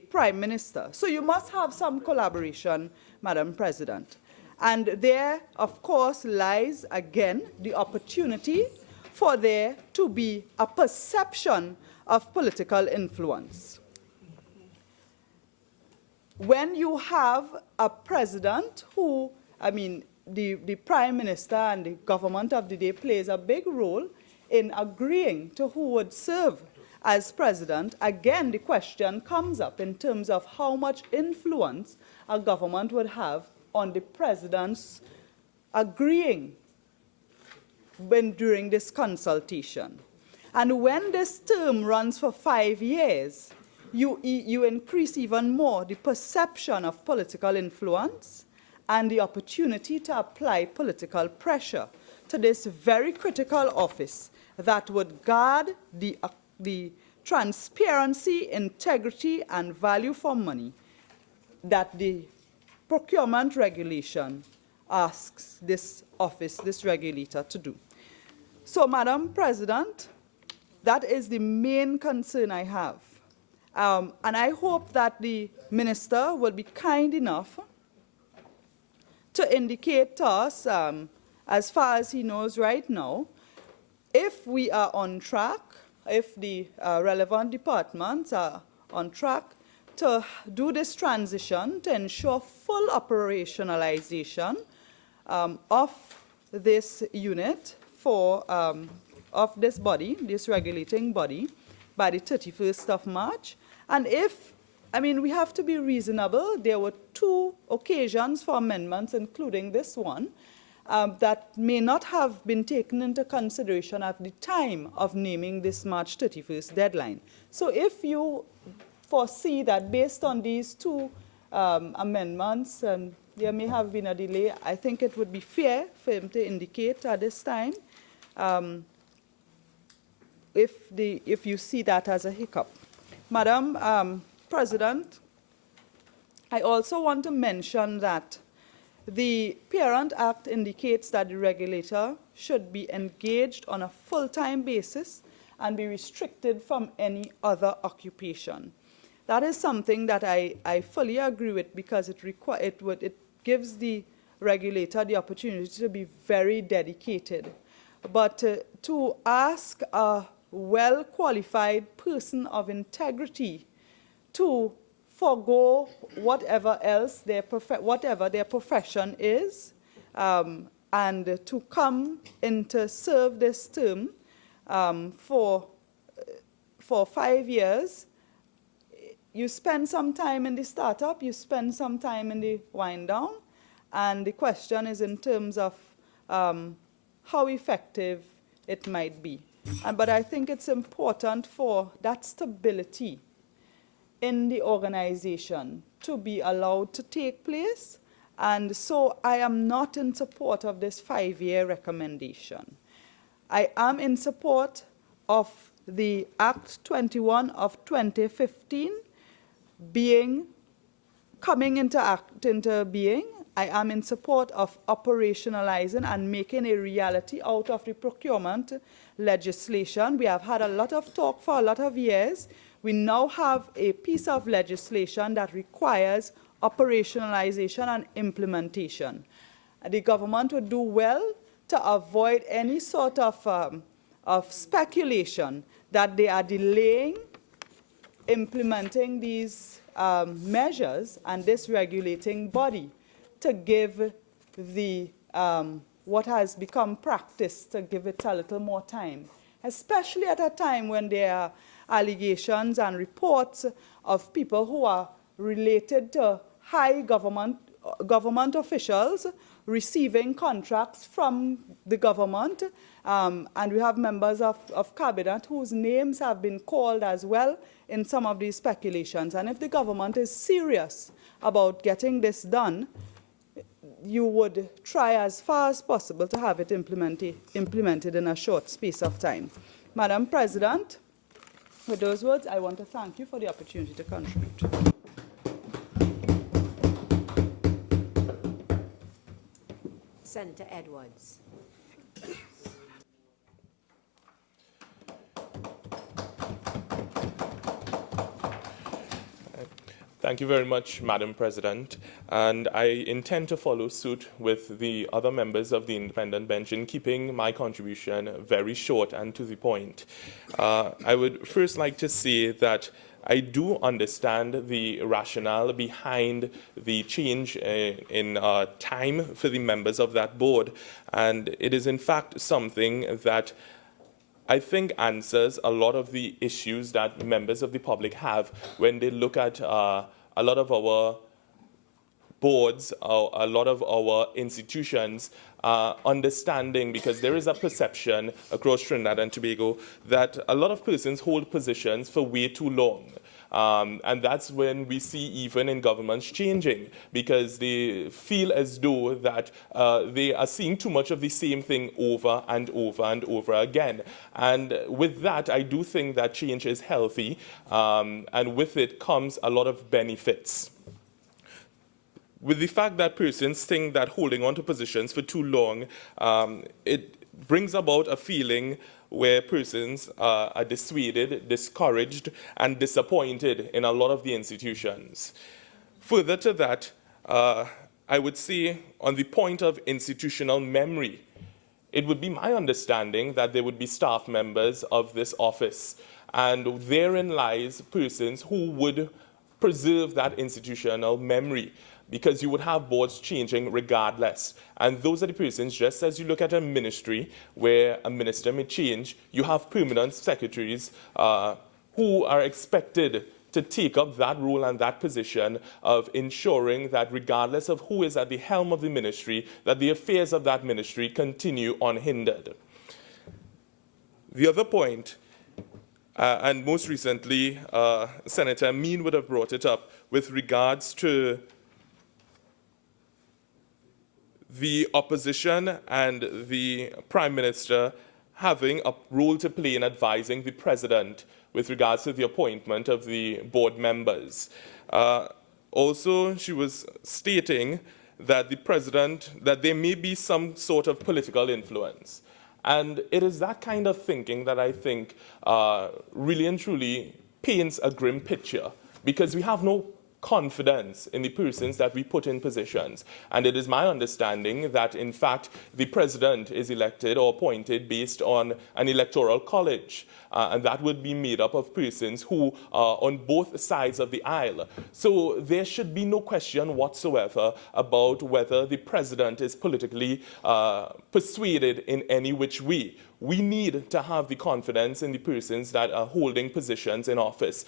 Prime Minister. So you must have some collaboration, Madam President. And there, of course, lies, again, the opportunity for there to be a perception of political influence. When you have a president who, the Prime Minister and the government of the day plays a big role in agreeing to who would serve as president, again, the question comes up in terms of how much influence a government would have on the president's agreeing during this consultation. And when this term runs for 5 years, you increase even more the perception of political influence and the opportunity to apply political pressure to this very critical office that would guard the transparency, integrity, and value for money that the procurement regulation asks this office, this regulator, to do. So, Madam President, that is the main concern I have. And I hope that the minister will be kind enough to indicate to us, as far as he knows right now, if we are on track, if the relevant departments are on track to do this transition to ensure full operationalization of this unit of this body, this regulating body, by the 31st of March. And we have to be reasonable. There were 2 occasions for amendments, including this one, that may not have been taken into consideration at the time of naming this March 31st deadline. So if you foresee that based on these 2 amendments, and there may have been a delay. I think it would be fair for him to indicate at this time if you see that as a hiccup. Madam President, I also want to mention that the Parent Act indicates that the regulator should be engaged on a full-time basis and be restricted from any other occupation. That is something that I fully agree with, because it gives the regulator the opportunity to be very dedicated. But to ask a well-qualified person of integrity to forgo whatever else whatever their profession is, and to come in to serve this term for 5 years. You spend some time in the startup, you spend some time in the wind down, and the question is in terms of how effective it might be. But I think it's important for that stability in the organization to be allowed to take place. And so I am not in support of this 5-year recommendation. I am in support of the Act 21 of 2015 coming into being. I am in support of operationalizing and making a reality out of the procurement legislation. We have had a lot of talk for a lot of years. We now have a piece of legislation that requires operationalization and implementation. The government would do well to avoid any sort of speculation that they are delaying implementing these measures and this regulating body to give the what has become practice, to give it a little more time, especially at a time when there are allegations and reports of people who are related to high government officials receiving contracts from the government, and we have members of cabinet whose names have been called as well in some of these speculations. And if the government is serious about getting this done, you would try as far as possible to have it implemented in a short space of time. Madam President, with those words, I want to thank you for the opportunity to contribute. Senator Edwards. Thank you very much, Madam President. And I intend to follow suit with the other members of the independent bench in keeping my contribution very short and to the point. I would first like to say that I do understand the rationale behind the change in time for the members of that board. And it is in fact something that I think answers a lot of the issues that members of the public have when they look at a lot of our boards, a lot of our institutions, understanding, because there is a perception across Trinidad and Tobago that a lot of persons hold positions for way too long. And that's when we see even in governments changing, because they feel as though that they are seeing too much of the same thing over and over and over again. And with that, I do think that change is healthy, and with it comes a lot of benefits. With the fact that persons think that holding on to positions for too long, it brings about a feeling where persons are dissuaded, discouraged, and disappointed in a lot of the institutions. Further to that, I would say on the point of institutional memory, it would be my understanding that there would be staff members of this office, and therein lies persons who would preserve that institutional memory, because you would have boards changing regardless. And those are the persons, just as you look at a ministry where a minister may change, you have permanent secretaries who are expected to take up that role and that position of ensuring that regardless of who is at the helm of the ministry, that the affairs of that ministry continue unhindered. The other point, and most recently, Senator Amin would have brought it up, with regards to the opposition and the Prime Minister having a role to play in advising the President with regards to the appointment of the board members. Also, she was stating that the President, that there may be some sort of political influence. And it is that kind of thinking that I think really and truly paints a grim picture, because we have no confidence in the persons that we put in positions. And it is my understanding that, in fact, the President is elected or appointed based on an electoral college. And that would be made up of persons who are on both sides of the aisle. So there should be no question whatsoever about whether the President is politically persuaded in any which way. We need to have the confidence in the persons that are holding positions in office,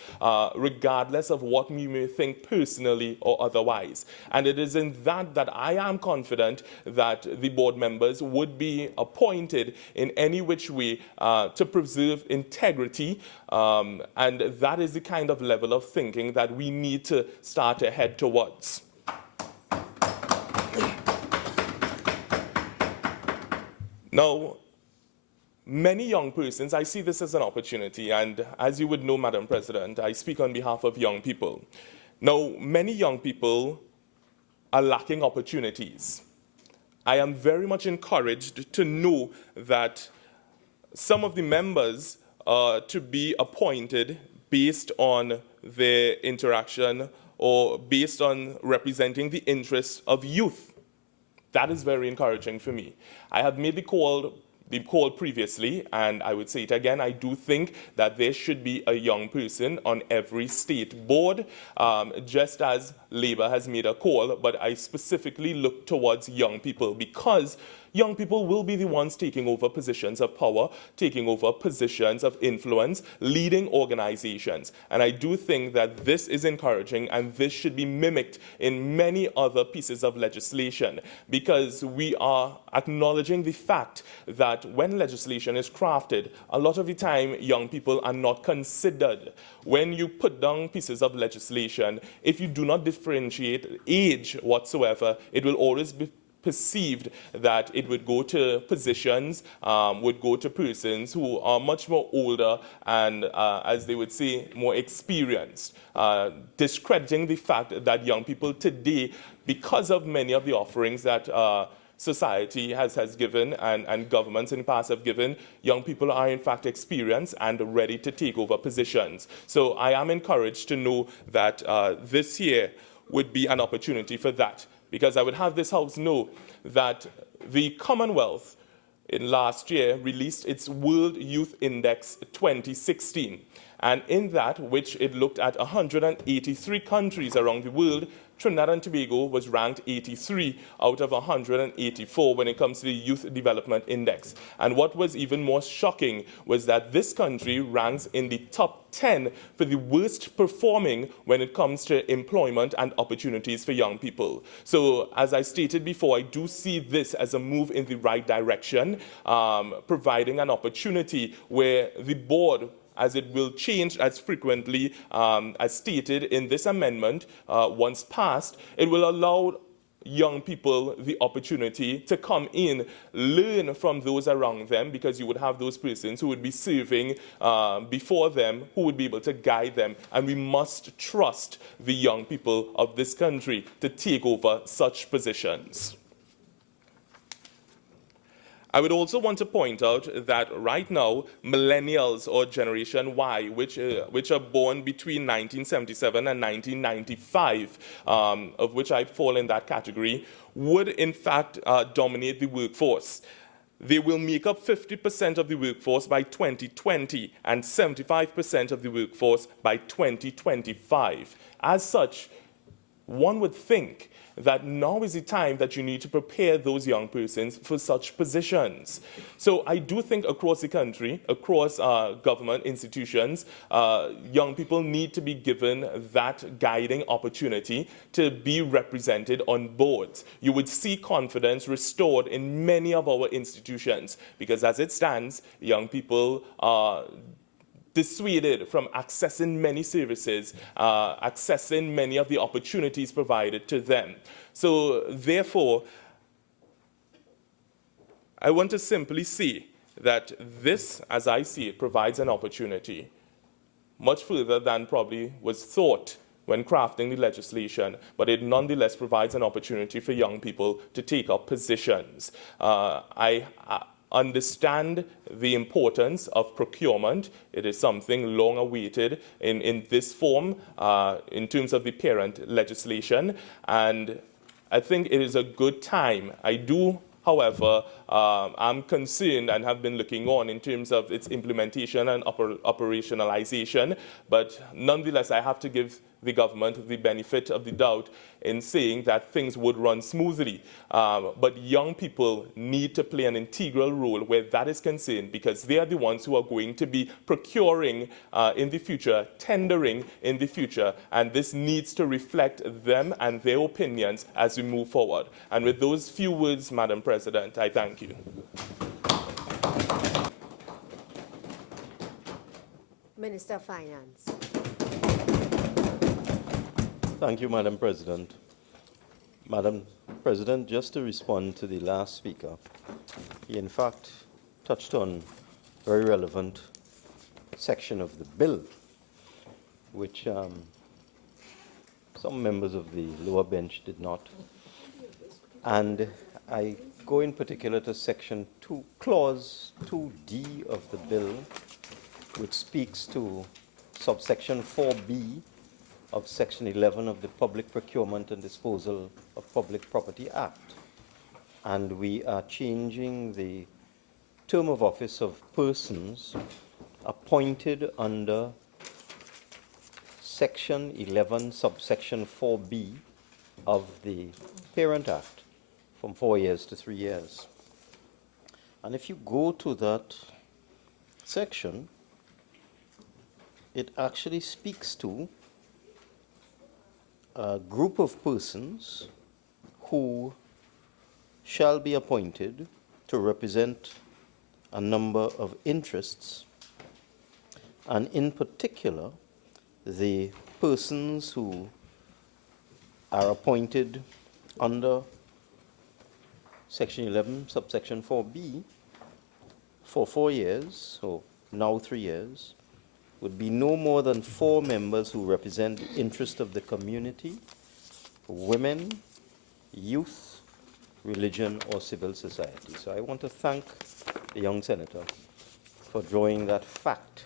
regardless of what we may think personally or otherwise. And it is in that I am confident that the board members would be appointed in any which way to preserve integrity, and that is the kind of level of thinking that we need to start to head towards. Now, many young persons, I see this as an opportunity, and as you would know, Madam President, I speak on behalf of young people. Now, many young people are lacking opportunities. I am very much encouraged to know that some of the members are to be appointed based on their interaction or based on representing the interests of youth. That is very encouraging for me. I have made the call previously, and I would say it again, I do think that there should be a young person on every state board, just as Labour has made a call, but I specifically look towards young people, because young people will be the ones taking over positions of power, taking over positions of influence, leading organizations. And I do think that this is encouraging, and this should be mimicked in many other pieces of legislation, because we are acknowledging the fact that when legislation is crafted, a lot of the time young people are not considered. When you put down pieces of legislation, if you do not differentiate age whatsoever, it will always be perceived that it would go to positions, would go to persons who are much more older and, as they would say, more experienced, discrediting the fact that young people today, because of many of the offerings that society has given and governments in the past have given, young people are in fact experienced and ready to take over positions. So I am encouraged to know that this year would be an opportunity for that, because I would have this House know that the Commonwealth in last year released its World Youth Index 2016. And in that, which it looked at 183 countries around the world, Trinidad and Tobago was ranked 83 out of 184 when it comes to the Youth Development Index. And what was even more shocking was that this country ranks in the top 10 for the worst performing when it comes to employment and opportunities for young people. So, as I stated before, I do see this as a move in the right direction, providing an opportunity where the board, as it will change as frequently as stated in this amendment, once passed, it will allow young people the opportunity to come in, learn from those around them, because you would have those persons who would be serving before them, who would be able to guide them. And we must trust the young people of this country to take over such positions. I would also want to point out that right now, millennials or Generation Y, which are born between 1977 and 1995, of which I fall in that category, would in fact dominate the workforce. They will make up 50% of the workforce by 2020 and 75% of the workforce by 2025. As such, one would think that now is the time that you need to prepare those young persons for such positions. So I do think across the country, across government institutions, young people need to be given that guiding opportunity to be represented on boards. You would see confidence restored in many of our institutions, because as it stands, young people are dissuaded from accessing many services, accessing many of the opportunities provided to them. So therefore, I want to simply say that this, as I see it, provides an opportunity much further than probably was thought when crafting the legislation, but it nonetheless provides an opportunity for young people to take up positions. I understand the importance of procurement. It is something long awaited in this form in terms of the parent legislation, and I think it is a good time. I do, however, I'm concerned and have been looking on in terms of its implementation and operationalization, but nonetheless, I have to give the government the benefit of the doubt in saying that things would run smoothly. But young people need to play an integral role where that is concerned, because they are the ones who are going to be procuring in the future, tendering in the future, and this needs to reflect them and their opinions as we move forward. And with those few words, Madam President, I thank you. Minister of Finance. Thank you, Madam President. Madam President, just to respond to the last speaker, he in fact touched on a very relevant section of the bill, which some members of the lower bench did not. And I go in particular to section 2, clause 2D of the bill, which speaks to subsection 4B of Section 11 of the Public Procurement and Disposal of Public Property Act. And we are changing the term of office of persons appointed under Section 11, subsection 4B of the Parent Act from 4 years to 3 years. And if you go to that section, it actually speaks to a group of persons who shall be appointed to represent a number of interests, and in particular, the persons who are appointed under Section 11, subsection 4B, for 4 years, or now 3 years, would be no more than 4 members who represent the interest of the community, women, youth, religion, or civil society. So I want to thank the young senator for drawing that fact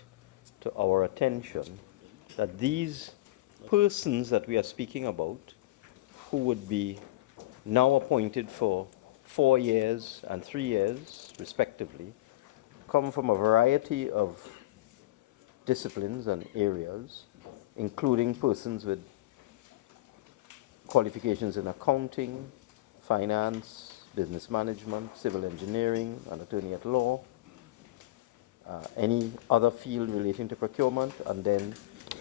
to our attention, that these persons that we are speaking about, who would be now appointed for 4 years and 3 years, respectively, come from a variety of disciplines and areas, including persons with qualifications in accounting, finance, business management, civil engineering, an attorney at law, any other field relating to procurement, and then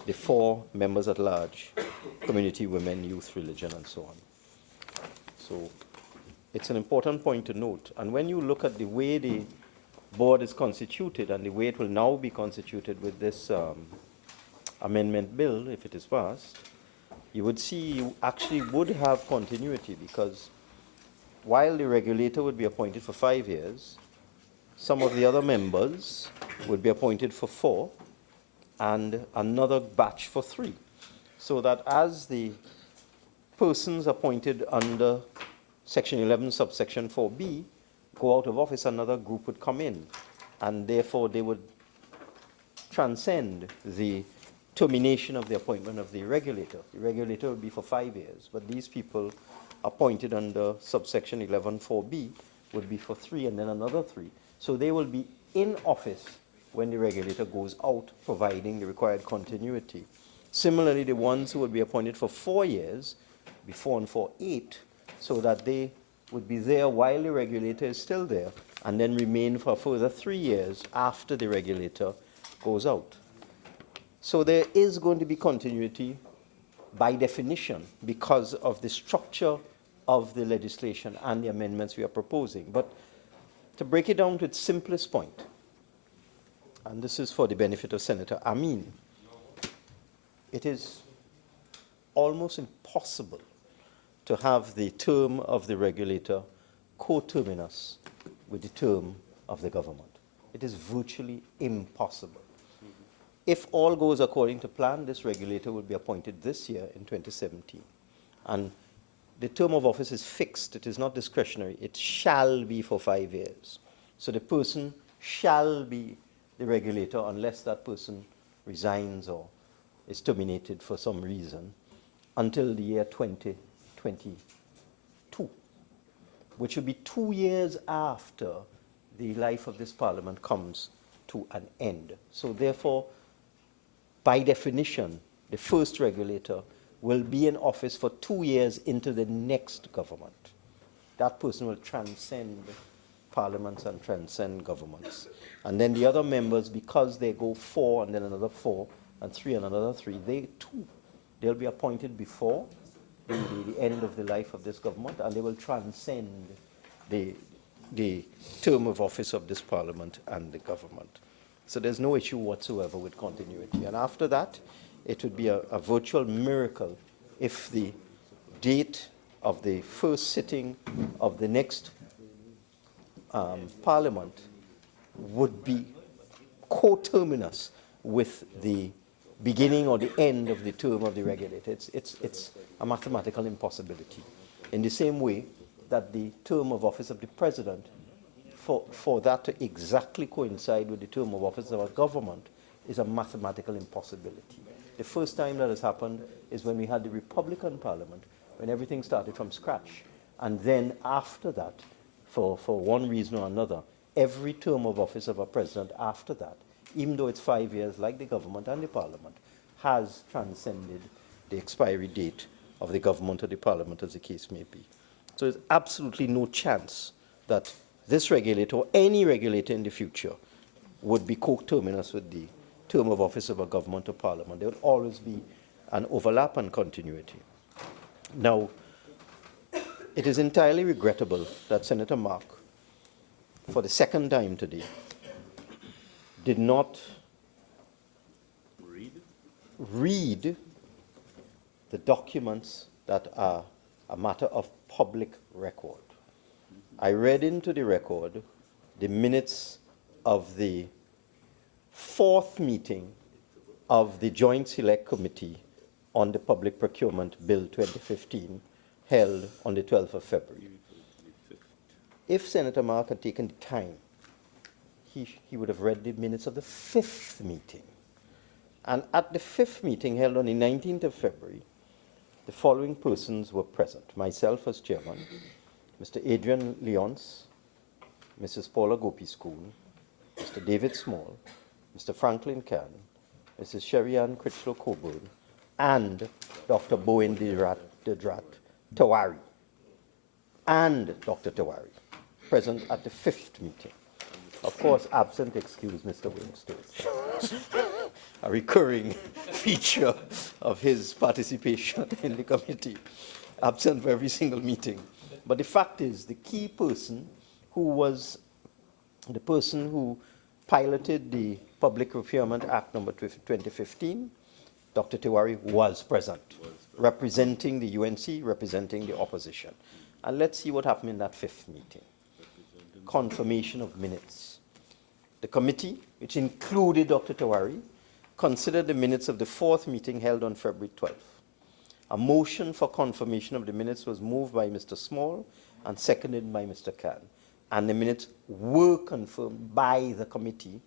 the 4 members at large, community, women, youth, religion, and so on. So it's an important point to note. And when you look at the way the board is constituted and the way it will now be constituted with this amendment bill, if it is passed, you would see you actually would have continuity, because while the regulator would be appointed for 5 years, some of the other members would be appointed for 4 and another batch for 3. So that as the persons appointed under Section 11, subsection 4B, go out of office, another group would come in, and therefore they would transcend the termination of the appointment of the regulator. The regulator would be for 5 years, but these people appointed under subsection 11.4b would be for 3 and then another 3. So they will be in office when the regulator goes out, providing the required continuity. Similarly, the ones who would be appointed for 4 years, be 4 and 4, 8, so that they would be there while the regulator is still there, and then remain for a further 3 years after the regulator goes out. So there is going to be continuity by definition because of the structure of the legislation and the amendments we are proposing. But to break it down to its simplest point, and this is for the benefit of Senator Amin, it is almost impossible to have the term of the regulator coterminous with the term of the government. It is virtually impossible. If all goes according to plan, this regulator will be appointed this year in 2017. And the term of office is fixed. It is not discretionary. It shall be for 5 years. So the person shall be the regulator unless that person resigns or is terminated for some reason until the year 2022, which will be 2 years after the life of this parliament comes to an end. So therefore, by definition, the first regulator will be in office for 2 years into the next government. That person will transcend parliaments and transcend governments. And then the other members, because they go 4 and then another 4 and 3 and another 3, they'll be appointed before the end of the life of this government, and they will transcend the term of office of this parliament and the government. So there's no issue whatsoever with continuity. And after that, it would be a virtual miracle if the date of the first sitting of the next parliament would be coterminous with the beginning or the end of the term of the regulator. It's a mathematical impossibility. In the same way that the term of office of the president, for that to exactly coincide with the term of office of a government, is a mathematical impossibility. The first time that has happened is when we had the Republican Parliament, when everything started from scratch. And then after that, for one reason or another, every term of office of a president after that, even though it's 5 years like the government and the parliament, has transcended the expiry date of the government or the parliament, as the case may be. So there's absolutely no chance that this regulator or any regulator in the future would be coterminous with the term of office of a government or parliament. There would always be an overlap and continuity. Now, it is entirely regrettable that Senator Mark, for the second time today, did not read the documents that are a matter of public record. I read into the record the minutes of the 4th meeting of the Joint Select Committee on the Public Procurement Bill 2015, held on the 12th of February. If Senator Mark had taken the time, he would have read the minutes of the 5th meeting. And at the 5th meeting held on the 19th of February, the following persons were present. Myself as chairman, Mr. Adrian Leonce, Mrs. Paula Gopi-School, Mr. David Small, Mr. Franklin Can, Mrs. Sherry-Ann Critchlow-Coburn, and Dr. Bowen Dedrat Tawari, and Dr. Tawari, present at the 5th meeting. Of course, absent excuse Mr. Wilmston, a recurring feature of his participation in the committee, absent for every single meeting. But the fact is, the key person who was the person who piloted the Public Procurement Act number 2015, Dr. Tewari, was present, representing the UNC, representing the opposition. And let's see what happened in that 5th meeting. Confirmation of minutes. The committee, which included Dr. Tewari, considered the minutes of the 4th meeting held on February 12th. A motion for confirmation of the minutes was moved by Mr. Small and seconded by Mr. Khan. And the minutes were confirmed by the committee,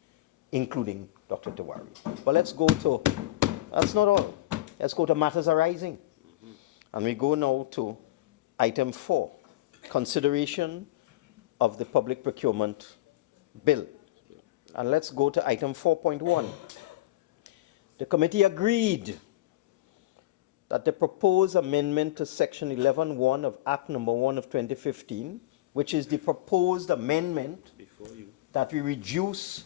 including Dr. Tewari. But let's go to, that's not all. Let's go to matters arising. And we go now to item 4, consideration of the public procurement bill. And let's go to item 4.1. The committee agreed that the proposed amendment to section 11.1 of Act number 1 of 2015, which is the proposed amendment that we reduce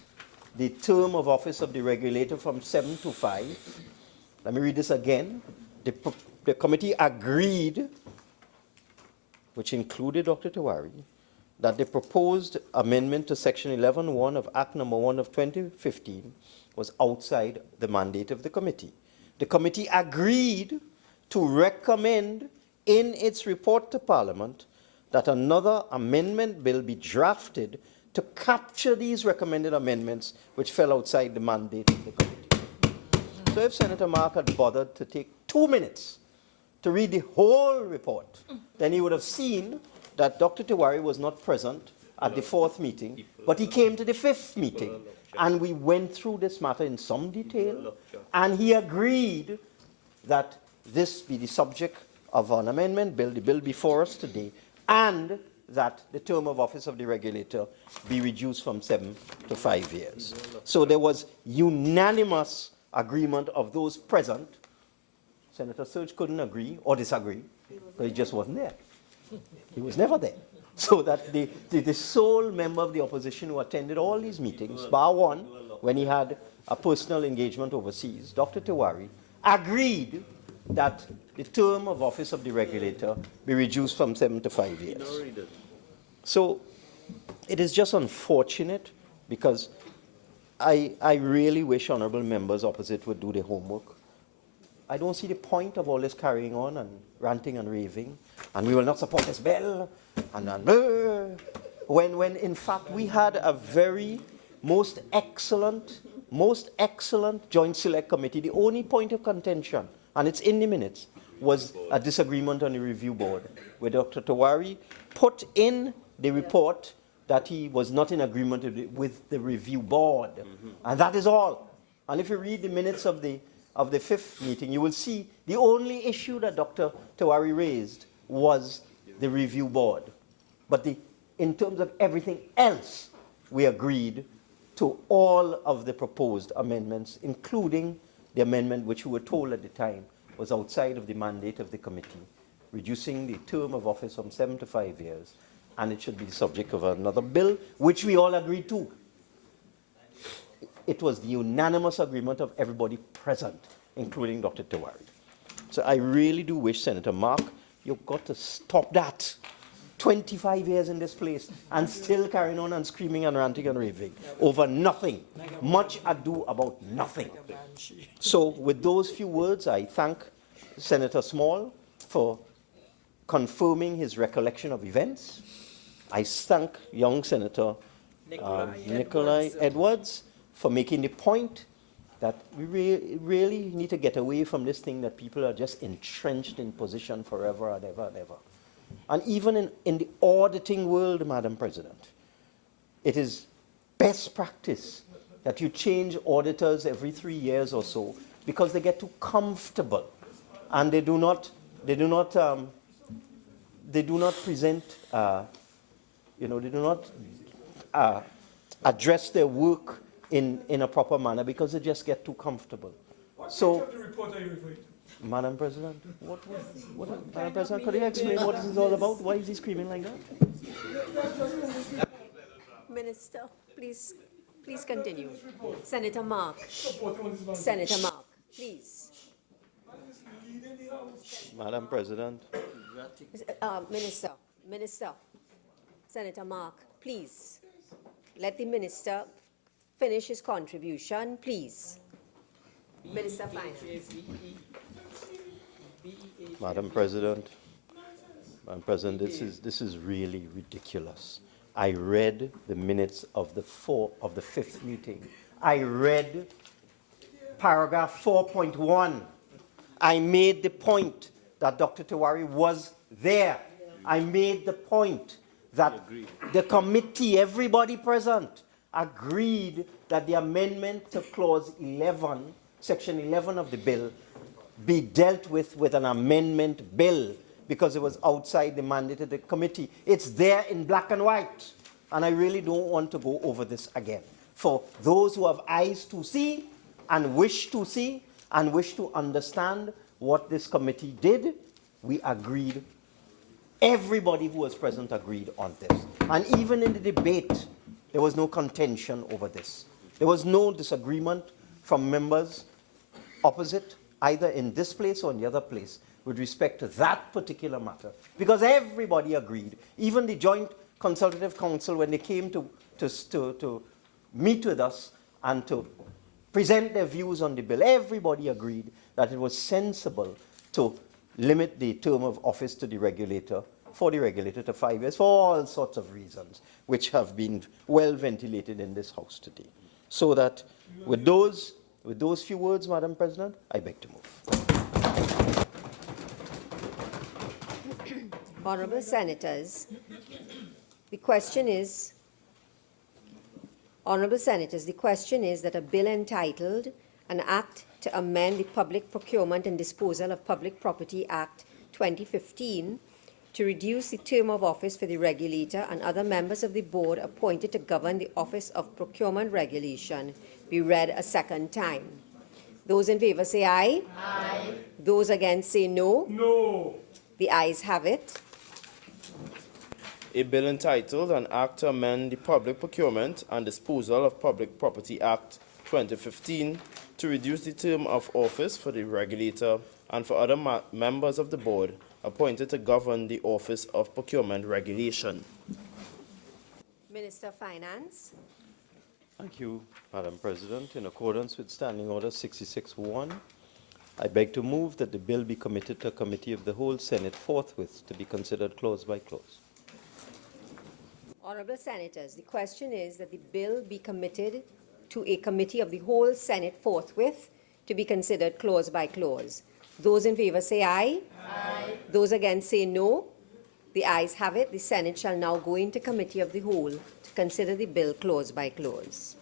the term of office of the regulator from 7 to 5. Let me read this again. The committee agreed, which included Dr. Tewari, that the proposed amendment to Section 11.1 of Act Number 1 of 2015 was outside the mandate of the committee. The committee agreed to recommend in its report to Parliament that another amendment bill be drafted to capture these recommended amendments which fell outside the mandate of the committee. So if Senator Mark had bothered to take 2 minutes to read the whole report, then he would have seen that Dr. Tiwari was not present at the 4th meeting, but he came to the 5th meeting, and we went through this matter in some detail, and he agreed that this be the subject of an amendment bill, the bill before us today, and that the term of office of the regulator be reduced from 7 to 5 years. So there was unanimous agreement of those present. Senator Surge couldn't agree or disagree, because he just wasn't there. He was never there. So that the sole member of the opposition who attended all these meetings, bar one, when he had a personal engagement overseas, Dr. Tiwari, agreed that the term of office of the regulator be reduced from 7 to 5 years. So it is just unfortunate, because I really wish honorable members opposite would do their homework. I don't see the point of all this carrying on and ranting and raving, and we will not support this bill, and when in fact we had a very most excellent joint select committee. The only point of contention, and it's in the minutes, was a disagreement on the review board, where Dr. Tiwari put in the report that he was not in agreement with the review board. And that is all. And if you read the minutes of the 5th meeting, you will see the only issue that Dr. Tiwari raised was the review board. But in terms of everything else, we agreed to all of the proposed amendments, including the amendment which we were told at the time was outside of the mandate of the committee, reducing the term of office from 7 to 5 years, and it should be the subject of another bill, which we all agreed to. It was the unanimous agreement of everybody present, including Dr. Tiwari. So I really do wish, Senator Mark, you've got to stop that. 25 years in this place and still carrying on and screaming and ranting and raving over nothing. Much ado about nothing. So with those few words, I thank Senator Small for confirming his recollection of events. I thank young Senator Nikolai Edwards for making the point that we really need to get away from this thing that people are just entrenched in position forever and ever and ever. And even in the auditing world, Madam President, it is best practice that you change auditors every 3 years or so, because they get too comfortable and they do not present, they do not address their work in a proper manner, because they just get too comfortable. So, What report are you referring to? Madam President, Madam President, could you explain what this is all about? Why is he screaming like that? Minister, please continue. Senator Mark, please. Madam President. Minister, Senator Mark, please. Let the minister finish his contribution, please. Minister Finance. Madam President, this is really ridiculous. I read the minutes of the 5th meeting. I read paragraph 4.1. I made the point that Dr. Tiwari was there. I made the point that the committee, everybody present, agreed that the amendment to clause 11, section 11 of the bill, be dealt with an amendment bill, because it was outside the mandate of the committee. It's there in black and white, and I really don't want to go over this again. For those who have eyes to see and wish to understand what this committee did, we agreed. Everybody who was present agreed on this. And even in the debate, there was no contention over this. There was no disagreement from members opposite, either in this place or in the other place, with respect to that particular matter, because everybody agreed. Even the joint Consultative Council, when they came to meet with us and to present their views on the bill, everybody agreed that it was sensible to limit the term of office to the regulator, for the regulator to 5 years, for all sorts of reasons, which have been well ventilated in this House today. So that with those few words, Madam President, I beg to move. Honourable Senators, the question is, Honourable Senators, the question is that a bill entitled An Act to Amend the Public Procurement and Disposal of Public Property Act 2015 to reduce the term of office for the regulator and other members of the board appointed to govern the Office of Procurement Regulation be read a second time. Those in favour say aye. Aye. Those against say no. No. The ayes have it. A bill entitled An Act to Amend the Public Procurement and Disposal of Public Property Act 2015 to reduce the term of office for the regulator and for other members of the board appointed to govern the Office of Procurement Regulation. Minister of Finance. Thank you, Madam President. In accordance with Standing Order 66-1, I beg to move that the bill be committed to a committee of the whole Senate forthwith to be considered clause by clause. Honourable Senators, the question is that the bill be committed to a committee of the whole Senate forthwith to be considered clause by clause. Those in favour say aye. Aye. Those against say no. The ayes have it. The Senate shall now go into committee of the whole to consider the bill clause by clause.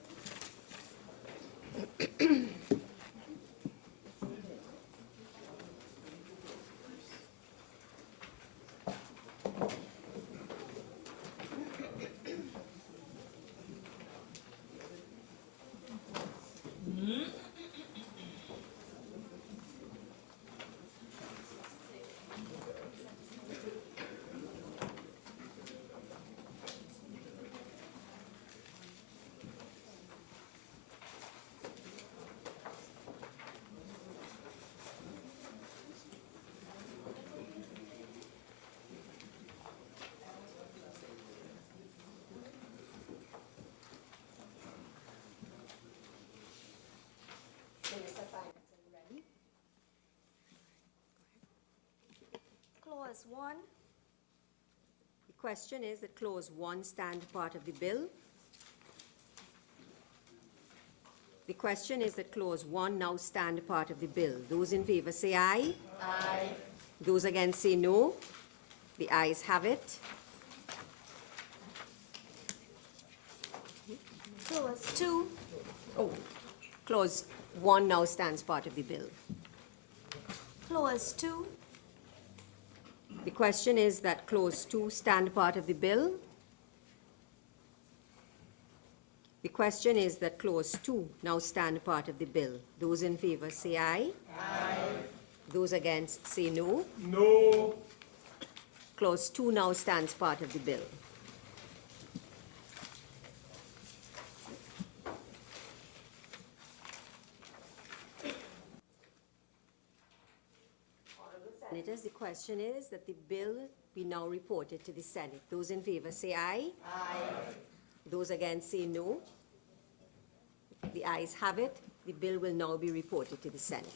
Clause 1. The question is that Clause 1 stand part of the bill. The question is that Clause 1 now stand part of the bill. Those in favour say aye. Aye. Those against say no. The ayes have it. Clause 2. Oh, Clause 1 now stands part of the bill. Clause 2. The question is that Clause 2 stand part of the bill. The question is that Clause 2 now stand part of the bill. Those in favour say aye. Aye. Those against say no. No. Clause 2 now stands part of the bill. Senators, the question is that the bill be now reported to the Senate. Those in favour say aye. Aye. Those against say no. The ayes have it. The bill will now be reported to the Senate.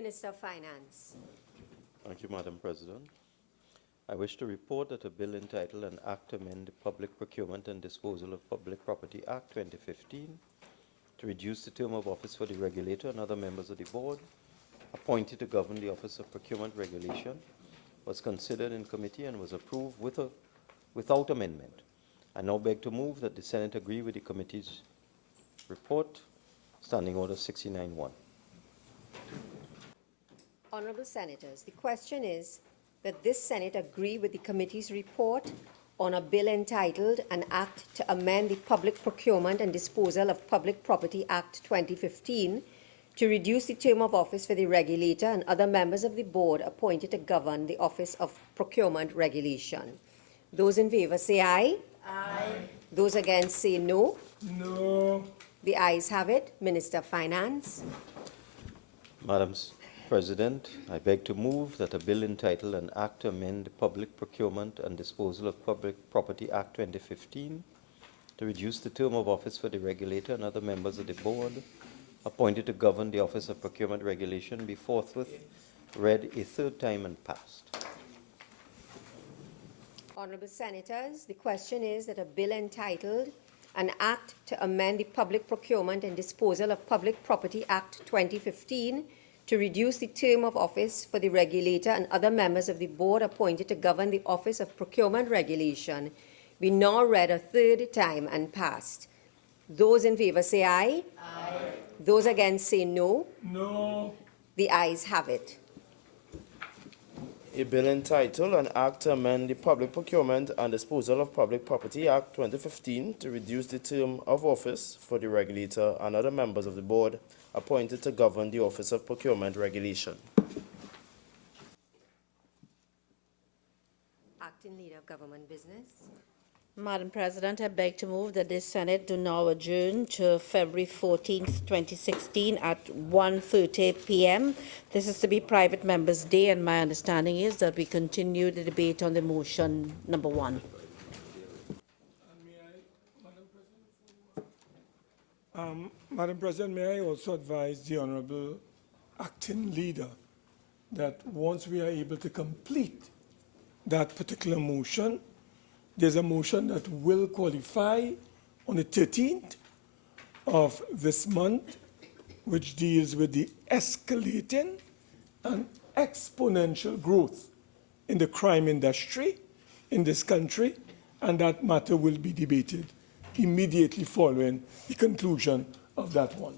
Minister of Finance. Thank you, Madam President. I wish to report that a bill entitled An Act to Amend the Public Procurement and Disposal of Public Property Act 2015 to reduce the term of office for the regulator and other members of the board appointed to govern the Office of Procurement Regulation was considered in committee and was approved without amendment. I now beg to move that the Senate agree with the committee's report, Standing Order 69-1. Honourable Senators, the question is that this Senate agree with the committee's report on a bill entitled An Act to Amend the Public Procurement and Disposal of Public Property Act 2015 to reduce the term of office for the regulator and other members of the board appointed to govern the Office of Procurement Regulation. Those in favour say aye. Aye. Those against say no. No. The ayes have it. Minister of Finance. Madam President, I beg to move that a bill entitled An Act to Amend the Public Procurement and Disposal of Public Property Act 2015 to reduce the term of office for the regulator and other members of the board appointed to govern the Office of Procurement Regulation be forthwith read a third time and passed. Honourable Senators, the question is that a bill entitled An Act to Amend the Public Procurement and Disposal of Public Property Act 2015 to reduce the term of office for the regulator and other members of the board appointed to govern the Office of Procurement Regulation be now read a third time and passed. Those in favour say aye. Aye. Those against say no. No. The ayes have it. A bill entitled An Act to Amend the Public Procurement and Disposal of Public Property Act 2015 to reduce the term of office for the regulator and other members of the board appointed to govern the Office of Procurement Regulation. Acting Leader of Government Business. Madam President, I beg to move that this Senate do now adjourn to February 14th, 2016 at 1:30 p.m. This is to be Private Members' Day, and my understanding is that we continue the debate on the motion number 1. Madam President, may I also advise the Honourable Acting Leader that once we are able to complete that particular motion, there's a motion that will qualify on the 13th of this month, which deals with the escalating and exponential growth in the crime industry in this country, and that matter will be debated immediately following the conclusion of that one.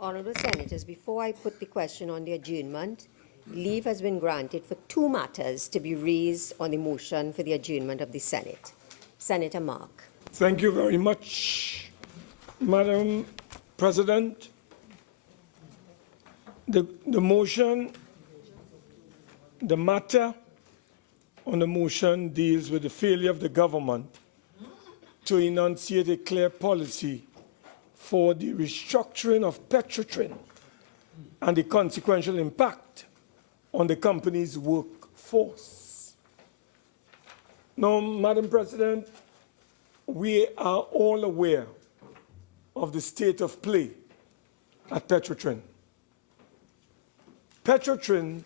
Honourable Senators, before I put the question on the adjournment, leave has been granted for 2 matters to be raised on the motion for the adjournment of the Senate. Senator Mark. Thank you very much, Madam President. The matter on the motion deals with the failure of the government to enunciate a clear policy for the restructuring of Petrotrin and the consequential impact on the company's workforce. Now, Madam President, we are all aware of the state of play at Petrotrin. Petrotrin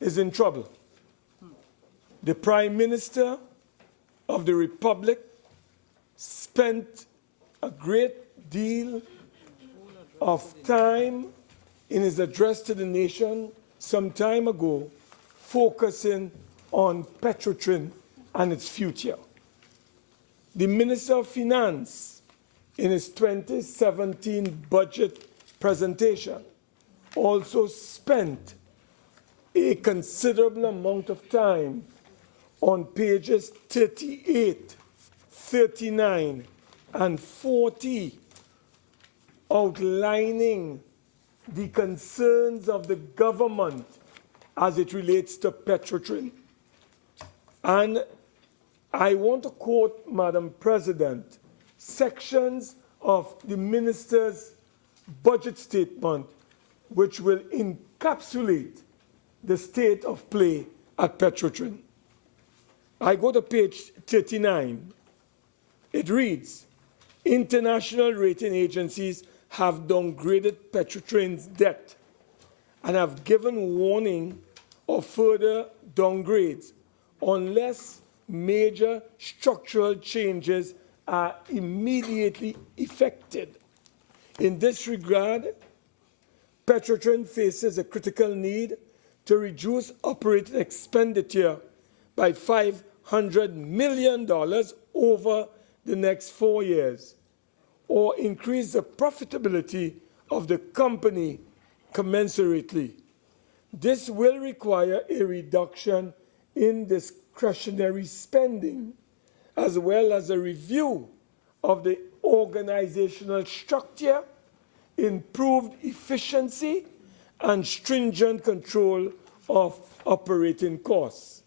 is in trouble. The Prime Minister of the Republic spent a great deal of time in his address to the nation some time ago focusing on Petrotrin and its future. The Minister of Finance, in his 2017 budget presentation, also spent a considerable amount of time on pages 38, 39, and 40, outlining the concerns of the government as it relates to Petrotrin. And I want to quote, Madam President, sections of the minister's budget statement which will encapsulate the state of play at Petrotrin. I go to page 39. It reads, international rating agencies have downgraded Petrotrin's debt and have given warning of further downgrades unless major structural changes are immediately effected. In this regard, Petrotrin faces a critical need to reduce operating expenditure by $500 million over the next 4 years, or increase the profitability of the company commensurately. This will require a reduction in discretionary spending, as well as a review of the organizational structure, improved efficiency, and stringent control of operating costs.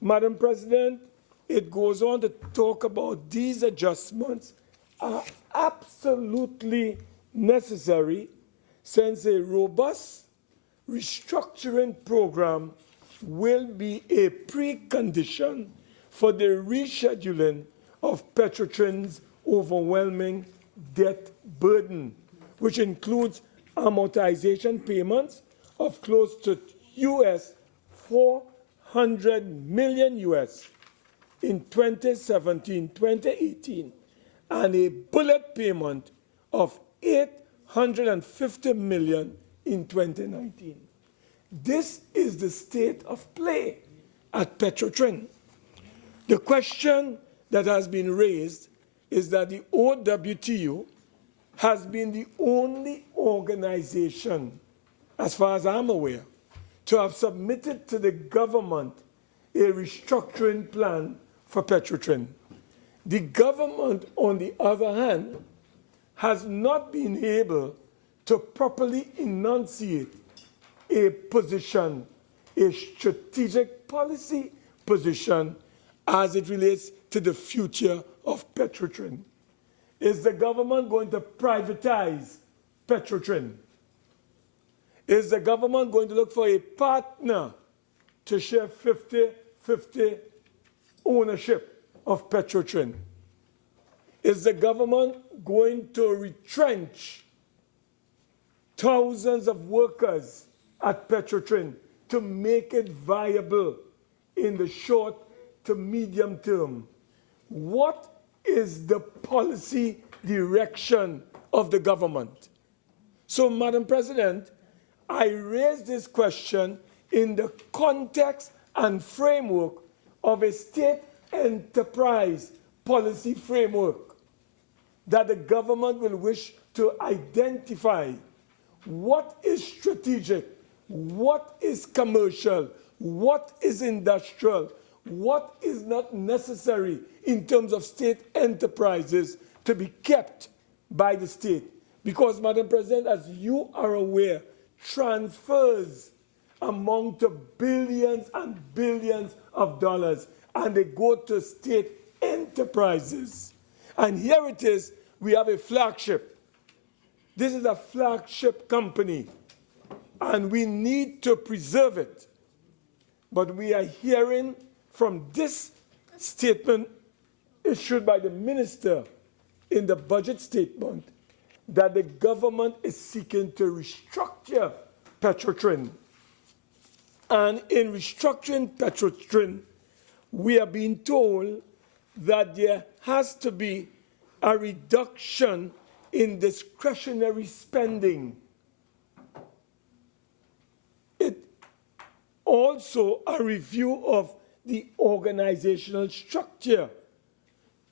Madam President, it goes on to talk about these adjustments are absolutely necessary since a robust restructuring program will be a precondition for the rescheduling of Petrotrin's overwhelming debt burden, which includes amortization payments of close to US $400 million in 2017-2018 and a bullet payment of $850 million in 2019. This is the state of play at Petrotrin. The question that has been raised is that the OWTU has been the only organization, as far as I'm aware, to have submitted to the government a restructuring plan for Petrotrin. The government, on the other hand, has not been able to properly enunciate a position, a strategic policy position as it relates to the future of Petrotrin. Is the government going to privatize Petrotrin? Is the government going to look for a partner to share 50-50 ownership of Petrotrin? Is the government going to retrench thousands of workers at Petrotrin to make it viable in the short to medium term? What is the policy direction of the government? So, Madam President, I raise this question in the context and framework of a state enterprise policy framework that the government will wish to identify what is strategic, what is commercial, what is industrial, what is not necessary in terms of state enterprises to be kept by the state. Because, Madam President, as you are aware, transfers amount to billions and billions of dollars, and they go to state enterprises. And here it is, we have a flagship. This is a flagship company, and we need to preserve it. But we are hearing from this statement issued by the minister in the budget statement that the government is seeking to restructure Petrotrin. And in restructuring Petrotrin, we are being told that there has to be a reduction in discretionary spending. It also a review of the organizational structure.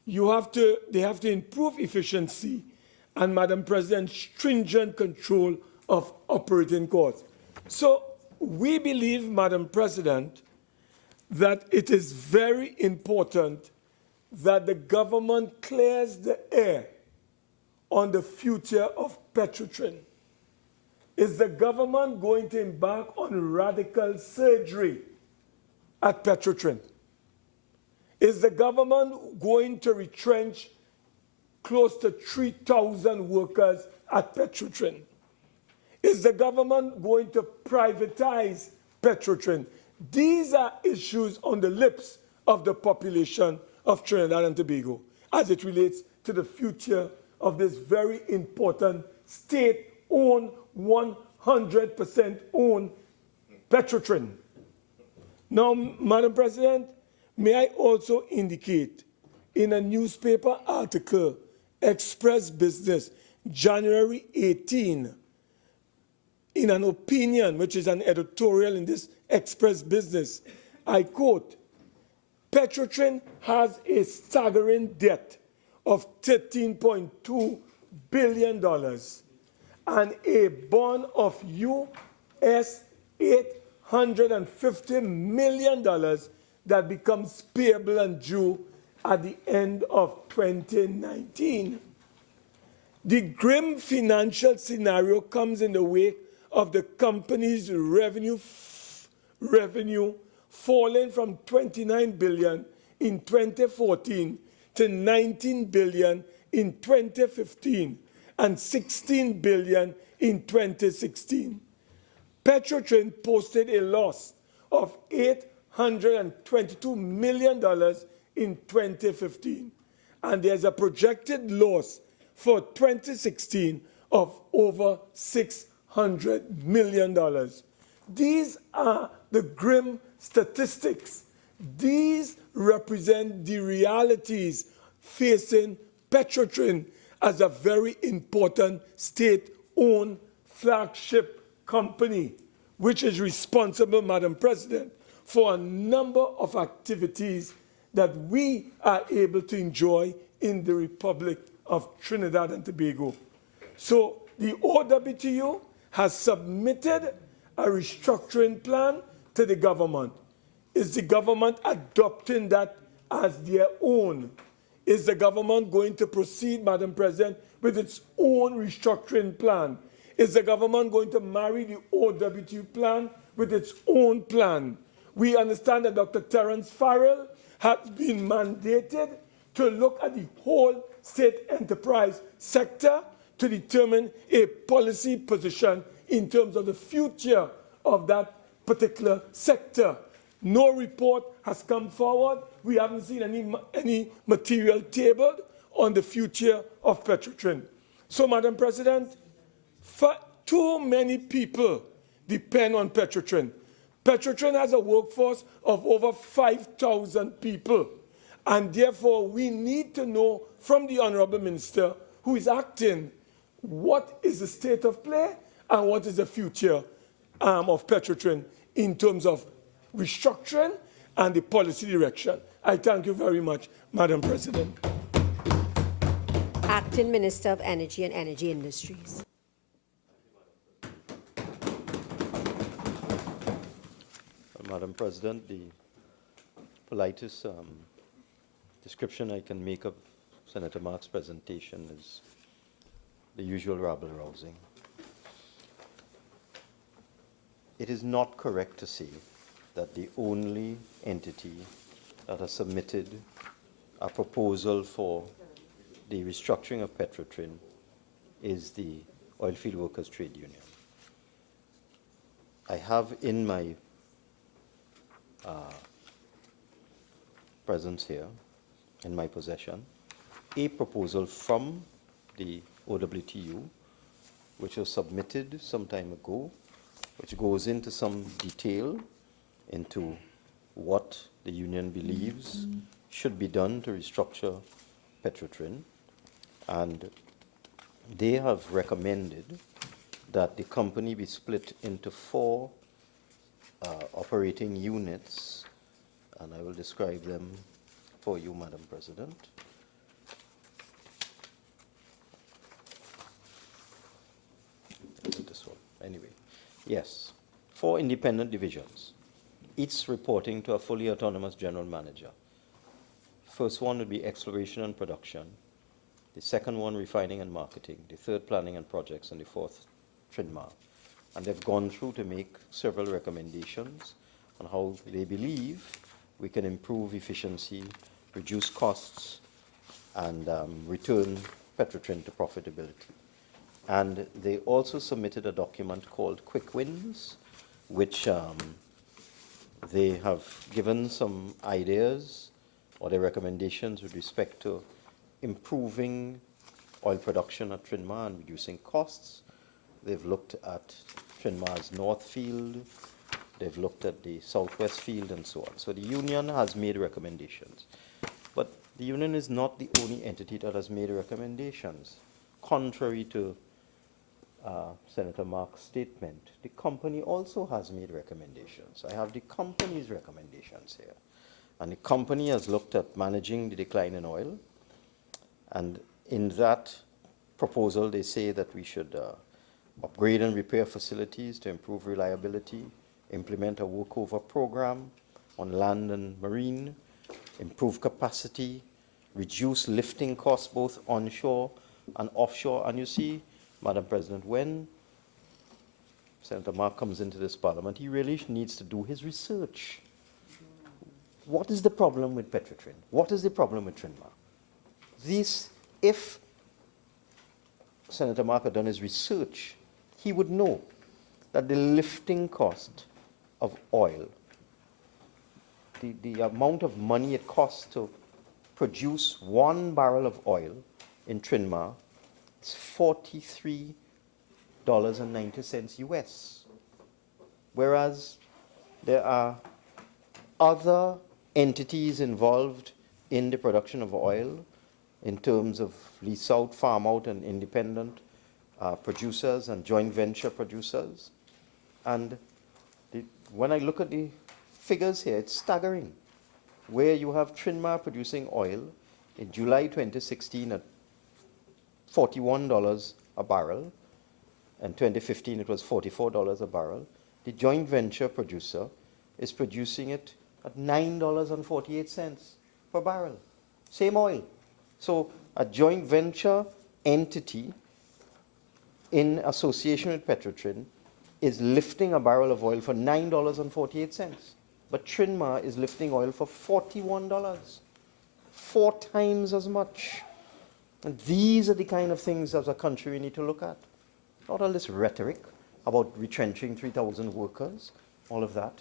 They have to improve efficiency and, Madam President, stringent control of operating costs. So we believe, Madam President, that it is very important that the government clears the air on the future of Petrotrin. Is the government going to embark on radical surgery at Petrotrin? Is the government going to retrench close to 3,000 workers at Petrotrin? Is the government going to privatize Petrotrin? These are issues on the lips of the population of Trinidad and Tobago as it relates to the future of this very important state-owned, 100% owned Petrotrin. Now, Madam President, may I also indicate in a newspaper article, Express Business, January 18, in an opinion, which is an editorial in this Express Business, I quote, Petrotrin has a staggering debt of $13.2 billion and a bond of US $850 million that becomes payable and due at the end of 2019. The grim financial scenario comes in the wake of the company's revenue falling from 29 billion in 2014 to 19 billion in 2015 and 16 billion in 2016. Petrotrin posted a loss of $822 million in 2015, and there's a projected loss for 2016 of over $600 million. These are the grim statistics. These represent the realities facing Petrotrin as a very important state-owned flagship company, which is responsible, Madam President, for a number of activities that we are able to enjoy in the Republic of Trinidad and Tobago. So the OWTU has submitted a restructuring plan to the government. Is the government adopting that as their own? Is the government going to proceed, Madam President, with its own restructuring plan? Is the government going to marry the OWTU plan with its own plan? We understand that Dr. Terence Farrell has been mandated to look at the whole state enterprise sector to determine a policy position in terms of the future of that particular sector. No report has come forward. We haven't seen any material tabled on the future of Petrotrin. So, Madam President, too many people depend on Petrotrin. Petrotrin has a workforce of over 5,000 people. And therefore, we need to know from the Honorable Minister who is acting what is the state of play and what is the future of Petrotrin in terms of restructuring and the policy direction. I thank you very much, Madam President. Acting Minister of Energy and Energy Industries. Madam President, the politest description I can make of Senator Mark's presentation is the usual rabble-rousing. It is not correct to say that the only entity that has submitted a proposal for the restructuring of Petrotrin is the Oilfield Workers Trade Union. I have in my presence here, in my possession, a proposal from the OWTU, which was submitted some time ago, which goes into some detail into what the union believes should be done to restructure Petrotrin. And they have recommended that the company be split into 4 operating units, and I will describe them for you, Madam President. This one, anyway. Yes, 4 independent divisions, each reporting to a fully autonomous general manager. First one would be exploration and production. The second one, refining and marketing. The third, planning and projects. And the fourth, Trinma. And they've gone through to make several recommendations on how they believe we can improve efficiency, reduce costs, and return Petrotrin to profitability. And they also submitted a document called Quick Wins, which they have given some ideas or their recommendations with respect to improving oil production at Trinma and reducing costs. They've looked at Trinma's North Field, they've looked at the Southwest Field, and so on. So the union has made recommendations. But the union is not the only entity that has made recommendations. Contrary to Senator Mark's statement, the company also has made recommendations. I have the company's recommendations here. And the company has looked at managing the decline in oil. And in that proposal, they say that we should upgrade and repair facilities to improve reliability, implement a workover program on land and marine, improve capacity, reduce lifting costs both onshore and offshore. And you see, Madam President, when Senator Mark comes into this parliament, he really needs to do his research. What is the problem with Petrotrin? What is the problem with Trinma? If Senator Mark had done his research, he would know that the lifting cost of oil, the amount of money it costs to produce 1 barrel of oil in Trinma is $43.90 US. Whereas there are other entities involved in the production of oil in terms of lease out, farm out, and independent producers and joint venture producers. And when I look at the figures here, it's staggering. Where you have Trinma producing oil in July 2016 at $41 a barrel, and 2015 it was $44 a barrel. The joint venture producer is producing it at $9.48 per barrel. Same oil. So a joint venture entity in association with Petrotrin is lifting a barrel of oil for $9.48. But Trinma is lifting oil for $41, 4 times as much. And these are the kind of things as a country we need to look at. Not all this rhetoric about retrenching 3,000 workers, all of that.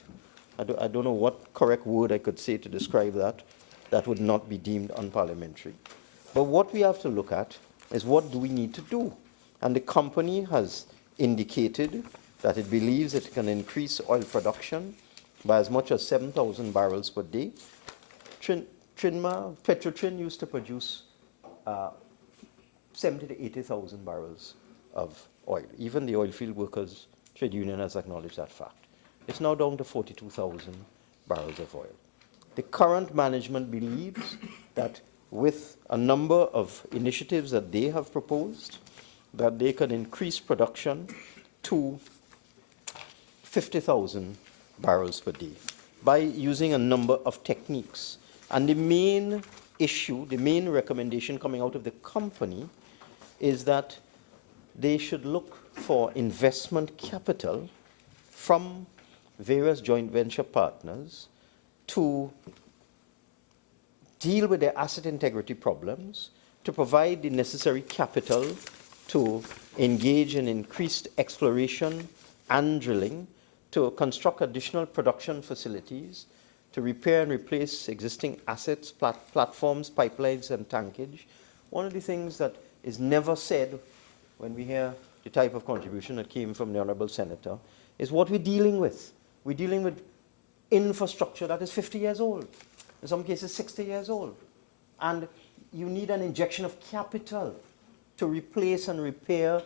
I don't know what correct word I could say to describe that. That would not be deemed unparliamentary. But what we have to look at is what do we need to do? And the company has indicated that it believes it can increase oil production by as much as 7,000 barrels per day. Petrotrin used to produce 70 to 80,000 barrels of oil. Even the Oilfield Workers Trade Union has acknowledged that fact. It's now down to 42,000 barrels of oil. The current management believes that with a number of initiatives that they have proposed, that they can increase production to 50,000 barrels per day by using a number of techniques. And the main issue, the main recommendation coming out of the company is that they should look for investment capital from various joint venture partners to deal with their asset integrity problems, to provide the necessary capital to engage in increased exploration and drilling, to construct additional production facilities, to repair and replace existing assets, platforms, pipelines, and tankage. One of the things that is never said when we hear the type of contribution that came from the Honorable Senator is what we're dealing with. We're dealing with infrastructure that is 50 years old, in some cases 60 years old. And you need an injection of capital to replace and repair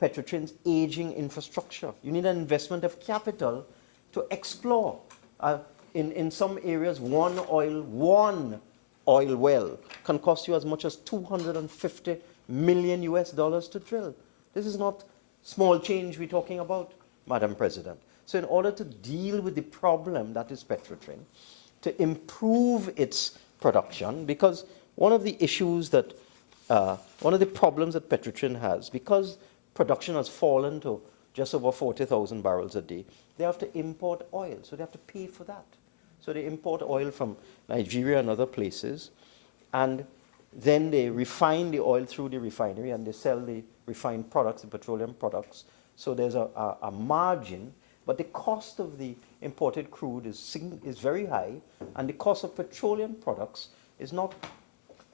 Petrotrin's aging infrastructure. You need an investment of capital to explore. In some areas, one oil well can cost you as much as $250 million US to drill. This is not small change we're talking about, Madam President. So in order to deal with the problem that is Petrotrin, to improve its production, because one of the issues that, one of the problems that Petrotrin has, because production has fallen to just over 40,000 barrels a day, they have to import oil, so they have to pay for that. So they import oil from Nigeria and other places, and then they refine the oil through the refinery, and they sell the refined products, the petroleum products. So there's a margin, but the cost of the imported crude is very high, and the cost of petroleum products is not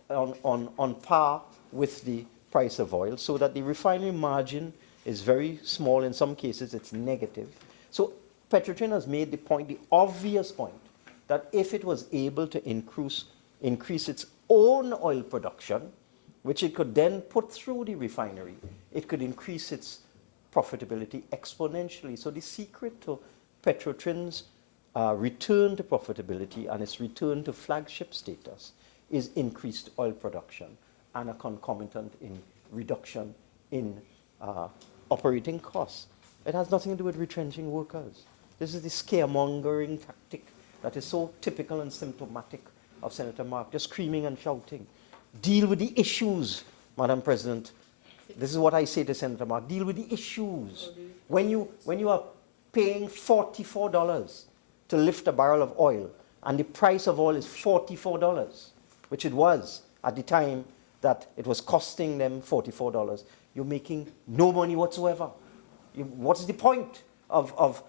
on par with the price of oil, so that the refinery margin is very small. In some cases, it's negative. So Petrotrin has made the point, the obvious point, that if it was able to increase its own oil production, which it could then put through the refinery, it could increase its profitability exponentially. So the secret to Petrotrin's return to profitability and its return to flagship status is increased oil production and a concomitant in reduction in operating costs. It has nothing to do with retrenching workers. This is the scaremongering tactic that is so typical and symptomatic of Senator Mark, just screaming and shouting. Deal with the issues, Madam President. This is what I say to Senator Mark. Deal with the issues. When you are paying $44 to lift a barrel of oil, and the price of oil is $44, which it was at the time that it was costing them $44, you're making no money whatsoever. What's the point of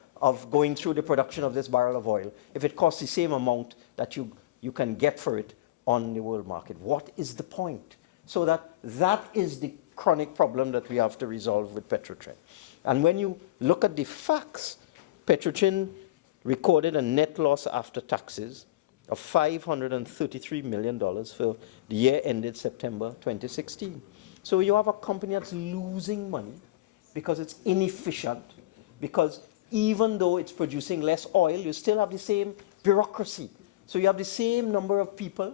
going through the production of this barrel of oil if it costs the same amount that you can get for it on the world market? What is the point? So that is the chronic problem that we have to resolve with Petrotrin. And when you look at the facts, Petrotrin recorded a net loss after taxes of $533 million for the year ended September 2016. So you have a company that's losing money because it's inefficient, because even though it's producing less oil, you still have the same bureaucracy. So you have the same number of people,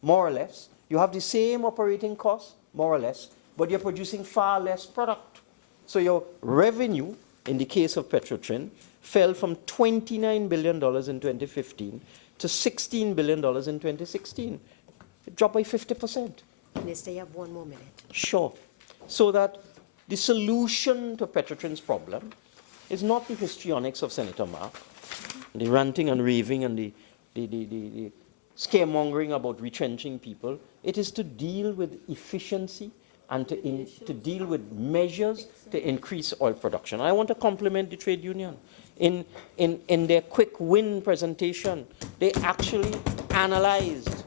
more or less. You have the same operating costs, more or less, but you're producing far less product. So your revenue, in the case of Petrotrin, fell from $29 billion in 2015 to $16 billion in 2016. It dropped by 50%. Minister, you have 1 more minute. Sure. So that the solution to Petrotrin's problem is not the histrionics of Senator Mark, the ranting and raving and the scaremongering about retrenching people. It is to deal with efficiency and to deal with measures to increase oil production. I want to compliment the trade union. In their quick win presentation, they actually analyzed,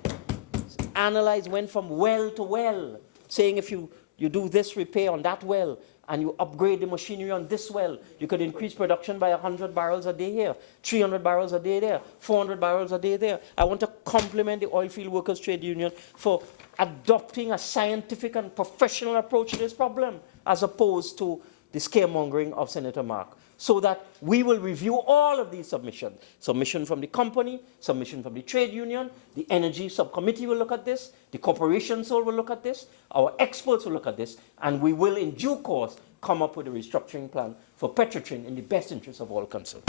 went from well to well, saying if you do this repair on that well and you upgrade the machinery on this well, you could increase production by 100 barrels a day here, 300 barrels a day there, 400 barrels a day there. I want to compliment the Oilfield Workers Trade Union for adopting a scientific and professional approach to this problem, as opposed to the scaremongering of Senator Mark, so that we will review all of these submissions. Submission from the company, submission from the trade union, the energy subcommittee will look at this, the corporation soul will look at this, our experts will look at this, and we will in due course come up with a restructuring plan for Petrotrin in the best interest of all concerned.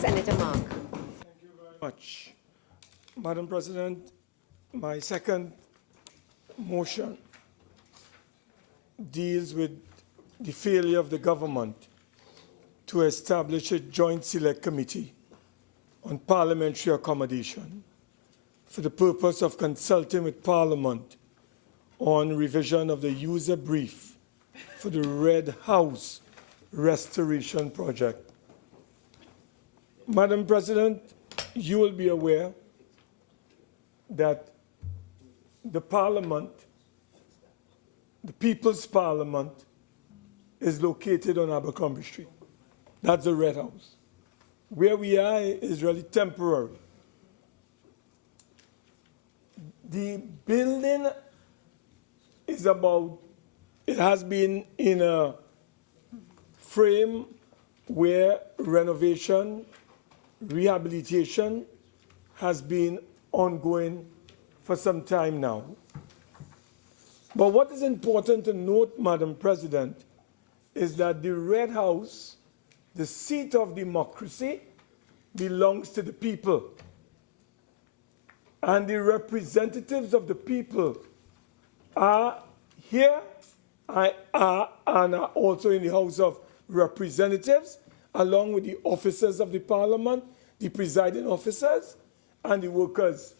Senator Mark. Thank you very much. Madam President, my second motion deals with the failure of the government to establish a joint select committee on parliamentary accommodation for the purpose of consulting with Parliament on revision of the user brief for the Red House restoration project. Madam President, you will be aware that the Parliament, the People's Parliament, is located on Abercrombie Street. That's the Red House. Where we are is really temporary. The building is it has been in a frame where renovation, rehabilitation has been ongoing for some time now. But what is important to note, Madam President, is that the Red House, the seat of democracy, belongs to the people. And the representatives of the people are here and are also in the House of Representatives, along with the officers of the Parliament, the presiding officers, and the workers.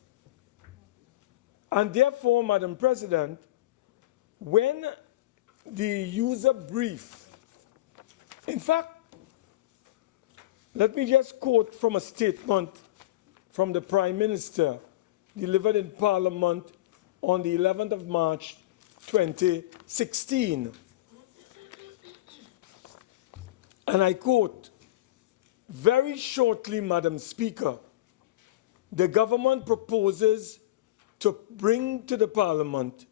And therefore, Madam President, when the user brief, in fact, let me just quote from a statement from the Prime Minister delivered in Parliament on the 11th of March 2016. And I quote, "Very shortly, Madam Speaker, the government proposes to bring to the Parliament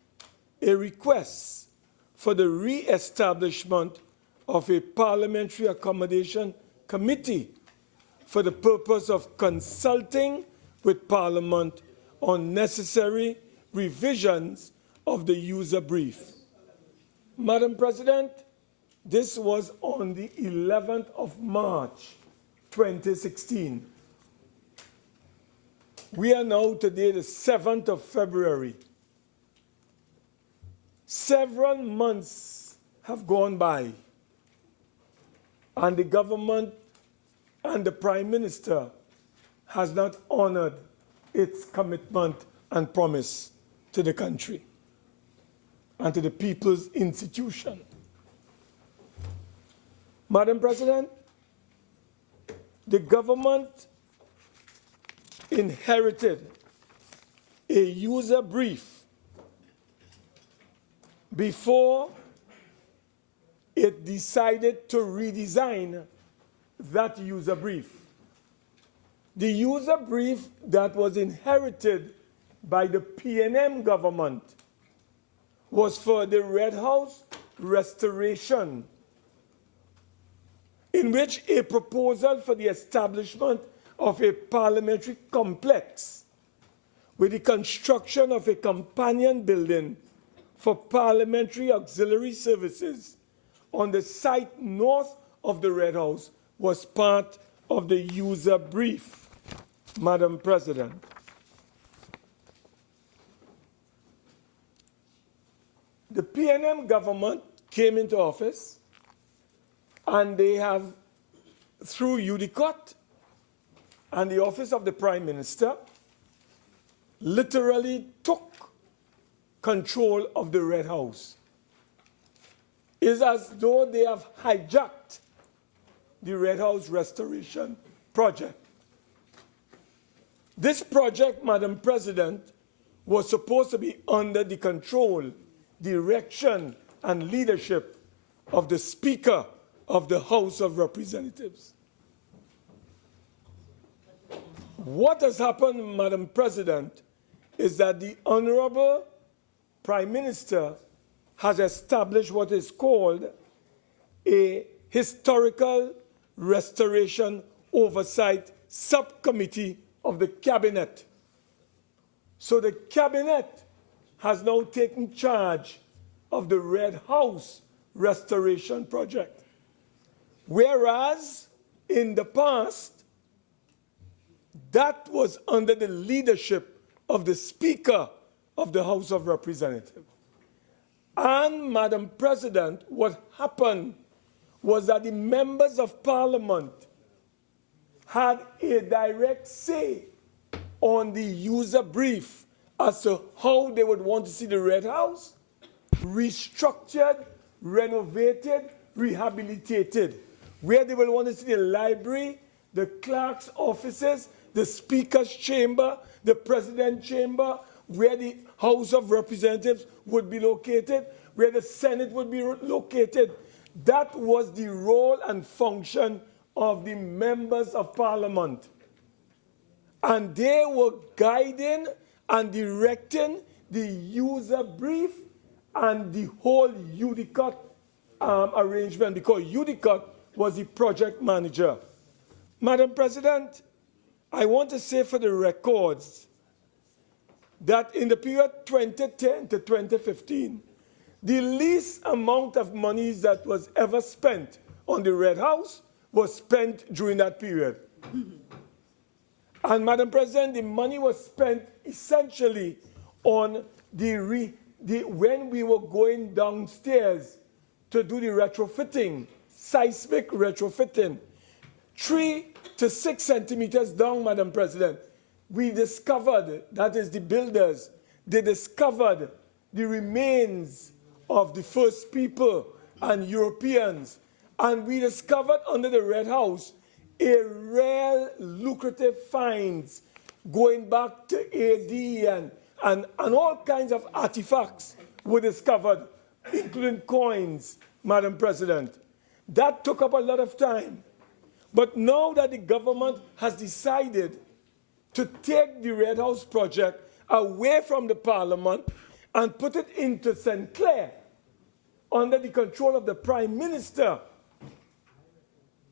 a request for the re-establishment of a parliamentary accommodation committee for the purpose of consulting with Parliament on necessary revisions of the user brief." Madam President, this was on the 11th of March, 2016. We are now today the 7th of February. Several months have gone by, and the government and the Prime Minister has not honored its commitment and promise to the country and to the people's institution. Madam President, the government inherited a user brief before it decided to redesign that user brief. The user brief that was inherited by the PNM government was for the Red House restoration, in which a proposal for the establishment of a parliamentary complex with the construction of a companion building for parliamentary auxiliary services on the site north of the Red House was part of the user brief, Madam President. The PNM government came into office, and they have, through UDICOT and the Office of the Prime Minister, literally took control of the Red House. It's as though they have hijacked the Red House restoration project. This project, Madam President, was supposed to be under the control, direction, and leadership of the Speaker of the House of Representatives. What has happened, Madam President, is that the Honorable Prime Minister has established what is called a Historical Restoration Oversight Subcommittee of the Cabinet. So the Cabinet has now taken charge of the Red House restoration project. Whereas in the past, that was under the leadership of the Speaker of the House of Representatives. And, Madam President, what happened was that the members of Parliament had a direct say on the user brief as to how they would want to see the Red House restructured, renovated, rehabilitated, where they will want to see the library, the clerk's offices, the Speaker's chamber, the President's chamber, where the House of Representatives would be located, where the Senate would be located. That was the role and function of the members of Parliament. And they were guiding and directing the user brief and the whole UDICOT arrangement, because UDICOT was the project manager. Madam President, I want to say for the records that in the period 2010 to 2015, the least amount of money that was ever spent on the Red House was spent during that period. And Madam President, the money was spent essentially on when we were going downstairs to do the retrofitting, seismic retrofitting, 3 to 6 centimeters down, Madam President, we discovered, that is the builders, they discovered the remains of the first people and Europeans. And we discovered under the Red House a rare lucrative finds going back to AD and all kinds of artifacts were discovered, including coins, Madam President. That took up a lot of time. But now that the government has decided to take the Red House project away from the Parliament and put it into St. Clair under the control of the Prime Minister,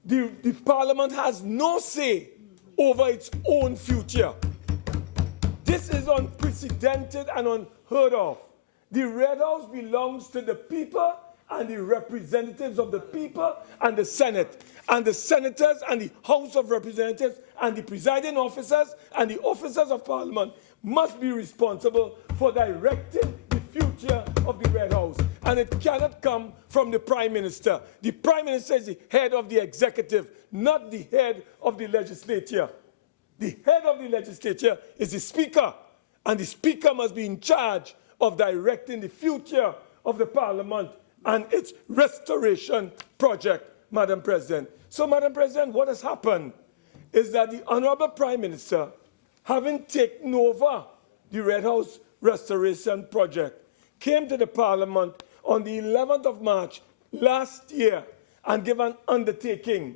the Parliament has no say over its own future. This is unprecedented and unheard of. The Red House belongs to the people and the representatives of the people and the Senate. And the senators and the House of Representatives and the presiding officers and the officers of Parliament must be responsible for directing the future of the Red House. And it cannot come from the Prime Minister. The Prime Minister is the head of the executive, not the head of the legislature. The head of the legislature is the Speaker, and the Speaker must be in charge of directing the future of the Parliament and its restoration project, Madam President. So, Madam President, what has happened is that the Honorable Prime Minister, having taken over the Red House restoration project, came to the Parliament on the 11th of March last year and gave an undertaking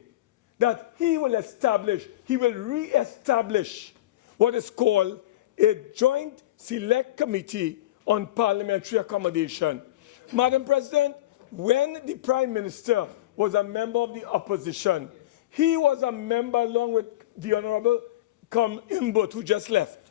that he will re-establish what is called a Joint Select Committee on Parliamentary Accommodation. Madam President, when the Prime Minister was a member of the opposition, he was a member along with the Honorable Imbut, who just left.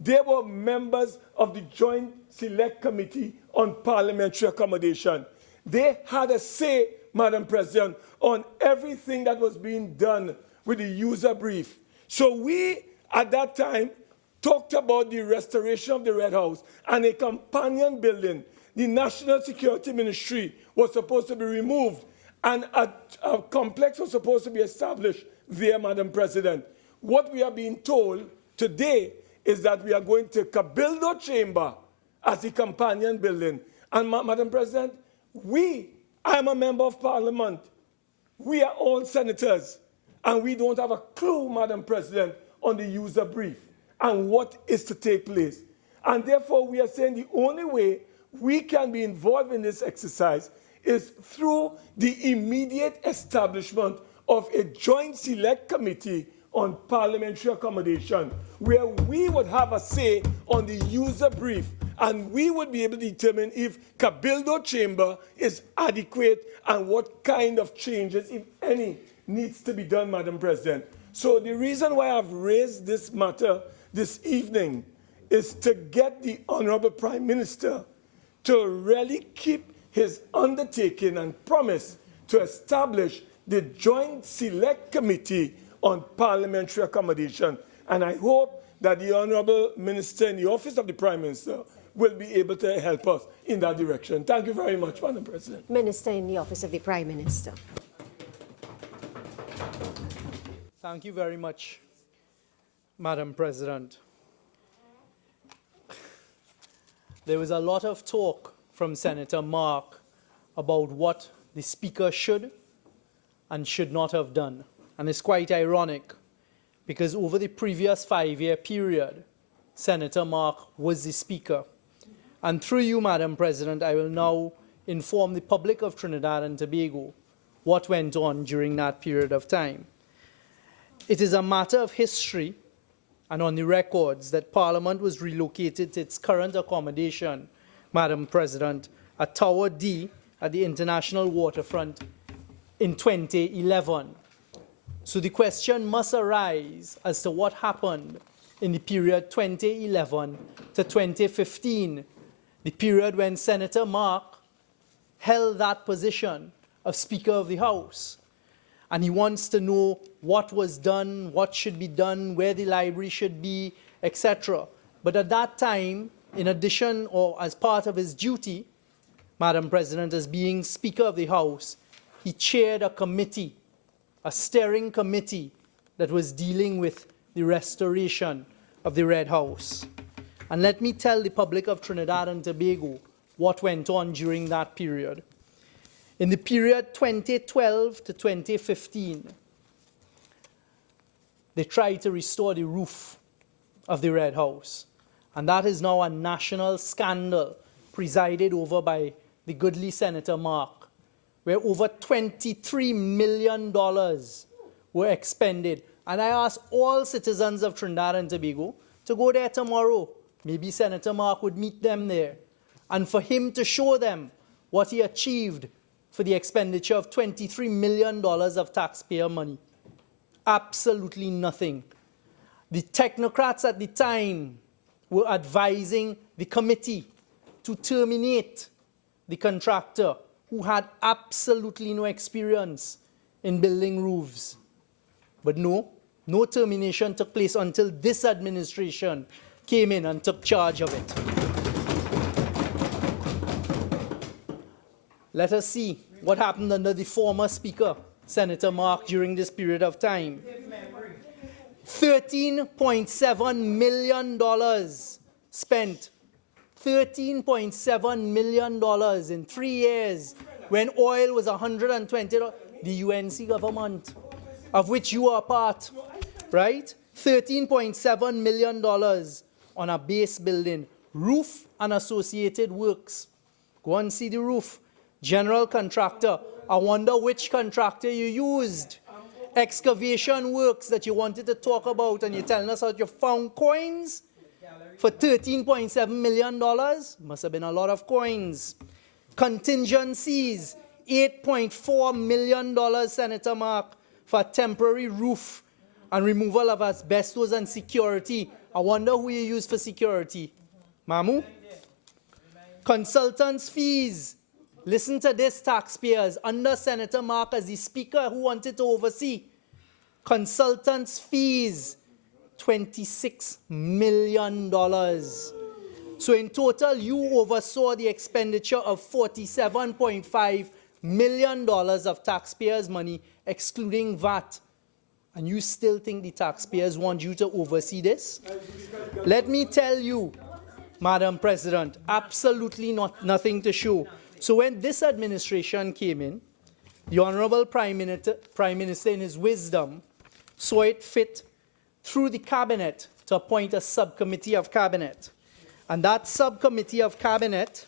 They were members of the Joint Select Committee on Parliamentary Accommodation. They had a say, Madam President, on everything that was being done with the user brief. So we, at that time, talked about the restoration of the Red House and a companion building. The National Security Ministry was supposed to be removed and a complex was supposed to be established there, Madam President. What we are being told today is that we are going to Cabildo Chamber as the companion building. And Madam President, I am a member of Parliament. We are all senators, and we don't have a clue, Madam President, on the user brief and what is to take place. And therefore, we are saying the only way we can be involved in this exercise is through the immediate establishment of a Joint Select Committee on Parliamentary Accommodation, where we would have a say on the user brief, and we would be able to determine if Cabildo Chamber is adequate and what kind of changes, if any, needs to be done, Madam President. So the reason why I've raised this matter this evening is to get the Honorable Prime Minister to really keep his undertaking and promise to establish the Joint Select Committee on Parliamentary Accommodation. And I hope that the Honorable Minister in the Office of the Prime Minister will be able to help us in that direction. Thank you very much, Madam President. Minister in the Office of the Prime Minister. Thank you very much, Madam President. There was a lot of talk from Senator Mark about what the Speaker should and should not have done. And it's quite ironic because over the previous 5-year period, Senator Mark was the Speaker. And through you, Madam President, I will now inform the public of Trinidad and Tobago what went on during that period of time. It is a matter of history and on the records that Parliament was relocated to its current accommodation, Madam President, at Tower D at the International Waterfront in 2011. So the question must arise as to what happened in the period 2011 to 2015, the period when Senator Mark held that position of Speaker of the House. And he wants to know what was done, what should be done, where the library should be, etc. But at that time, in addition or as part of his duty, Madam President, as being Speaker of the House, he chaired a committee, a steering committee that was dealing with the restoration of the Red House. And let me tell the public of Trinidad and Tobago what went on during that period. In the period 2012 to 2015, they tried to restore the roof of the Red House. And that is now a national scandal presided over by the goodly Senator Mark, where over $23 million were expended. And I ask all citizens of Trinidad and Tobago to go there tomorrow. Maybe Senator Mark would meet them there. And for him to show them what he achieved for the expenditure of $23 million of taxpayer money. Absolutely nothing. The technocrats at the time were advising the committee to terminate the contractor who had absolutely no experience in building roofs. But no termination took place until this administration came in and took charge of it. Let us see what happened under the former Speaker, Senator Mark, during this period of time. $13.7 million spent. $13.7 million in 3 years when oil was $120. The UNC government, of which you are part, right? $13.7 million on a base building, roof and associated works. Go and see the roof. General contractor, I wonder which contractor you used. Excavation works that you wanted to talk about, and you're telling us that you found coins for $13.7 million. Must have been a lot of coins. Contingencies, $8.4 million, Senator Mark, for temporary roof and removal of asbestos and security. I wonder who you used for security. Mamu? Consultants' fees. Listen to this, taxpayers. Under Senator Mark as the Speaker who wanted to oversee. Consultants' fees, $26 million. So in total, you oversaw the expenditure of $47.5 million of taxpayers' money, excluding VAT. And you still think the taxpayers want you to oversee this? Let me tell you, Madam President, absolutely nothing to show. So when this administration came in, the Honorable Prime Minister in his wisdom saw it fit through the Cabinet to appoint a subcommittee of Cabinet. And that subcommittee of Cabinet,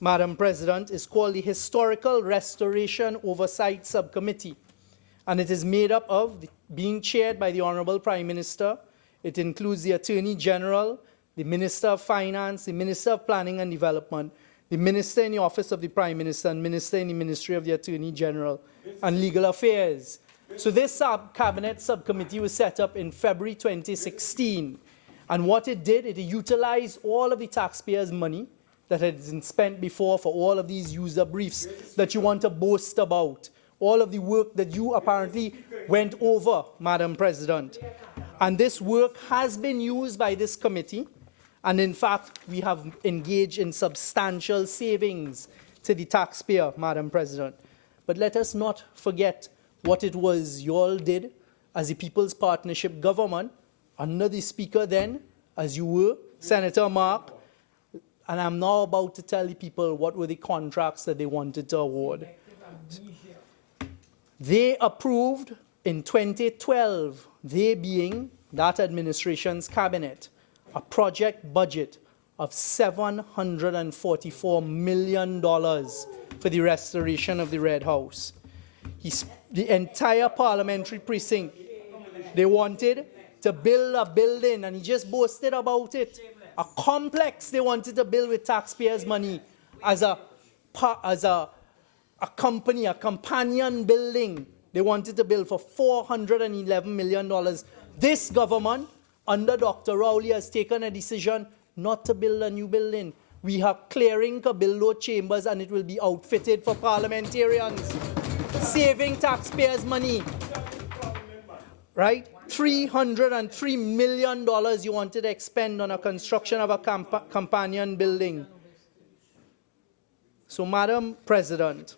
Madam President, is called the Historical Restoration Oversight Subcommittee. And it is made up of, being chaired by the Honorable Prime Minister. It includes the Attorney General, the Minister of Finance, the Minister of Planning and Development, the Minister in the Office of the Prime Minister, and Minister in the Ministry of the Attorney General and Legal Affairs. So this Cabinet Subcommittee was set up in February 2016. And what it did, it utilized all of the taxpayers' money that had been spent before for all of these user briefs that you want to boast about. All of the work that you apparently went over, Madam President. And this work has been used by this committee. And in fact, we have engaged in substantial savings to the taxpayer, Madam President. But let us not forget what it was you all did as the People's Partnership Government, under the Speaker then, as you were, Senator Mark. And I'm now about to tell the people what were the contracts that they wanted to award. They approved in 2012, they being that administration's cabinet, a project budget of $744 million for the restoration of the Red House. The entire parliamentary precinct, they wanted to build a building, and he just boasted about it. A complex they wanted to build with taxpayers' money as a company, a companion building. They wanted to build for $411 million. This government, under Dr. Rowley, has taken a decision not to build a new building. We are clearing Cabildo chambers, and it will be outfitted for parliamentarians, saving taxpayers' money. Right? $303 million you wanted to expend on a construction of a companion building. So, Madam President,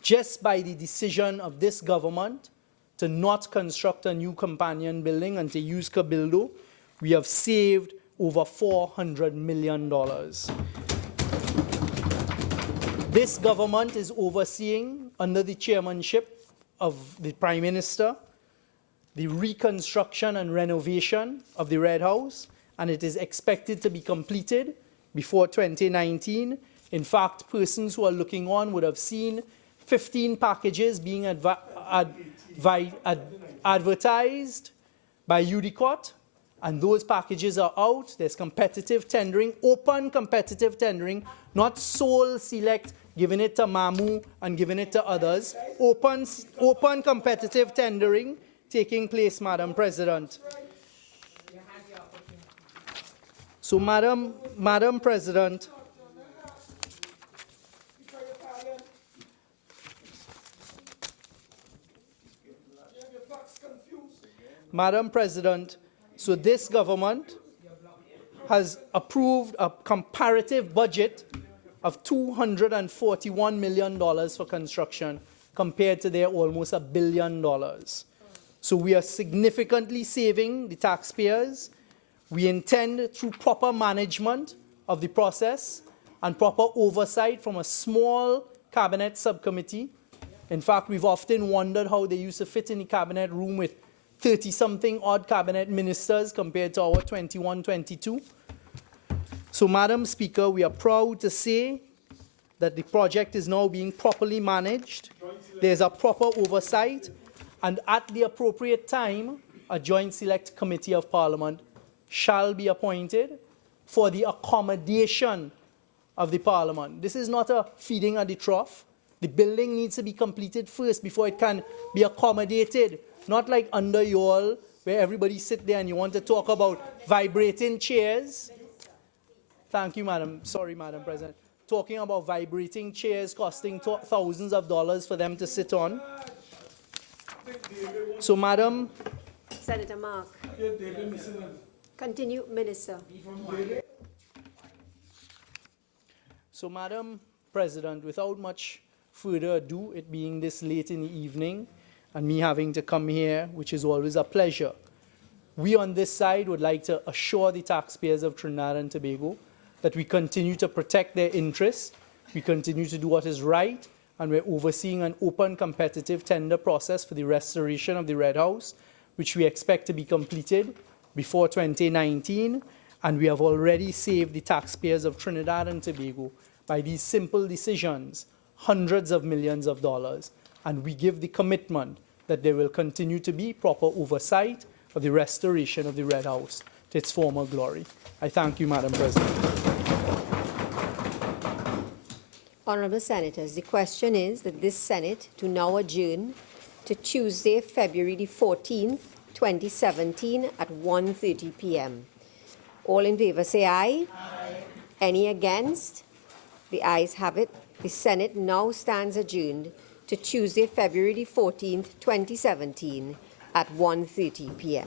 just by the decision of this government to not construct a new companion building and to use Cabildo, we have saved over $400 million. This government is overseeing, under the chairmanship of the Prime Minister, the reconstruction and renovation of the Red House, and it is expected to be completed before 2019. In fact, persons who are looking on would have seen 15 packages being advertised by UDCOT, and those packages are out. There's competitive tendering, open competitive tendering, not sole select, giving it to Mamu and giving it to others. Open competitive tendering taking place, Madam President. So, Madam President, Madam President, so this government has approved a comparative budget of $241 million for construction compared to their almost $1 billion. So we are significantly saving the taxpayers. We intend, through proper management of the process and proper oversight from a small cabinet subcommittee. In fact, we've often wondered how they used to fit in the cabinet room with 30-something odd cabinet ministers compared to our 21, 22. So, Madam Speaker, we are proud to say that the project is now being properly managed. There's a proper oversight, and at the appropriate time, a joint select committee of Parliament shall be appointed for the accommodation of the Parliament. This is not a feeding at the trough. The building needs to be completed first before it can be accommodated. Not like under y'all, where everybody sit there and you want to talk about vibrating chairs. Thank you, Madam. Sorry, Madam President. Talking about vibrating chairs costing thousands of dollars for them to sit on. So, Madam. Senator Mark. Continue, Minister. So, Madam President, without much further ado, it being this late in the evening, and me having to come here, which is always a pleasure, we on this side would like to assure the taxpayers of Trinidad and Tobago that we continue to protect their interests, we continue to do what is right, and we're overseeing an open, competitive tender process for the restoration of the Red House, which we expect to be completed before 2019, and we have already saved the taxpayers of Trinidad and Tobago by these simple decisions hundreds of millions of dollars, and we give the commitment that there will continue to be proper oversight of the restoration of the Red House to its former glory. I thank you, Madam President. Honourable Senators, the question is that this Senate to now adjourn to Tuesday, February the 14th, 2017 at 1:30 p.m. All in favour say aye. Aye. Any against? The ayes have it. The Senate now stands adjourned to Tuesday, February the 14th, 2017 at 1:30 p.m.